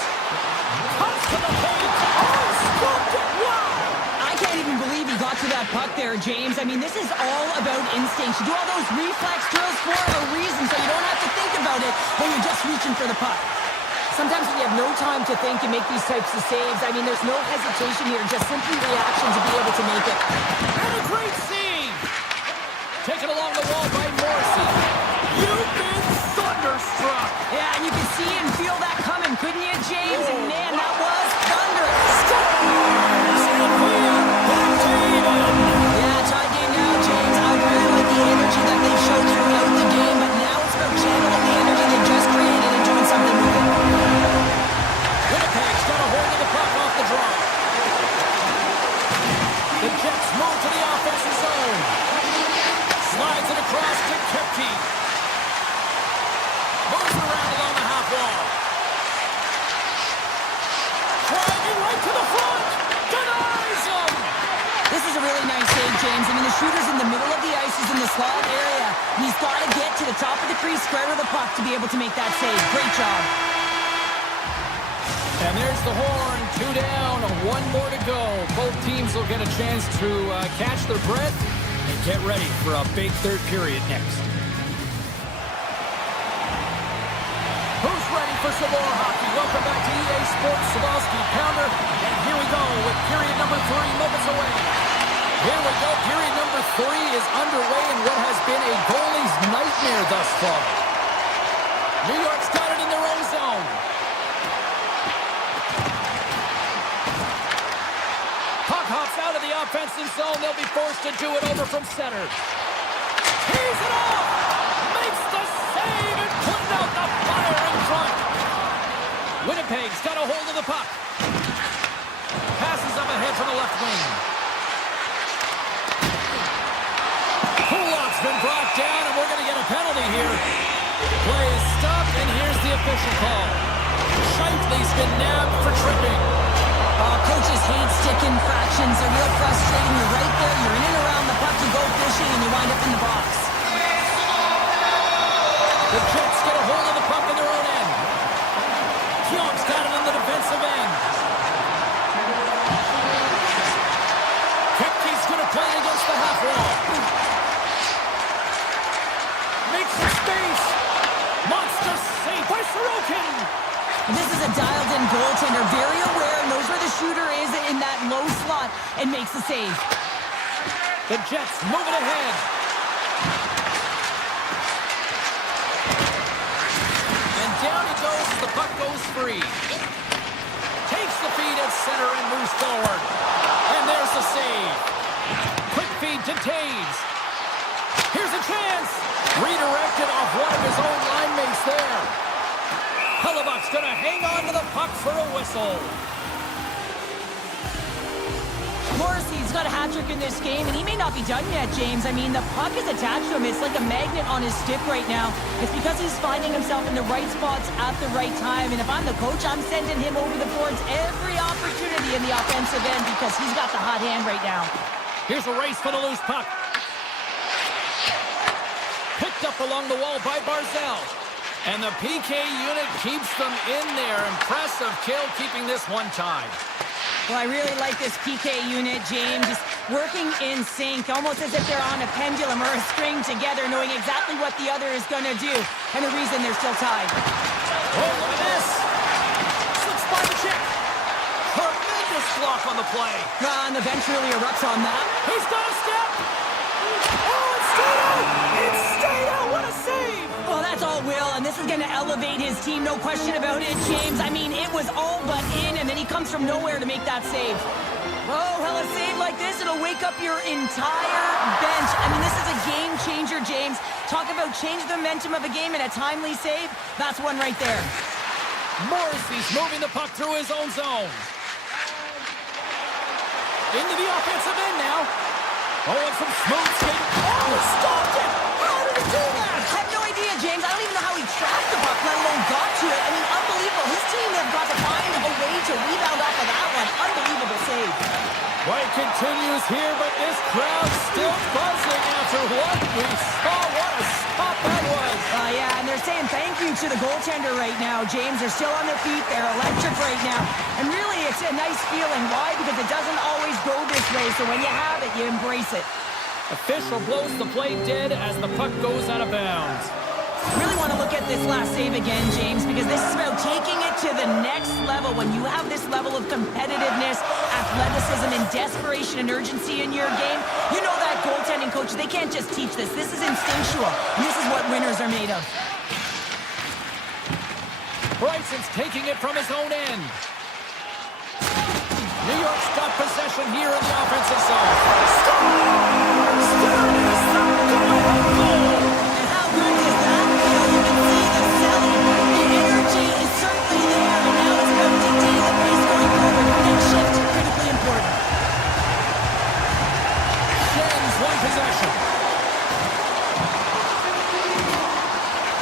Comes to the paint. Oh, scooped it. Wow. I can't even believe he got to that puck there, James. I mean, this is all about instinct. You do all those reflex drills for a reason, so you don't have to think about it when you're just reaching for the puck. Sometimes when you have no time to think, you make these types of saves. I mean, there's no hesitation here, just simply reaction to be able to make it. And a great save. Taken along the wall by Morrissey. You've been thunderstruck. Yeah, and you can see and feel that coming, couldn't you, James? And man, that was thunderous. Yeah, tie game now, James. I really like the energy that they showed throughout the game, but now it's about channeling the energy they just created and doing something with it. Winnipeg's got a hold of the puck off the draw. The Jets move to the offensive zone. Slides it across to Kepke. Moves it around along the half wall. Driving right to the front. Denies him. This is a really nice save, James. I mean, the shooter's in the middle of the ice. He's in the slot area. He's got to get to the top of the crease, square with the puck to be able to make that save. Great job. And there's the horn. 2 down, 1 more to go. Both teams will get a chance to catch their breath and get ready for a big third period next. Who's ready for some more hockey? Welcome back to EA Sports Sabalski Pounder. And here we go with period number 3 moments away. Here we go. Period number 3 is underway in what has been a goalie's nightmare thus far. New York's got it in their own zone. Puck hops out of the offensive zone. They'll be forced to do it over from center. Tees it off! Makes the save and putting out the fire in front. Winnipeg's got a hold of the puck. Passes up ahead from the left wing. Kulak's been brought down, and we're going to get a penalty here. Play is stopped, and here's the official call. Scheifele's been nabbed for tripping. Coaches hate stick infractions. They're real frustrating. You're right there. You're in and around the puck. You go fishing, and you wind up in the box. The Jets get a hold of the puck in their own end. Keogh's got it in the defensive end. Kepke's going to play against the half wall. Makes some space. Monster save by Sorokin. This is a dialed-in goaltender, very aware, knows where the shooter is in that low slot, and makes the save. The Jets moving ahead. And down he goes as the puck goes free. Takes the feed at center and moves forward. And there's the save. Quick feed to Taves. Here's a chance. Redirected off one of his own line mates there. Hellebuck's going to hang on to the puck for a whistle. Morrissey's got a hat trick in this game, and he may not be done yet, James. I mean, the puck is attached to him. It's like a magnet on his stick right now. It's because he's finding himself in the right spots at the right time. And if I'm the coach, I'm sending him over the boards every opportunity in the offensive end because he's got the hot hand right now. Here's a race for the loose puck. Picked up along the wall by Barzell. And the PK unit keeps them in there. Impressive kill, keeping this one tied. Well, I really like this PK unit, James. Just working in sync, almost as if they're on a pendulum or a string together, knowing exactly what the other is going to do, and the reason they're still tied. Oh, look at this. Slips by the check. Tremendous block on the play. And the bench really erupts on that. He's got a step. Oh, it's stayed out. It's stayed out. What a save. Well, that's all Will, and this is going to elevate his team, no question about it, James. I mean, it was all but in, and then he comes from nowhere to make that save. Oh, hell, a save like this, it'll wake up your entire bench. I mean, this is a game changer, James. Talk about change the momentum of a game and a timely save. That's one right there. Morrissey's moving the puck through his own zone. Into the offensive end now. Oh, and some smooth skating. Oh, stopped it! How did he do that? I have no idea, James. I don't even know how he tracked the puck, let alone got to it. I mean, unbelievable. His team have got to find a way to rebound off of that one. Unbelievable save. Play continues here, but this crowd's still buzzing after what we saw. What a stop that was. Yeah, and they're saying thank you to the goaltender right now, James. They're still on their feet. They're electric right now. And really, it's a nice feeling. Why? Because it doesn't always go this way. So when you have it, you embrace it. Official blows the play dead as the puck goes out of bounds. Really want to look at this last save again, James, because this is about taking it to the next level. When you have this level of competitiveness, athleticism, and desperation and urgency in your game, you know that goaltending coach, they can't just teach this. This is instinctual. And this is what winners are made of. Bryson's taking it from his own end. New York's got possession here in the offensive zone. And how good is that? You can see the selling. The energy is certainly there, and now it's about dictating the pace going forward. Next shift, critically important. Shen's one possession.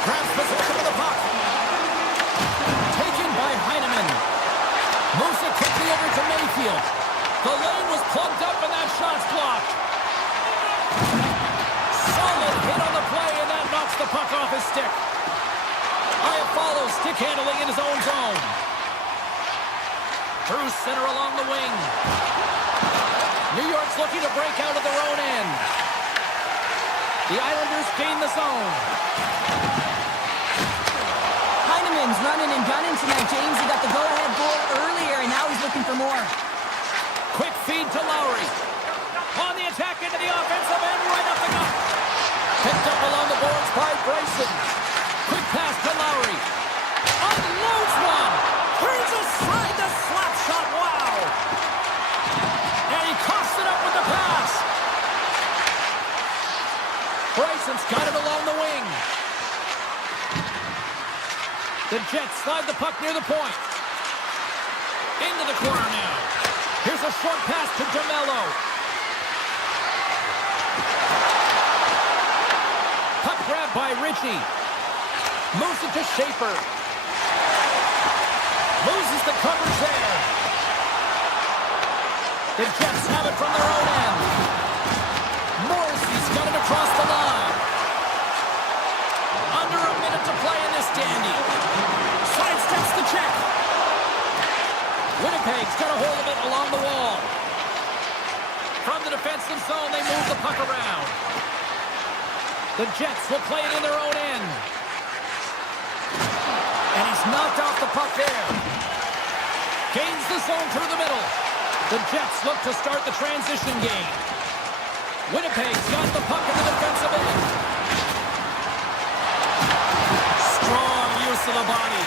Grabs possession of the puck. Taken by Heineman. Moves it quickly over to Mayfield. The lane was plugged up and that shot's blocked. Solid hit on the play and that knocks the puck off his stick. Iafallo stick handling in his own zone. Through center along the wing. New York's looking to break out of their own end. The Islanders gain the zone. Heineman's running and gunning tonight, James. He got the go-ahead goal earlier, and now he's looking for more. Quick feed to Lowry. On the attack into the offensive end, right up the gut. Picked up along the boards by Bryson. Quick pass to Lowry. Unloads one. Turns aside the slap shot. Wow. And he coughs it up with the pass. Bryson's got it along the wing. The Jets slide the puck near the point. Into the corner now. Here's a short pass to DeMello. Puck grab by Ritchie. Moves it to Schaefer. Loses the coverage there. The Jets have it from their own end. Morrissey's got it across the line. Under a minute to play in this dandy. Sidesteps the check. Winnipeg's got a hold of it along the wall. From the defensive zone, they move the puck around. The Jets will play it in their own end. And he's knocked off the puck there. Gains the zone through the middle. The Jets look to start the transition game. Winnipeg's got the puck in the defensive end. Strong use of the body.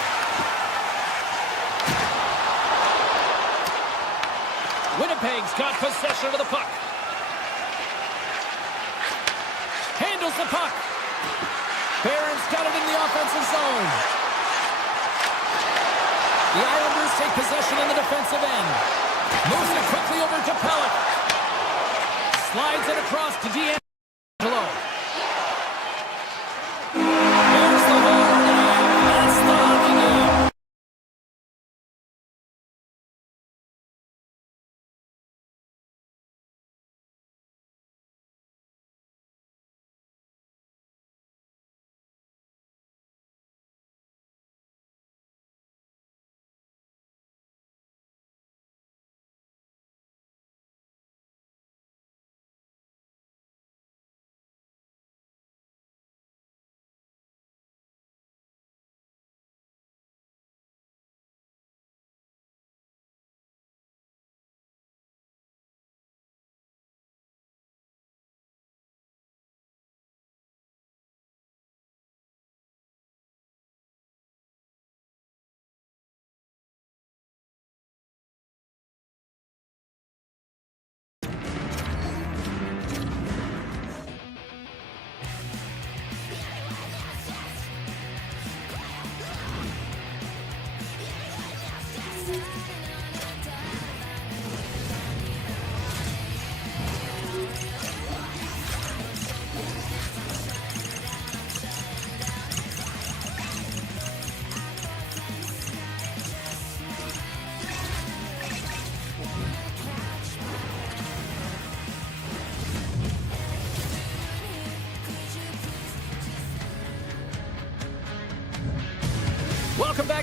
Winnipeg's got possession of the puck. Handles the puck. Barron's got it in the offensive zone. The Islanders take possession in the defensive end. Moves it quickly over to Pellick. Slides it across to D'Angelo.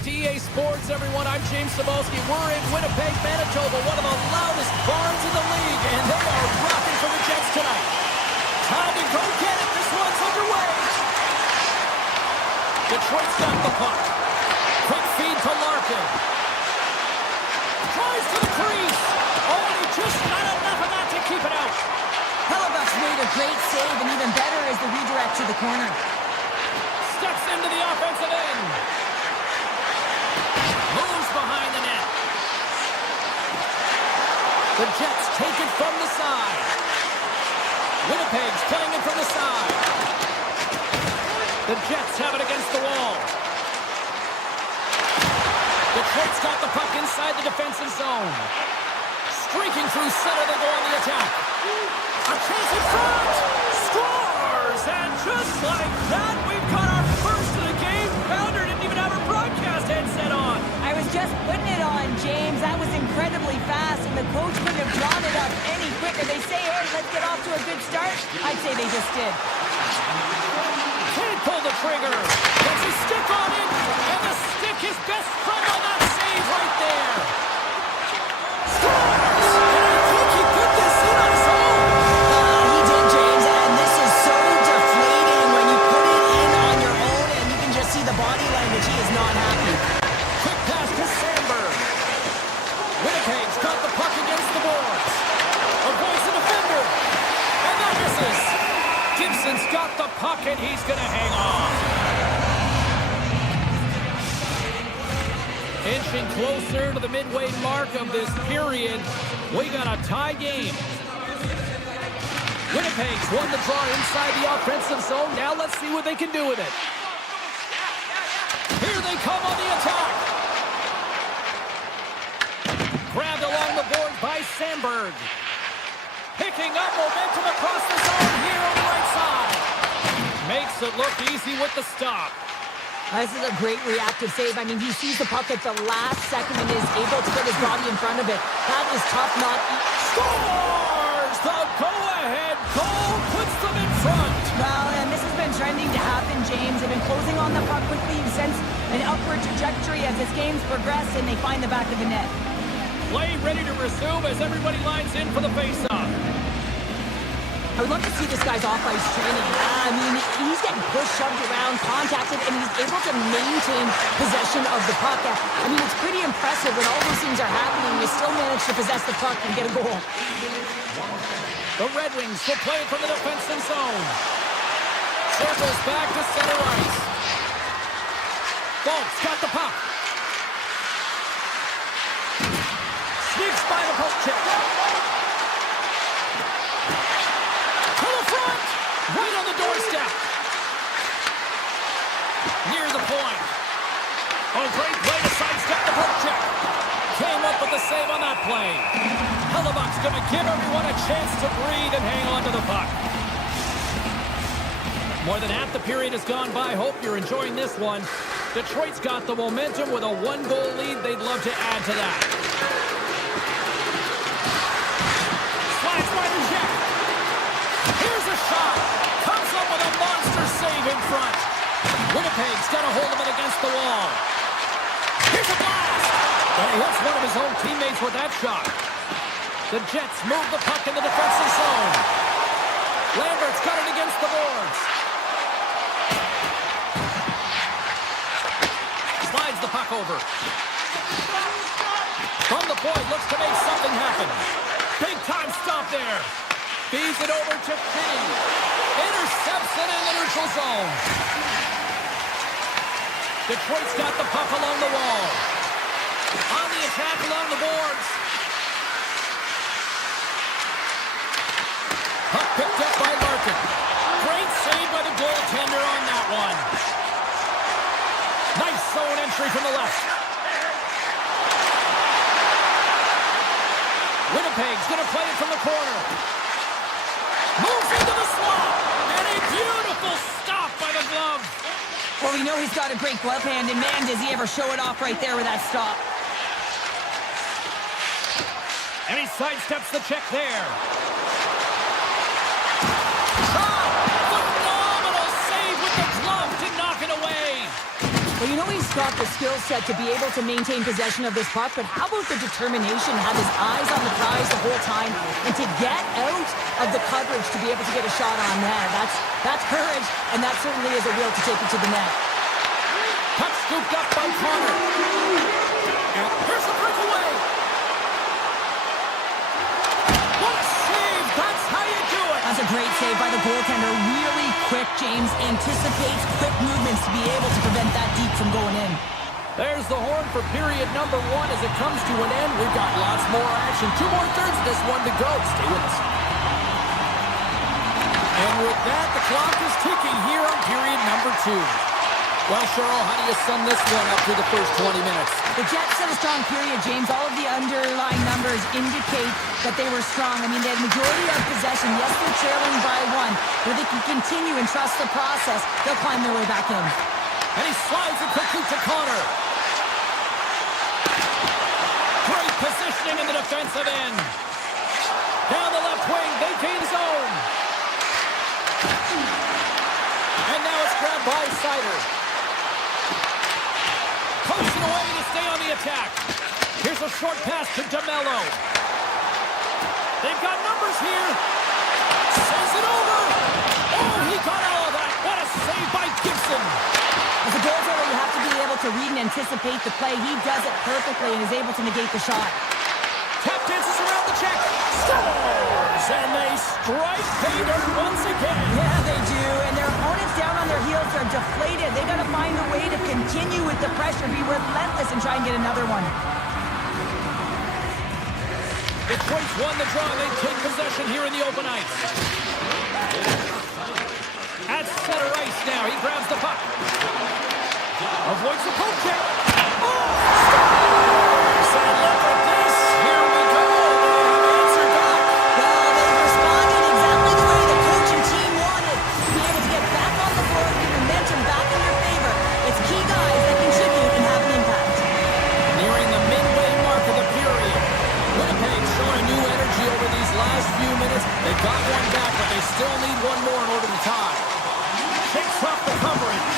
back to EA Sports, everyone. I'm James Cebulski. We're in Winnipeg, Manitoba, one of the loudest barns in the league, and they are rocking for the Jets tonight. Time to go get it. This one's underway. Detroit's got the puck. Quick feed to Larkin. Tries to the crease. Only just not enough of that to keep it out. Hellebuck's made a great save, and even better is the redirect to the corner. Steps into the offensive end. Moves behind the net. The Jets take it from the side. Winnipeg's playing it from the side. The Jets have it against the wall. Detroit's got the puck inside the defensive zone. Streaking through center, they go on the attack. A chance in front! Scores! And just like that, we've got our first of the game. Pounder didn't even have her broadcast headset on. I was just putting it on, James. That was incredibly fast, and the coach couldn't have drawn it up any quicker. They say, hey, let's get off to a good start. I'd say they just did. Can't pull the trigger. Gets his stick on it, and the stick is best friend on that save right there. Scores! And I think he put this in on his own. He did, James, and this is so deflating when you put it in on your own, and you can just see the body language. He is not happy. Quick pass to Sandberg. Winnipeg's got the puck against the boards. Avoids the defender. And that misses. Gibson's got the puck, and he's going to hang on. Inching closer to the midway mark of this period. We got a tie game. Winnipeg's won the draw inside the offensive zone. Now let's see what they can do with it. Here they come on the attack. Grabbed along the board by Sandberg. Picking up momentum across the zone here on the right side. Makes it look easy with the stop. This is a great reactive save. I mean, he sees the puck at the last second and is able to get his body in front of it. That is tough, not... Scores! The go-ahead goal puts them in front. Well, and this has been trending to happen, James. They've been closing on the puck quickly. You sense an upward trajectory as this game's progressed, and they find the back of the net. Play ready to resume as everybody lines in for the face-off. I would love to see this guy's off-ice training. I mean, he's getting pushed, shoved around, contacted, and he's able to maintain possession of the puck. I mean, it's pretty impressive when all these things are happening. They still manage to possess the puck and get a goal. The Red Wings will play it from the defensive zone. Circles back to center ice. Balt's got the puck. Sneaks by the poke check. To the front. Right on the doorstep. Near the point. Oh, great play to sidestep the poke check. Came up with the save on that play. Hellebuck's going to give everyone a chance to breathe and hang on to the puck. More than half the period has gone by. Hope you're enjoying this one. Detroit's got the momentum with a one-goal lead. They'd love to add to that. Slides by the Jet. Here's a shot. Comes up with a monster save in front. Winnipeg's got a hold of it against the wall. Here's a blast. And he hits one of his own teammates with that shot. The Jets move the puck in the defensive zone. Lambert's got it against the boards. Slides the puck over. From the point, looks to make something happen. Big time stop there. Feeds it over to Kinney. Intercepts it in the neutral zone. Detroit's got the puck along the wall. On the attack along the boards. Puck picked up by Larkin. Great save by the goaltender on that one. Nice zone entry from the left. Winnipeg's going to play it from the corner. Moves into the slot. And a beautiful stop by the glove. Well, we know he's got a great glove hand, and man, does he ever show it off right there with that stop. And he sidesteps the check there. Well, you know he's got the skill set to be able to maintain possession of this puck, but how about the determination to have his eyes on the prize the whole time and to get out of the coverage to be able to get a shot on net? That's courage, and that certainly is a will to take it to the net. Puck scooped up by Connor. And here's the breakaway. What a save! That's how you do it! That's a great save by the goaltender. Really quick, James. Anticipates quick movements to be able to prevent that deep from going in. There's the horn for period number 1 as it comes to an end. We've got lots more action. 2 more thirds of this one to go. Stay with us. And with that, the clock is ticking here on period number 2. Well, Cheryl, how do you sum this one up through the first 20 minutes? The Jets had a strong period, James. All of the underlying numbers indicate that they were strong. I mean, they had majority of possession. Yes, they're trailing by 1. But they can continue and trust the process. They'll climb their way back in. And he slides it quickly to Connor. Great positioning in the defensive end. Down the left wing, they gain zone. And now it's grabbed by Sider. Coasting away to stay on the attack. Here's a short pass to DeMello. They've got numbers here. Sends it over. Oh, he got all of that. What a save by Gibson. As a goaltender, you have to be able to read and anticipate the play. He does it perfectly and is able to negate the shot. Tap dances around the check. Scores! And they strike pay dirt once again. Yeah, they do. And their opponents down on their heels are deflated. They got to find a way to continue with the pressure, be relentless, and try and get another one. Detroit's won the draw. They take possession here in the open ice. At center ice now. He grabs the puck. Avoids the poke check. Oh! Scores! And look at this. Here we go. They have answered back. Well, they responded exactly the way the coach and team wanted. To be able to get back on the floor and get momentum back in your favor. It's key guys that contribute and have an impact. Nearing the midway mark of the period. Winnipeg showing a new energy over these last few minutes. They got one back, but they still need one more in order to tie. Takes off the coverage.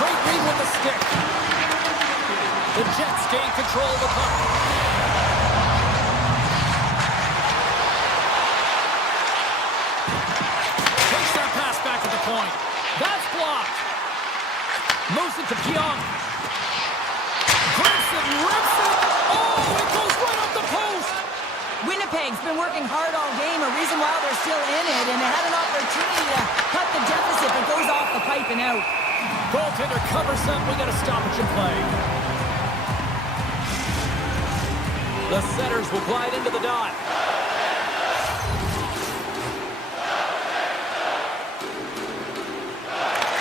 Great read with the stick. The Jets gain control of the puck. Takes that pass back at the point. That's blocked. Moves it to Pionk. Grips it, rips it. Oh, it goes right up the post. Winnipeg's been working hard all game, a reason why they're still in it, and they had an opportunity to cut the deficit, but goes off the pipe and out. Goaltender covers up. We got a stoppage in play. The Setters will glide into the dot.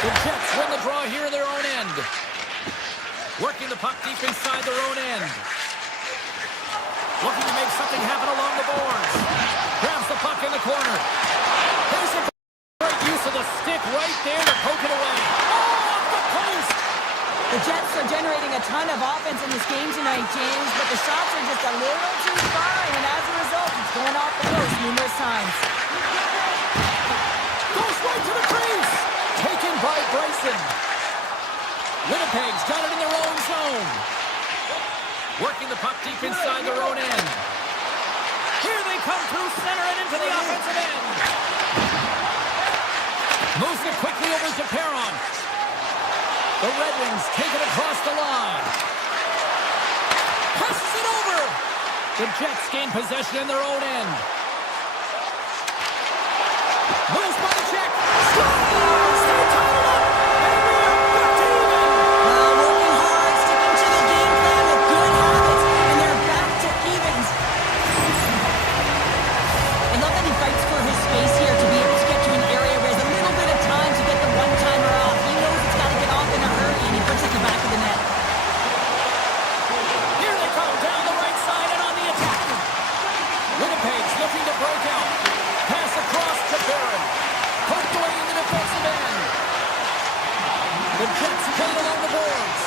The Jets win the draw here in their own end. Working the puck deep inside their own end. Looking to make something happen along the boards. Grabs the puck in the corner. There's a great use of the stick right there to poke it away. Oh, off the post! The Jets are generating a ton of offense in this game tonight, James, but the shots are just a little too fine, and as a result, it's going off the post numerous times. Goes right to the crease! Taken by Bryson. Winnipeg's got it in their own zone. Working the puck deep inside their own end. Here they come through center and into the offensive end. Moves it quickly over to Perron. The Red Wings take it across the line. Passes it over. The Jets gain possession in their own end. Moves by the check. Scores! They tie it up. And we are back to even. Working hard, sticking to the game plan with good habits, and they're back to evens. I love that he fights for his space here to be able to get to an area where there's a little bit of time to get the one-timer off. He knows it's got to get off in a hurry, and he puts it in the back of the net. Here they come down the right side and on the attack. Winnipeg's looking to break out. Pass across to Barron. Poked away in the defensive end. The Jets play along the boards.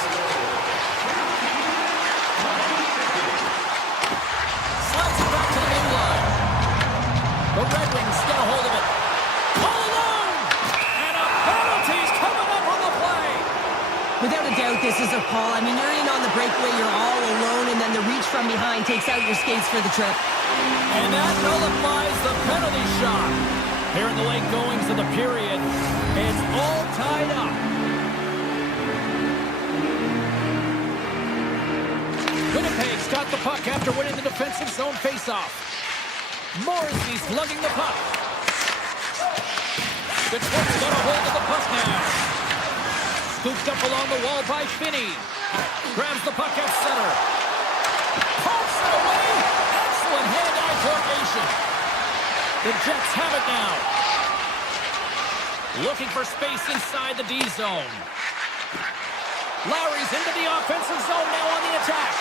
Slides it back to the main line. The Red Wings get a hold of it. All alone! And a penalty's coming up on the play. about this is a call. I mean, you're in on the breakaway, you're all alone, and then the reach from behind takes out your skates for the trip. And that nullifies the penalty shot. Here in the late goings of the period, it's all tied up. Winnipeg's got the puck after winning the defensive zone faceoff. Morrissey's lugging the puck. Detroit's got a hold of the puck now. Scooped up along the wall by Finney. Grabs the puck at center. Pumps it away. Excellent hand-eye coordination. The Jets have it now. Looking for space inside the D zone. Lowry's into the offensive zone now on the attack.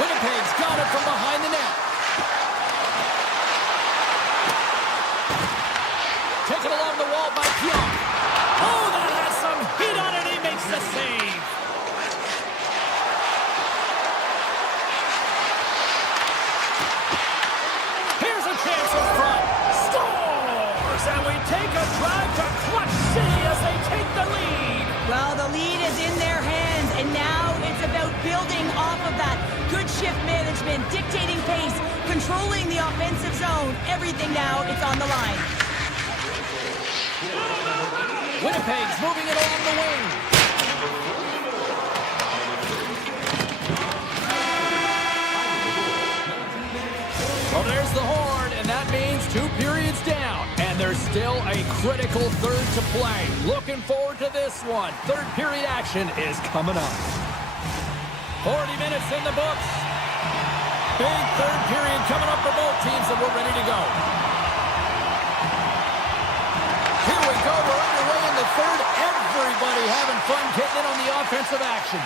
Winnipeg's got it from behind the net. Taken along the wall by Pionk. Oh, that has some heat on it. He makes the save. Here's a chance in front. Scores! And we take a drive to Clutch City as they take the lead. Well, the lead is in their hands, and now it's about building off of that. Good shift management, dictating pace, controlling the offensive zone. Everything now, it's on the line. Winnipeg's moving it along the wing. Well, there's the horn, and that means 2 periods down. And there's still a critical third to play. Looking forward to this one. Third period action is coming up. 40 minutes in the books. Big third period coming up for both teams, and we're ready to go. Here we go. We're underway in the third. Everybody having fun getting in on the offensive action.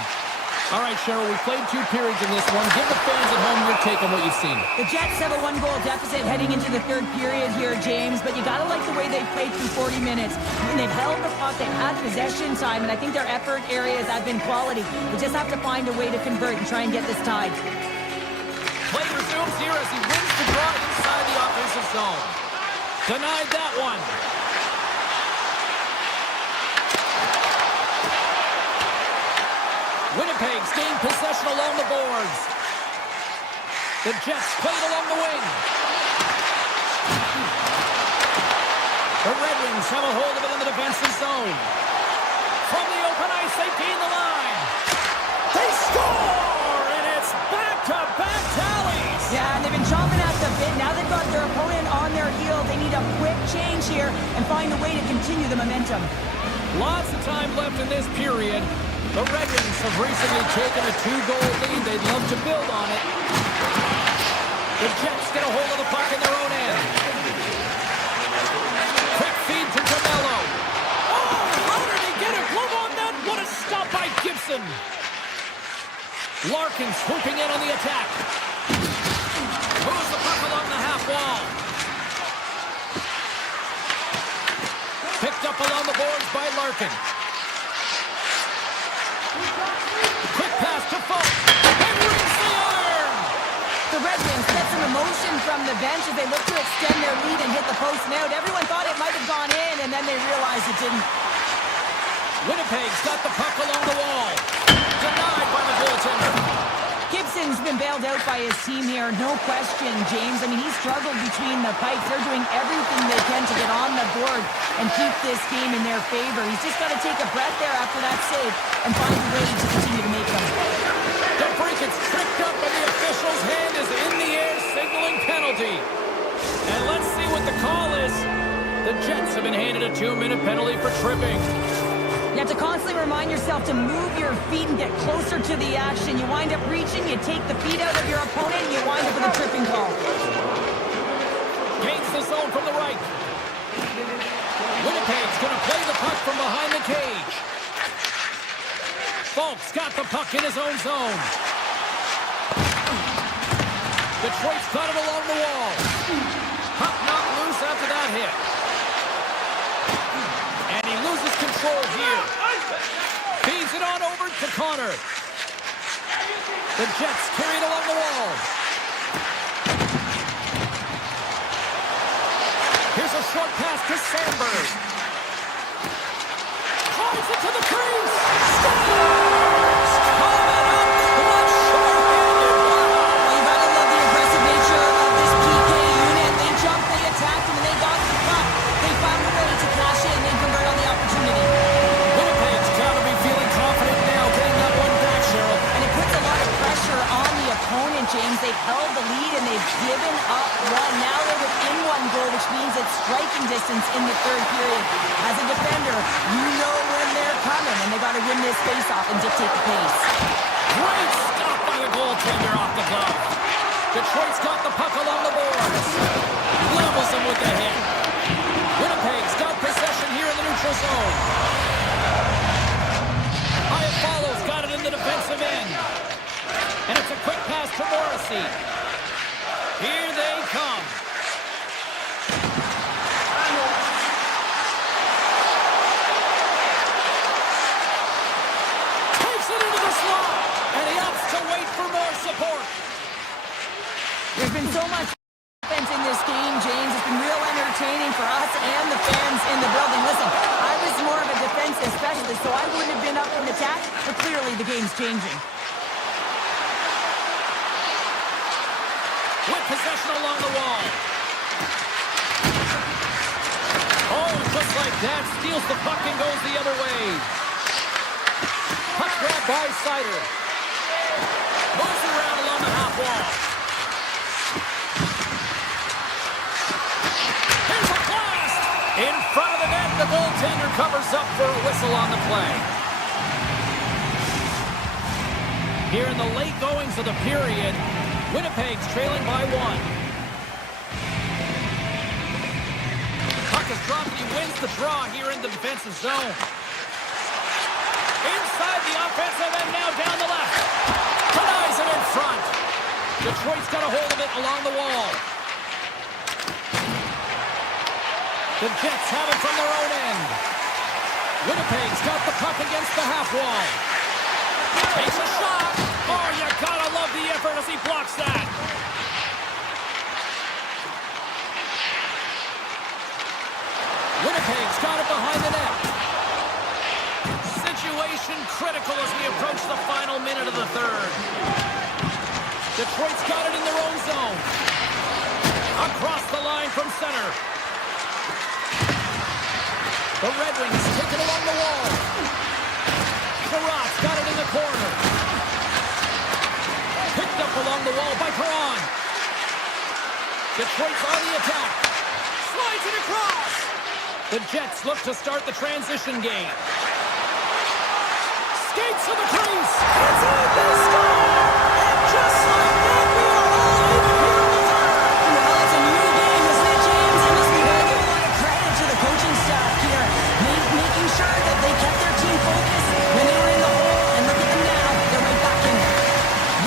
All right, Cheryl, we played 2 periods in this one. Give the fans at home your take on what you've seen. The Jets have a 1-goal deficit heading into the third period here, James, but you got to like the way they've played through 40 minutes. I mean, they've held the puck, they've had possession time, and I think their effort areas have been quality. They just have to find a way to convert and try and get this tied. Play resumes here as he wins the draw inside the offensive zone. Denied that one. Winnipeg's gained possession along the boards. The Jets played along the wing. The Red Wings have a hold of it in the defensive zone. From the open ice, they gain the line. They score! And it's back-to-back tallies. Yeah, and they've been chomping at the bit. Now they've got their opponent on their heel. They need a quick change here and find a way to continue the momentum. Lots of time left in this period. The Red Wings have recently taken a 2-goal lead. They'd love to build on it. The Jets get a hold of the puck in their own end. Quick feed to Cabello. Oh, how did he get a glove on that? What a stop by Gibson. Larkin swooping in on the attack. Moves the puck along the half wall. Picked up along the boards by Larkin. Quick pass to Falk. And rings the iron. The Red Wings get some emotion from the bench as they look to extend their lead and hit the post and out. Everyone thought it might have gone in, and then they realized it didn't. Winnipeg's got the puck along the wall. Denied by the goaltender. Gibson's been bailed out by his team here, no question, James. I mean, he's struggled between the pipes. They're doing everything they can to get on the board and keep this game in their favor. He's just got to take a breath there after that save and find a way to continue to make them. The break is tricked up, and the official's hand is in the air, signaling penalty. And let's see what the call is. The Jets have been handed a 2-minute penalty for tripping. You have to constantly remind yourself to move your feet and get closer to the action. You wind up reaching, you take the feet out of your opponent, and you wind up with a tripping call. Gains the zone from the right. Winnipeg's going to play the puck from behind the cage. Falk's got the puck in his own zone. Detroit's got it along the wall. Puck knocked loose after that hit. And he loses control here. Feeds it on over to Connor. The Jets carry it along the wall. Here's a short pass to Sandberg. Tries it to the crease. Scores! Coming up clutch, short-handed. Well, you gotta love the aggressive nature of this PK unit. They jumped, they attacked, and when they got the puck, they found a way to cash in and convert on the opportunity. Winnipeg's got to be feeling confident now, getting that one back, Cheryl. And it puts a lot of pressure on the opponent, James. They've held the lead and they've given up one. Now they're within one goal, which means it's striking distance in the third period. As a defender, you know when they're coming, and they got to win this faceoff and dictate the pace. Great stop by the goaltender off the glove. Detroit's got the puck along the boards. Levels him with the hit. Winnipeg's got possession here in the neutral zone. Hyatt follows, got it in the defensive end. And it's a quick pass to Morrissey. Here they come. Takes it into the slot. And he opts to wait for more support. There's been so much offense in this game, James. It's been real entertaining for us and the fans in the building. Listen, I was more of a defensive specialist, so I wouldn't have been up in attack, but clearly the game's changing. With possession along the wall. Oh, just like that, steals the puck and goes the other way. Puck grab by Sider. Moves around along the half wall. Here's a blast! In front of the net, the goaltender covers up for a whistle on the play. Here in the late goings of the period, Winnipeg's trailing by one. Puck is dropped, he wins the draw here in the defensive zone. Inside the offensive end, now down the left. Denies it in front. Detroit's got a hold of it along the wall. The Jets have it from their own end. Winnipeg's got the puck against the half wall. Takes a shot. Oh, you gotta love the effort as he blocks that. Winnipeg's got it behind the net. Situation critical as we approach the final minute of the third. Detroit's got it in their own zone. Across the line from center. The Red Wings take it along the wall. Perrot's got it in the corner. Picked up along the wall by Perron. Detroit's on the attack. Slides it across. The Jets look to start the transition game. Skates to the crease. It's in the score. And just like that, we are all in here in the third. Well, it's a new game, isn't it, James? And listen, we gotta give a lot of credit to the coaching staff here, making sure that they kept their team focused when they were in the hole. And look at them now; they're right back in it.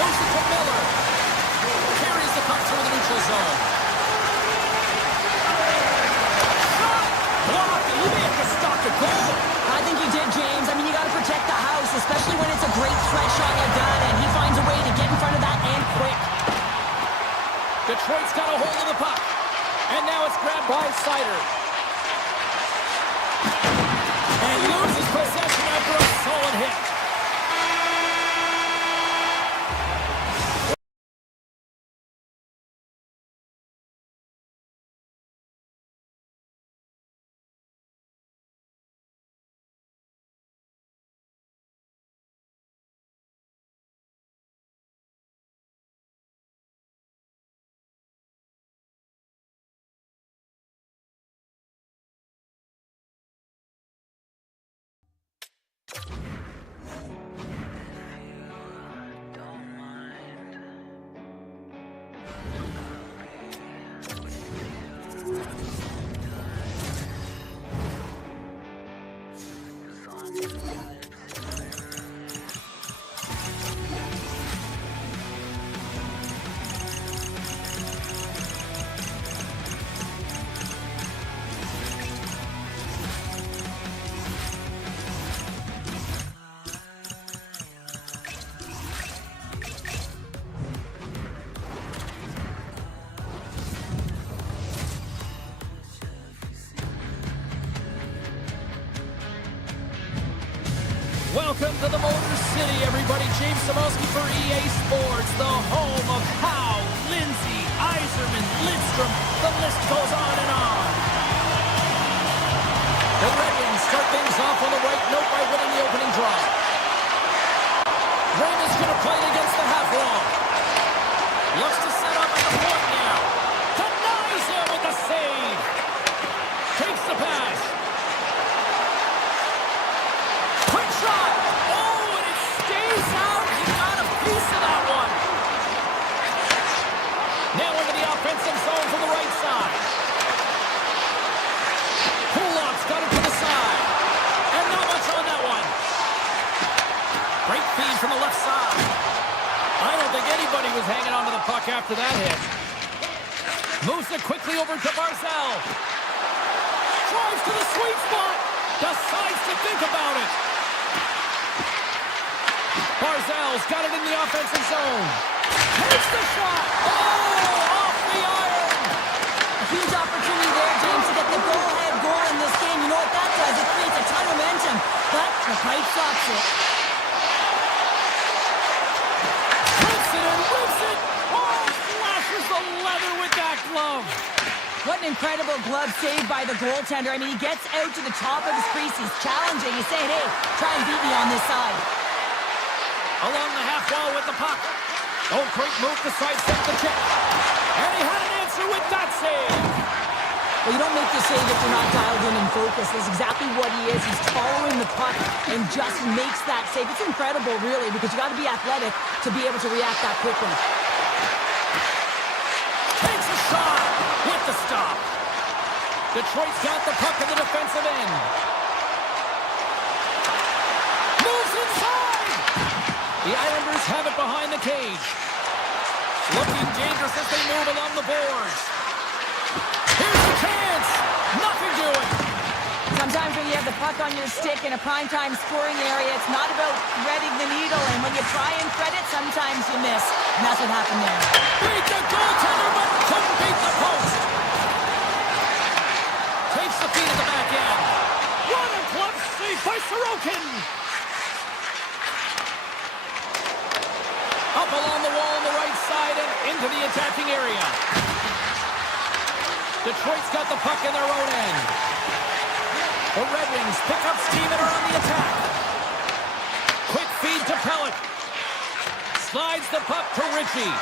Moves it to Miller. Carries the puck through the neutral zone. Shot! Blocked. He may have just stopped a goal. I think you did, James. I mean, you gotta protect the house, especially when it's a great threat shot like that, and he finds a way to get in front of that and quick. Detroit's got a hold of the puck. And now it's grabbed by Sider. And loses possession after a solid hit. Welcome to the Motor City, everybody. James Samowski for EA Sports, the home of Howe, Lindsay, Yzerman, Lidstrom. The list goes on and on. The Red Wings start things off on the right note by winning the opening draw. Raymond's going to play it against the half wall. Looks to set up at the point now. Denies him with the save. Takes the pass. Quick shot. Oh, and it stays out. He got a piece of that one. Now into the offensive zone from the right side. Kodiak's got it to the side. And not much on that one. Great feed from the left side. I don't think anybody was hanging on to the puck after that hit. Moves it quickly over to Barzal. Drives to the sweet spot. Decides to think about it. Barzal's got it in the offensive zone. Takes the shot. Oh, off the iron. A huge opportunity there, James, to get the go-ahead goal in this game. You know what that does? It creates a ton of momentum. But the pipe stops it. The leather with that glove. What an incredible glove save by the goaltender. I mean, he gets out to the top of his crease. He's challenging. He's saying, hey, try and beat me on this side. Along the half wall with the puck. Oh, great move to sidestep the check. And he had an answer with that save. Well, you don't make the save if you're not dialed in and focused. That's exactly what he is. He's following the puck and just makes that save. It's incredible, really, because you got to be athletic to be able to react that quickly. Takes a shot with the stop. Detroit's got the puck in the defensive end. Moves inside. The Islanders have it behind the cage. Looking dangerous as they move along the boards. Here's a chance. Nothing doing. Sometimes when you have the puck on your stick in a primetime scoring area, it's not about threading the needle. And when you try and thread it, sometimes you miss. And that's what happened there. Beat the goaltender, but couldn't beat the post. Takes the feed at the back end. What a glove save by Sorokin. Up along the wall on the right side and into the attacking area. Detroit's got the puck in their own end. The Red Wings pick up steam and are on the attack. Quick feed to Pellet. Slides the puck to Ritchie.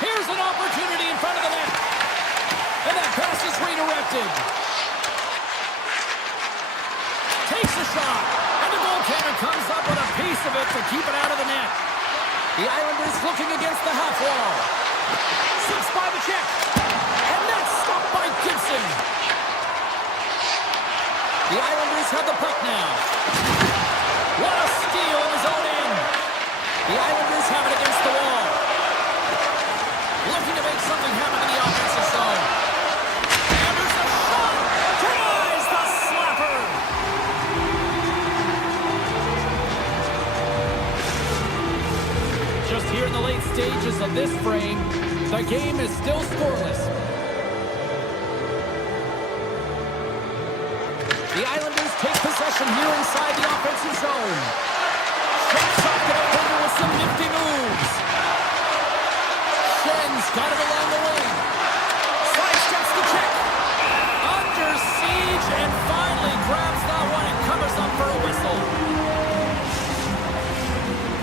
Here's an opportunity in front of the net. And that pass is redirected. Takes a shot. And the goaltender comes up with a piece of it to keep it out of the net. The Islanders looking against the half wall. Six by the check. And that's stopped by Gibson. The Islanders have the puck now. What a steal in his own end. The Islanders have it against the wall. Looking to make something happen in the offensive zone. And there's a shot. Denies the slapper. Just here in the late stages of this frame, the game is still scoreless. The Islanders take possession here inside the offensive zone. Shots off the defender with some nifty moves. Schen's got it along the wing. Sidesteps the check. Under siege and finally grabs that one and covers up for a whistle.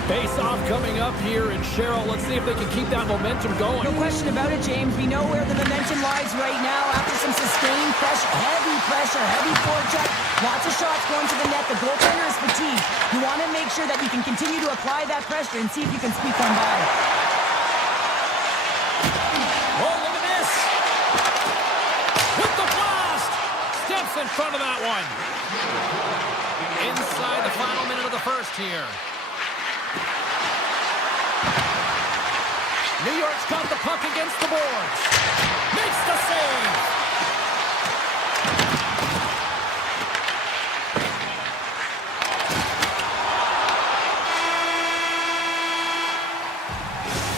Face-off coming up here, and Cheryl, let's see if they can keep that momentum going. No question about it, James. We know where the momentum lies right now after some sustained pressure, heavy forecheck, lots of shots going to the net. The goaltender is fatigued. You want to make sure that you can continue to apply that pressure and see if you can squeak one by. Oh, look at this. With the blast. Steps in front of that one. Inside the final minute of the first here. New York's got the puck against the boards. Makes the save.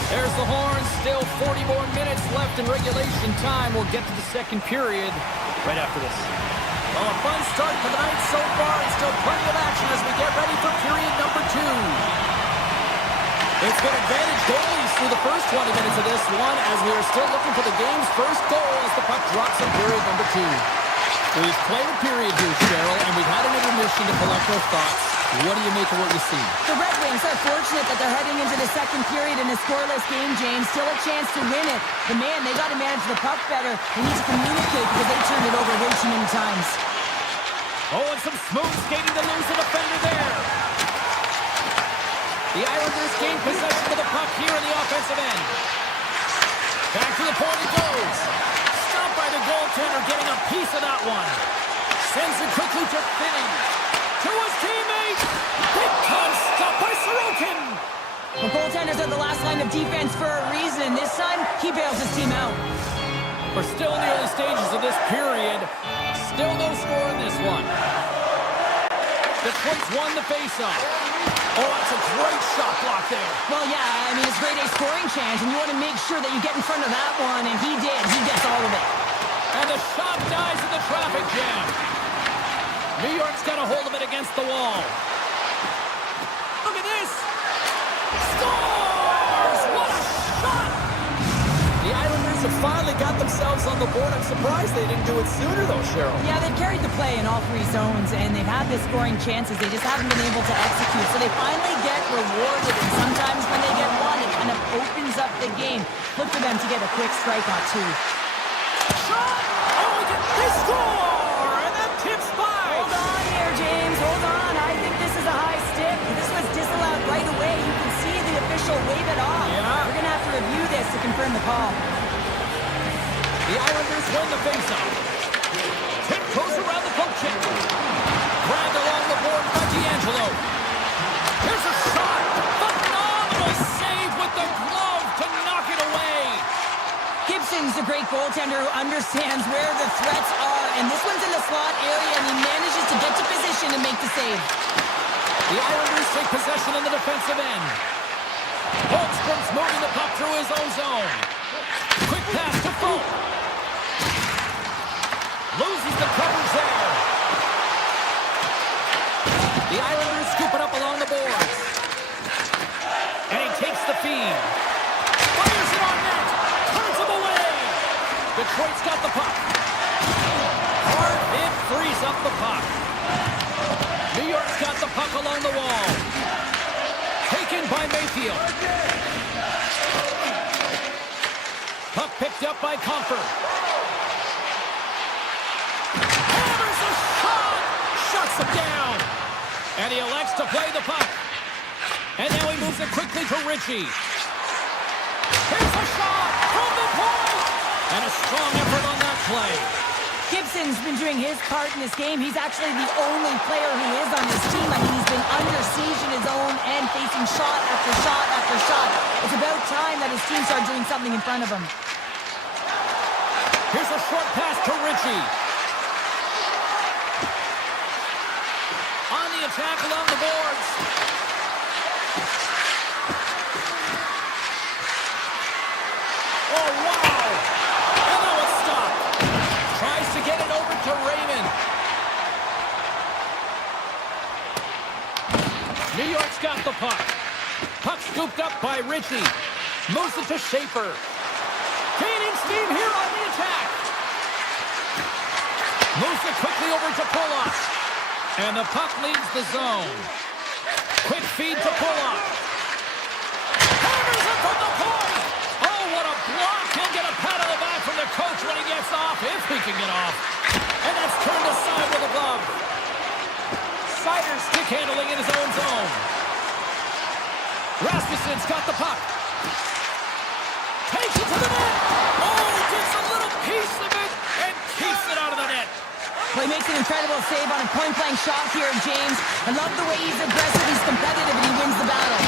There's the horn. Still 40 more minutes left in regulation time. We'll get to the second period right after this. Well, a fun start to the night so far, and still plenty of action as we get ready for period number 2. It's been advantage goalies through the first 20 minutes of this one, as we are still looking for the game's first goal as the puck drops in period number 2. We've played a period here, Cheryl, and we've had an intermission to collect our thoughts. What do you make of what you see? The Red Wings are fortunate that they're heading into the second period in a scoreless game, James. Still a chance to win it. But man, they got to manage the puck better. They need to communicate because they turned it over way too many times. Oh, and some smooth skating to lose the defender there. The Islanders gain possession of the puck here in the offensive end. Back to the point it goes. Stopped by the goaltender, getting a piece of that one. Sends it quickly to Finney. To his teammates. Big time stop by Sorokin. The goaltenders are the last line of defense for a reason. This time, he bails his team out. We're still in the early stages of this period. Still no score in this one. Detroit's won the faceoff. Oh, that's a great shot block there. Well, yeah, I mean, it's grade A scoring chance, and you want to make sure that you get in front of that one, and he did. He gets all of it. And the shot dies in the traffic jam. New York's got a hold of it against the wall. Look at this. Scores! What a shot! The Islanders have finally got themselves on the board. I'm surprised they didn't do it sooner, though, Cheryl. Yeah, they've carried the play in all 3 zones, and they've had the scoring chances. They just haven't been able to execute. So they finally get rewarded, and sometimes when they get one, it kind of opens up the game. Look for them to get a quick strikeout, too. Shot! Oh, they score! And that tips by. Hold on here, James. Hold on. I think this is a high stick. This was disallowed right away. You can see the official wave it off. Yeah. We're going to have to review this to confirm the call. The Islanders win the faceoff. Tip goes around the poke check. Grabbed along the board by D'Angelo. Here's a shot. Phenomenal save with the glove to knock it away. Gibson's a great goaltender who understands where the threats are, and this one's in the slot area, and he manages to get to position and make the save. The Islanders take possession in the defensive end. Holmstrom's moving the puck through his own zone. Quick pass to Folk. Loses the covers there. The Islanders scoop it up along the boards. And he takes the feed. Fires it on net. Turns him away. Detroit's got the puck. Hard hit frees up the puck. New York's got the puck along the wall. Taken by Mayfield. Puck picked up by Comfort. Hammers a shot. Shuts him down. And he elects to play the puck. And now he moves it quickly to Ritchie. Here's a shot from the point. And a strong effort on that play. Gibson's been doing his part in this game. He's actually the only player who is on this team. I mean, he's been under siege in his own end, facing shot after shot after shot. It's about time that his team started doing something in front of him. Here's a short pass to Ritchie. On the attack along the boards. Oh, wow! And now it's stopped. Tries to get it over to Raymond. New York's got the puck. Puck scooped up by Ritchie. Moves it to Schaefer. Gaining steam here on the attack. Moves it quickly over to Pulock. And the puck leaves the zone. Quick feed to Pulock. Hammers it from the point. Oh, what a block. He'll get a pat on the back from the coach when he gets off, if he can get off. And that's turned aside with a glove. Sider stick handling in his own zone. Rasmussen's got the puck. Takes it to the net. Oh, gets a little piece of it and keeps it out of the net. Well, he makes an incredible save on a point-blank shot here, James. I love the way he's aggressive, he's competitive, and he wins the battle.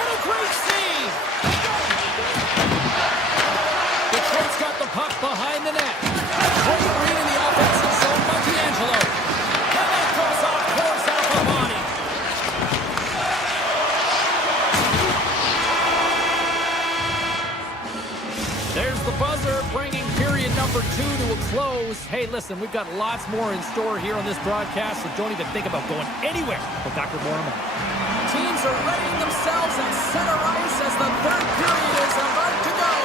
And a great save. Detroit's got the puck behind the net. Great read in the offensive zone by D'Angelo. And that goes off, pours out the body. There's the buzzer, bringing period number 2 to a close. Hey, listen, we've got lots more in store here on this broadcast, so don't even think about going anywhere. We're back with more in a minute. Teams are readying themselves at center ice as the third period is about to go.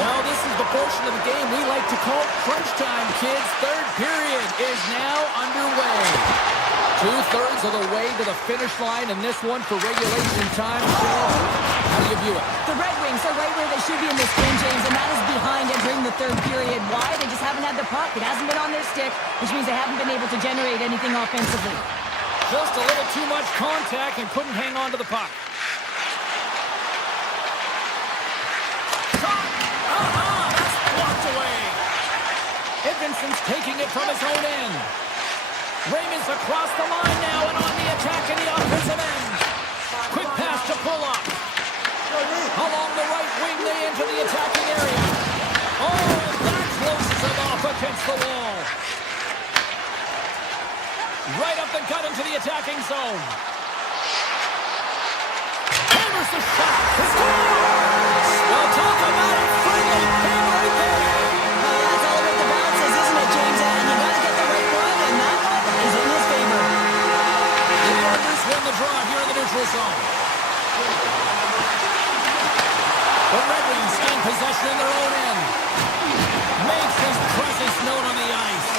Well, this is the portion of the game we like to call crunch time, kids. Third period is now underway. 2/3 of the way to the finish line, and this one for regulation time. How do you view it? The Red Wings are right where they should be in this game, James, and that is behind entering the third period. Why? They just haven't had the puck. It hasn't been on their stick, which means they haven't been able to generate anything offensively. Just a little too much contact and couldn't hang on to the puck. Shot! That's blocked away. Edvinson's taking it from his own end. Raymond's across the line now and on the attack in the offensive end. Quick pass to Pull-up. Along the right wing, they enter the attacking area. Oh, that closes it off against the wall. Right up the gut into the attacking zone. Hammers the shot. Scores! Well, talk about a friendly pin right there. That's all about the bounces, isn't it, James? And you got to get the right one, and that one is in his favor. The Islanders win the draw here in the neutral zone. The Red Wings gain possession in their own end. Makes his presence known on the ice.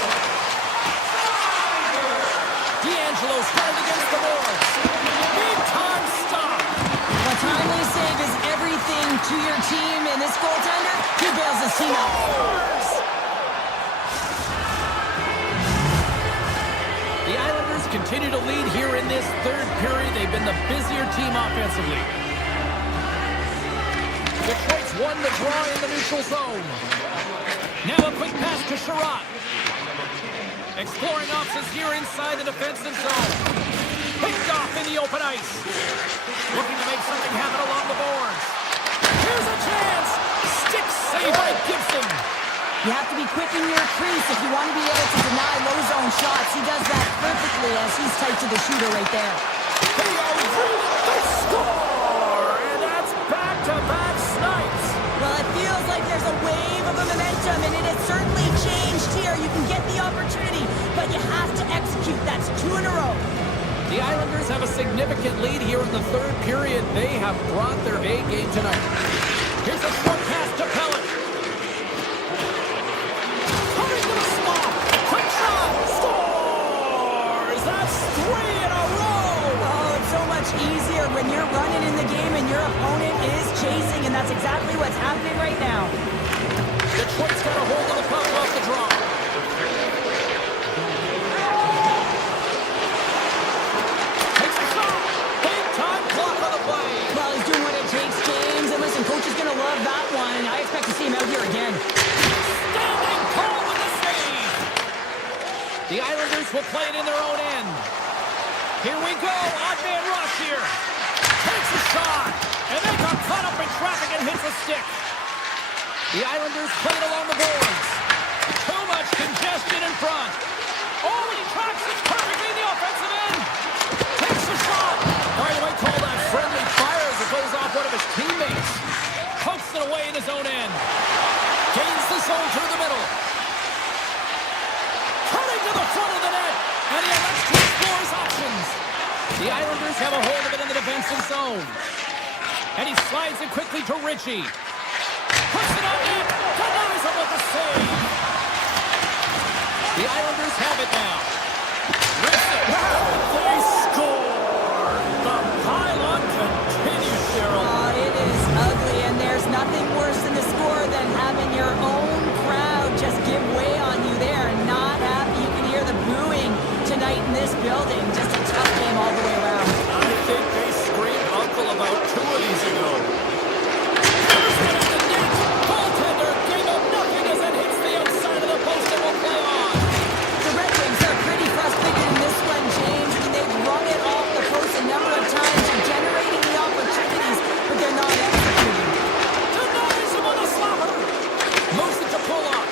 D'Angelo's started against the boards. Big time stop. A timely save is everything to your team, and this goaltender, he bails his team out. The Islanders continue to lead here in this third period. They've been the busier team offensively. Detroit's won the draw in the neutral zone. Now a quick pass to Sherratt. Exploring options here inside the defensive zone. Picked off in the open ice. Looking to make something happen along the boards. Here's a chance. Stick save by Gibson. You have to be quick in your crease if you want to be able to deny low zone shots. He does that perfectly as he's tight to the shooter right there. They score! And that's back-to-back snipes. Well, it feels like there's a wave of momentum, and it has certainly changed here. You can get the opportunity, but you have to execute. That's 2 in a row. The Islanders have a significant lead here in the third period. They have brought their A game tonight. Here's a short pass to Pellet. Coming to the slot. Quick shot. Scores! That's 3 in a row. Oh, it's so much easier when you're running in the game and your opponent is chasing, and that's exactly what's happening right now. Detroit's got a hold of the puck off the draw. Takes a shot. Big time block on the play. Well, he's doing what it takes, James. And listen, coach is going to love that one. I expect to see him out here again. Standing tall with the save. The Islanders will play it in their own end. Here we go. Odd man rush here. Takes a shot. And they got caught up in traffic and hits a stick. The Islanders play it along the boards. Too much congestion in front. Oh, he tracks it perfectly in the offensive end. Takes a shot. All right, we call that friendly fire as it goes off one of his teammates. Pokes it away in his own end. Gains the zone through the middle. Turning to the front of the net. And he elects to explore his options. The Islanders have a hold of it in the defensive zone. And he slides it quickly to Ritchie. Puts it on net. Denies him with a save. The Islanders have it now. They score. The pylon continues, Cheryl. Oh, it is ugly, and there's nothing worse in the score than having your own crowd just give way on you there. Not happy. You can hear the booing tonight in this building. Just a tough game all the way around. I think they screamed uncle about 2 of these ago. Goaltender gave up nothing as it hits the outside of the post and will play on. The Red Wings are pretty frustrated in this one, James. I mean, they've rung it off the post a number of times and generating the opportunities, but they're not executing. Denies him on a slapper. Moves it to Pull-up.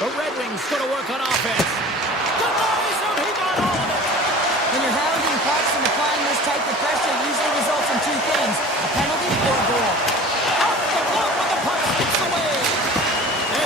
The Red Wings going to work on offense. Denies him. He got all of it. When you're hounding pucks and applying this type of pressure, it usually results in 2 things, a penalty or a goal. Off the block when the puck slips away. And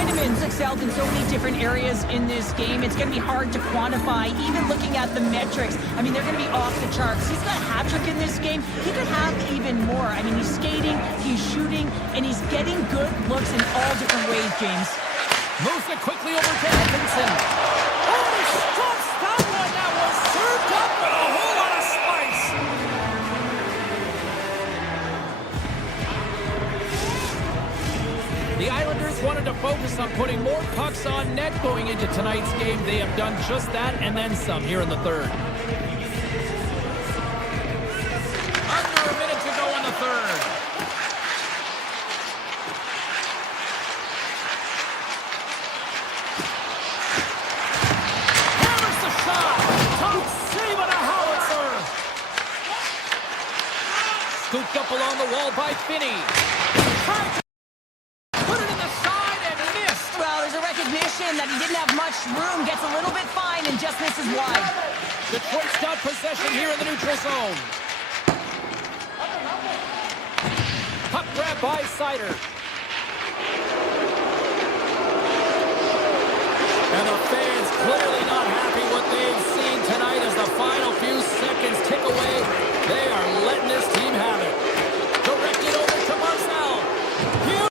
Heinemann's excelled in so many different areas in this game. It's going to be hard to quantify, even looking at the metrics. I mean, they're going to be off the charts. He's got a hat trick in this game. He could have even more. I mean, he's skating, he's shooting, and he's getting good looks in all different ways, James. Moves it quickly over to Atkinson. Oh, he stops that one. That was served up with a whole lot of spice. The Islanders wanted to focus on putting more pucks on net going into tonight's game. They have done just that and then some here in the third. Under a minute to go in the third. Hammers the shot. Top save on a howitzer. Scooped up along the wall by Finney. Tried to put it in the side and missed. Well, there's a recognition that he didn't have much room, gets a little bit fine, and just misses wide. Detroit's got possession here in the neutral zone. Puck grab by Sider. And the fans clearly not happy what they've seen tonight as the final few seconds tick away. They are letting this team have it. Directed over to Marcel. Huge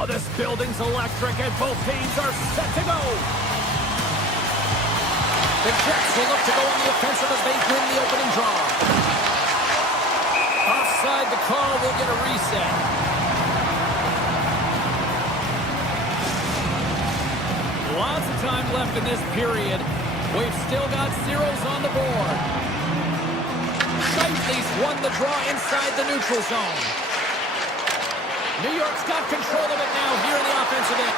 Oh, this building's electric and both teams are set to go. The Jets will look to go on the offensive as they win the opening draw. Offside the call, will get a reset. Lots of time left in this period. We've still got zeros on the board. Shifley's won the draw inside the neutral zone. New York's got control of it now here in the offensive end.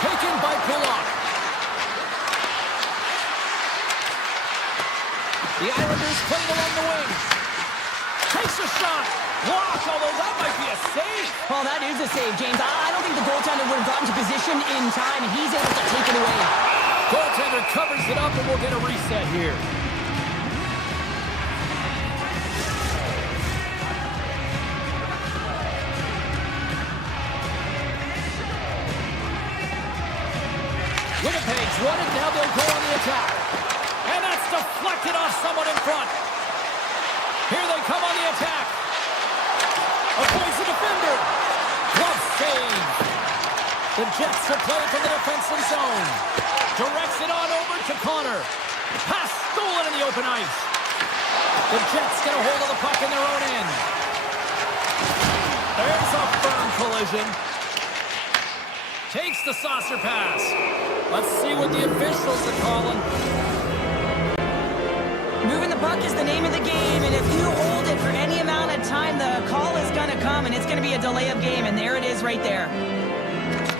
Taken by Kodiak. The Islanders playing along the wing. Takes a shot. Blocked, although that might be a save. Well, that is a save, James. I don't think the goaltender would have gotten to position in time, and he's able to take it away. Goaltender covers it up, and we'll get a reset here. Winnipeg's won it, now they'll go on the attack. And that's deflected off someone in front. Here they come on the attack. Avoids the defender. Glove save. The Jets will play it from the defensive zone. Directs it on over to Connor. Pass stolen in the open ice. The Jets get a hold of the puck in their own end. There's a firm collision. Takes the saucer pass. Let's see what the officials are calling. Moving the puck is the name of the game, and if you hold it for any amount of time, the call is going to come, and it's going to be a delay of game, and there it is right there.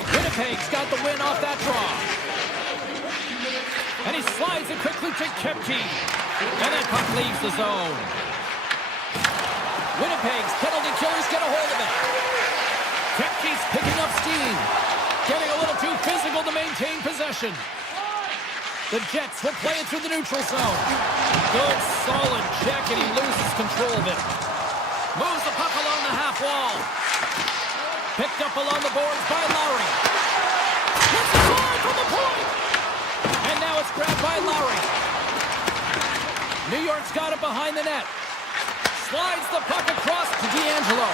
Winnipeg's got the win off that draw. And he slides it quickly to Kepke. And that puck leaves the zone. Winnipeg's penalty killers get a hold of it. Kepke's picking up steam. Getting a little too physical to maintain possession. The Jets will play it through the neutral zone. Good, solid check, and he loses control of it. Moves the puck along the half wall. Picked up along the boards by Lowry. Let's fly from the point! And now it's grabbed by Lowry. New York's got it behind the net. Slides the puck across to D'Angelo.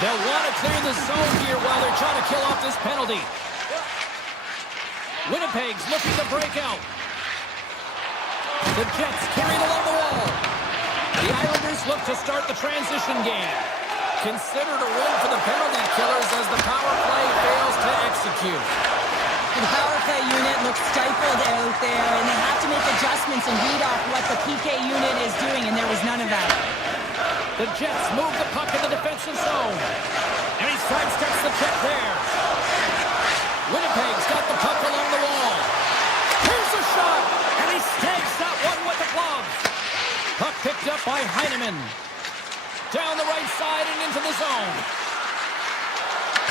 They'll want to clear the zone here while they're trying to kill off this penalty. Winnipeg's looking to break out. The Jets carried along the wall. The Islanders look to start the transition game. Considered a win for the penalty killers as the power play fails to execute. The power play unit looks stifled out there, and they have to make adjustments and read off what the PK unit is doing, and there was none of that. The Jets move the puck in the defensive zone. And he sidesteps the check there. Winnipeg's got the puck along the wall. Here's a shot, and he snags that one with the glove. Puck picked up by Heineman. Down the right side and into the zone.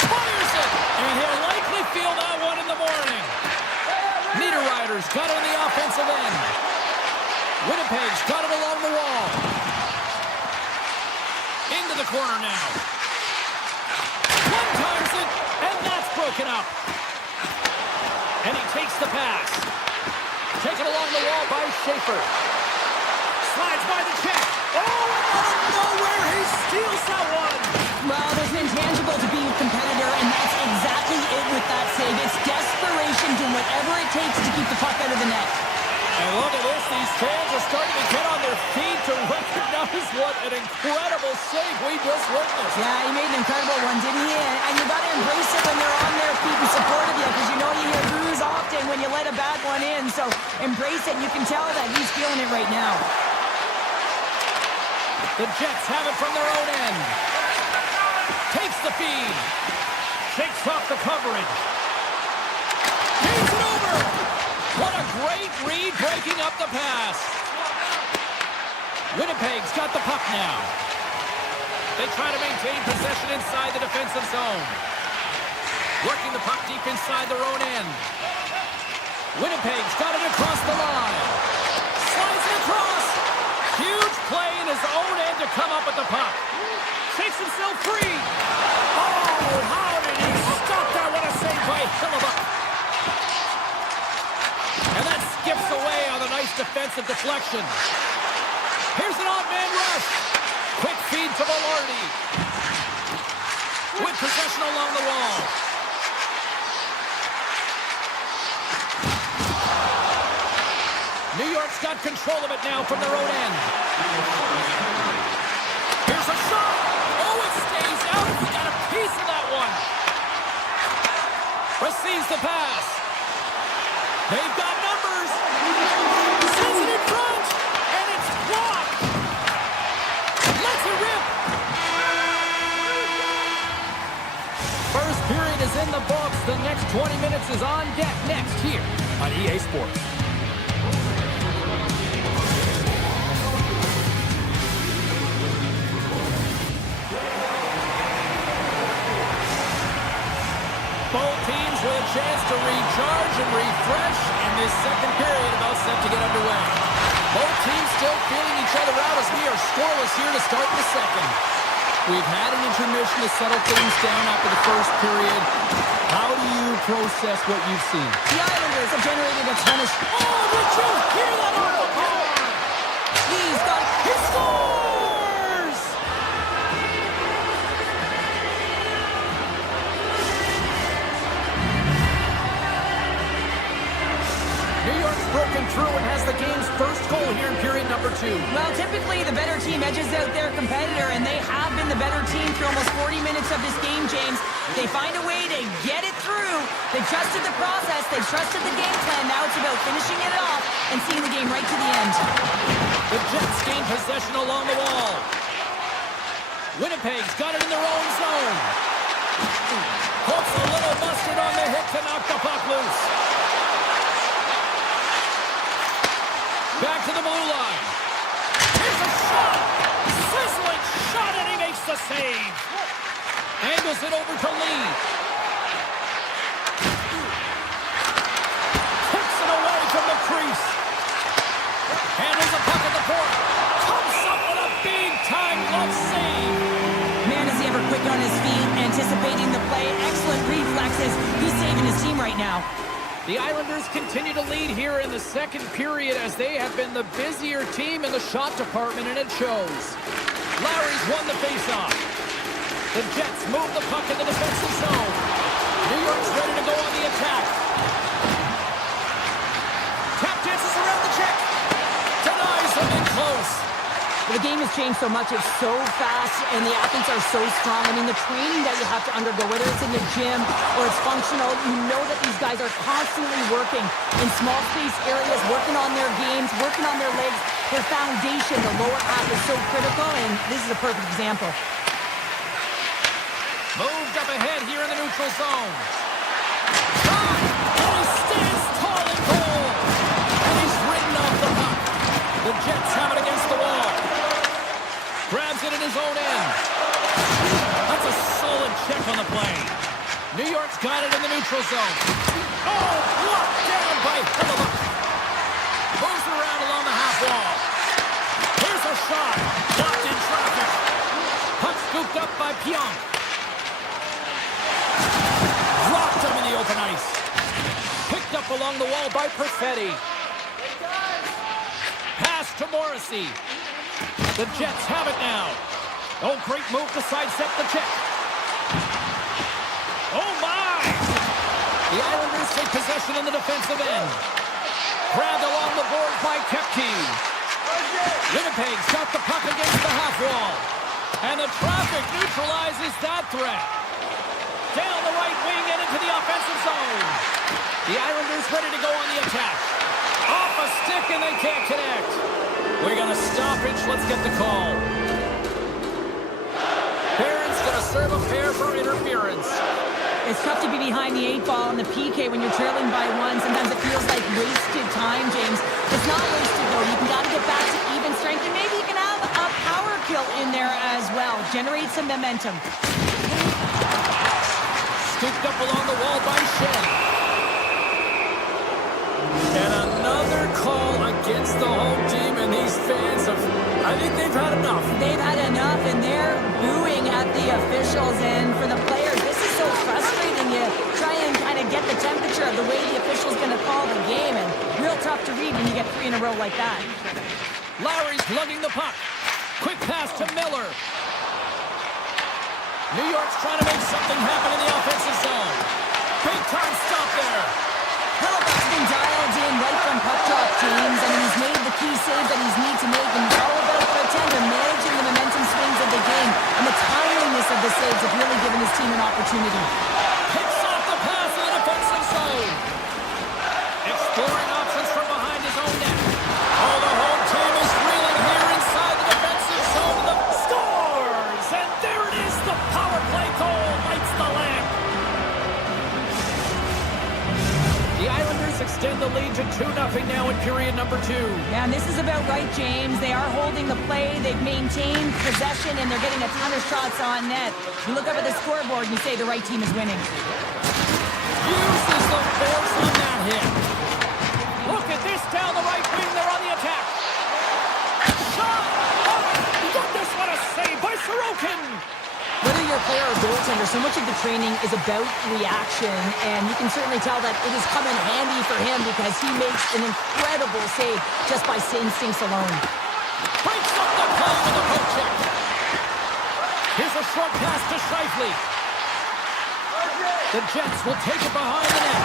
Fires it, and he'll likely feel that one in the morning. Niederreiter's got it on the offensive end. Winnipeg's got it along the wall. Into the corner now. One times it, and that's broken up. And he takes the pass. Taken along the wall by Schaefer. Slides by the check. Oh, out of nowhere, he steals that one. Well, there's an intangible to being a competitor, and that's exactly it with that save. It's desperation, doing whatever it takes to keep the puck out of the net. And look at this, these fans are starting to get on their feet to recognize what an incredible save we just witnessed. Yeah, he made an incredible one, didn't he? And you got to embrace it when they're on their feet in support of you, because you know you hear boos often when you let a bad one in. So embrace it, and you can tell that he's feeling it right now. The Jets have it from their own end. Takes the feed. Shakes off the coverage. Feeds it over. What a great read breaking up the pass. Winnipeg's got the puck now. They try to maintain possession inside the defensive zone. Working the puck deep inside their own end. Winnipeg's got it across the line. Slides it across. Huge play in his own end to come up with the puck. Takes himself free. chips away on a nice defensive deflection. Here's an odd man rush. Quick feed to Velarde. With possession along the wall. New York's got control of it now from their own end. Here's a shot. Oh, it stays out. He got a piece of that one. Receives the pass. They've got numbers. Sends it in front. And it's blocked. Let's it rip. First period is in the books. The next 20 minutes is on deck next here on EA Sports. Both teams with a chance to recharge and refresh, and this second period about set to get underway. Both teams still feeling each other out as we are scoreless here to start the second. We've had an intermission to settle things down after the first period. How do you process what you've seen? The Islanders have generated a ton of... Oh, did you hear that on the bar? He's got... He scores! New York's broken through and has the game's first goal here in period number 2. Well, typically the better team edges out their competitor, and they have been the better team for almost 40 minutes of this game, James. They find a way to get it through. They trusted the process. They trusted the game plan. Now it's about finishing it off and seeing the game right to the end. The Jets gain possession along the wall. Winnipeg's got it in their own zone. Hooks a little mustard on the hit to knock the puck loose. Back to the blue line. Here's a shot. Sizzling shot, and he makes the save. Angles it over to Lee. Kicks it away from the crease. Handles the puck at the point. Comes up with a big-time glove save. Man, is he ever quick on his feet, anticipating the play. Excellent reflexes. He's saving his team right now. The Islanders continue to lead here in the second period as they have been the busier team in the shot department, and it shows. Larry's won the faceoff. The Jets move the puck in the defensive zone. New York's ready to go on the attack. Tap dances around the check. Denies them in close. The game has changed so much. It's so fast, and the athletes are so strong. I mean, the training that you have to undergo, whether it's in the gym or it's functional, you know that these guys are constantly working in small space areas, working on their games, working on their legs. Their foundation, the lower half, is so critical, and this is a perfect example. Moved up ahead here in the neutral zone. Shot! And he stands tall and cold. And he's ridden off the puck. The Jets have it against the wall. Grabs it in his own end. That's a solid check on the play. New York's got it in the neutral zone. Oh, blocked down by Hillebuk. Moves it around along the half wall. Here's a shot. Blocked in traffic. Puck scooped up by Pionk. Dropped him in the open ice. Picked up along the wall by Perfetti. Pass to Morrissey. The Jets have it now. Oh, great move to sidestep the check. Oh, my! The Islanders take possession in the defensive end. Grabbed along the board by Kepke. Winnipeg's got the puck against the half wall. And the traffic neutralizes that threat. Down the right wing and into the offensive zone. The Islanders ready to go on the attack. Off a stick and they can't connect. We got a stoppage. Let's get the call. Barron's going to serve a pair for interference. It's tough to be behind the 8 ball in the PK when you're trailing by 1. Sometimes it feels like wasted time, James. It's not wasted, though. You got to get back to even strength, and maybe you can have a power kill in there as well. Generate some momentum. Scooped up along the wall by Shen. And another call against the home team, and these fans have, I think they've had enough. They've had enough, and they're booing at the officials. And for the players, this is so frustrating. You try and kind of get the temperature of the way the official's going to call the game, and real tough to read. when you get 3 in a row like that. Lowry's lugging the puck. Quick pass to Miller. New York's trying to make something happen in the offensive zone. Big time stop there. Hellebuyck's been dialed in right from puck drop, James. I mean, he's made the key save that he's need to make, and it's all about goaltender managing the momentum swings of the game, and the timeliness of the saves have really given his team an opportunity. Picks off the pass in the defensive zone. Exploring options from behind his own net. Oh, the home team is reeling here inside the defensive zone. The Scores! And there it is, the power play goal lights the lamp. The Islanders extend the lead to 2-0 now in period number 2. Yeah, and this is about right, James. They are holding the play, they've maintained possession, and they're getting a ton of shots on net. You look up at the scoreboard and you say the right team is winning. Uses the force on that hit. Look at this down the right wing. They're on the attack. Shot! Oh, goodness, what a save by Sorokin! Whether you're a player or goaltender, so much of the training is about reaction, and you can certainly tell that it has come in handy for him because he makes an incredible save just by instincts alone. Breaks up the play with a poke check. Here's a short pass to Scheifele. The Jets will take it behind the net.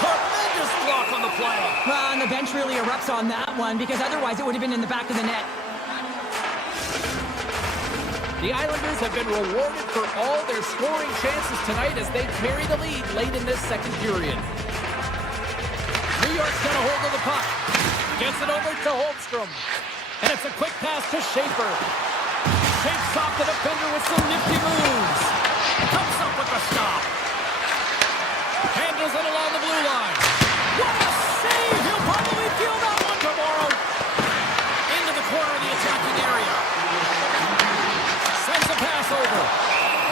Tremendous block on the play. Well, and the bench really erupts on that one because otherwise it would have been in the back of the net. The Islanders have been rewarded for all their scoring chances tonight as they carry the lead late in this second period. New York's got a hold of the puck. Gets it over to Holmstrom. And it's a quick pass to Schaefer. Shakes off the defender with some nifty moves. Comes up with the stop. Handles it along the blue line. What a save! He'll probably feel that one tomorrow. Into the corner of the attacking area. Sends a pass over.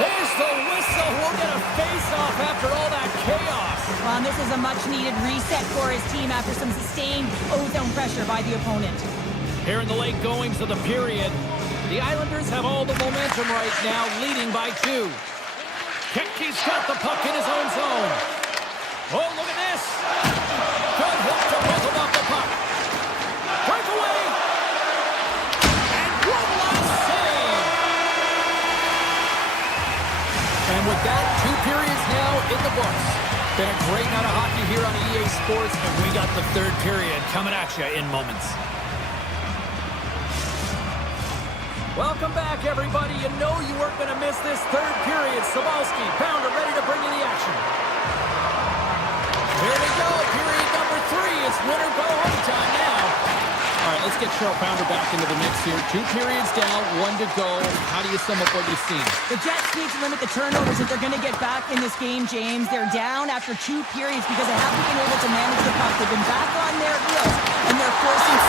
There's the whistle. We'll get a face-off after all that chaos. Well, and this is a much-needed reset for his team after some sustained ozone pressure by the opponent. Here in the late goings of the period, the Islanders have all the momentum right now, leading by 2. Kempke's got the puck in his own zone. Oh, look at this. Good hit to rhythm off the puck. Breakaway. And one last save. And with that, 2 periods now in the books. Been a great night of hockey here on EA Sports, and we got the third period coming at you in moments. Welcome back, everybody. You know you weren't going to miss this third period. Sabalski, Pounder, ready to bring you the action. Here we go, period number 3. It's winner go home time now. All right, let's get Cheryl Pounder back into the mix here. 2 periods down, 1 to go. How do you sum up what you've seen? The Jets need to limit the turnovers if they're going to get back in this game, James. They're down after 2 periods because they haven't been able to manage the puck. They've been back on their heels, and they're forcing...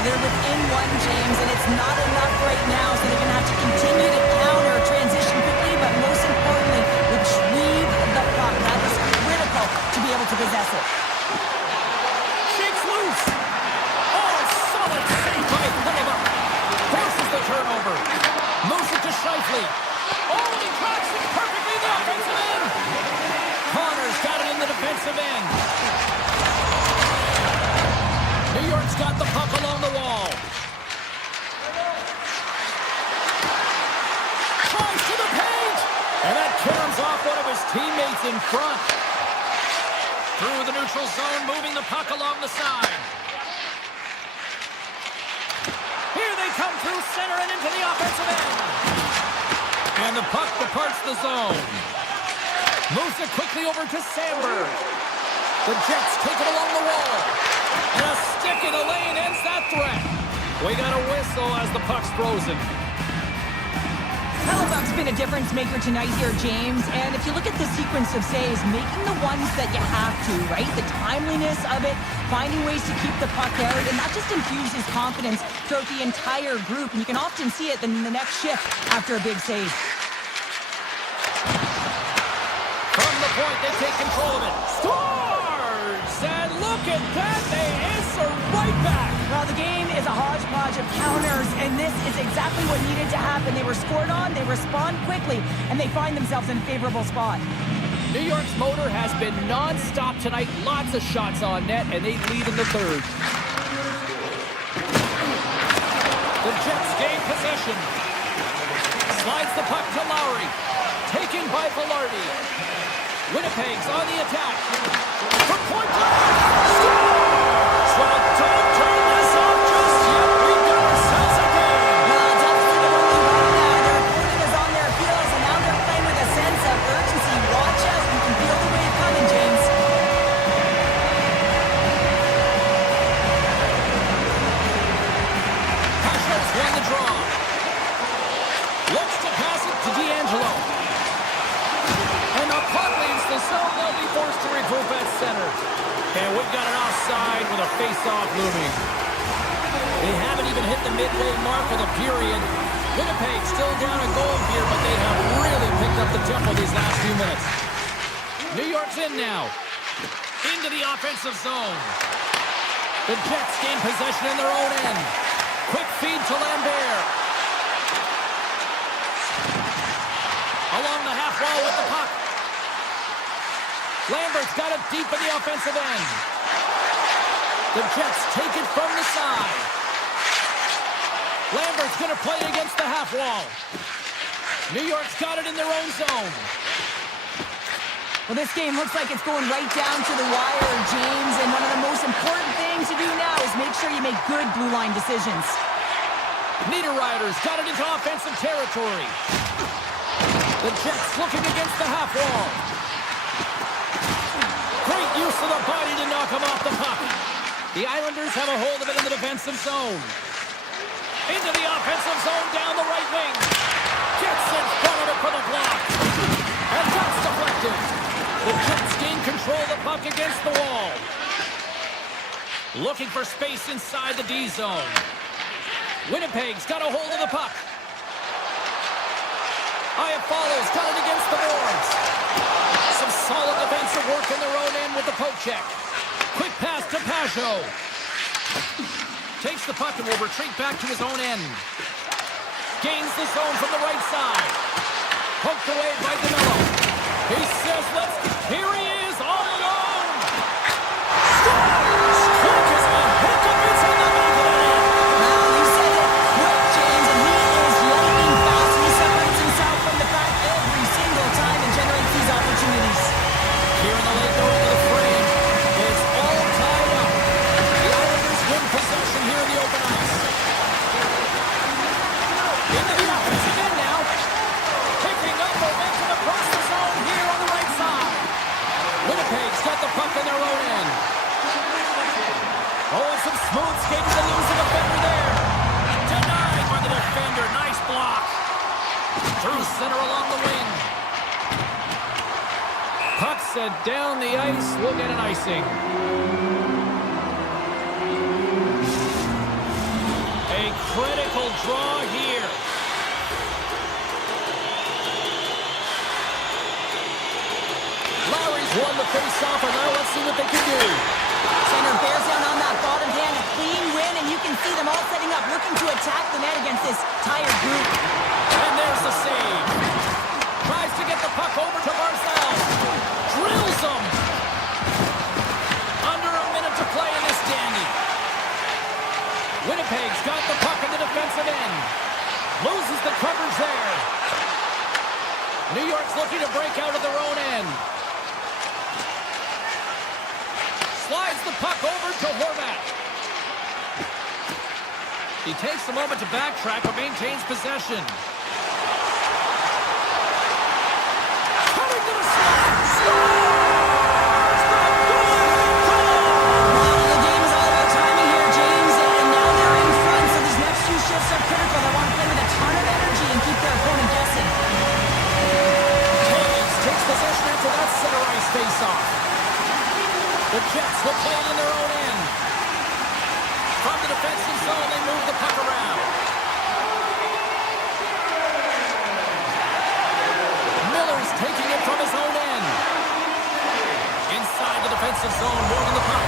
They're within 1, James, and it's not enough right now, so they're going to have to continue to counter, transition quickly, but most importantly, retrieve the puck. That is critical to be able to possess it. Shakes loose. Oh, solid save by Kodiak. Forces the turnover. Moves it to Scheifele. Oh, and he cracks it perfectly in the offensive end. Connor's got it in the defensive end. New York's got the puck along the wall. Tries to the paint. And that caroms off one of his teammates in front. Through the neutral zone, moving the puck along the side. Here they come through center and into the offensive end. And the puck departs the zone. Moves it quickly over to Sandberg. The Jets take it along the wall. And a stick in the lane ends that threat. We got a whistle as the puck's frozen. Hellebuyck's been a difference maker tonight here, James. And if you look at the sequence of saves, making the ones that you have to, right? The timeliness of it, finding ways to keep the puck out, and that just infuses confidence throughout the entire group. And you can often see it in the next shift after a big save. From the point, they take control of it. Scores! And look at that, they answer right back. Well, the game is a hodgepodge of counters, and this is exactly what needed to happen. They were scored on, they respond quickly, and they find themselves in a favorable spot. New York's motor has been non-stop tonight. Lots of shots on net, and they lead in the third. The Jets gain possession. Slides the puck to Lowry. Taken by Velarde. Winnipeg's on the attack. For point blank. Scores! So don't turn this off just yet. We've got ourselves a game. Well, definitely the one we want now. Their opponent is on their heels, and now they're playing with a sense of urgency. Watch out. You can feel the wave coming, James. Pasho's won the draw. Looks to pass it to D'Angelo. And the puck leaves the zone. They'll be forced to regroup at center. And we've got an offside with a face-off looming. They haven't even hit the midway mark of the period. Winnipeg still down a goal here, but they have really picked up the tempo these last few minutes. New York's in now. Into the offensive zone. The Jets gain possession in their own end. Quick feed to Lambert. Along the half wall with the puck. Lambert's got it deep in the offensive end. The Jets take it from the side. Lambert's going to play it against the half wall. New York's got it in their own zone. Well, this game looks like it's going right down to the wire, James, and one of the most important things to do now is make sure you make good blue line decisions. Niederreiter's got it into offensive territory. The Jets looking against the half wall. Great use of the body to knock him off the puck. The Islanders have a hold of it in the defensive zone. Into the offensive zone down the right wing. Gets in front of it for the block. And that's deflected. The Jets gain control of the puck against the wall. Looking for space inside the D zone. Winnipeg's got a hold of the puck. Follows, got it against the boards. Some solid defensive work in their own end with the poke check. Quick pass to Pajot. Takes the puck and will retreat back to his own end. Gains the zone from the right side. Poked away by DeMello. He says, here he is, all alone. Scores! Quick as a hook and it's in the back of the net. Well, you said it quick, James, and he is lightning fast. He separates himself from the pack every single time and generates these opportunities. Here in the late going to the frame. It's all tied up. The Islanders win possession here in the open ice. Into the offensive end now. Picking up momentum across the zone here on the right side. Winnipeg's got the puck in their own end. Oh, some smooth skating to lose the defender there. Denied by the defender. Nice block. Through center along the wing. Puck set down the ice. We'll get an icing. A critical draw here. Lowry's won the face-off, and now let's see what they can do. Center bears down on that bottom hand, a clean win, and you can see them all setting up, looking to attack the net against this tired group. And there's the save. Tries to get the puck over to Barzal. Drills him. Under a minute to play in this dandy. Winnipeg's got the puck in the defensive end. Loses the coverage there. New York's looking to break out of their own end. Slides the puck over to Horvat. He takes a moment to backtrack but maintains possession. Cutting to the slot. Scores! Well, the game is all about timing here, James, and now they're in front, so these next few shifts are critical. They want to play with a ton of energy and keep their opponent guessing. Taves takes possession after that center ice face-off. The Jets will play it in their own end. From the defensive zone, they move the puck around. Miller's taking it from his own end. Inside the defensive zone, moving the puck.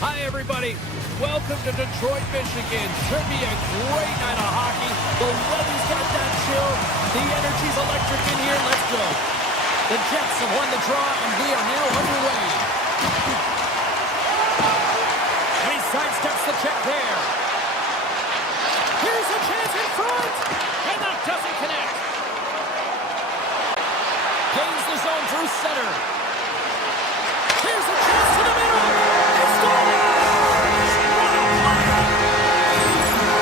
Hi, everybody. Welcome to Detroit, Michigan. Should be a great night of hockey. The weather's got that chill. The energy's electric in here. Let's go. The Jets have won the draw, and we are now underway. And he sidesteps the check there. Here's a chance in front. And that doesn't connect. Gains the zone through center. Here's a chance to the middle. He scores!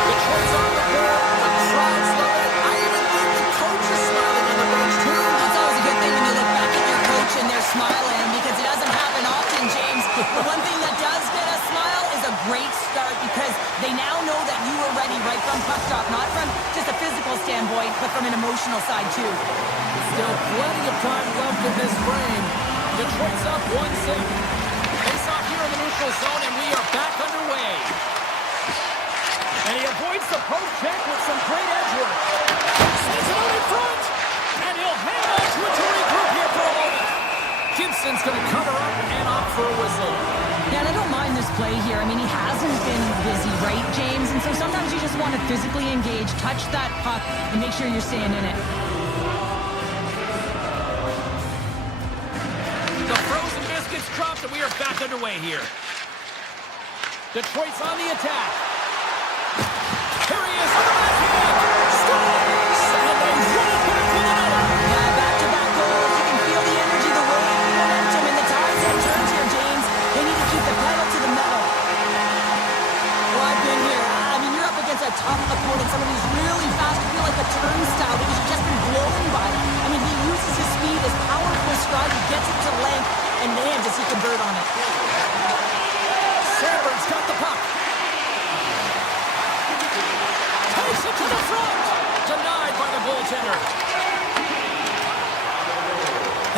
Detroit's on the board. The crowd's loving it. I even think the coach is smiling on the bench, too. It's always a good thing when you look back at your coach and they're smiling because it doesn't happen often, James. But one thing that does get a smile is a great start because they now know that you were ready right from puck drop, not from just a physical standpoint, but from an emotional side, too. Still plenty of time left in this frame. Detroit's up 1-0. Face off here in the neutral zone, and we are back underway. And he avoids the post check with some great edge work. Sends it out in front. And he'll hang on to it to regroup here for a moment. Gibson's going to cover up and opt for a whistle. Yeah, and I don't mind this play here. I mean, he hasn't been busy, right, James? And so sometimes you just want to physically engage, touch that puck, and make sure you're staying in it. The frozen biscuits dropped, and we are back underway here. Detroit's on the attack. Here he is on the backhand. Scores! And they run it back with another. Yeah, back-to-back goals. You can feel the energy, the weight, the momentum, and the tides have turned here, James. They need to keep the pedal to the metal. Well, I've been here. I mean, you're up against a tough opponent, someone who's really fast. You feel like a turnstile because you've just been blown by. I mean, he uses his speed, his powerful stride. He gets it to length, and man, does he convert on it. Sandberg's got the puck. Takes it to the front. Denied by the goaltender.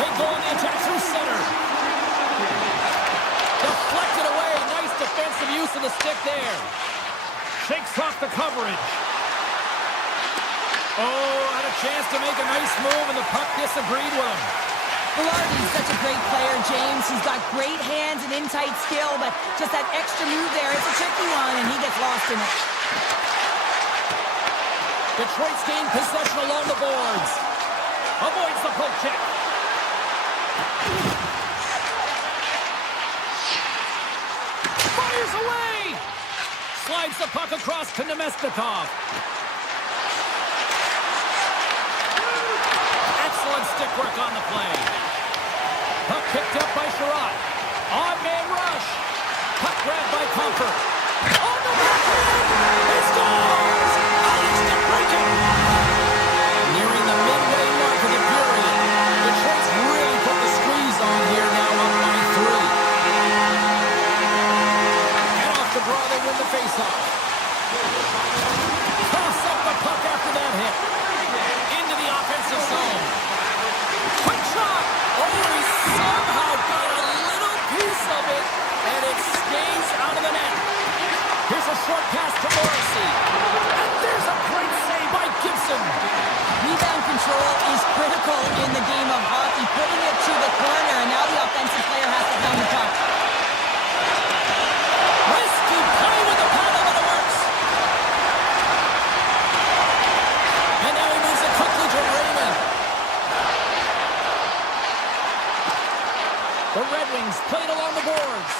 They go on the attack through center. Deflected away. Nice defensive use of the stick there. Shakes off the coverage. Oh, had a chance to make a nice move, and the puck disagreed with him. Velarde's such a great player, James. He's got great hands and in-tight skill, but just that extra move there, it's a tricky one, and he gets lost in it. Detroit's gained possession along the boards. Avoids the poke check. Fires away. Slides the puck across to Nemestikov. Excellent stick work on the play. Puck picked up by Sherratt. On-man rush. Puck grabbed by Comfort. On the backhand. He scores! Alex breaking. Nearing the midway mark of the period. Detroit's really put the squeeze on here now, up by 3. And off the draw, they win the faceoff. Toss up the puck after that hit. Into the offensive zone. Quick shot! Oh, he somehow got a little piece of it, and it stays out of the net. Here's a short pass to Morrissey. And there's a great save by Gibson. Rebound control is critical in the game of hockey, putting it to the corner, and now the offensive player has to pound the puck. Risky play with the paddle, but it works. And now he moves it quickly to Raymond. The Red Wings played along the boards.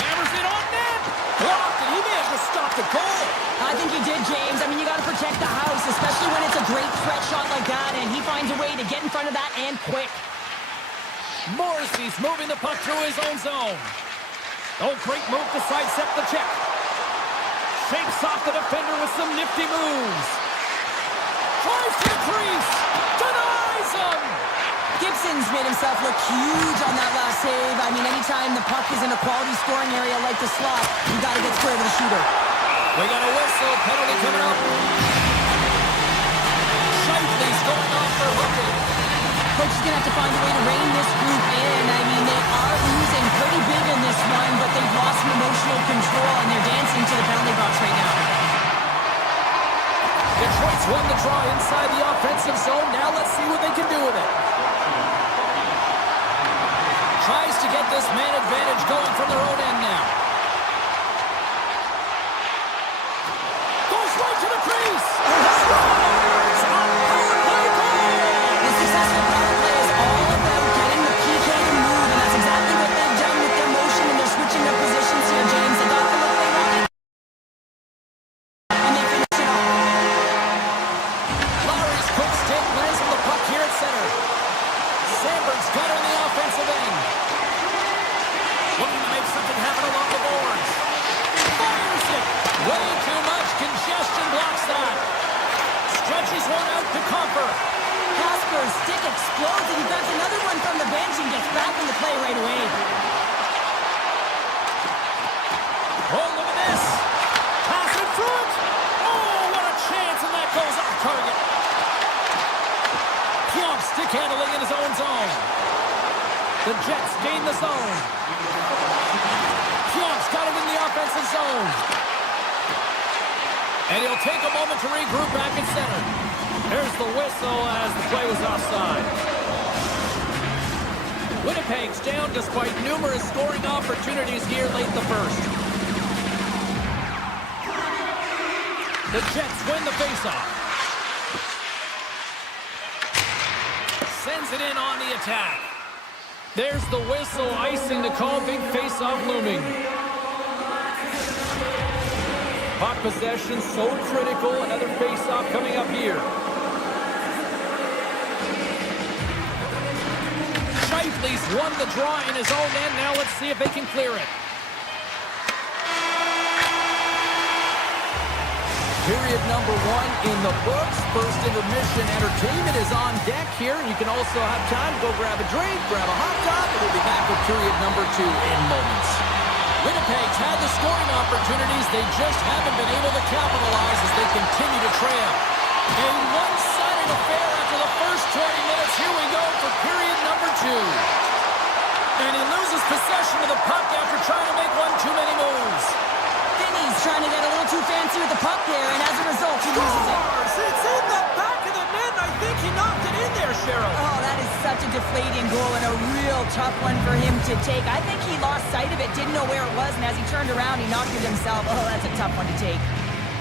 Hammers it on net. Blocked, and he may have just stopped the goal. I think he did, James. I mean, you got to protect the house, especially when it's a great threat shot like that, and he finds a way to get in front of that and quick. Morrissey's moving the puck through his own zone. Oh, great move to sidestep the check. Shakes off the defender with some nifty moves. Drives to the crease. Denies him. Gibson's made himself look huge on that last save. I mean, anytime the puck is in a quality scoring area like the slot, you got to get square to the shooter. We got a whistle. Penalty coming up. Shifley's going off for hooking. Coach is going to have to find a way to rein this group in. I mean, they are losing pretty big in this one, but they've lost some emotional control, and they're dancing to the penalty box right now. Detroit's won the draw inside the offensive zone. Now let's see what they can do with it. Tries to get this man advantage going from their own end now. The Jets gain the zone. Kodiak's got it in the offensive zone. And he'll take a moment to regroup back at center. There's the whistle as the play was offside. Winnipeg's down despite numerous scoring opportunities here late in the first. The Jets win the faceoff. Sends it in on the attack. There's the whistle, icing the call, big faceoff looming. Puck possession so critical, another faceoff coming up here. Shifley's won the draw in his own end. Now let's see if they can clear it. Period number 1 in the books. First intermission entertainment is on deck here. You can also have time to go grab a drink, grab a hot dog, and we'll be back with period number 2 in moments. Winnipeg's had the scoring opportunities. They just haven't been able to capitalize as they continue to trail. A one-sided affair after the first 20 minutes. Here we go for period number 2. And he loses possession of the puck after trying to make one too many moves. He's trying to get a little too fancy with the puck there, and as a result, he loses it. It's in the back of the net, and I think he knocked it in there, Cheryl. Oh, that is such a deflating goal and a real tough one for him to take. I think he lost sight of it, didn't know where it was, and as he turned around, he knocked it himself. Oh, that's a tough one to take.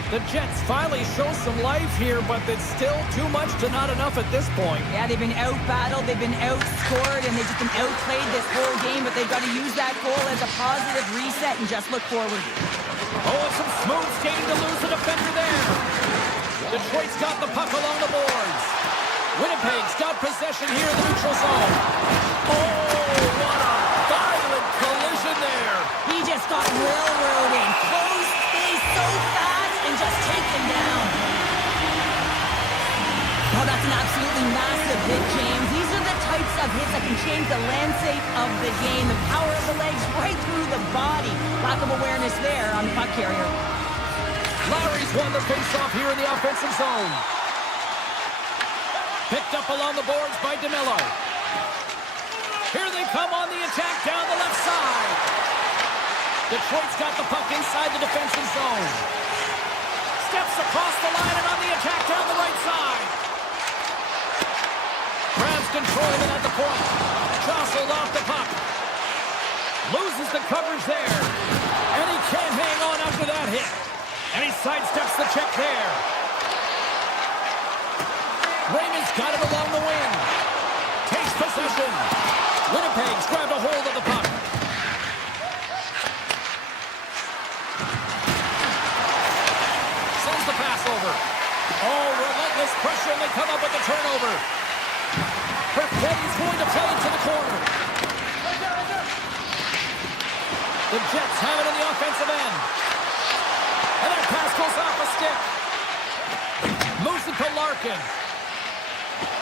The Jets finally show some life here, but it's still too much to not enough at this point. Yeah, they've been out-battled, they've been outscored, and they've just been outplayed this whole game, but they've got to use that goal as a positive reset and just look forward. Oh, and some smooth skating to lose the defender there. Detroit's got the puck along the boards. Winnipeg's got possession here in the neutral zone. Oh, what a violent collision there. He just got railroaded. Closed space so fast and just taken down. Oh, that's an absolutely massive hit, James. These are the types of hits that can change the landscape of the game. The power of the legs right through the body. Lack of awareness there on the puck carrier. Lowry's won the faceoff here in the offensive zone. Picked up along the boards by DeMello. Here they come on the attack down the left side. Detroit's got the puck inside the defensive zone. Steps across the line and on the attack down the right side. Grabs control of it at the point. Jostled off the puck. Loses the coverage there. And he can't hang on after that hit. And he sidesteps the check there. Raymond's got it along the wing. Takes possession. Winnipeg's grabbed a hold of the puck. Sends the pass over. Oh, relentless pressure, and they come up with the turnover. Perfetti's going to play it to the corner. The Jets have it in the offensive end. And that pass goes off a stick. Moves it to Larkin.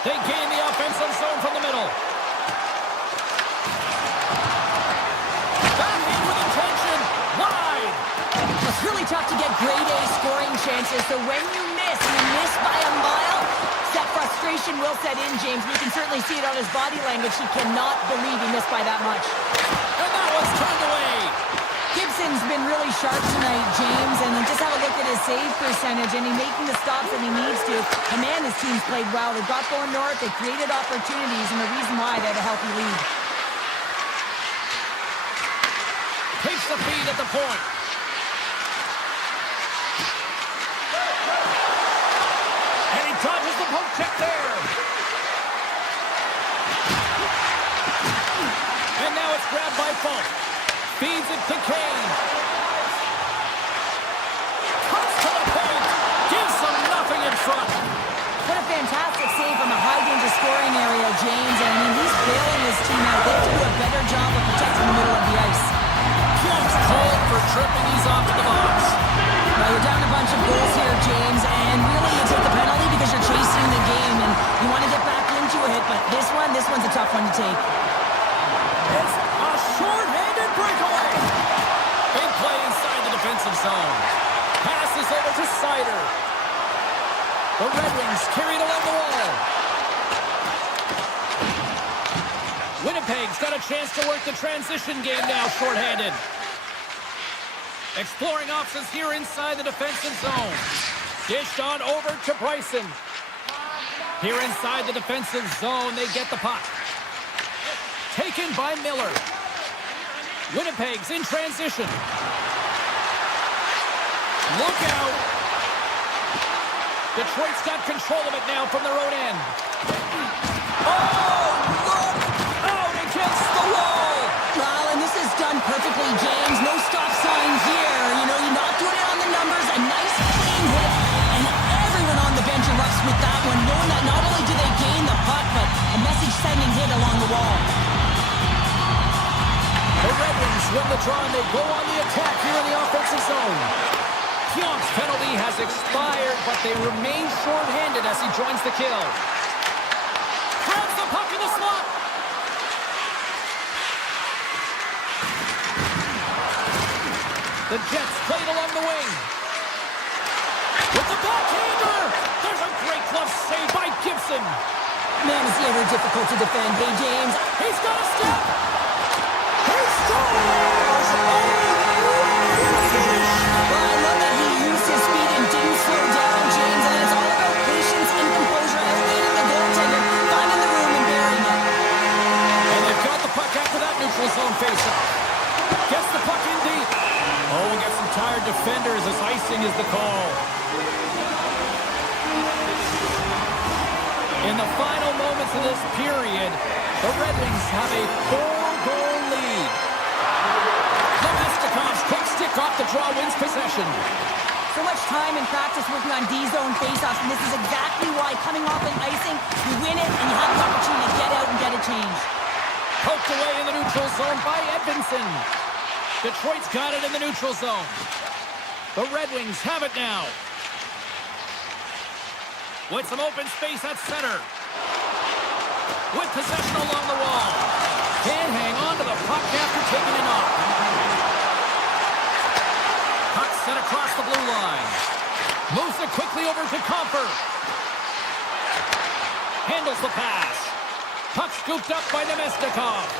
They gain the offensive zone from the middle. Backhand with intention. Wide. It's really tough to get grade A scoring chances, so when you miss by a mile, that frustration will set in, James. We can certainly see it on his body language. He cannot believe he missed by that much. And that one's turned away. Gibson's been really sharp tonight, James, and just have a look at his save percentage, and he's making the stops that he needs to. And man, his team's played well. They've got going north, they created opportunities, and the reason why they have a healthy lead. Takes the feed at the point. And he dodges the poke check there. And now it's grabbed by Falk. Feeds it to Kane. Cuts to the point. Gives them nothing in front. What a fantastic save from a high-danger scoring area, James. And I mean, he's bailing his team out. They have to do a better job of protecting the middle of the ice. Kiosk's called for tripping. He's off to the box. Well, you're down a bunch of goals here, James, and really you take the penalty because you're chasing the game, and you want to get back into a hit, but this one's a tough one to take. It's a short-handed breakaway. Big play inside the defensive zone. Passes over to Sider. The Red Wings carried along the wall. Winnipeg's got a chance to work the transition game now, shorthanded. Exploring options here inside the defensive zone. Dished on over to Bryson. Here inside the defensive zone, they get the puck. Taken by Miller. Winnipeg's in transition. Look out. Detroit's got control of it now from their own end. Oh, look out against the wall. Well, and this is done perfectly, James. No stop sign here. You know, you're not doing it on the numbers. A nice clean hit. And everyone on the bench erupts with that one, knowing that not only do they gain the puck, but a message-sending hit along the wall. The Red Wings win the draw, and they go on the attack here in the offensive zone. Pionk's penalty has expired, but they remain short-handed as he joins the kill. Grabs the puck in the slot. The Jets played along the wing. With the backhander! There's a great glove save by Gibson. Man, is he ever difficult to defend. Hey, James. He's got a step. He scores! Well, I love that he used his speed and didn't slow down, James. And it's all about patience and composure, elevating the goaltender, finding the room and burying it. And they've got the puck after that neutral zone faceoff. Gets the puck in deep. Oh, we got some tired defenders as icing is the call. In the final moments of this period, the Red Wings have a 4-goal lead. Levistikov's quick stick off the draw wins possession. So much time and practice working on D-zone faceoffs, and this is exactly why coming off an icing, you win it and you have the opportunity to get out and get it changed. Poked away in the neutral zone by Edvinsson. Detroit's got it in the neutral zone. The Red Wings have it now. With some open space at center. With possession along the wall. Can't hang on to the puck after taking it off. Puck set across the blue line. Moves it quickly over to Comper. Handles the pass. Puck scooped up by Nemestikov.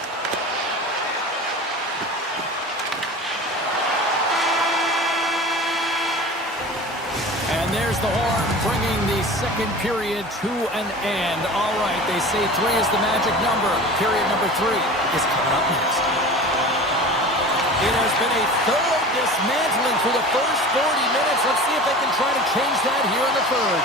And there's the horn, bringing the second period to an end. All right, they say 3 is the magic number. Period number 3 is coming up next. It has been a thorough dismantling through the first 40 minutes. Let's see if they can try to change that here in the third.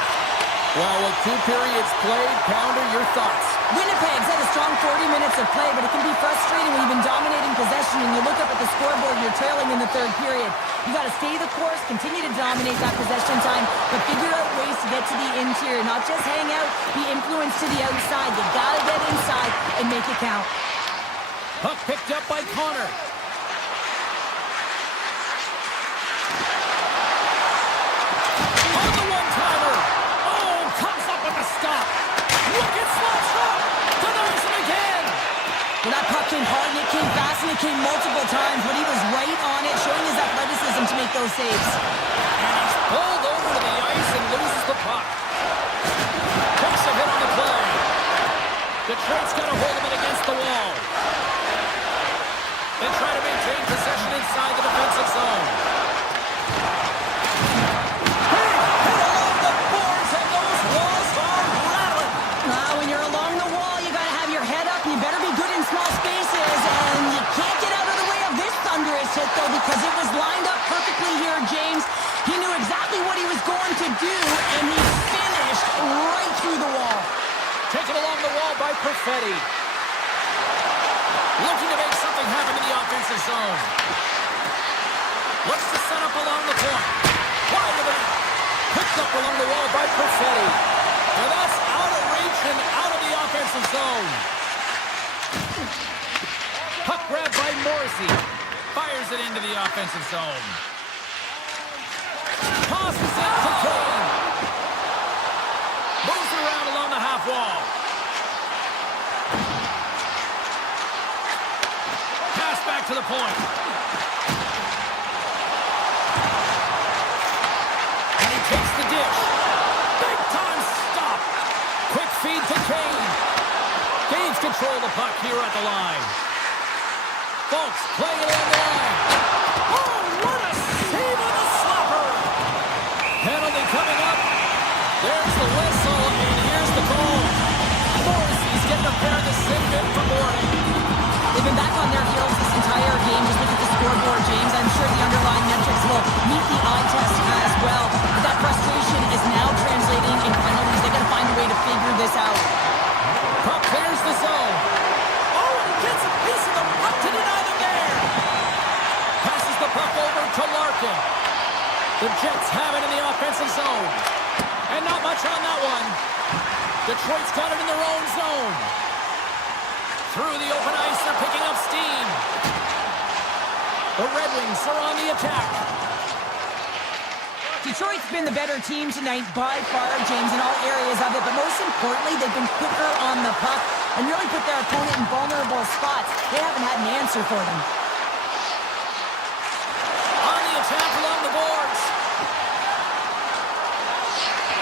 Well, with 2 periods played, Pounder, your thoughts? Winnipeg's had a strong 40 minutes of play, but it can be frustrating when you've been dominating possession and you look up at the scoreboard and you're trailing in the third period. You got to stay the course, continue to dominate that possession time, but figure out ways to get to the interior, not just hang out, be influenced to the outside. You got to get inside and make it count. Puck picked up by Connor. On the one-timer. Oh, comes up with a stop. Wicked slap shot. Denies him again. Well, that puck came hard and it came fast and it came multiple times, but he was right on it, showing his athleticism to make those saves. And he's pulled over to the ice and loses the puck. Takes a hit on the play. Detroit's got a hold of it against the wall. They try to maintain possession inside the defensive zone. Hit along the boards and those walls are rattling. When you're along the wall, you got to have your head up and you better be good in small spaces, and you can't get out of the way of this thunderous hit, though, because it was lined up perfectly here, James. He knew exactly what he was going to do, and he finished right through the wall. Taken along the wall by Perfetti. Looking to make something happen in the offensive zone. Looks to set up along the point. Wide of it. Picked up along the wall by Perfetti. And that's out of reach and out of the offensive zone. Puck grabbed by Morrissey. Fires it into the offensive zone. Tosses it to Kane. Moves it around along the half wall. Pass back to the point. And he takes the dish. Big time stop. Quick feed to Kane. Gains control of the the puck here at the line. Folks playing it on the line. Oh, what a save on the slapper! Penalty coming up. There's the whistle, and here's the call. Morrissey's getting a pair of the sim in for boarding. They've been back on their heels this entire game. Just look at the scoreboard, James. I'm sure the underlying metrics will meet the eye test as well. But that frustration is now translating in penalties. They've got to find a way to figure this out. Puck clears the zone. Oh, and gets a piece of the puck to deny them there! Passes the puck over to Larkin. The Jets have it in the offensive zone. And not much on that one. Detroit's got it in their own zone. Through the open ice, they're picking up steam. The Red Wings are on the attack. Detroit's been the better team tonight by far, James, in all areas of it. But most importantly, they've been quicker on the puck and really put their opponent in vulnerable spots. They haven't had an answer for them. On the attack along the boards.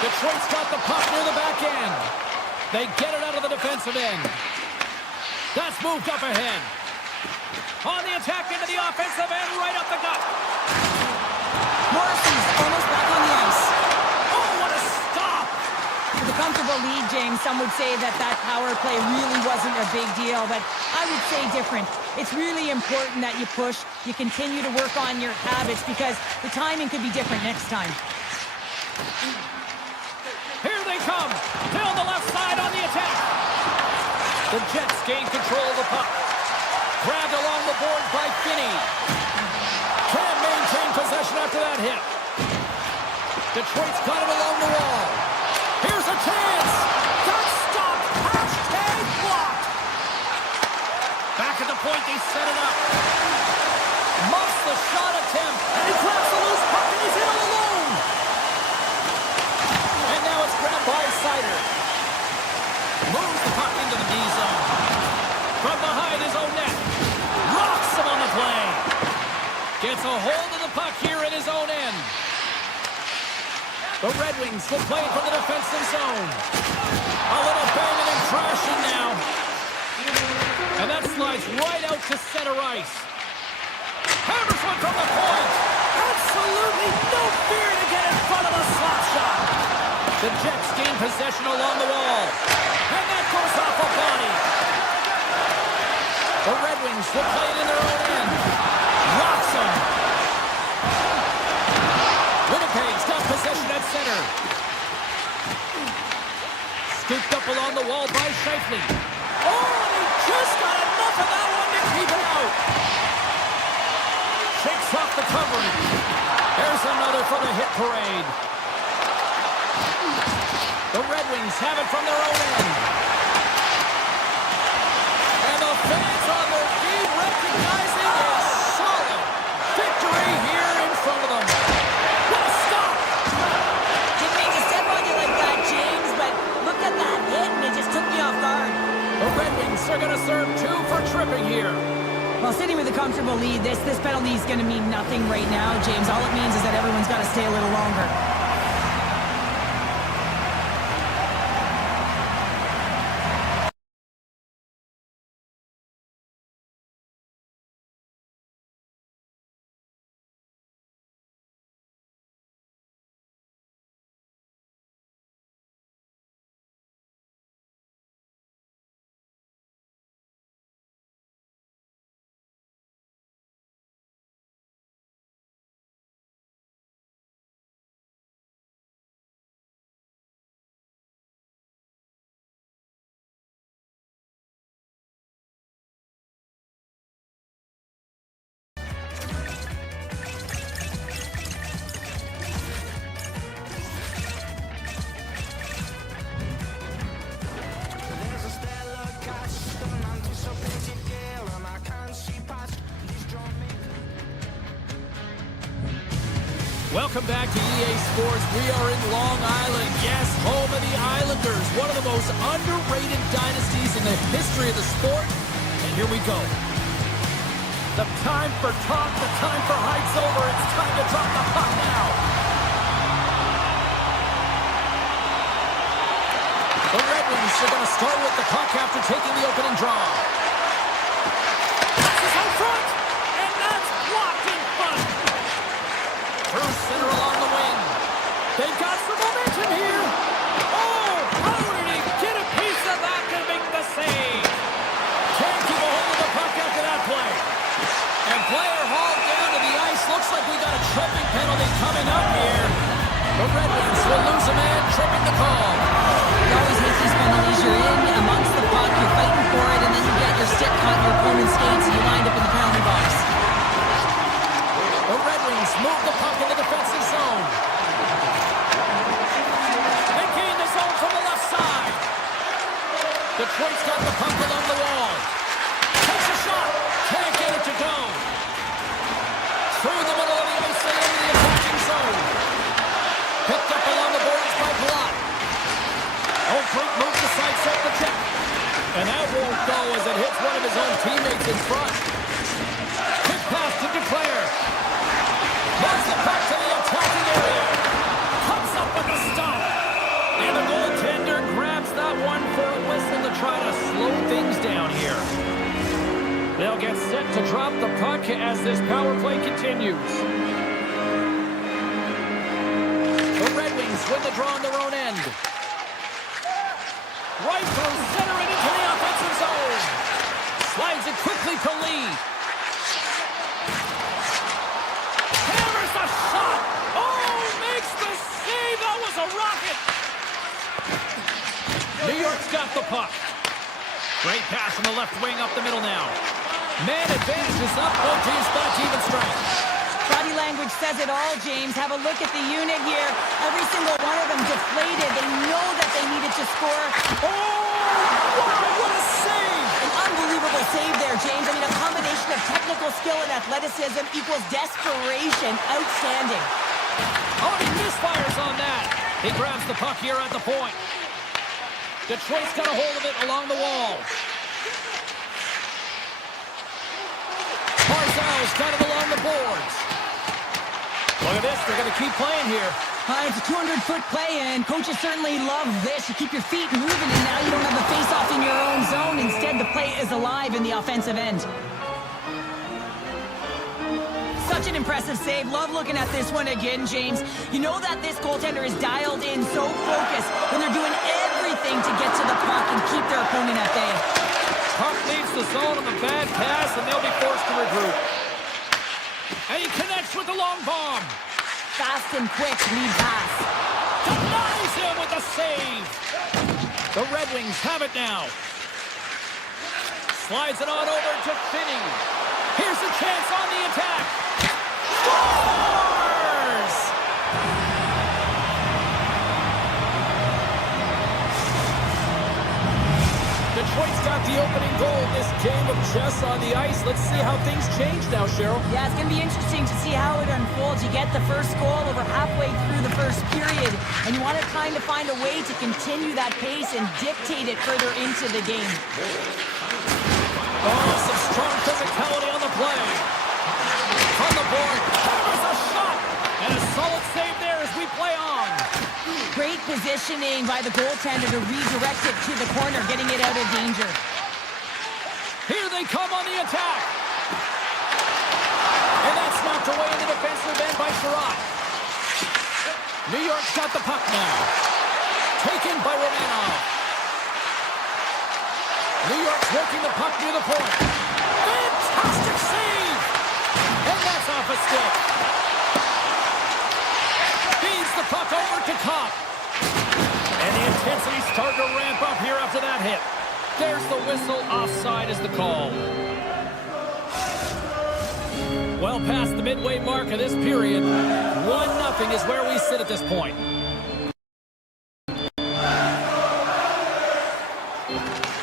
Detroit's got the puck near the back end. They get it out of the defensive end. That's moved up ahead. On the attack into the offensive end, right up the gut. Morrissey's almost back on the ice. Oh, what a stop! With a comfortable lead, James, some would say that power play really wasn't a big deal, but I would say different. It's really important that you push, you continue to work on your habits, because the timing could be different next time. Here they come. Down the left side on the attack. The Jets gain control of the puck. Grabbed along the boards by Finney. Can't maintain possession after that hit. Detroit's got it along the wall. Here's a chance. Got stopped! Hashtag blocked! Back at the point, they set it up. Muffs the shot attempt. And he grabs the loose puck and he's in all alone! And now it's grabbed by Sider. Moves the puck into the D zone. From behind his own net. Rocks him on the play. Gets a hold of the puck here in his own end. The Red Wings will play from the defensive zone. A little banging and crashing now. And that slides right out to center ice. Hammers one from the point. Absolutely no fear to get in front of a slap shot! The Jets gain possession along the wall. And that goes off a body. The Red Wings will play it in their own end. Rocks him. Winnipeg's got possession at center. Scooped up along the wall by Scheifele. Oh, and he just got enough of that one to keep it out! Shakes off the covering. There's another for the hit parade. The Red Wings have it from their own end. And the fans on their feet recognizing a solid victory here in front of them. What a stop! Didn't mean to step on you like that, James, but look at that hit and it just took me off guard. The Red Wings are going to serve 2 for tripping here. Well, sitting with a comfortable lead, this penalty is going to mean nothing right now, James. All it means is that everyone's got to stay a little longer. Welcome back to EA Sports. We are in Long Island. Yes, home of the Islanders. One of the most underrated dynasties in the history of the sport. And here we go. The time for talk, the time for hype's over. It's time to drop the puck now. The Red Wings Leafs are going to start with the puck after taking the opening draw. Passes out front, and that's blocked in front. Through center along the wing. They've got some momentum here. Oh, how did he get a piece of that to make the save? Can't keep a hold of the puck after that play. And player hauled down to the ice. Looks like we got a tripping penalty coming up here. The Red Wings will lose a man, tripping the call. You always hate these penalties. You're in amongst the puck, you're fighting for it, and then you get your stick caught in your opponent's skates, and you wind up in the penalty box. The Red Wings move the puck in the defensive zone. They gain the zone from the left side. Detroit's got the puck along the wall. Takes a shot. Can't get it to go. Through the middle of the ice, they into the attacking zone. Picked up along the boards by Block. Oh, great move to sidestep the check. And that won't go as it hits one of his own teammates in front. Quick pass to Declare. Moves the puck to the attacking area. Comes up with a stop. And the goaltender grabs that one for a whistle to try to slow things down here. They'll get set to drop the puck as this power play continues. The Red Wings win the draw on their own end. Right through center and into the offensive zone. Slides it quickly to Lee. Hammers a shot. Oh, makes the save. That was a rocket. New York's got the puck. Great pass from the left wing up the middle now. Man advantage is up. Both teams back to even strength. Body language says it all, James. Have a look at the unit here. Every single one of them deflated. They know that they needed to score. Oh, wow, what a save. An unbelievable save there, James. I mean, a combination of technical skill and athleticism equals desperation. Outstanding. Oh, he misfires on that. He grabs the puck here at the point. Detroit's got a hold of it along the wall. Barzal's got it along the boards. Look at this. They're going to keep playing here. It's a 200-foot play, and coaches certainly love this. You keep your feet moving, and now you don't have a face-off in your own zone. Instead, the play is alive in the offensive end. Such an impressive save. Love looking at this one again, James. You know that this goaltender is dialed in, so focused, when they're doing everything to get to the puck and keep their opponent at bay. Puck leaves the zone on the bad pass, and they'll be forced to regroup. And he connects with the long bomb. Fast and quick lead pass. Denies him with the save. The Red Wings have it now. Slides it on over to Finney. Here's a chance on the attack. Scores! Detroit's got the opening goal in this game of chess on the ice. Let's see how things change now, Cheryl. Yeah, it's going to be interesting to see how it unfolds. You get the first goal over halfway through the first period, and you want to kind of find a way to continue that pace and dictate it further into the game. Oh, some strong physicality on the play. On the board, hammers a shot, and a solid save there as we play on. Great positioning by the goaltender to redirect it to the corner, getting it out of danger. Here they come on the attack. And that's knocked away in the defensive end by Sherrod. New York's got the puck now. Taken by Romanov. New York's working the puck near the point. Fantastic save! And that's off a stick. Feeds the puck over to Kopp. And the intensity's starting to ramp up here after that hit. There's the whistle. Offside is the call. Well past the midway mark of this period. 1-0 is where we sit at this point.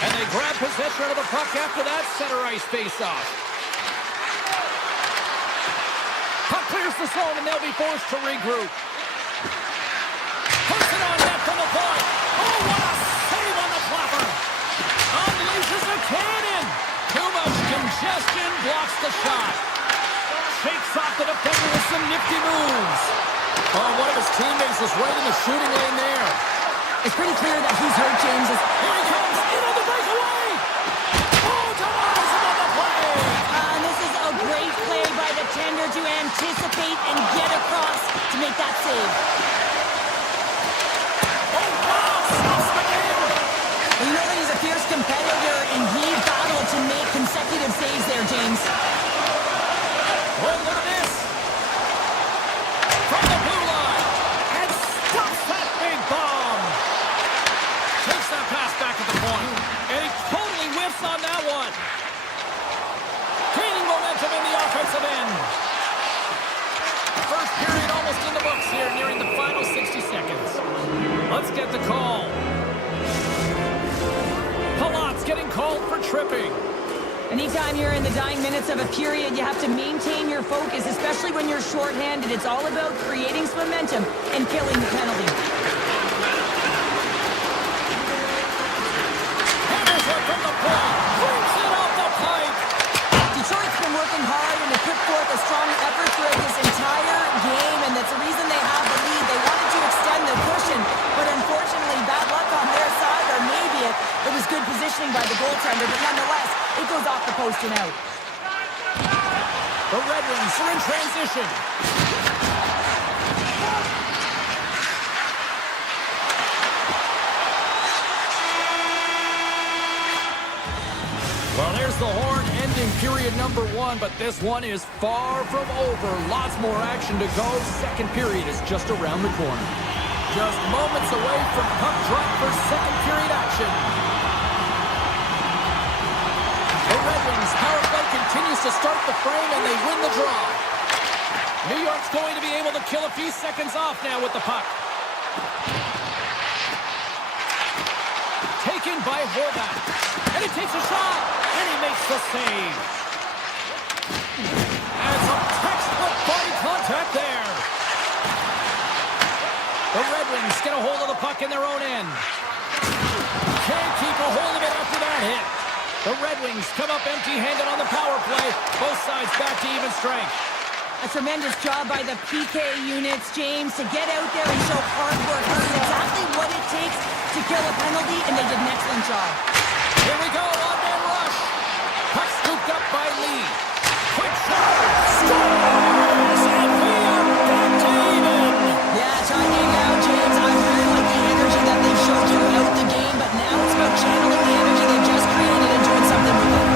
And they grab possession of the puck after that center ice face-off. Puck clears the zone and they'll be forced to regroup. Puts it on net from the point. Oh, what a save on the flapper. Unleashes a cannon. Too much congestion blocks the shot. Shakes off the defender with some nifty moves. Oh, one of his teammates is right in the shooting lane there. It's pretty clear that he's hurt, James. Here he comes, in on the breakaway! Oh, denies him on the play! And this is a great play by the tender to anticipate and get across to make that save. Oh, wow! Stops the game! Well, you know that he's a fierce competitor, and he battled to make consecutive saves there, James. Oh, look at this! From the blue line! And stops that big bomb. Takes that pass back at the point. And he totally whiffs on that one. Gaining momentum in the offensive end. First period almost in the books here, nearing the final 60 seconds. Let's get the call. Palat's getting called for tripping. Anytime you're in the dying minutes of a period, you have to maintain your focus, especially when you're shorthanded. It's all about creating some momentum and killing the penalty. Hammers it from the point. Brings it off the pipe. Detroit's been working hard and have put forth a strong effort throughout this entire game, and that's the reason they have the lead. They wanted to extend the cushion, but unfortunately, bad luck on their side, or maybe it was good positioning by the goaltender, but nonetheless, it goes off the post and out. The Red Wings are in transition. Well, there's the horn ending period number 1, but this one is far from over. Lots more action to go. Second period is just around the corner. Just moments away from puck drop for second period action. The Red Wings power play continues to start the frame, and they win the draw. New York's going to be able to kill a few seconds off now with the puck. Taken by Horvath. And he takes a shot. And he makes the save. And some textbook body contact there. The Red Wings get a hold of the puck in their own end. Can't keep a hold of it after that hit. The Red Wings come up empty-handed on the power play. Both sides back to even strength. A tremendous job by the PK units, James, to get out there and show hard work. This is exactly what it takes to kill a penalty, and they did an excellent job. Here we go, on-man rush. Puck scooped up by Lee. Quick shot. Scores! And we are back to even. Yeah, talking out, James. I really like the energy that they've shown throughout the game, but now it's about channeling the energy they just created and doing something with it.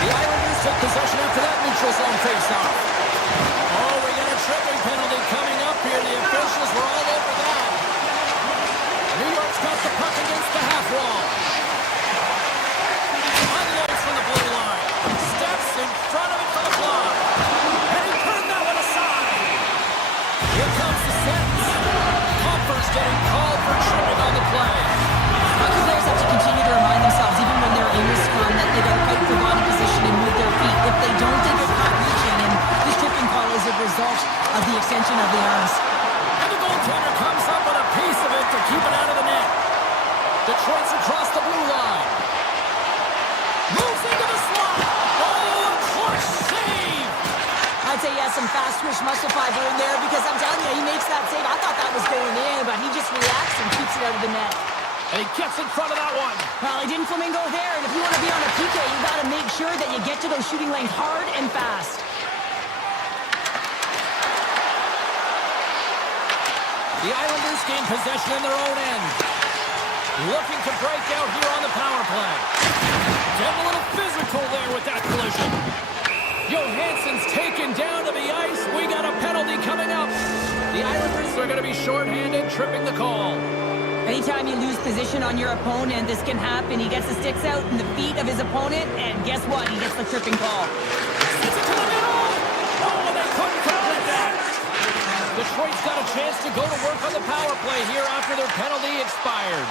The Islanders took possession after that neutral zone face-off. Oh, we got a tripping penalty coming up here. The officials were all over that. New York's got the puck against the half wall. Unloads from the blue line. Steps in front of it for the block. And he turned that one aside. Here comes the sentence. Comfort's getting called for tripping on the play. Hockey players have to continue to remind themselves, even when they're in this scrum, that they got to fight for body position and move their feet. If they don't, they get caught reaching, and this tripping call is a result of the extension of the arms. And the goaltender comes up with a piece of it to keep it out of the net. Detroit's across the blue line. Moves into the slot. Oh, a clutch save. I'd say, yeah, some fast twitch muscle fiber in there, because I'm telling you, he makes that save. I thought that was going in, but he just reacts and keeps it out of the net. And he gets in front of that one. Well, he didn't flamingo there, and if you want to be on a PK, you got to make sure that you get to those shooting lanes hard and fast. The Islanders gain possession in their own end. Looking to break out here on the power play. Getting a little physical there with that collision. Johansson's taken down to the ice. We got a penalty coming up. The Islanders are going to be shorthanded, tripping the call. Anytime you lose position on your opponent, this can happen. He gets the sticks out in the feet of his opponent, and guess what? He gets the tripping call. Sends it to the middle. Oh, they couldn't complete that. Detroit's got a chance to go to work on the power play here after their penalty expired.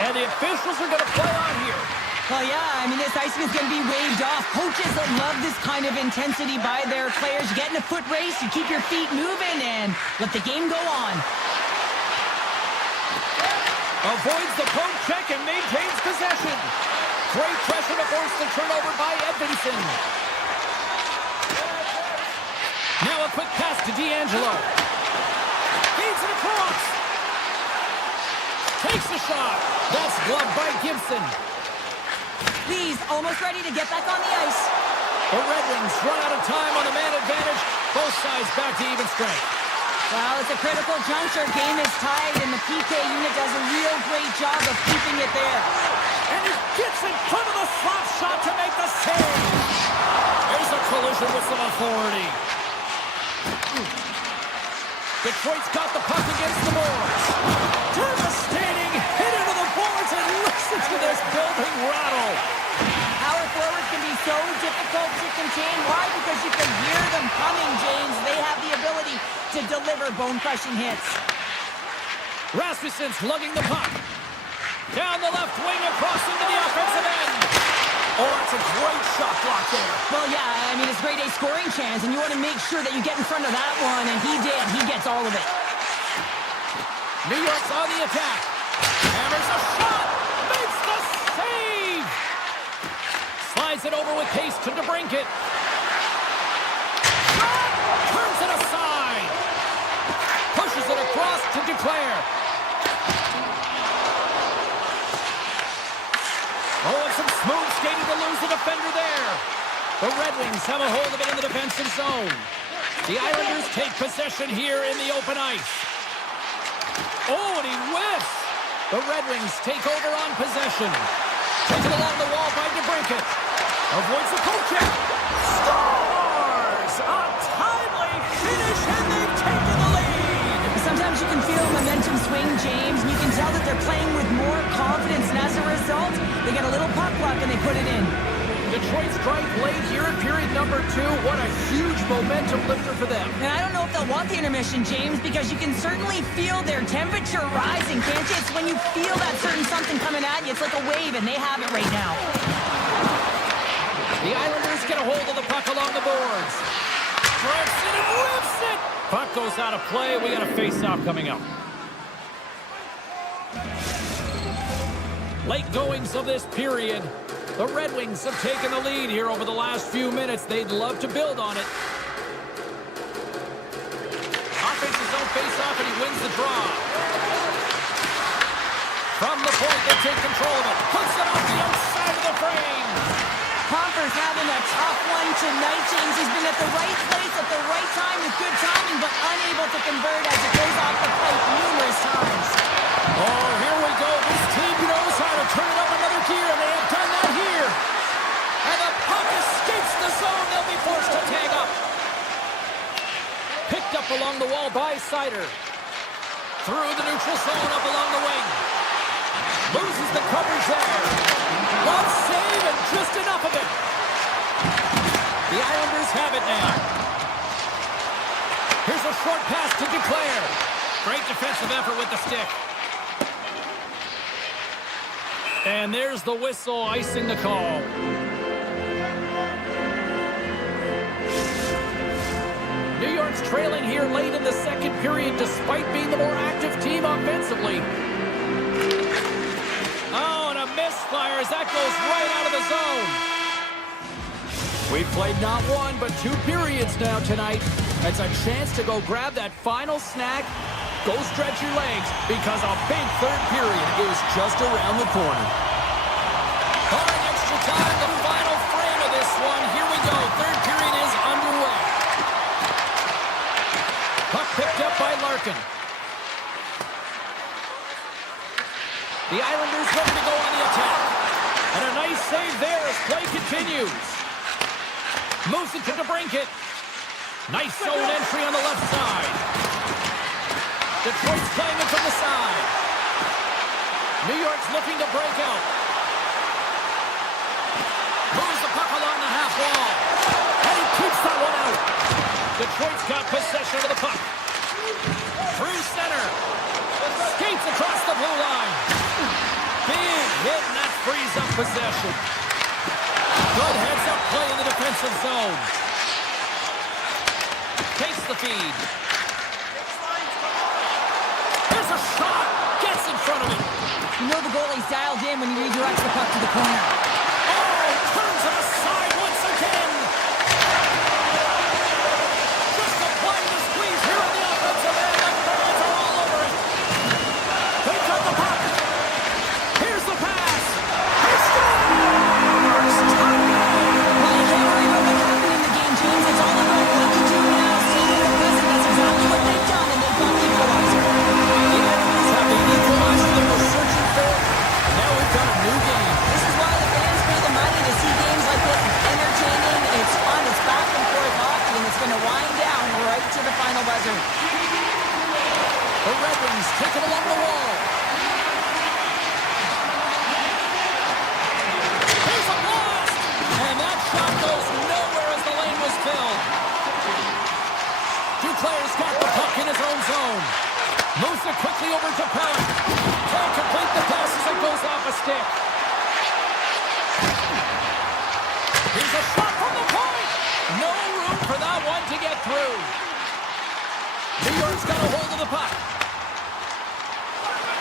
And the officials are going to play on here. Well, yeah, I mean, this icing is going to be waved off. Coaches love this kind of intensity by their players. You get in a foot race, you keep your feet moving, and let the game go on. Avoids the poke check and maintains possession. Great pressure to force the turnover by Edvinsson. Now a quick pass to D'Angelo. Feeds it across. Takes a shot. That's gloved by Gibson. He's almost ready to get back on the ice. The Red Wings run out of time on the man advantage. Both sides back to even strength. Well, it's a critical juncture. Game is tied, and the PK unit does a real great job of keeping it there. And he gets in front of the slap shot to make the save. There's a collision with some authority. Detroit's got the puck against the boards. Devastating hit into the boards, and listen to this building rattle. Power forwards can be so difficult to contain. Why? Because you can hear them coming, James. They have the ability to deliver bone-crushing hits. Rasmussen's lugging the puck. Down the left wing, across into the offensive end. Oh, that's a great shot block there. Well, yeah, I mean, it's a grade A scoring chance, and you want to make sure that you get in front of that one, and he did. He gets all of it. New York's on the attack. Hammers a shot. Makes the save. Slides it over with pace to DeBrincat. Shot. Turns it aside. Pushes it across to Duclair. Oh, and some smooth skating to lose the defender there. The Red Wings have a hold of it in the defensive zone. The Islanders take possession here in the open ice. Oh, and he whiffs. The Red Wings take over on possession. Taken along the wall by DeBrincat. Avoids the poke check. Scores! A timely finish, and they've taken the lead. Sometimes you can feel momentum swing, James, and you can tell that they're playing with more confidence, and as a result, they get a little puck luck and they put it in. Detroit strike late here in period number 2. What a huge momentum lifter for them. And I don't know if they'll want the intermission, James, because you can certainly feel their temperature rising, can't you? It's when you feel that certain something coming at you. It's like a wave, and they have it right now. The Islanders get a hold of the puck along the boards. Drives it and whips it. Puck goes out of play. We got a face-off coming up. Late goings of this period. The Red Wings have taken the lead here over the last few minutes. They'd love to build on it. Offensive zone face-off, and he wins the draw. From the point, they take control of it. Puts it off the outside of the frame. Compher's having a tough one tonight, James. He's been at the right place at the right time with good timing, but unable to convert as it goes off the plate numerous times. Oh, here we go. This team knows how to turn it up another gear, and they have done that here. And the puck escapes the zone. They'll be forced to tag up. Picked up along the wall by Sider. Through the neutral zone, up along the wing. Loses the coverage there. Glove save, and just enough of it. The Islanders have it now. Here's a short pass to Duclair. Great defensive effort with the stick. And there's the whistle icing the call. New York's trailing here late in the second period despite being the more active team offensively. Oh, and a misfire as that goes right out of the zone. We've played not one, but 2 periods now tonight. It's a chance to go grab that final snack. Go stretch your legs, because a big third period is just around the corner. Calling extra time, the final frame of this one. Here we go. Third period is underway. Puck picked up by Larkin. The Islanders ready to go on the attack. And a nice save there as play continues. Moves it to DeBrincat. Nice zone entry on the left side. Detroit's playing it from the side. New York's looking to break out. Moves the puck along the half wall. And he keeps that one out. Detroit's got possession of the puck. Through center. Skates across the blue line. Big hit, and that frees up possession. Good heads-up play in the defensive zone. Takes the feed. There's a shot. Gets in front of it. You know the goalie's dialed in when he redirects the puck to the corner. Oh, turns it aside once again. Just own zone. Moves it quickly over to Pellet. Can't complete the pass as it goes off a stick. Here's a shot from the point. No room for that one to get through. New York's got a hold of the puck.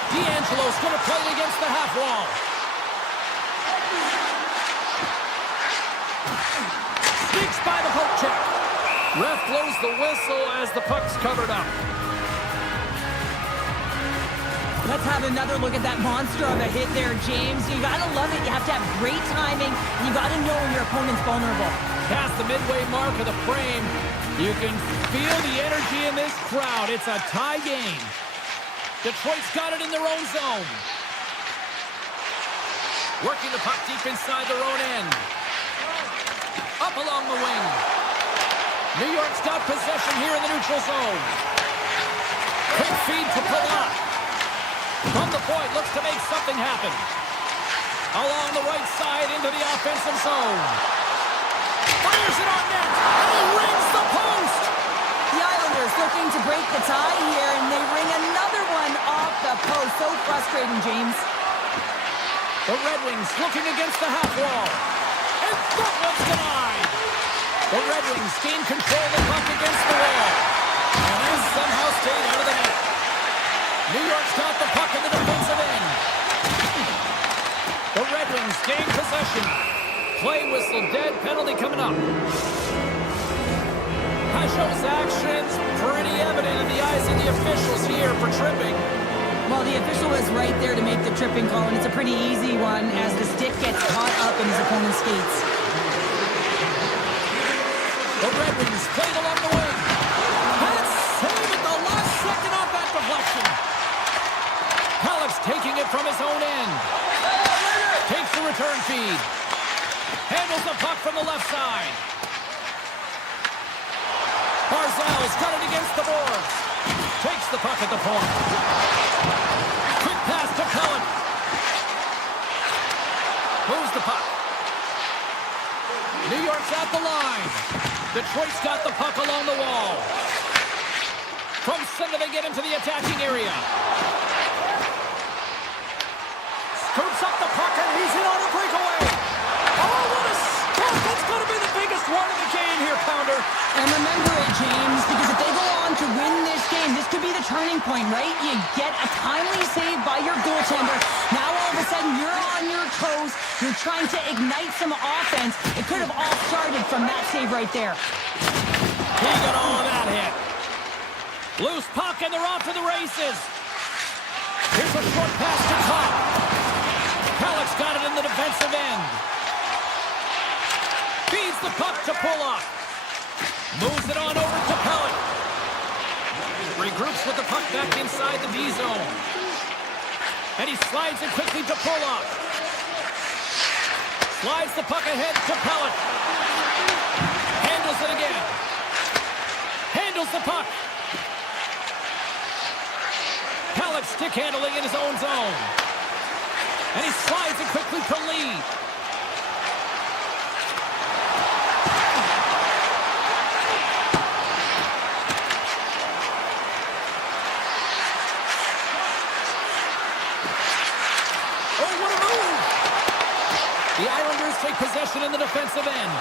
D'Angelo's going to play it against the half wall. Sneaks by the poke check. Ref blows the whistle as the puck's covered up. Let's have another look at that monster of a hit there, James. You gotta love it. You have to have great timing. And you gotta know when your opponent's vulnerable. Past the midway mark of the frame, you can feel the energy in this crowd. It's a tie game. Detroit's got it in their own zone. Working the puck deep inside their own end. Up along the wing. New York's got possession here in the neutral zone. Quick feed to Kodiak. From the point, looks to make something happen. Along the right side into the offensive zone. Fires it on net, and he rings the post! The Islanders looking to break the tie here, and they ring another one off the post. So frustrating, James. The Red Wings looking against the half wall. And that one's denied! The Red Wings gain control of the puck against the wall. And this somehow stayed out of the net. New York's got the puck in the defensive end. The Red Wings gain possession. Play whistle dead, penalty coming up. Pajot's actions pretty evident in the eyes of the officials here for tripping. Well, the official was right there to make the tripping call, and it's a pretty easy one as the stick gets caught up in his opponent's skates. The Red Wings played along the wing. And save at the last second off that deflection. Pellet's taking it from his own end. Takes the return feed. Handles the puck from the left side. Barzal's got it against the boards. Takes the puck at the point. Quick pass to Pellet. Moves the puck. New York's at the line. Detroit's got the puck along the wall. From center they get into the attacking area. Scoops up the puck and he's in on a breakaway. Oh, what a stop! That's going to be the biggest one of the game here, Pounder. And remember it, James, because if they go on to win this game, this could be the turning point, right? You get a timely save by your goaltender. Now all of a sudden you're on your toes. You're trying to ignite some offense. It could have all started from that save right there. He got all of that hit. Loose puck and they're off to the races. Here's a short pass to Top. Pellet's got it in the defensive end. Feeds the puck to Pulock. Moves it on over to Pellet. Regroups with the puck back inside the D zone. And he slides it quickly to Pulock. Slides the puck ahead to Pellet. Handles it again. Handles the puck. Pellet stick handling in his own zone. And he slides it quickly to Lee. Oh, what a move! The Islanders take possession in the defensive end.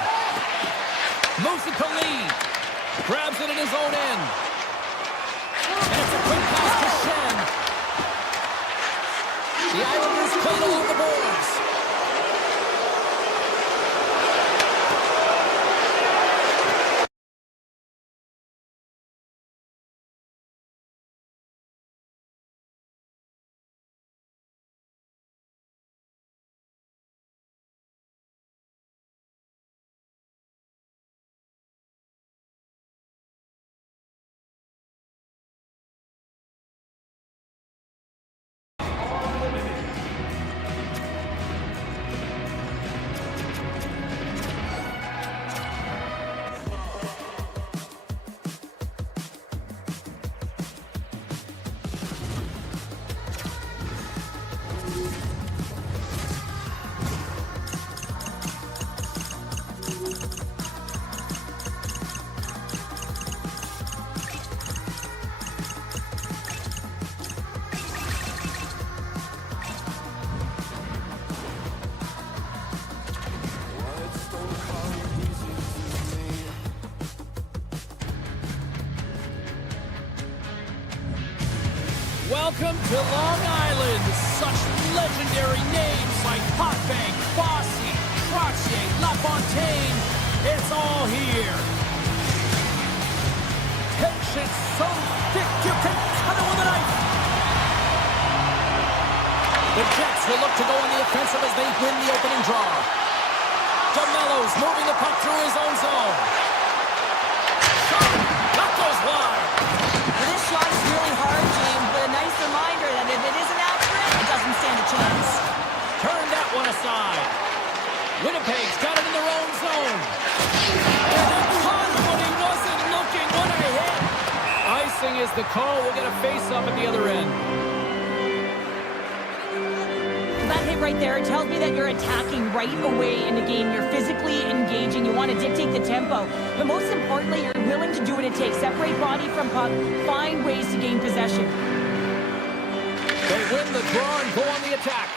Moves it to Lee. Grabs it in his own end. And it's a quick pass to Shen. The Islanders played along the boards. Welcome to Long Island. Such legendary names like Hotbank, Bossy, Trottier, LaFontaine. It's all here. Tension so thick you can cut it with a knife. The Jets will look to go on the offensive as they win the opening draw. DeMello's moving the puck through his own zone. Shot! That goes wide. Well, this shot is really hard, James, but a nice reminder that if it isn't accurate, it doesn't stand a chance. Turn that one aside. Winnipeg's got it in their own zone. And he caught him when he wasn't looking. What a hit. Icing is the call. We'll get a face-up at the other end. That hit right there, it tells me that you're attacking right away in the game. You're physically engaging. You want to dictate the tempo. But most importantly, you're willing to do what it takes. Separate body from puck. Find ways to gain possession. They win the draw and go on the attack.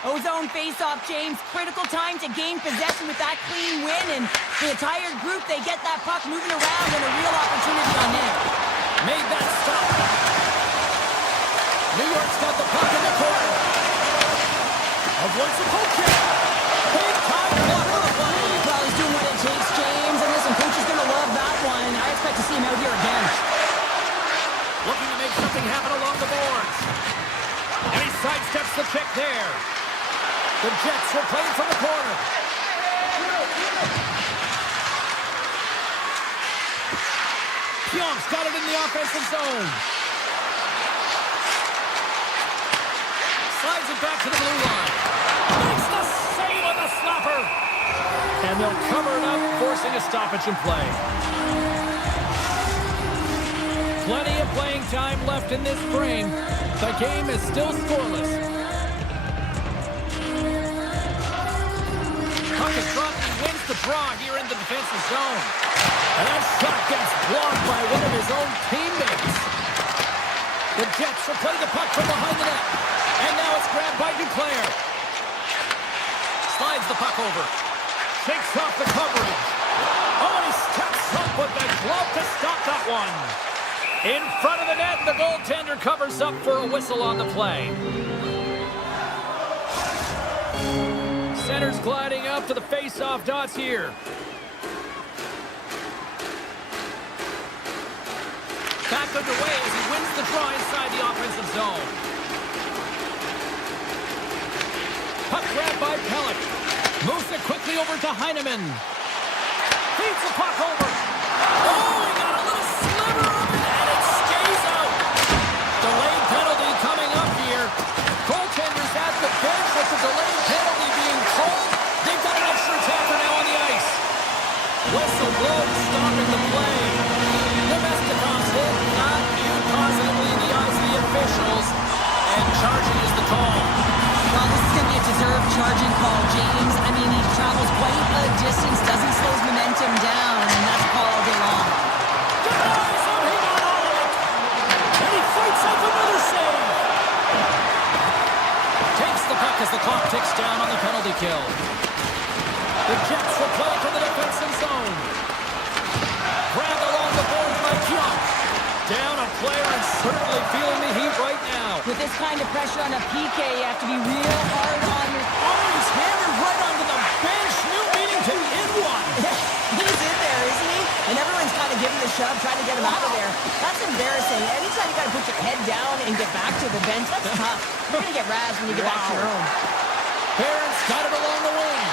Ozone face-off, James. Critical time to gain possession with that clean win. And for the tired group, they get that puck moving around and a real opportunity on net. Made that stop. New York's got the puck in the corner. Avoids a poke kick. Big time block on the play. Well, he's doing what it takes, James. And listen, coach is going to love that one. I expect to see him out here again. Looking to make something happen along the boards. And he sidesteps the check there. The Jets will play it from the corner. Pionk's got it in the offensive zone. Slides it back to the blue line. Makes the save on the slapper. And they'll cover it up, forcing a stoppage in play. Plenty of playing time left in this frame. The game is still scoreless. Puck is dropped. He wins the draw here in the defensive zone. And that shot gets blocked by one of his own teammates. The Jets will play the puck from behind the net. And now it's grabbed by Duclair. Slides the puck over. Shakes off the coverage. Oh, and he steps up with the glove to stop that one. In front of the net, the goaltender covers up for a whistle on the play. Center's gliding up to the face-off dots here. Back underway as he wins the draw inside the offensive zone. Puck grabbed by Pellick. Moves it quickly over to Heineman. Feeds the puck over. Oh, he got a little sliver of it, and it stays out. Delayed penalty coming up here. Goaltenders at the bench with the delayed penalty being called. They've got an extra attacker now on the ice. Whistle blown, stopping the play. Nemestikov's hit, not viewed positively in the eyes of the officials. And charging is the call. Well, this is going to be a deserved charging call, James. I mean, he travels quite a distance, doesn't slow his momentum down, and that's a call all day long. Denies him, he got all of it. And he fights off another save. Takes the puck as the clock ticks down on the penalty kill. The Jets will play from the defensive zone. Grabbed along the boards by Kodiak. Down a player and certainly feeling the heat right now. With this kind of pressure on a PK, you have to be real hard on your... Oh, he's hammered right onto the bench. New meaning to end one. He's in there, isn't he? And everyone's kind of giving the shove, trying to get him out of there. That's embarrassing. Anytime you got to put your head down and get back to the bench, that's tough. You're going to get razzed when you get back to your own. Barron's got it along the wing.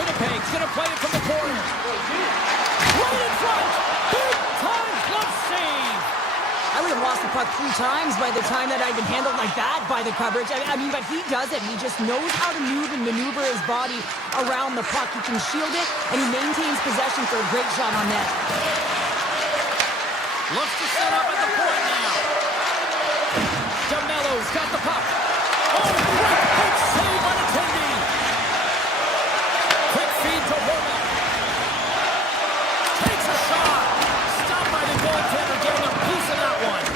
Winnipeg's going to play it from the corner. Right in front. Big time glove save. I would have lost the puck 3 times by the time that I'd been handled like that by the coverage. I mean, but he does it. He just knows how to move and maneuver his body around the puck. He can shield it, and he maintains possession for a great shot on net. Looks to set up at the point now. DeMello's got the puck. Oh, great save on attendee. Quick feed to Horvath. Takes a shot. Stopped by the goaltender, getting a piece of that one.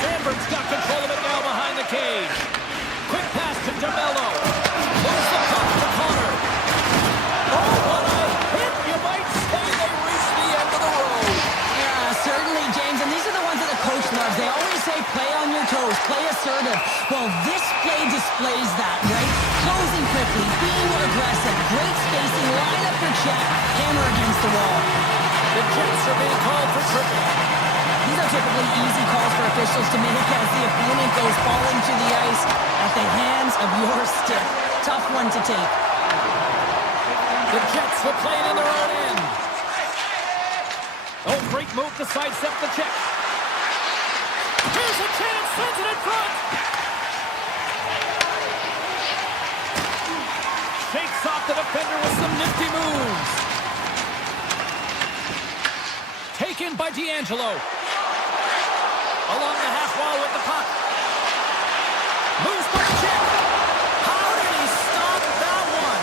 Sandberg's got control of it now behind the cage. Quick pass to DeMello. Moves the puck to Connor. Oh, what a hit! You might say they reached the end of the road. Yeah, certainly, James. And these are the ones quickly, being aggressive, great spacing, line up for check, hammer against the wall. The Jets are being called for tripping. These are typically easy calls for officials to make as the opponent goes falling to the ice at the hands of your stick. Tough one to take. The Jets will play it in their own end. Oh, great move to sidestep the check. Here's a chance, sends it in front. Shakes off the defender with some nifty moves. Taken by D'Angelo. Along the half wall with the puck. Moves by the check. How did he stop that one?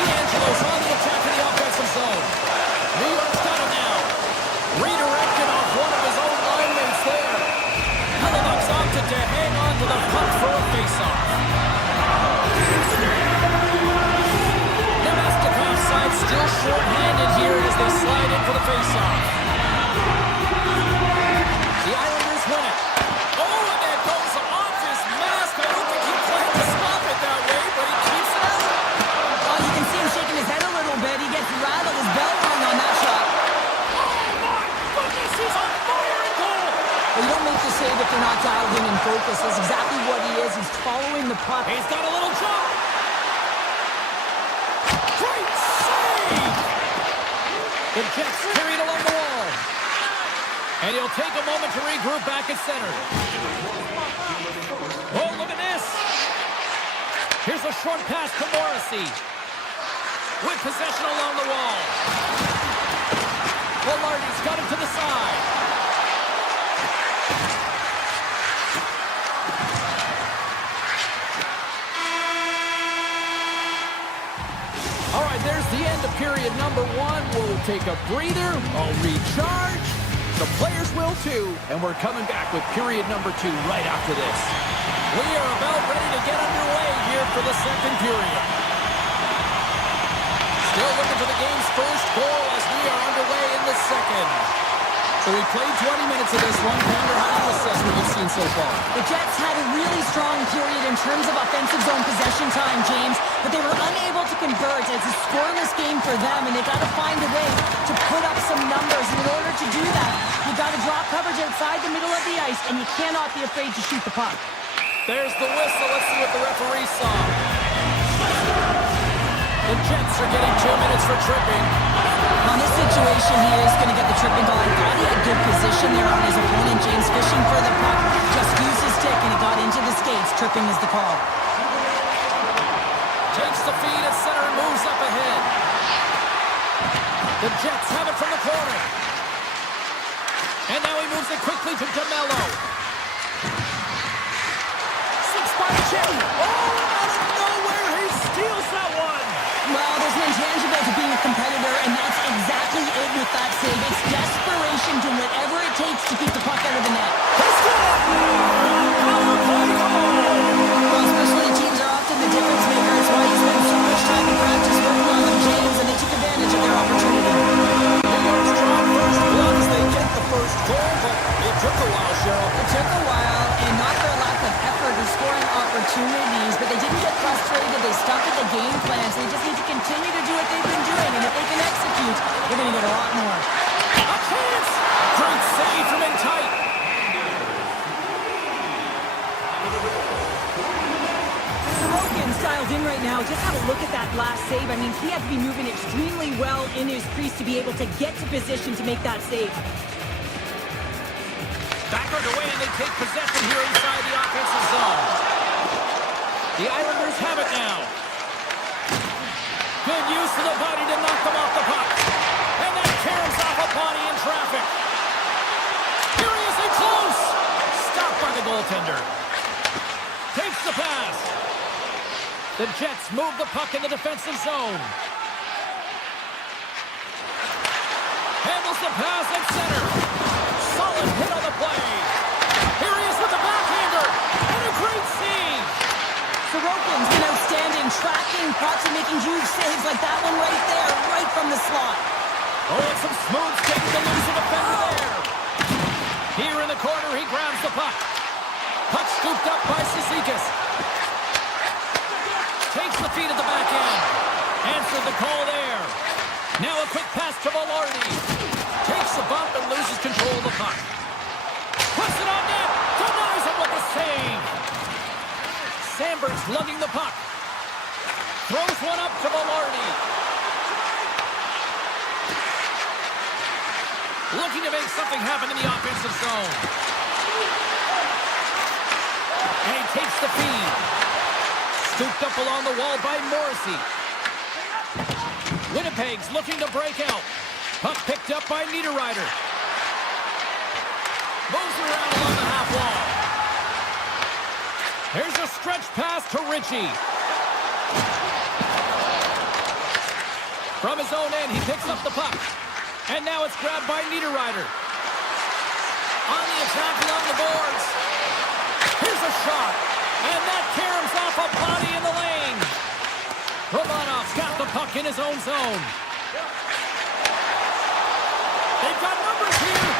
D'Angelo's on the attack in the offensive zone. New York's got it now. Redirected off one of his own line mates there. Kodiak's opted to hang on to the puck for a faceoff. Nemestikov's side still short-handed here as they slide in for the faceoff. The Islanders win it. Oh, and that goes off his mask. I don't think he planned to stop it that way, but he keeps it out. Oh, you can see him shaking his head a little bit. He gets rattled. His bell rung on that shot. Goodness, he's on fire and goal! Well, you don't make the save if you're not dialed in and focused. That's exactly what he is. He's following the puck. He's got a little jump. Great save! The Jets carry it along the wall. And he'll take a moment to regroup back at center. Oh, look at this. Here's a short pass to Morrissey. With possession along the wall. Willardy's got him to the side. All right, there's the end of period number 1. We'll take a breather. I'll recharge. The players will too. And we're coming back with period number 2 right after this. We are about ready to get underway here for the second period. Still looking for the game's first goal as we are underway in the second. So we played 20 minutes of this one. Pounder, how do you assess what you've seen so far? The Jets had a really strong period in terms of offensive zone possession time, James, but they were unable to convert. It's a scoreless game for them, and they got to find a way to put up some numbers. And in order to do that, you got to drop coverage outside the middle of the ice, and you cannot be afraid to shoot the puck. There's the whistle. Let's see what the referee saw. The Jets are getting 2 minutes for tripping. On this situation, he is going to get the tripping call. He thought he had good position there on his opponent. James fishing for the puck. Just used his stick, and he got into the skates. Tripping is the call. Takes the feed at center and moves up ahead. The Jets have it from the corner. And now he moves it quickly to DeMello. 6-spot check. Oh, out of nowhere, he steals that one. Well, there's an intangible to being a competitor, and that's exactly it with that save. It's desperation, doing whatever it takes to keep the puck out of the net. Well, specialty teams are often the difference maker. It's why you spend so much time in practice working on them, James, and they took advantage of their opportunity. New York's drawn first blood as they get the first goal, but it took a while, Cheryl. It took a while, and not for a lack of effort or scoring opportunities, but they didn't get frustrated. They stuck with the game plan, so they just need to continue to do what they've been doing, and if they can execute, they're going to get a lot more. A chance! Great save from in tight. Sorokin's dialed in right now. Just have a look at that last save. I mean, he had to be moving extremely well in his crease to be able to get to position to make that save. Back underway, and they take possession here inside the offensive zone. The Islanders have it now. Good use of the body to knock them off the puck. And that caroms off a body in traffic. Here he is in close. Stopped by the goaltender. Takes the pass. The Jets move the puck in the defensive zone. Handles the pass at center. Solid hit on the play. Here he is with the backhander. And a great save. Sorokin's been outstanding, tracking pucks and making huge saves like that one right there, right from the slot. Oh, and some smooth skating to lose a defender there. Here in the corner, he grabs the puck. Puck scooped up by Cizikas. answered the call there. Now a quick pass to Velarde. Takes a bump and loses control of the puck. Puts it on net. Denies him with a save. Sandberg's lugging the puck. Throws one up to Velarde. Looking to make something happen in the offensive zone. And he takes the feed. Scooped up along the wall by Morrissey. Winnipeg's looking to break out. Puck picked up by Niederreiter. Moves around along the half wall. Here's a stretch pass to Ritchie. From his own end, he picks up the puck. And now it's grabbed by Niederreiter. On the attack along the boards. Here's a shot. And that caroms off a body in the lane. Romanov's got the puck in his own zone. They've got numbers here.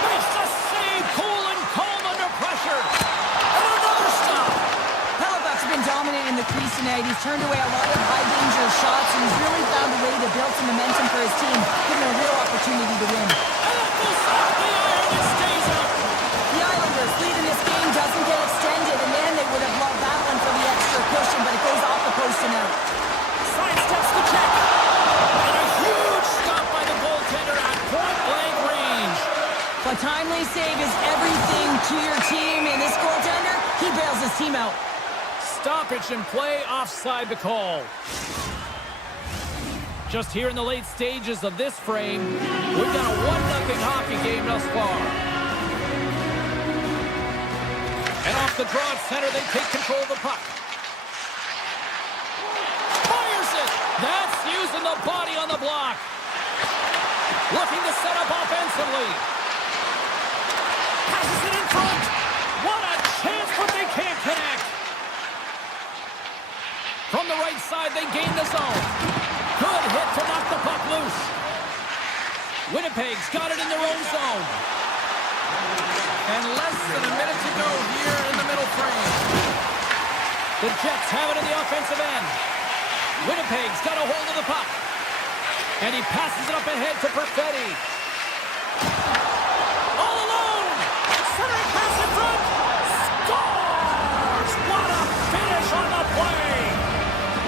Makes the save, cool and calm under pressure. And another stop. Halifax has been dominating the crease tonight. He's turned away a lot of high-danger shots, and he's really found a way to build some momentum for his team, giving a real opportunity to win. And that goes off the iron and stays up. The Islanders' lead in this game doesn't get extended, and man, they would have loved that one for the extra cushion, but it goes off the post and out. Sidesteps the check. And a huge stop by the goaltender at point-blank range. A timely save is everything to your team, and this goaltender, he bails his team out. Stoppage in play, offside the call. Just here in the late stages of this frame, we've got a 1-0 hockey game thus far. And off the draw at center, they take control of the puck. Fires it! That's using the body on the block. Looking to set up offensively. Passes it in front. What a chance, but they can't connect. From the right side, they gain the zone. Good hit to knock the puck loose. Winnipeg's got it in their own zone. And less than a minute to go here in the middle frame. The Jets have it in the offensive end. Winnipeg's got a hold of the puck. And he passes it up ahead to Perfetti. All alone! Centering pass in front! Scores! What a finish on the play!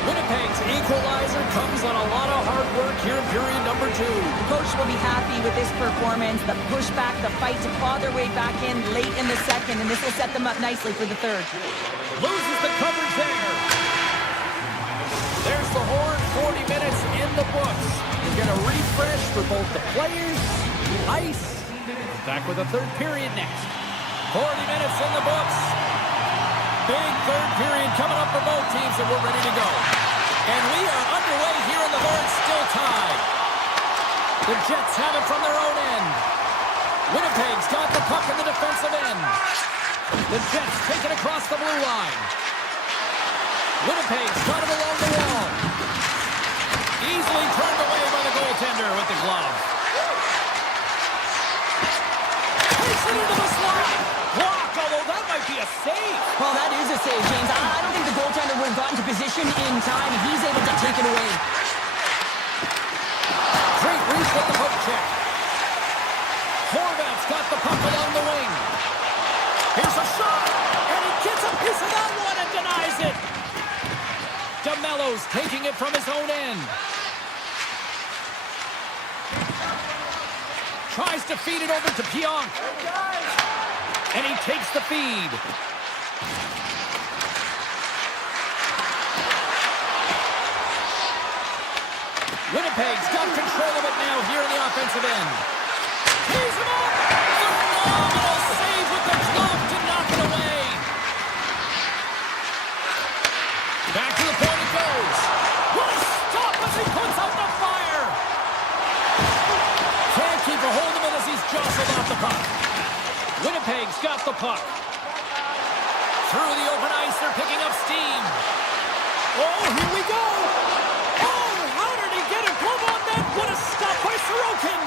Winnipeg's equalizer comes on a lot of hard work here in period number 2. The coach will be happy with this performance, the pushback, the fight to claw their way back in late in the second, and this will set them up nicely for the third. Loses the coverage there. There's the horn, 40 minutes in the books. You get a refresh for both the players, ice. Back with a third period next. 40 minutes in the books. Big third period coming up for both teams, and we're ready to go. And we are underway here in the horn, still tied. The Jets have it from their own end. Winnipeg's got the puck in the defensive end. The Jets take it across the blue line. Winnipeg's got it along the wall. Easily turned away by the goaltender with the glove. Takes it into the slot. Blocked, although that might be a save. Well, that is a save, James. I don't think the goaltender would have gotten to position in time. He's able to take it away. Great reach with the poke check. Horvat's got the puck along the wing. Here's a shot, and he gets a piece of that one and denies it. DeMello's taking it from his own end. Tries to feed it over to Pionk. And he takes the feed. Winnipeg's got control of it now here in the offensive end. Tees him up! Phenomenal save with the glove to knock it away. Back to the point it goes. What a stop as he puts out the fire! Can't keep a hold of it as he's jostled off the puck. Winnipeg's got the puck. Through the open ice, they're picking up steam. Oh, here we go! Oh, how did he get a glove on that? What a stop by Sorokin!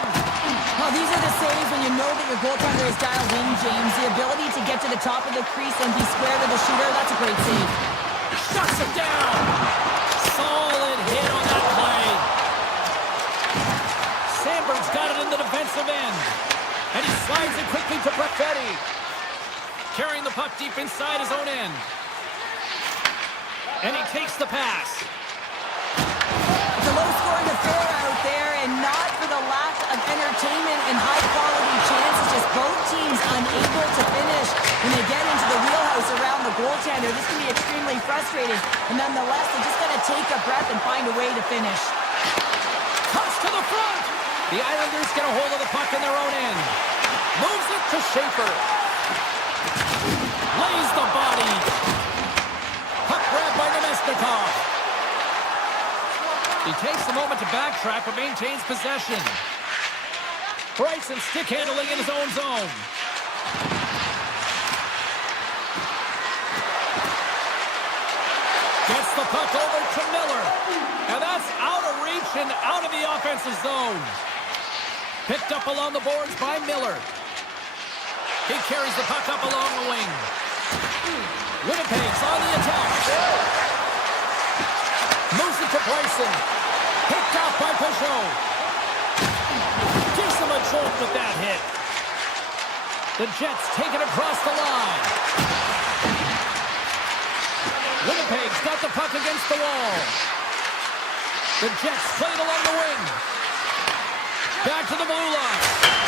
Well, these are the saves when you know that your goaltender is dialed in, James. The ability to get to the top of the crease and be square to the shooter, that's a great save. Shuts him down! Solid hit on that play. defensive end. And he slides it quickly to Perfetti. Carrying the puck deep inside his own end. And he takes the pass. It's a low-scoring affair out there, and not for the lack of entertainment and high-quality chances. Just both teams unable to finish when they get into the wheelhouse around the goaltender. This can be extremely frustrating, and nonetheless, they just got to take a breath and find a way to finish. Comes to the front. The Islanders get a hold of the puck in their own end. Moves it to Schaefer. Lays the body. Puck grab by Nemesnikov. He takes a moment to backtrack but maintains possession. Bryson stick handling in his own zone. Gets the puck over to Miller. And that's out of reach and out of the offensive zone. Picked up along the boards by Miller. He carries the puck up along the wing. Winnipeg's on the attack. Moves it to Bryson. Picked off by Peugeot. Gives him a jolt with that hit. The Jets take it across the line. Winnipeg's got the puck against the wall. The Jets play it along the wing. Back to the blue line.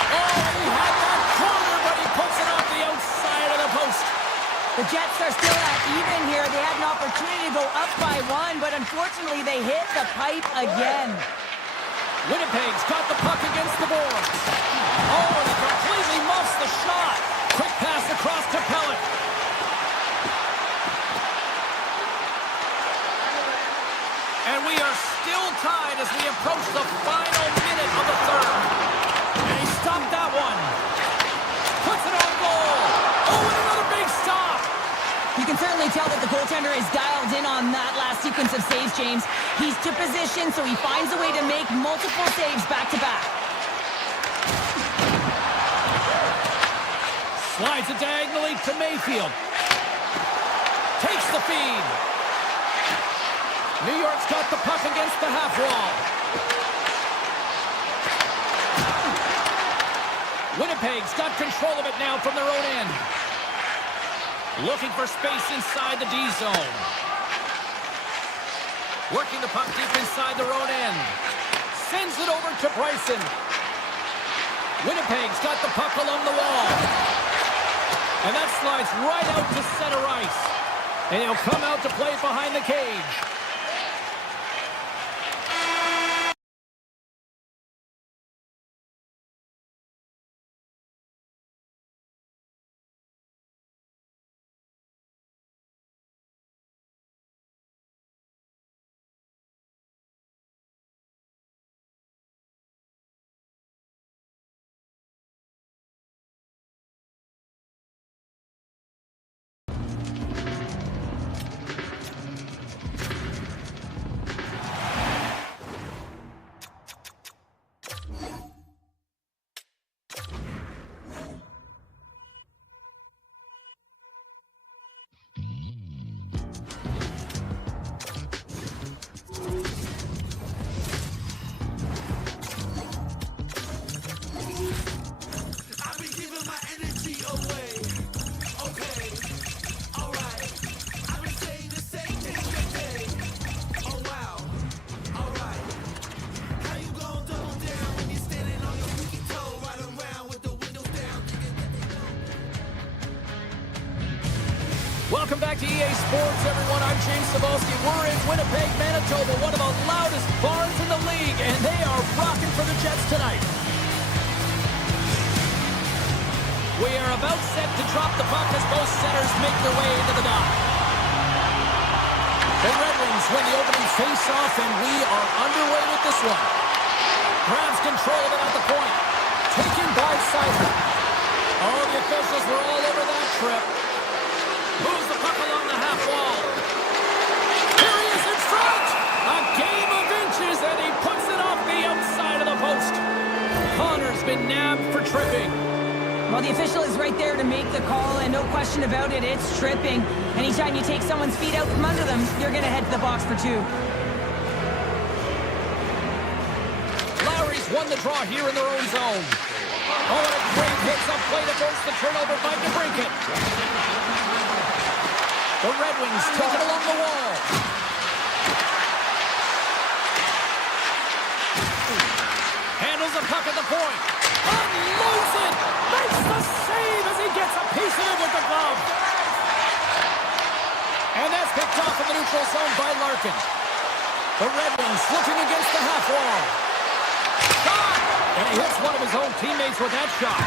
Oh, he had that corner, but he puts it off the outside of the post. The Jets are still at even here. They had an opportunity to go up by one, but unfortunately they hit the pipe again. Winnipeg's got the puck against the boards. Oh, and he completely muffs the shot. Quick pass across to Pellet. And we are still tied as we approach the final minute of the third. And he stopped that one. Puts it on goal. Oh, and another big stop. You can certainly tell that the goaltender is dialed in on that last sequence of saves, James. He's to position, so he finds a way to make multiple saves back-to-back. Slides it diagonally to Mayfield. Takes the feed. New York's got the puck against the half wall. Winnipeg's got control of it now from their own end. Looking for space inside the D zone. Working the puck deep inside their own end. Sends it over to Bryson. Winnipeg's got the puck along the wall. And that slides right out to center ice. And he'll come out to play behind the cage. Welcome back to EA Sports, everyone. I'm James Cebulski. We're in Winnipeg, Manitoba, one of the loudest bars in the league, and they are rocking for the Jets tonight. We are about set to drop the puck as both centers make their way into the dock. The Red Wings win the opening face-off, and we are underway with this one. Grabs control of it at the point. Taken by Seider. Oh, the officials were all over that trip. Moves the puck along the half wall. Here he is in front! A game of inches, and he puts it off the outside of the post. Connor's been nabbed for tripping. Well, the official is right there to make the call, and no question about it, it's tripping. Anytime you take someone's feet out from under them, you're going to head to the box for two. Lowry's won the draw here in their own zone. Oh, and a great hits up play to force the turnover by DeBrincat. The Red Wings take it along the wall. Handles the puck at the point. Unloads it. Makes the save as he gets a piece of it with the glove. And that's picked off in the neutral zone by Larkin. The Red Wings looking against the half wall. Shot! And he hits one of his own teammates with that shot.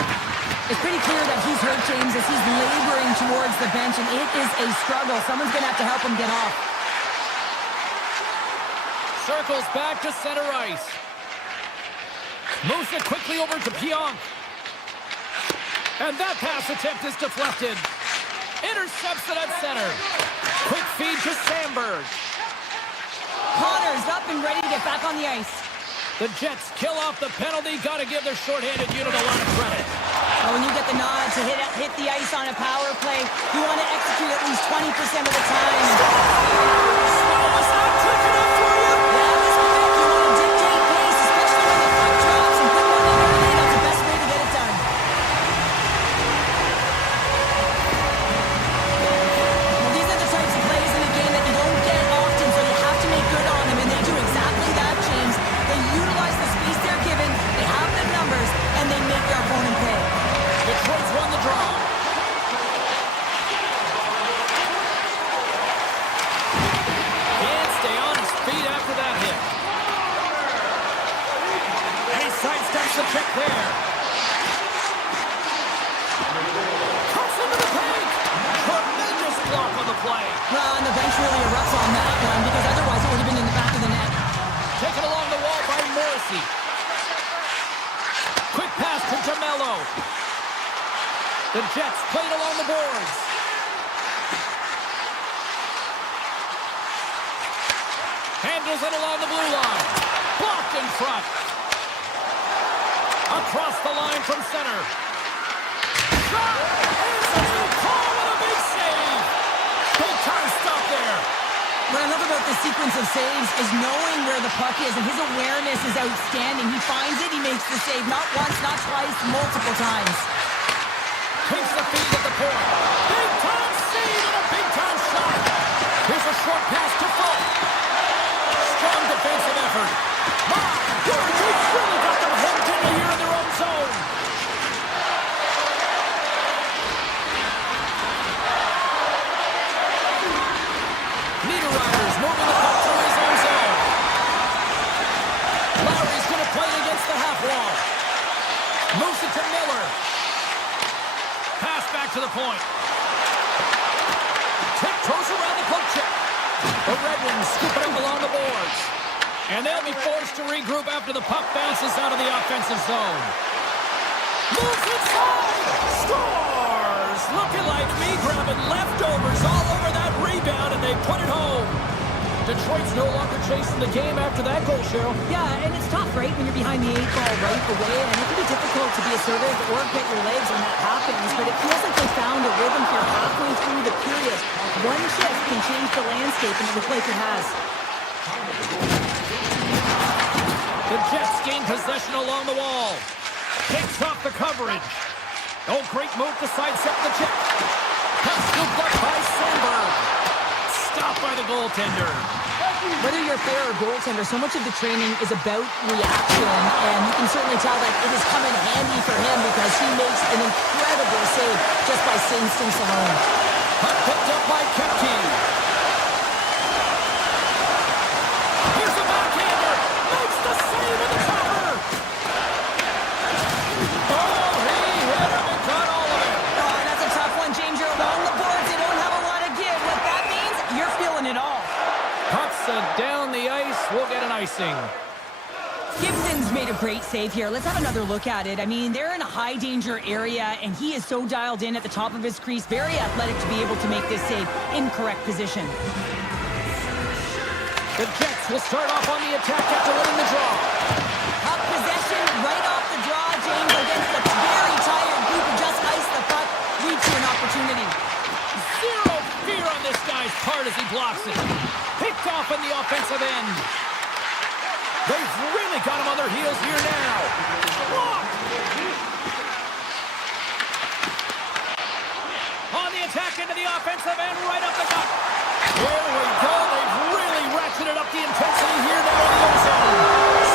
It's pretty clear that he's hurt, James, as he's laboring towards the bench, and it is a struggle. Someone's going to have to help him get off. Circles back to center ice. Moves it quickly over to Pionk. And that pass attempt is deflected. Intercepts it at center. Quick feed to Sandberg. Connor's up and ready to get back on the ice. The Jets kill off the penalty. Got to give their shorthanded unit a lot of credit. When you get the nod to hit the ice on a power play, you want to execute at least 20% of the time. Was that quick enough for you? Yeah, this one, you want to dictate pace, especially when the puck drops, and put one in early. That's the best way to get it done. Well, these are the types of plays in a game that you don't get often, so you have to make good on them, and they do exactly that, James. They utilize the space they're given, they have the numbers, and they make their opponent pay. Detroit's won the draw. Can't stay on his feet after that hit. And he sidesteps the check there. Cuts into the paint. Tremendous block on the play. Well, and the bench really erupts on that one, because otherwise it would have been in the back of the net. Taken along the wall by Morrissey. Quick pass to Jamello. The Jets played along the boards. Handles it along the blue line. Blocked in front. Across the line from center. Shot! It's a good call with a big save. Big time stop there. What I love about this sequence of saves is knowing where the puck is, and his awareness is outstanding. He finds it, he makes the save not once, not twice, multiple times. Takes the feed at the point. Big time save and a big time shot. Here's a short pass to Falk. Strong defensive effort. My goodness, he's really got them hemmed in here in their own zone. Niederreiter's moving the puck through his own zone. Lowry's going to play it against the half wall. Moves it to Miller. Pass back to the point. Tiptoes around the poke check. The Red Wings scoop it up along the boards. And they'll be forced to regroup after the puck bounces out of the offensive zone. Moves inside. Scores! Looking like me grabbing leftovers all over that rebound, and they put it home. Detroit's no longer chasing the game after that goal, Cheryl. Yeah, and it's tough, right, when you're behind the 8 ball right away, and it can be difficult to be assertive or get your legs when that happens, but it feels like they found a rhythm here halfway through the period. One shift can change the landscape, and it looks like it has. The Jets gain possession along the wall. Takes off the coverage. Oh, great move to sidestep the check. Pass scooped up by Sandberg. Stopped by the goaltender. Whether you're a player or goaltender, so much of the training is about reaction, and you can certainly tell that it is coming handy for him because he makes an incredible save just by instincts alone. Puck picked up by Kepke. Here's a backhander. Makes the save with the cover. Oh, he hit him and got all of it. Oh, that's a tough one, James. You're along the boards. They don't have a lot of give. What that means, you're feeling it all. Pucks down the ice. We'll get an icing. Gibson's made a great save here. Let's have another look at it. I mean, they're in a high-danger area, and he is so dialed in at the top of his crease. Very athletic to be able to make this save in correct position. The Jets will start off on the attack after winning the draw. Up possession right off the draw, James, against the very tired group who just iced the puck. Leads to an opportunity. Zero fear on this guy's part as he blocks it. Picked off in the offensive end. They've really got him on their heels here now. Blocked. On the attack into the offensive end, right up the gut. Here we go. They've really ratcheted up the intensity here now in the ozone.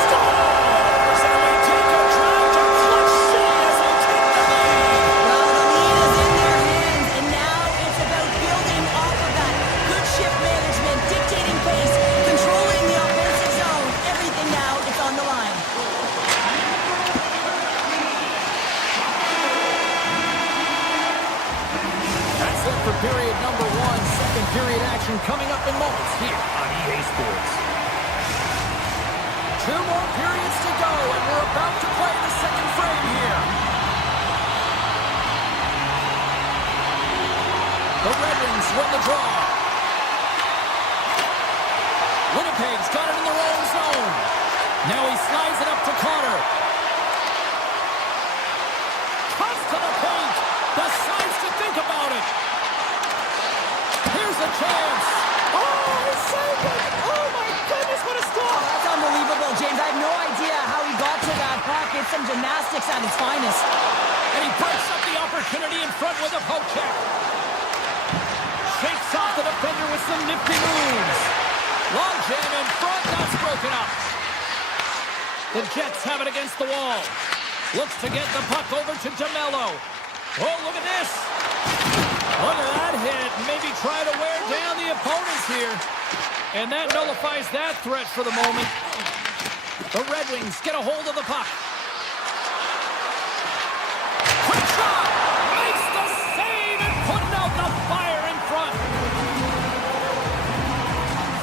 Scores! And they take a drive to clutch city as they take the lead. Well, the lead is in their hands, and now it's about building off of that. Good shift management, dictating pace, controlling the offensive zone. Everything now is on the line. That's it for period number 1. Second period action coming up in moments here on EA Sports. 2 more periods to go, and we're about to play the second frame here. The Red Wings win the draw. Winnipeg's got it in their own zone. Now he slides it up to Connor. Cuts to the paint. Decides to think about it. Here's a chance. Oh, he's saved it! Oh, my goodness, what a stop! That's unbelievable, James. I have no idea how he got to that puck. It's some gymnastics at its finest. And he breaks up the opportunity in front with a poke check. Shakes off the defender with some nifty moves. Long jam in front, that's broken up. The Jets have it against the wall. Looks to get the puck over to DeMello. Oh, look at this. Look at that hit. Maybe try to wear down the opponents here. And that nullifies that threat for the moment. The Red Wings get a hold of the puck. Quick shot. Makes the save and putting out the fire in front.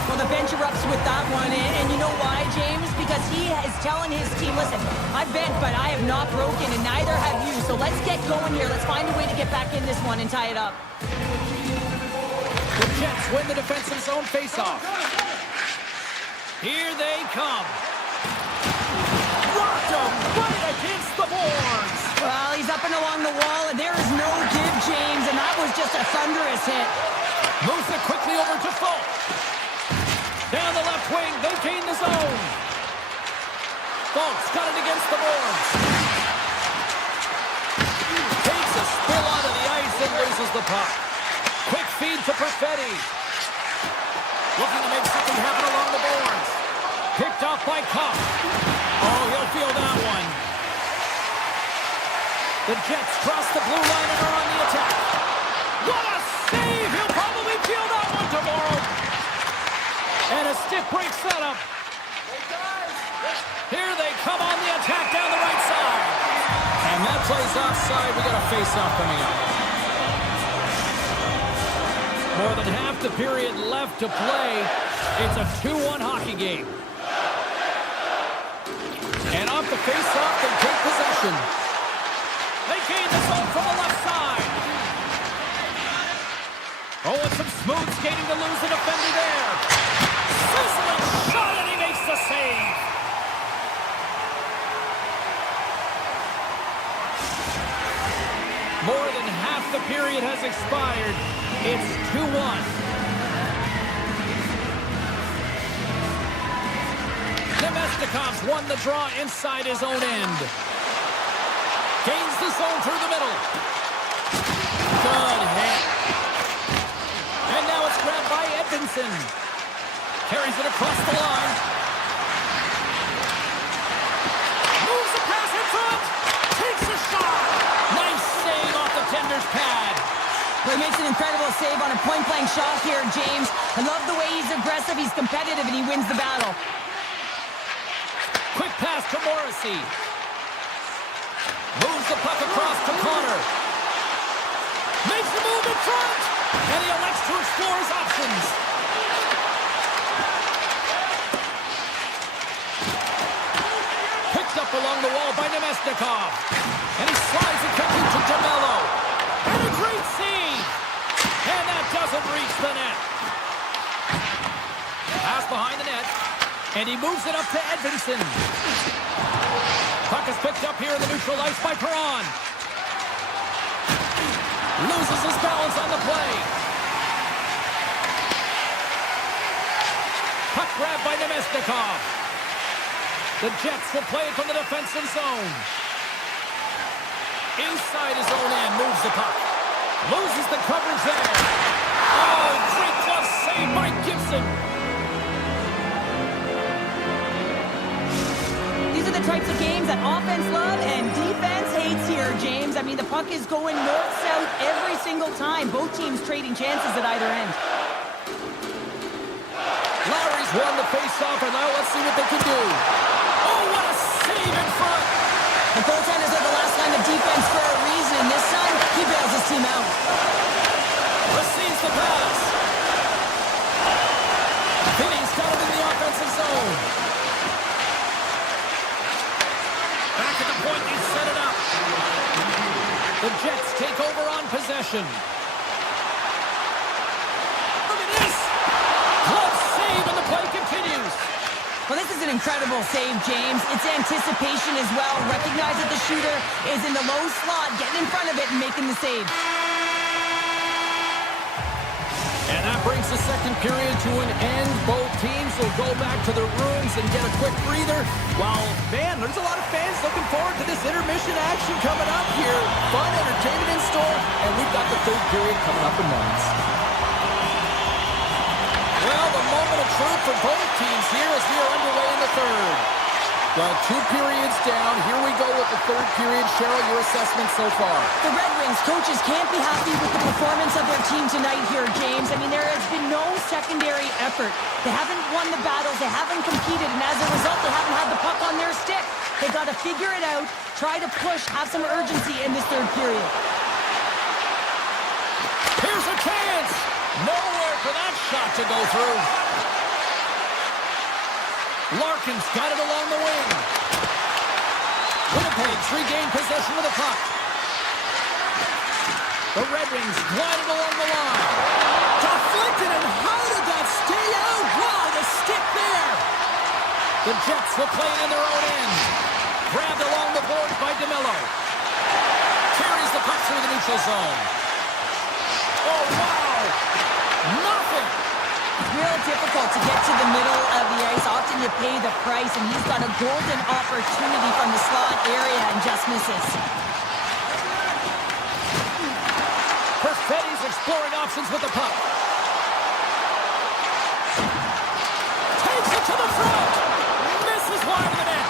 Well, the bench erupts with that one, and you know why, James? Because he is telling his team, listen, I've bent, but I have not broken, and neither have you. So let's get going here. Let's find a way to get back in this one and tie it up. The Jets win the defensive zone faceoff. Here they come. Rocked him right against the boards. Well, he's up and along the wall, and there is no give, James, and that was just a thunderous hit. Moves it quickly over to Fulk. Down the left wing, they gain the zone. Fulk's got it against the boards. Takes a spill onto the ice and loses the puck. Quick feed to Perfetti. Looking to make something happen along the boards. Picked off by Kopp. Oh, he'll feel that one. The Jets cross the blue line and are on the attack. What a save! He'll probably feel that one tomorrow. And a stiff break setup. Here they come on the attack down the right side. And that plays offside. We got a face-off coming up. More than half the period left to play. It's a 2-1 hockey game. And off the face-off, they take possession. They gain the zone from the left side. Oh, and some smooth skating to lose the defender there. Sizzling shot, and he makes the save. More than half the period has expired. It's 2-1. Nemestikov's won the draw inside his own end. Gains the zone through the middle. Good hit. And now it's grabbed by Edvinsson. Carries it across the line. Moves the pass in front. Takes a shot. Nice save off the tender's pad. Well, he makes an incredible save on a point-blank shot here, James. I love the way he's aggressive, he's competitive, and he wins the battle. Quick pass to Morrissey. Moves the puck across to Connor. Makes the move in front. And he elects to explore his options. Picked up along the wall by Nemestikov. And he slides it quickly to DeMello. And a great save. And that doesn't reach the net. Pass behind the net. And he moves it up to Edvinsson. Puck is picked up here in the neutral ice by Perron. Loses his balance on the play. Puck grabbed by Nemestikov. The Jets will play it from the defensive zone. Inside his own end, moves the puck. Loses the coverage there. Oh, great glove save by Gibson. These are the types of games that offense love and defense hates here, James. I mean, the puck is going north-south every single time. Both teams trading chances at either end. Lowry's won the face-off, and now let's see what they can do. Oh, what a save in front. The goaltenders are the last line of defense for a reason. This time, he bails his team out. Receives the pass. Finney's got it in the offensive zone. Back at the point, they set it up. The Jets take over on possession. Look at this. Glove save, and the play continues. Well, this is an incredible save, James. It's anticipation as well. Recognize that the shooter is in the low slot, getting in front of it and making the save. And that brings the second period to an end. Both teams will go back to their rooms and get a quick breather. Well, man, there's a lot of fans looking forward to this intermission action coming up here. Fun entertainment in store, and we've got the third period coming up in moments. Well, the moment of truth for both teams here as we are underway in the third. Well, 2 periods down. Here we go with the third period. Cheryl, your assessment so far? The Red Wings coaches can't be happy with the performance of their team tonight here, James. I mean, there has been no secondary effort. They haven't won the battles. They haven't competed. And as a result, they haven't had the puck on their stick. They got to figure it out, try to push, have some urgency in this third period. Here's a chance. Nowhere for that shot to go through. Larkin's got it along the wing. Winnipeg's regained possession of the puck. The Red Wings glided along the line. Deflected, and how did that stay out? Wow, the stick there. The Jets will play it in their own end. Grabbed along the boards by DeMello. Carries the puck through the neutral zone. Oh, wow. Nothing. It's real difficult to get to the middle of the ice. Often you pay the price, and he's got a golden opportunity from the slot area and just misses. Perfetti's exploring options with the puck. Takes it to the front. Misses wide of the net.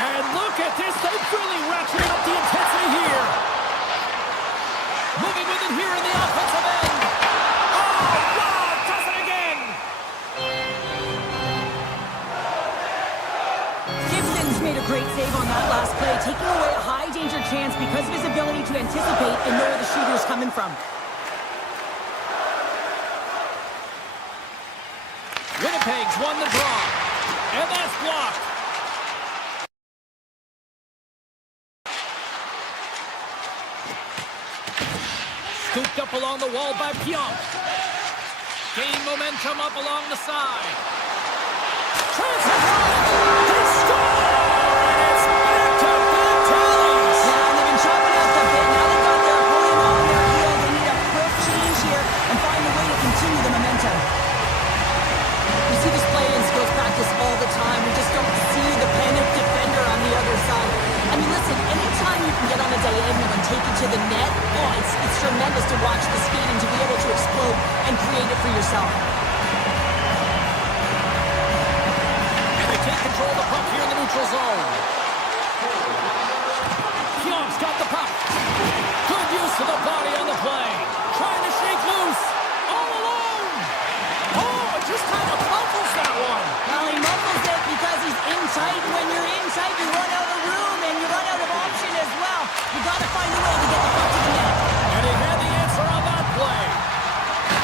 And look at this. They've really ratcheted up the intensity here. Moving with it here in the offensive end. Made a great save on that last play, taking away a high-danger chance because of his ability to anticipate and know where the shooter is coming from. Winnipeg's won the draw, and that's blocked. Scooped up along the wall by Pionk. Gain momentum up along the side. They score! All the time. We just don't see the panic defender on the other side. I mean, listen, anytime you can get on a diagonal and take it to the net, oh, it's tremendous to watch the skating, to be able to explode and create it for yourself. And they take control of the puck here in the neutral zone. Pionk's got the puck. Good use of the body on the play. Trying to shake loose. All alone. Oh, it just kind of muffles that one. Well, he muffles it because he's in tight. When you're in tight, you run out of room and you run out of option as well. You got to find a way to get the puck to the net. And he had the answer on that play.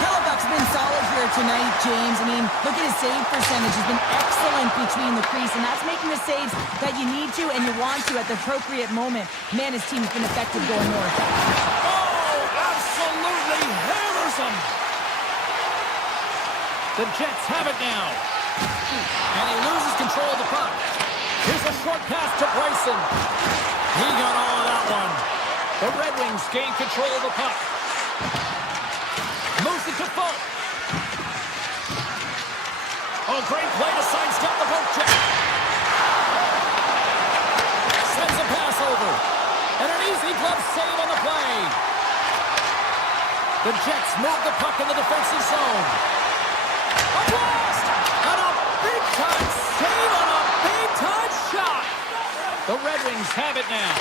Hellebuck's been solid here tonight, James. I mean, look at his save percentage. He's been excellent between the crease, and that's making the saves that you need to and you want to at the appropriate moment. Man, his team's been effective going north. Oh, absolutely hammers him. The Jets have it now. And he loses control of the puck. Here's a short pass to Bryson. He got all of that one. The Red Wings gain control of the puck. Moves it to Fulk. Oh, great play to sidestep the poke check. Easy glove save on the play. The Jets move the puck in the defensive zone. A blast! And a big-time save on a big-time shot. The Red Wings have it now.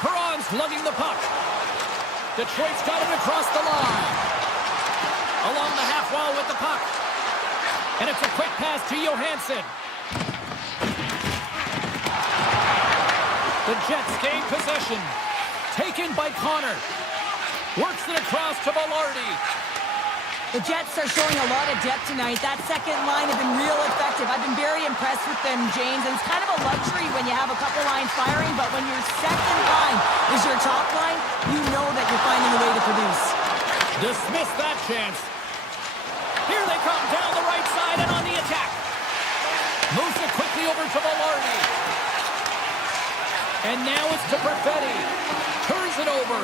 Perron's lugging the puck. Detroit's got it across the line. Along the half wall with the puck. And it's a quick pass to Johansson. The Jets gain possession. Taken by Connor. Works it across to Velarde. The Jets are showing a lot of depth tonight. That second line has been real effective. I've been very impressed with them, James. And it's kind of a luxury when you have a couple lines firing, but when your second line is your top line, you know that you're finding a way to produce. Dismiss that chance. Here they come down the right side and on the attack. Moves it quickly over to Velarde. And now it's to Perfetti. Turns it over.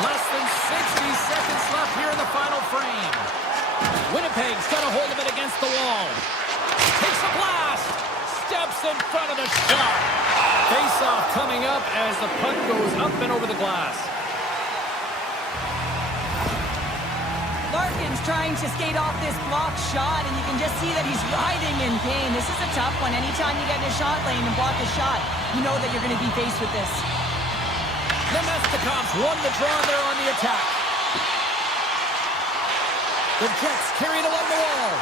Less than 60 seconds left here in the final frame. Winnipeg's got a hold of it against the wall. Takes a blast. Steps in front of the shot. Face-off coming up as the puck goes up and over the glass. Larkin's trying to skate off this blocked shot, and you can just see that he's writhing in pain. This is a tough one. Anytime you get in a shot lane and block a shot, you know that you're going to be faced with this. The Mestikovs won the draw there on the attack. The Jets carry it along the wall.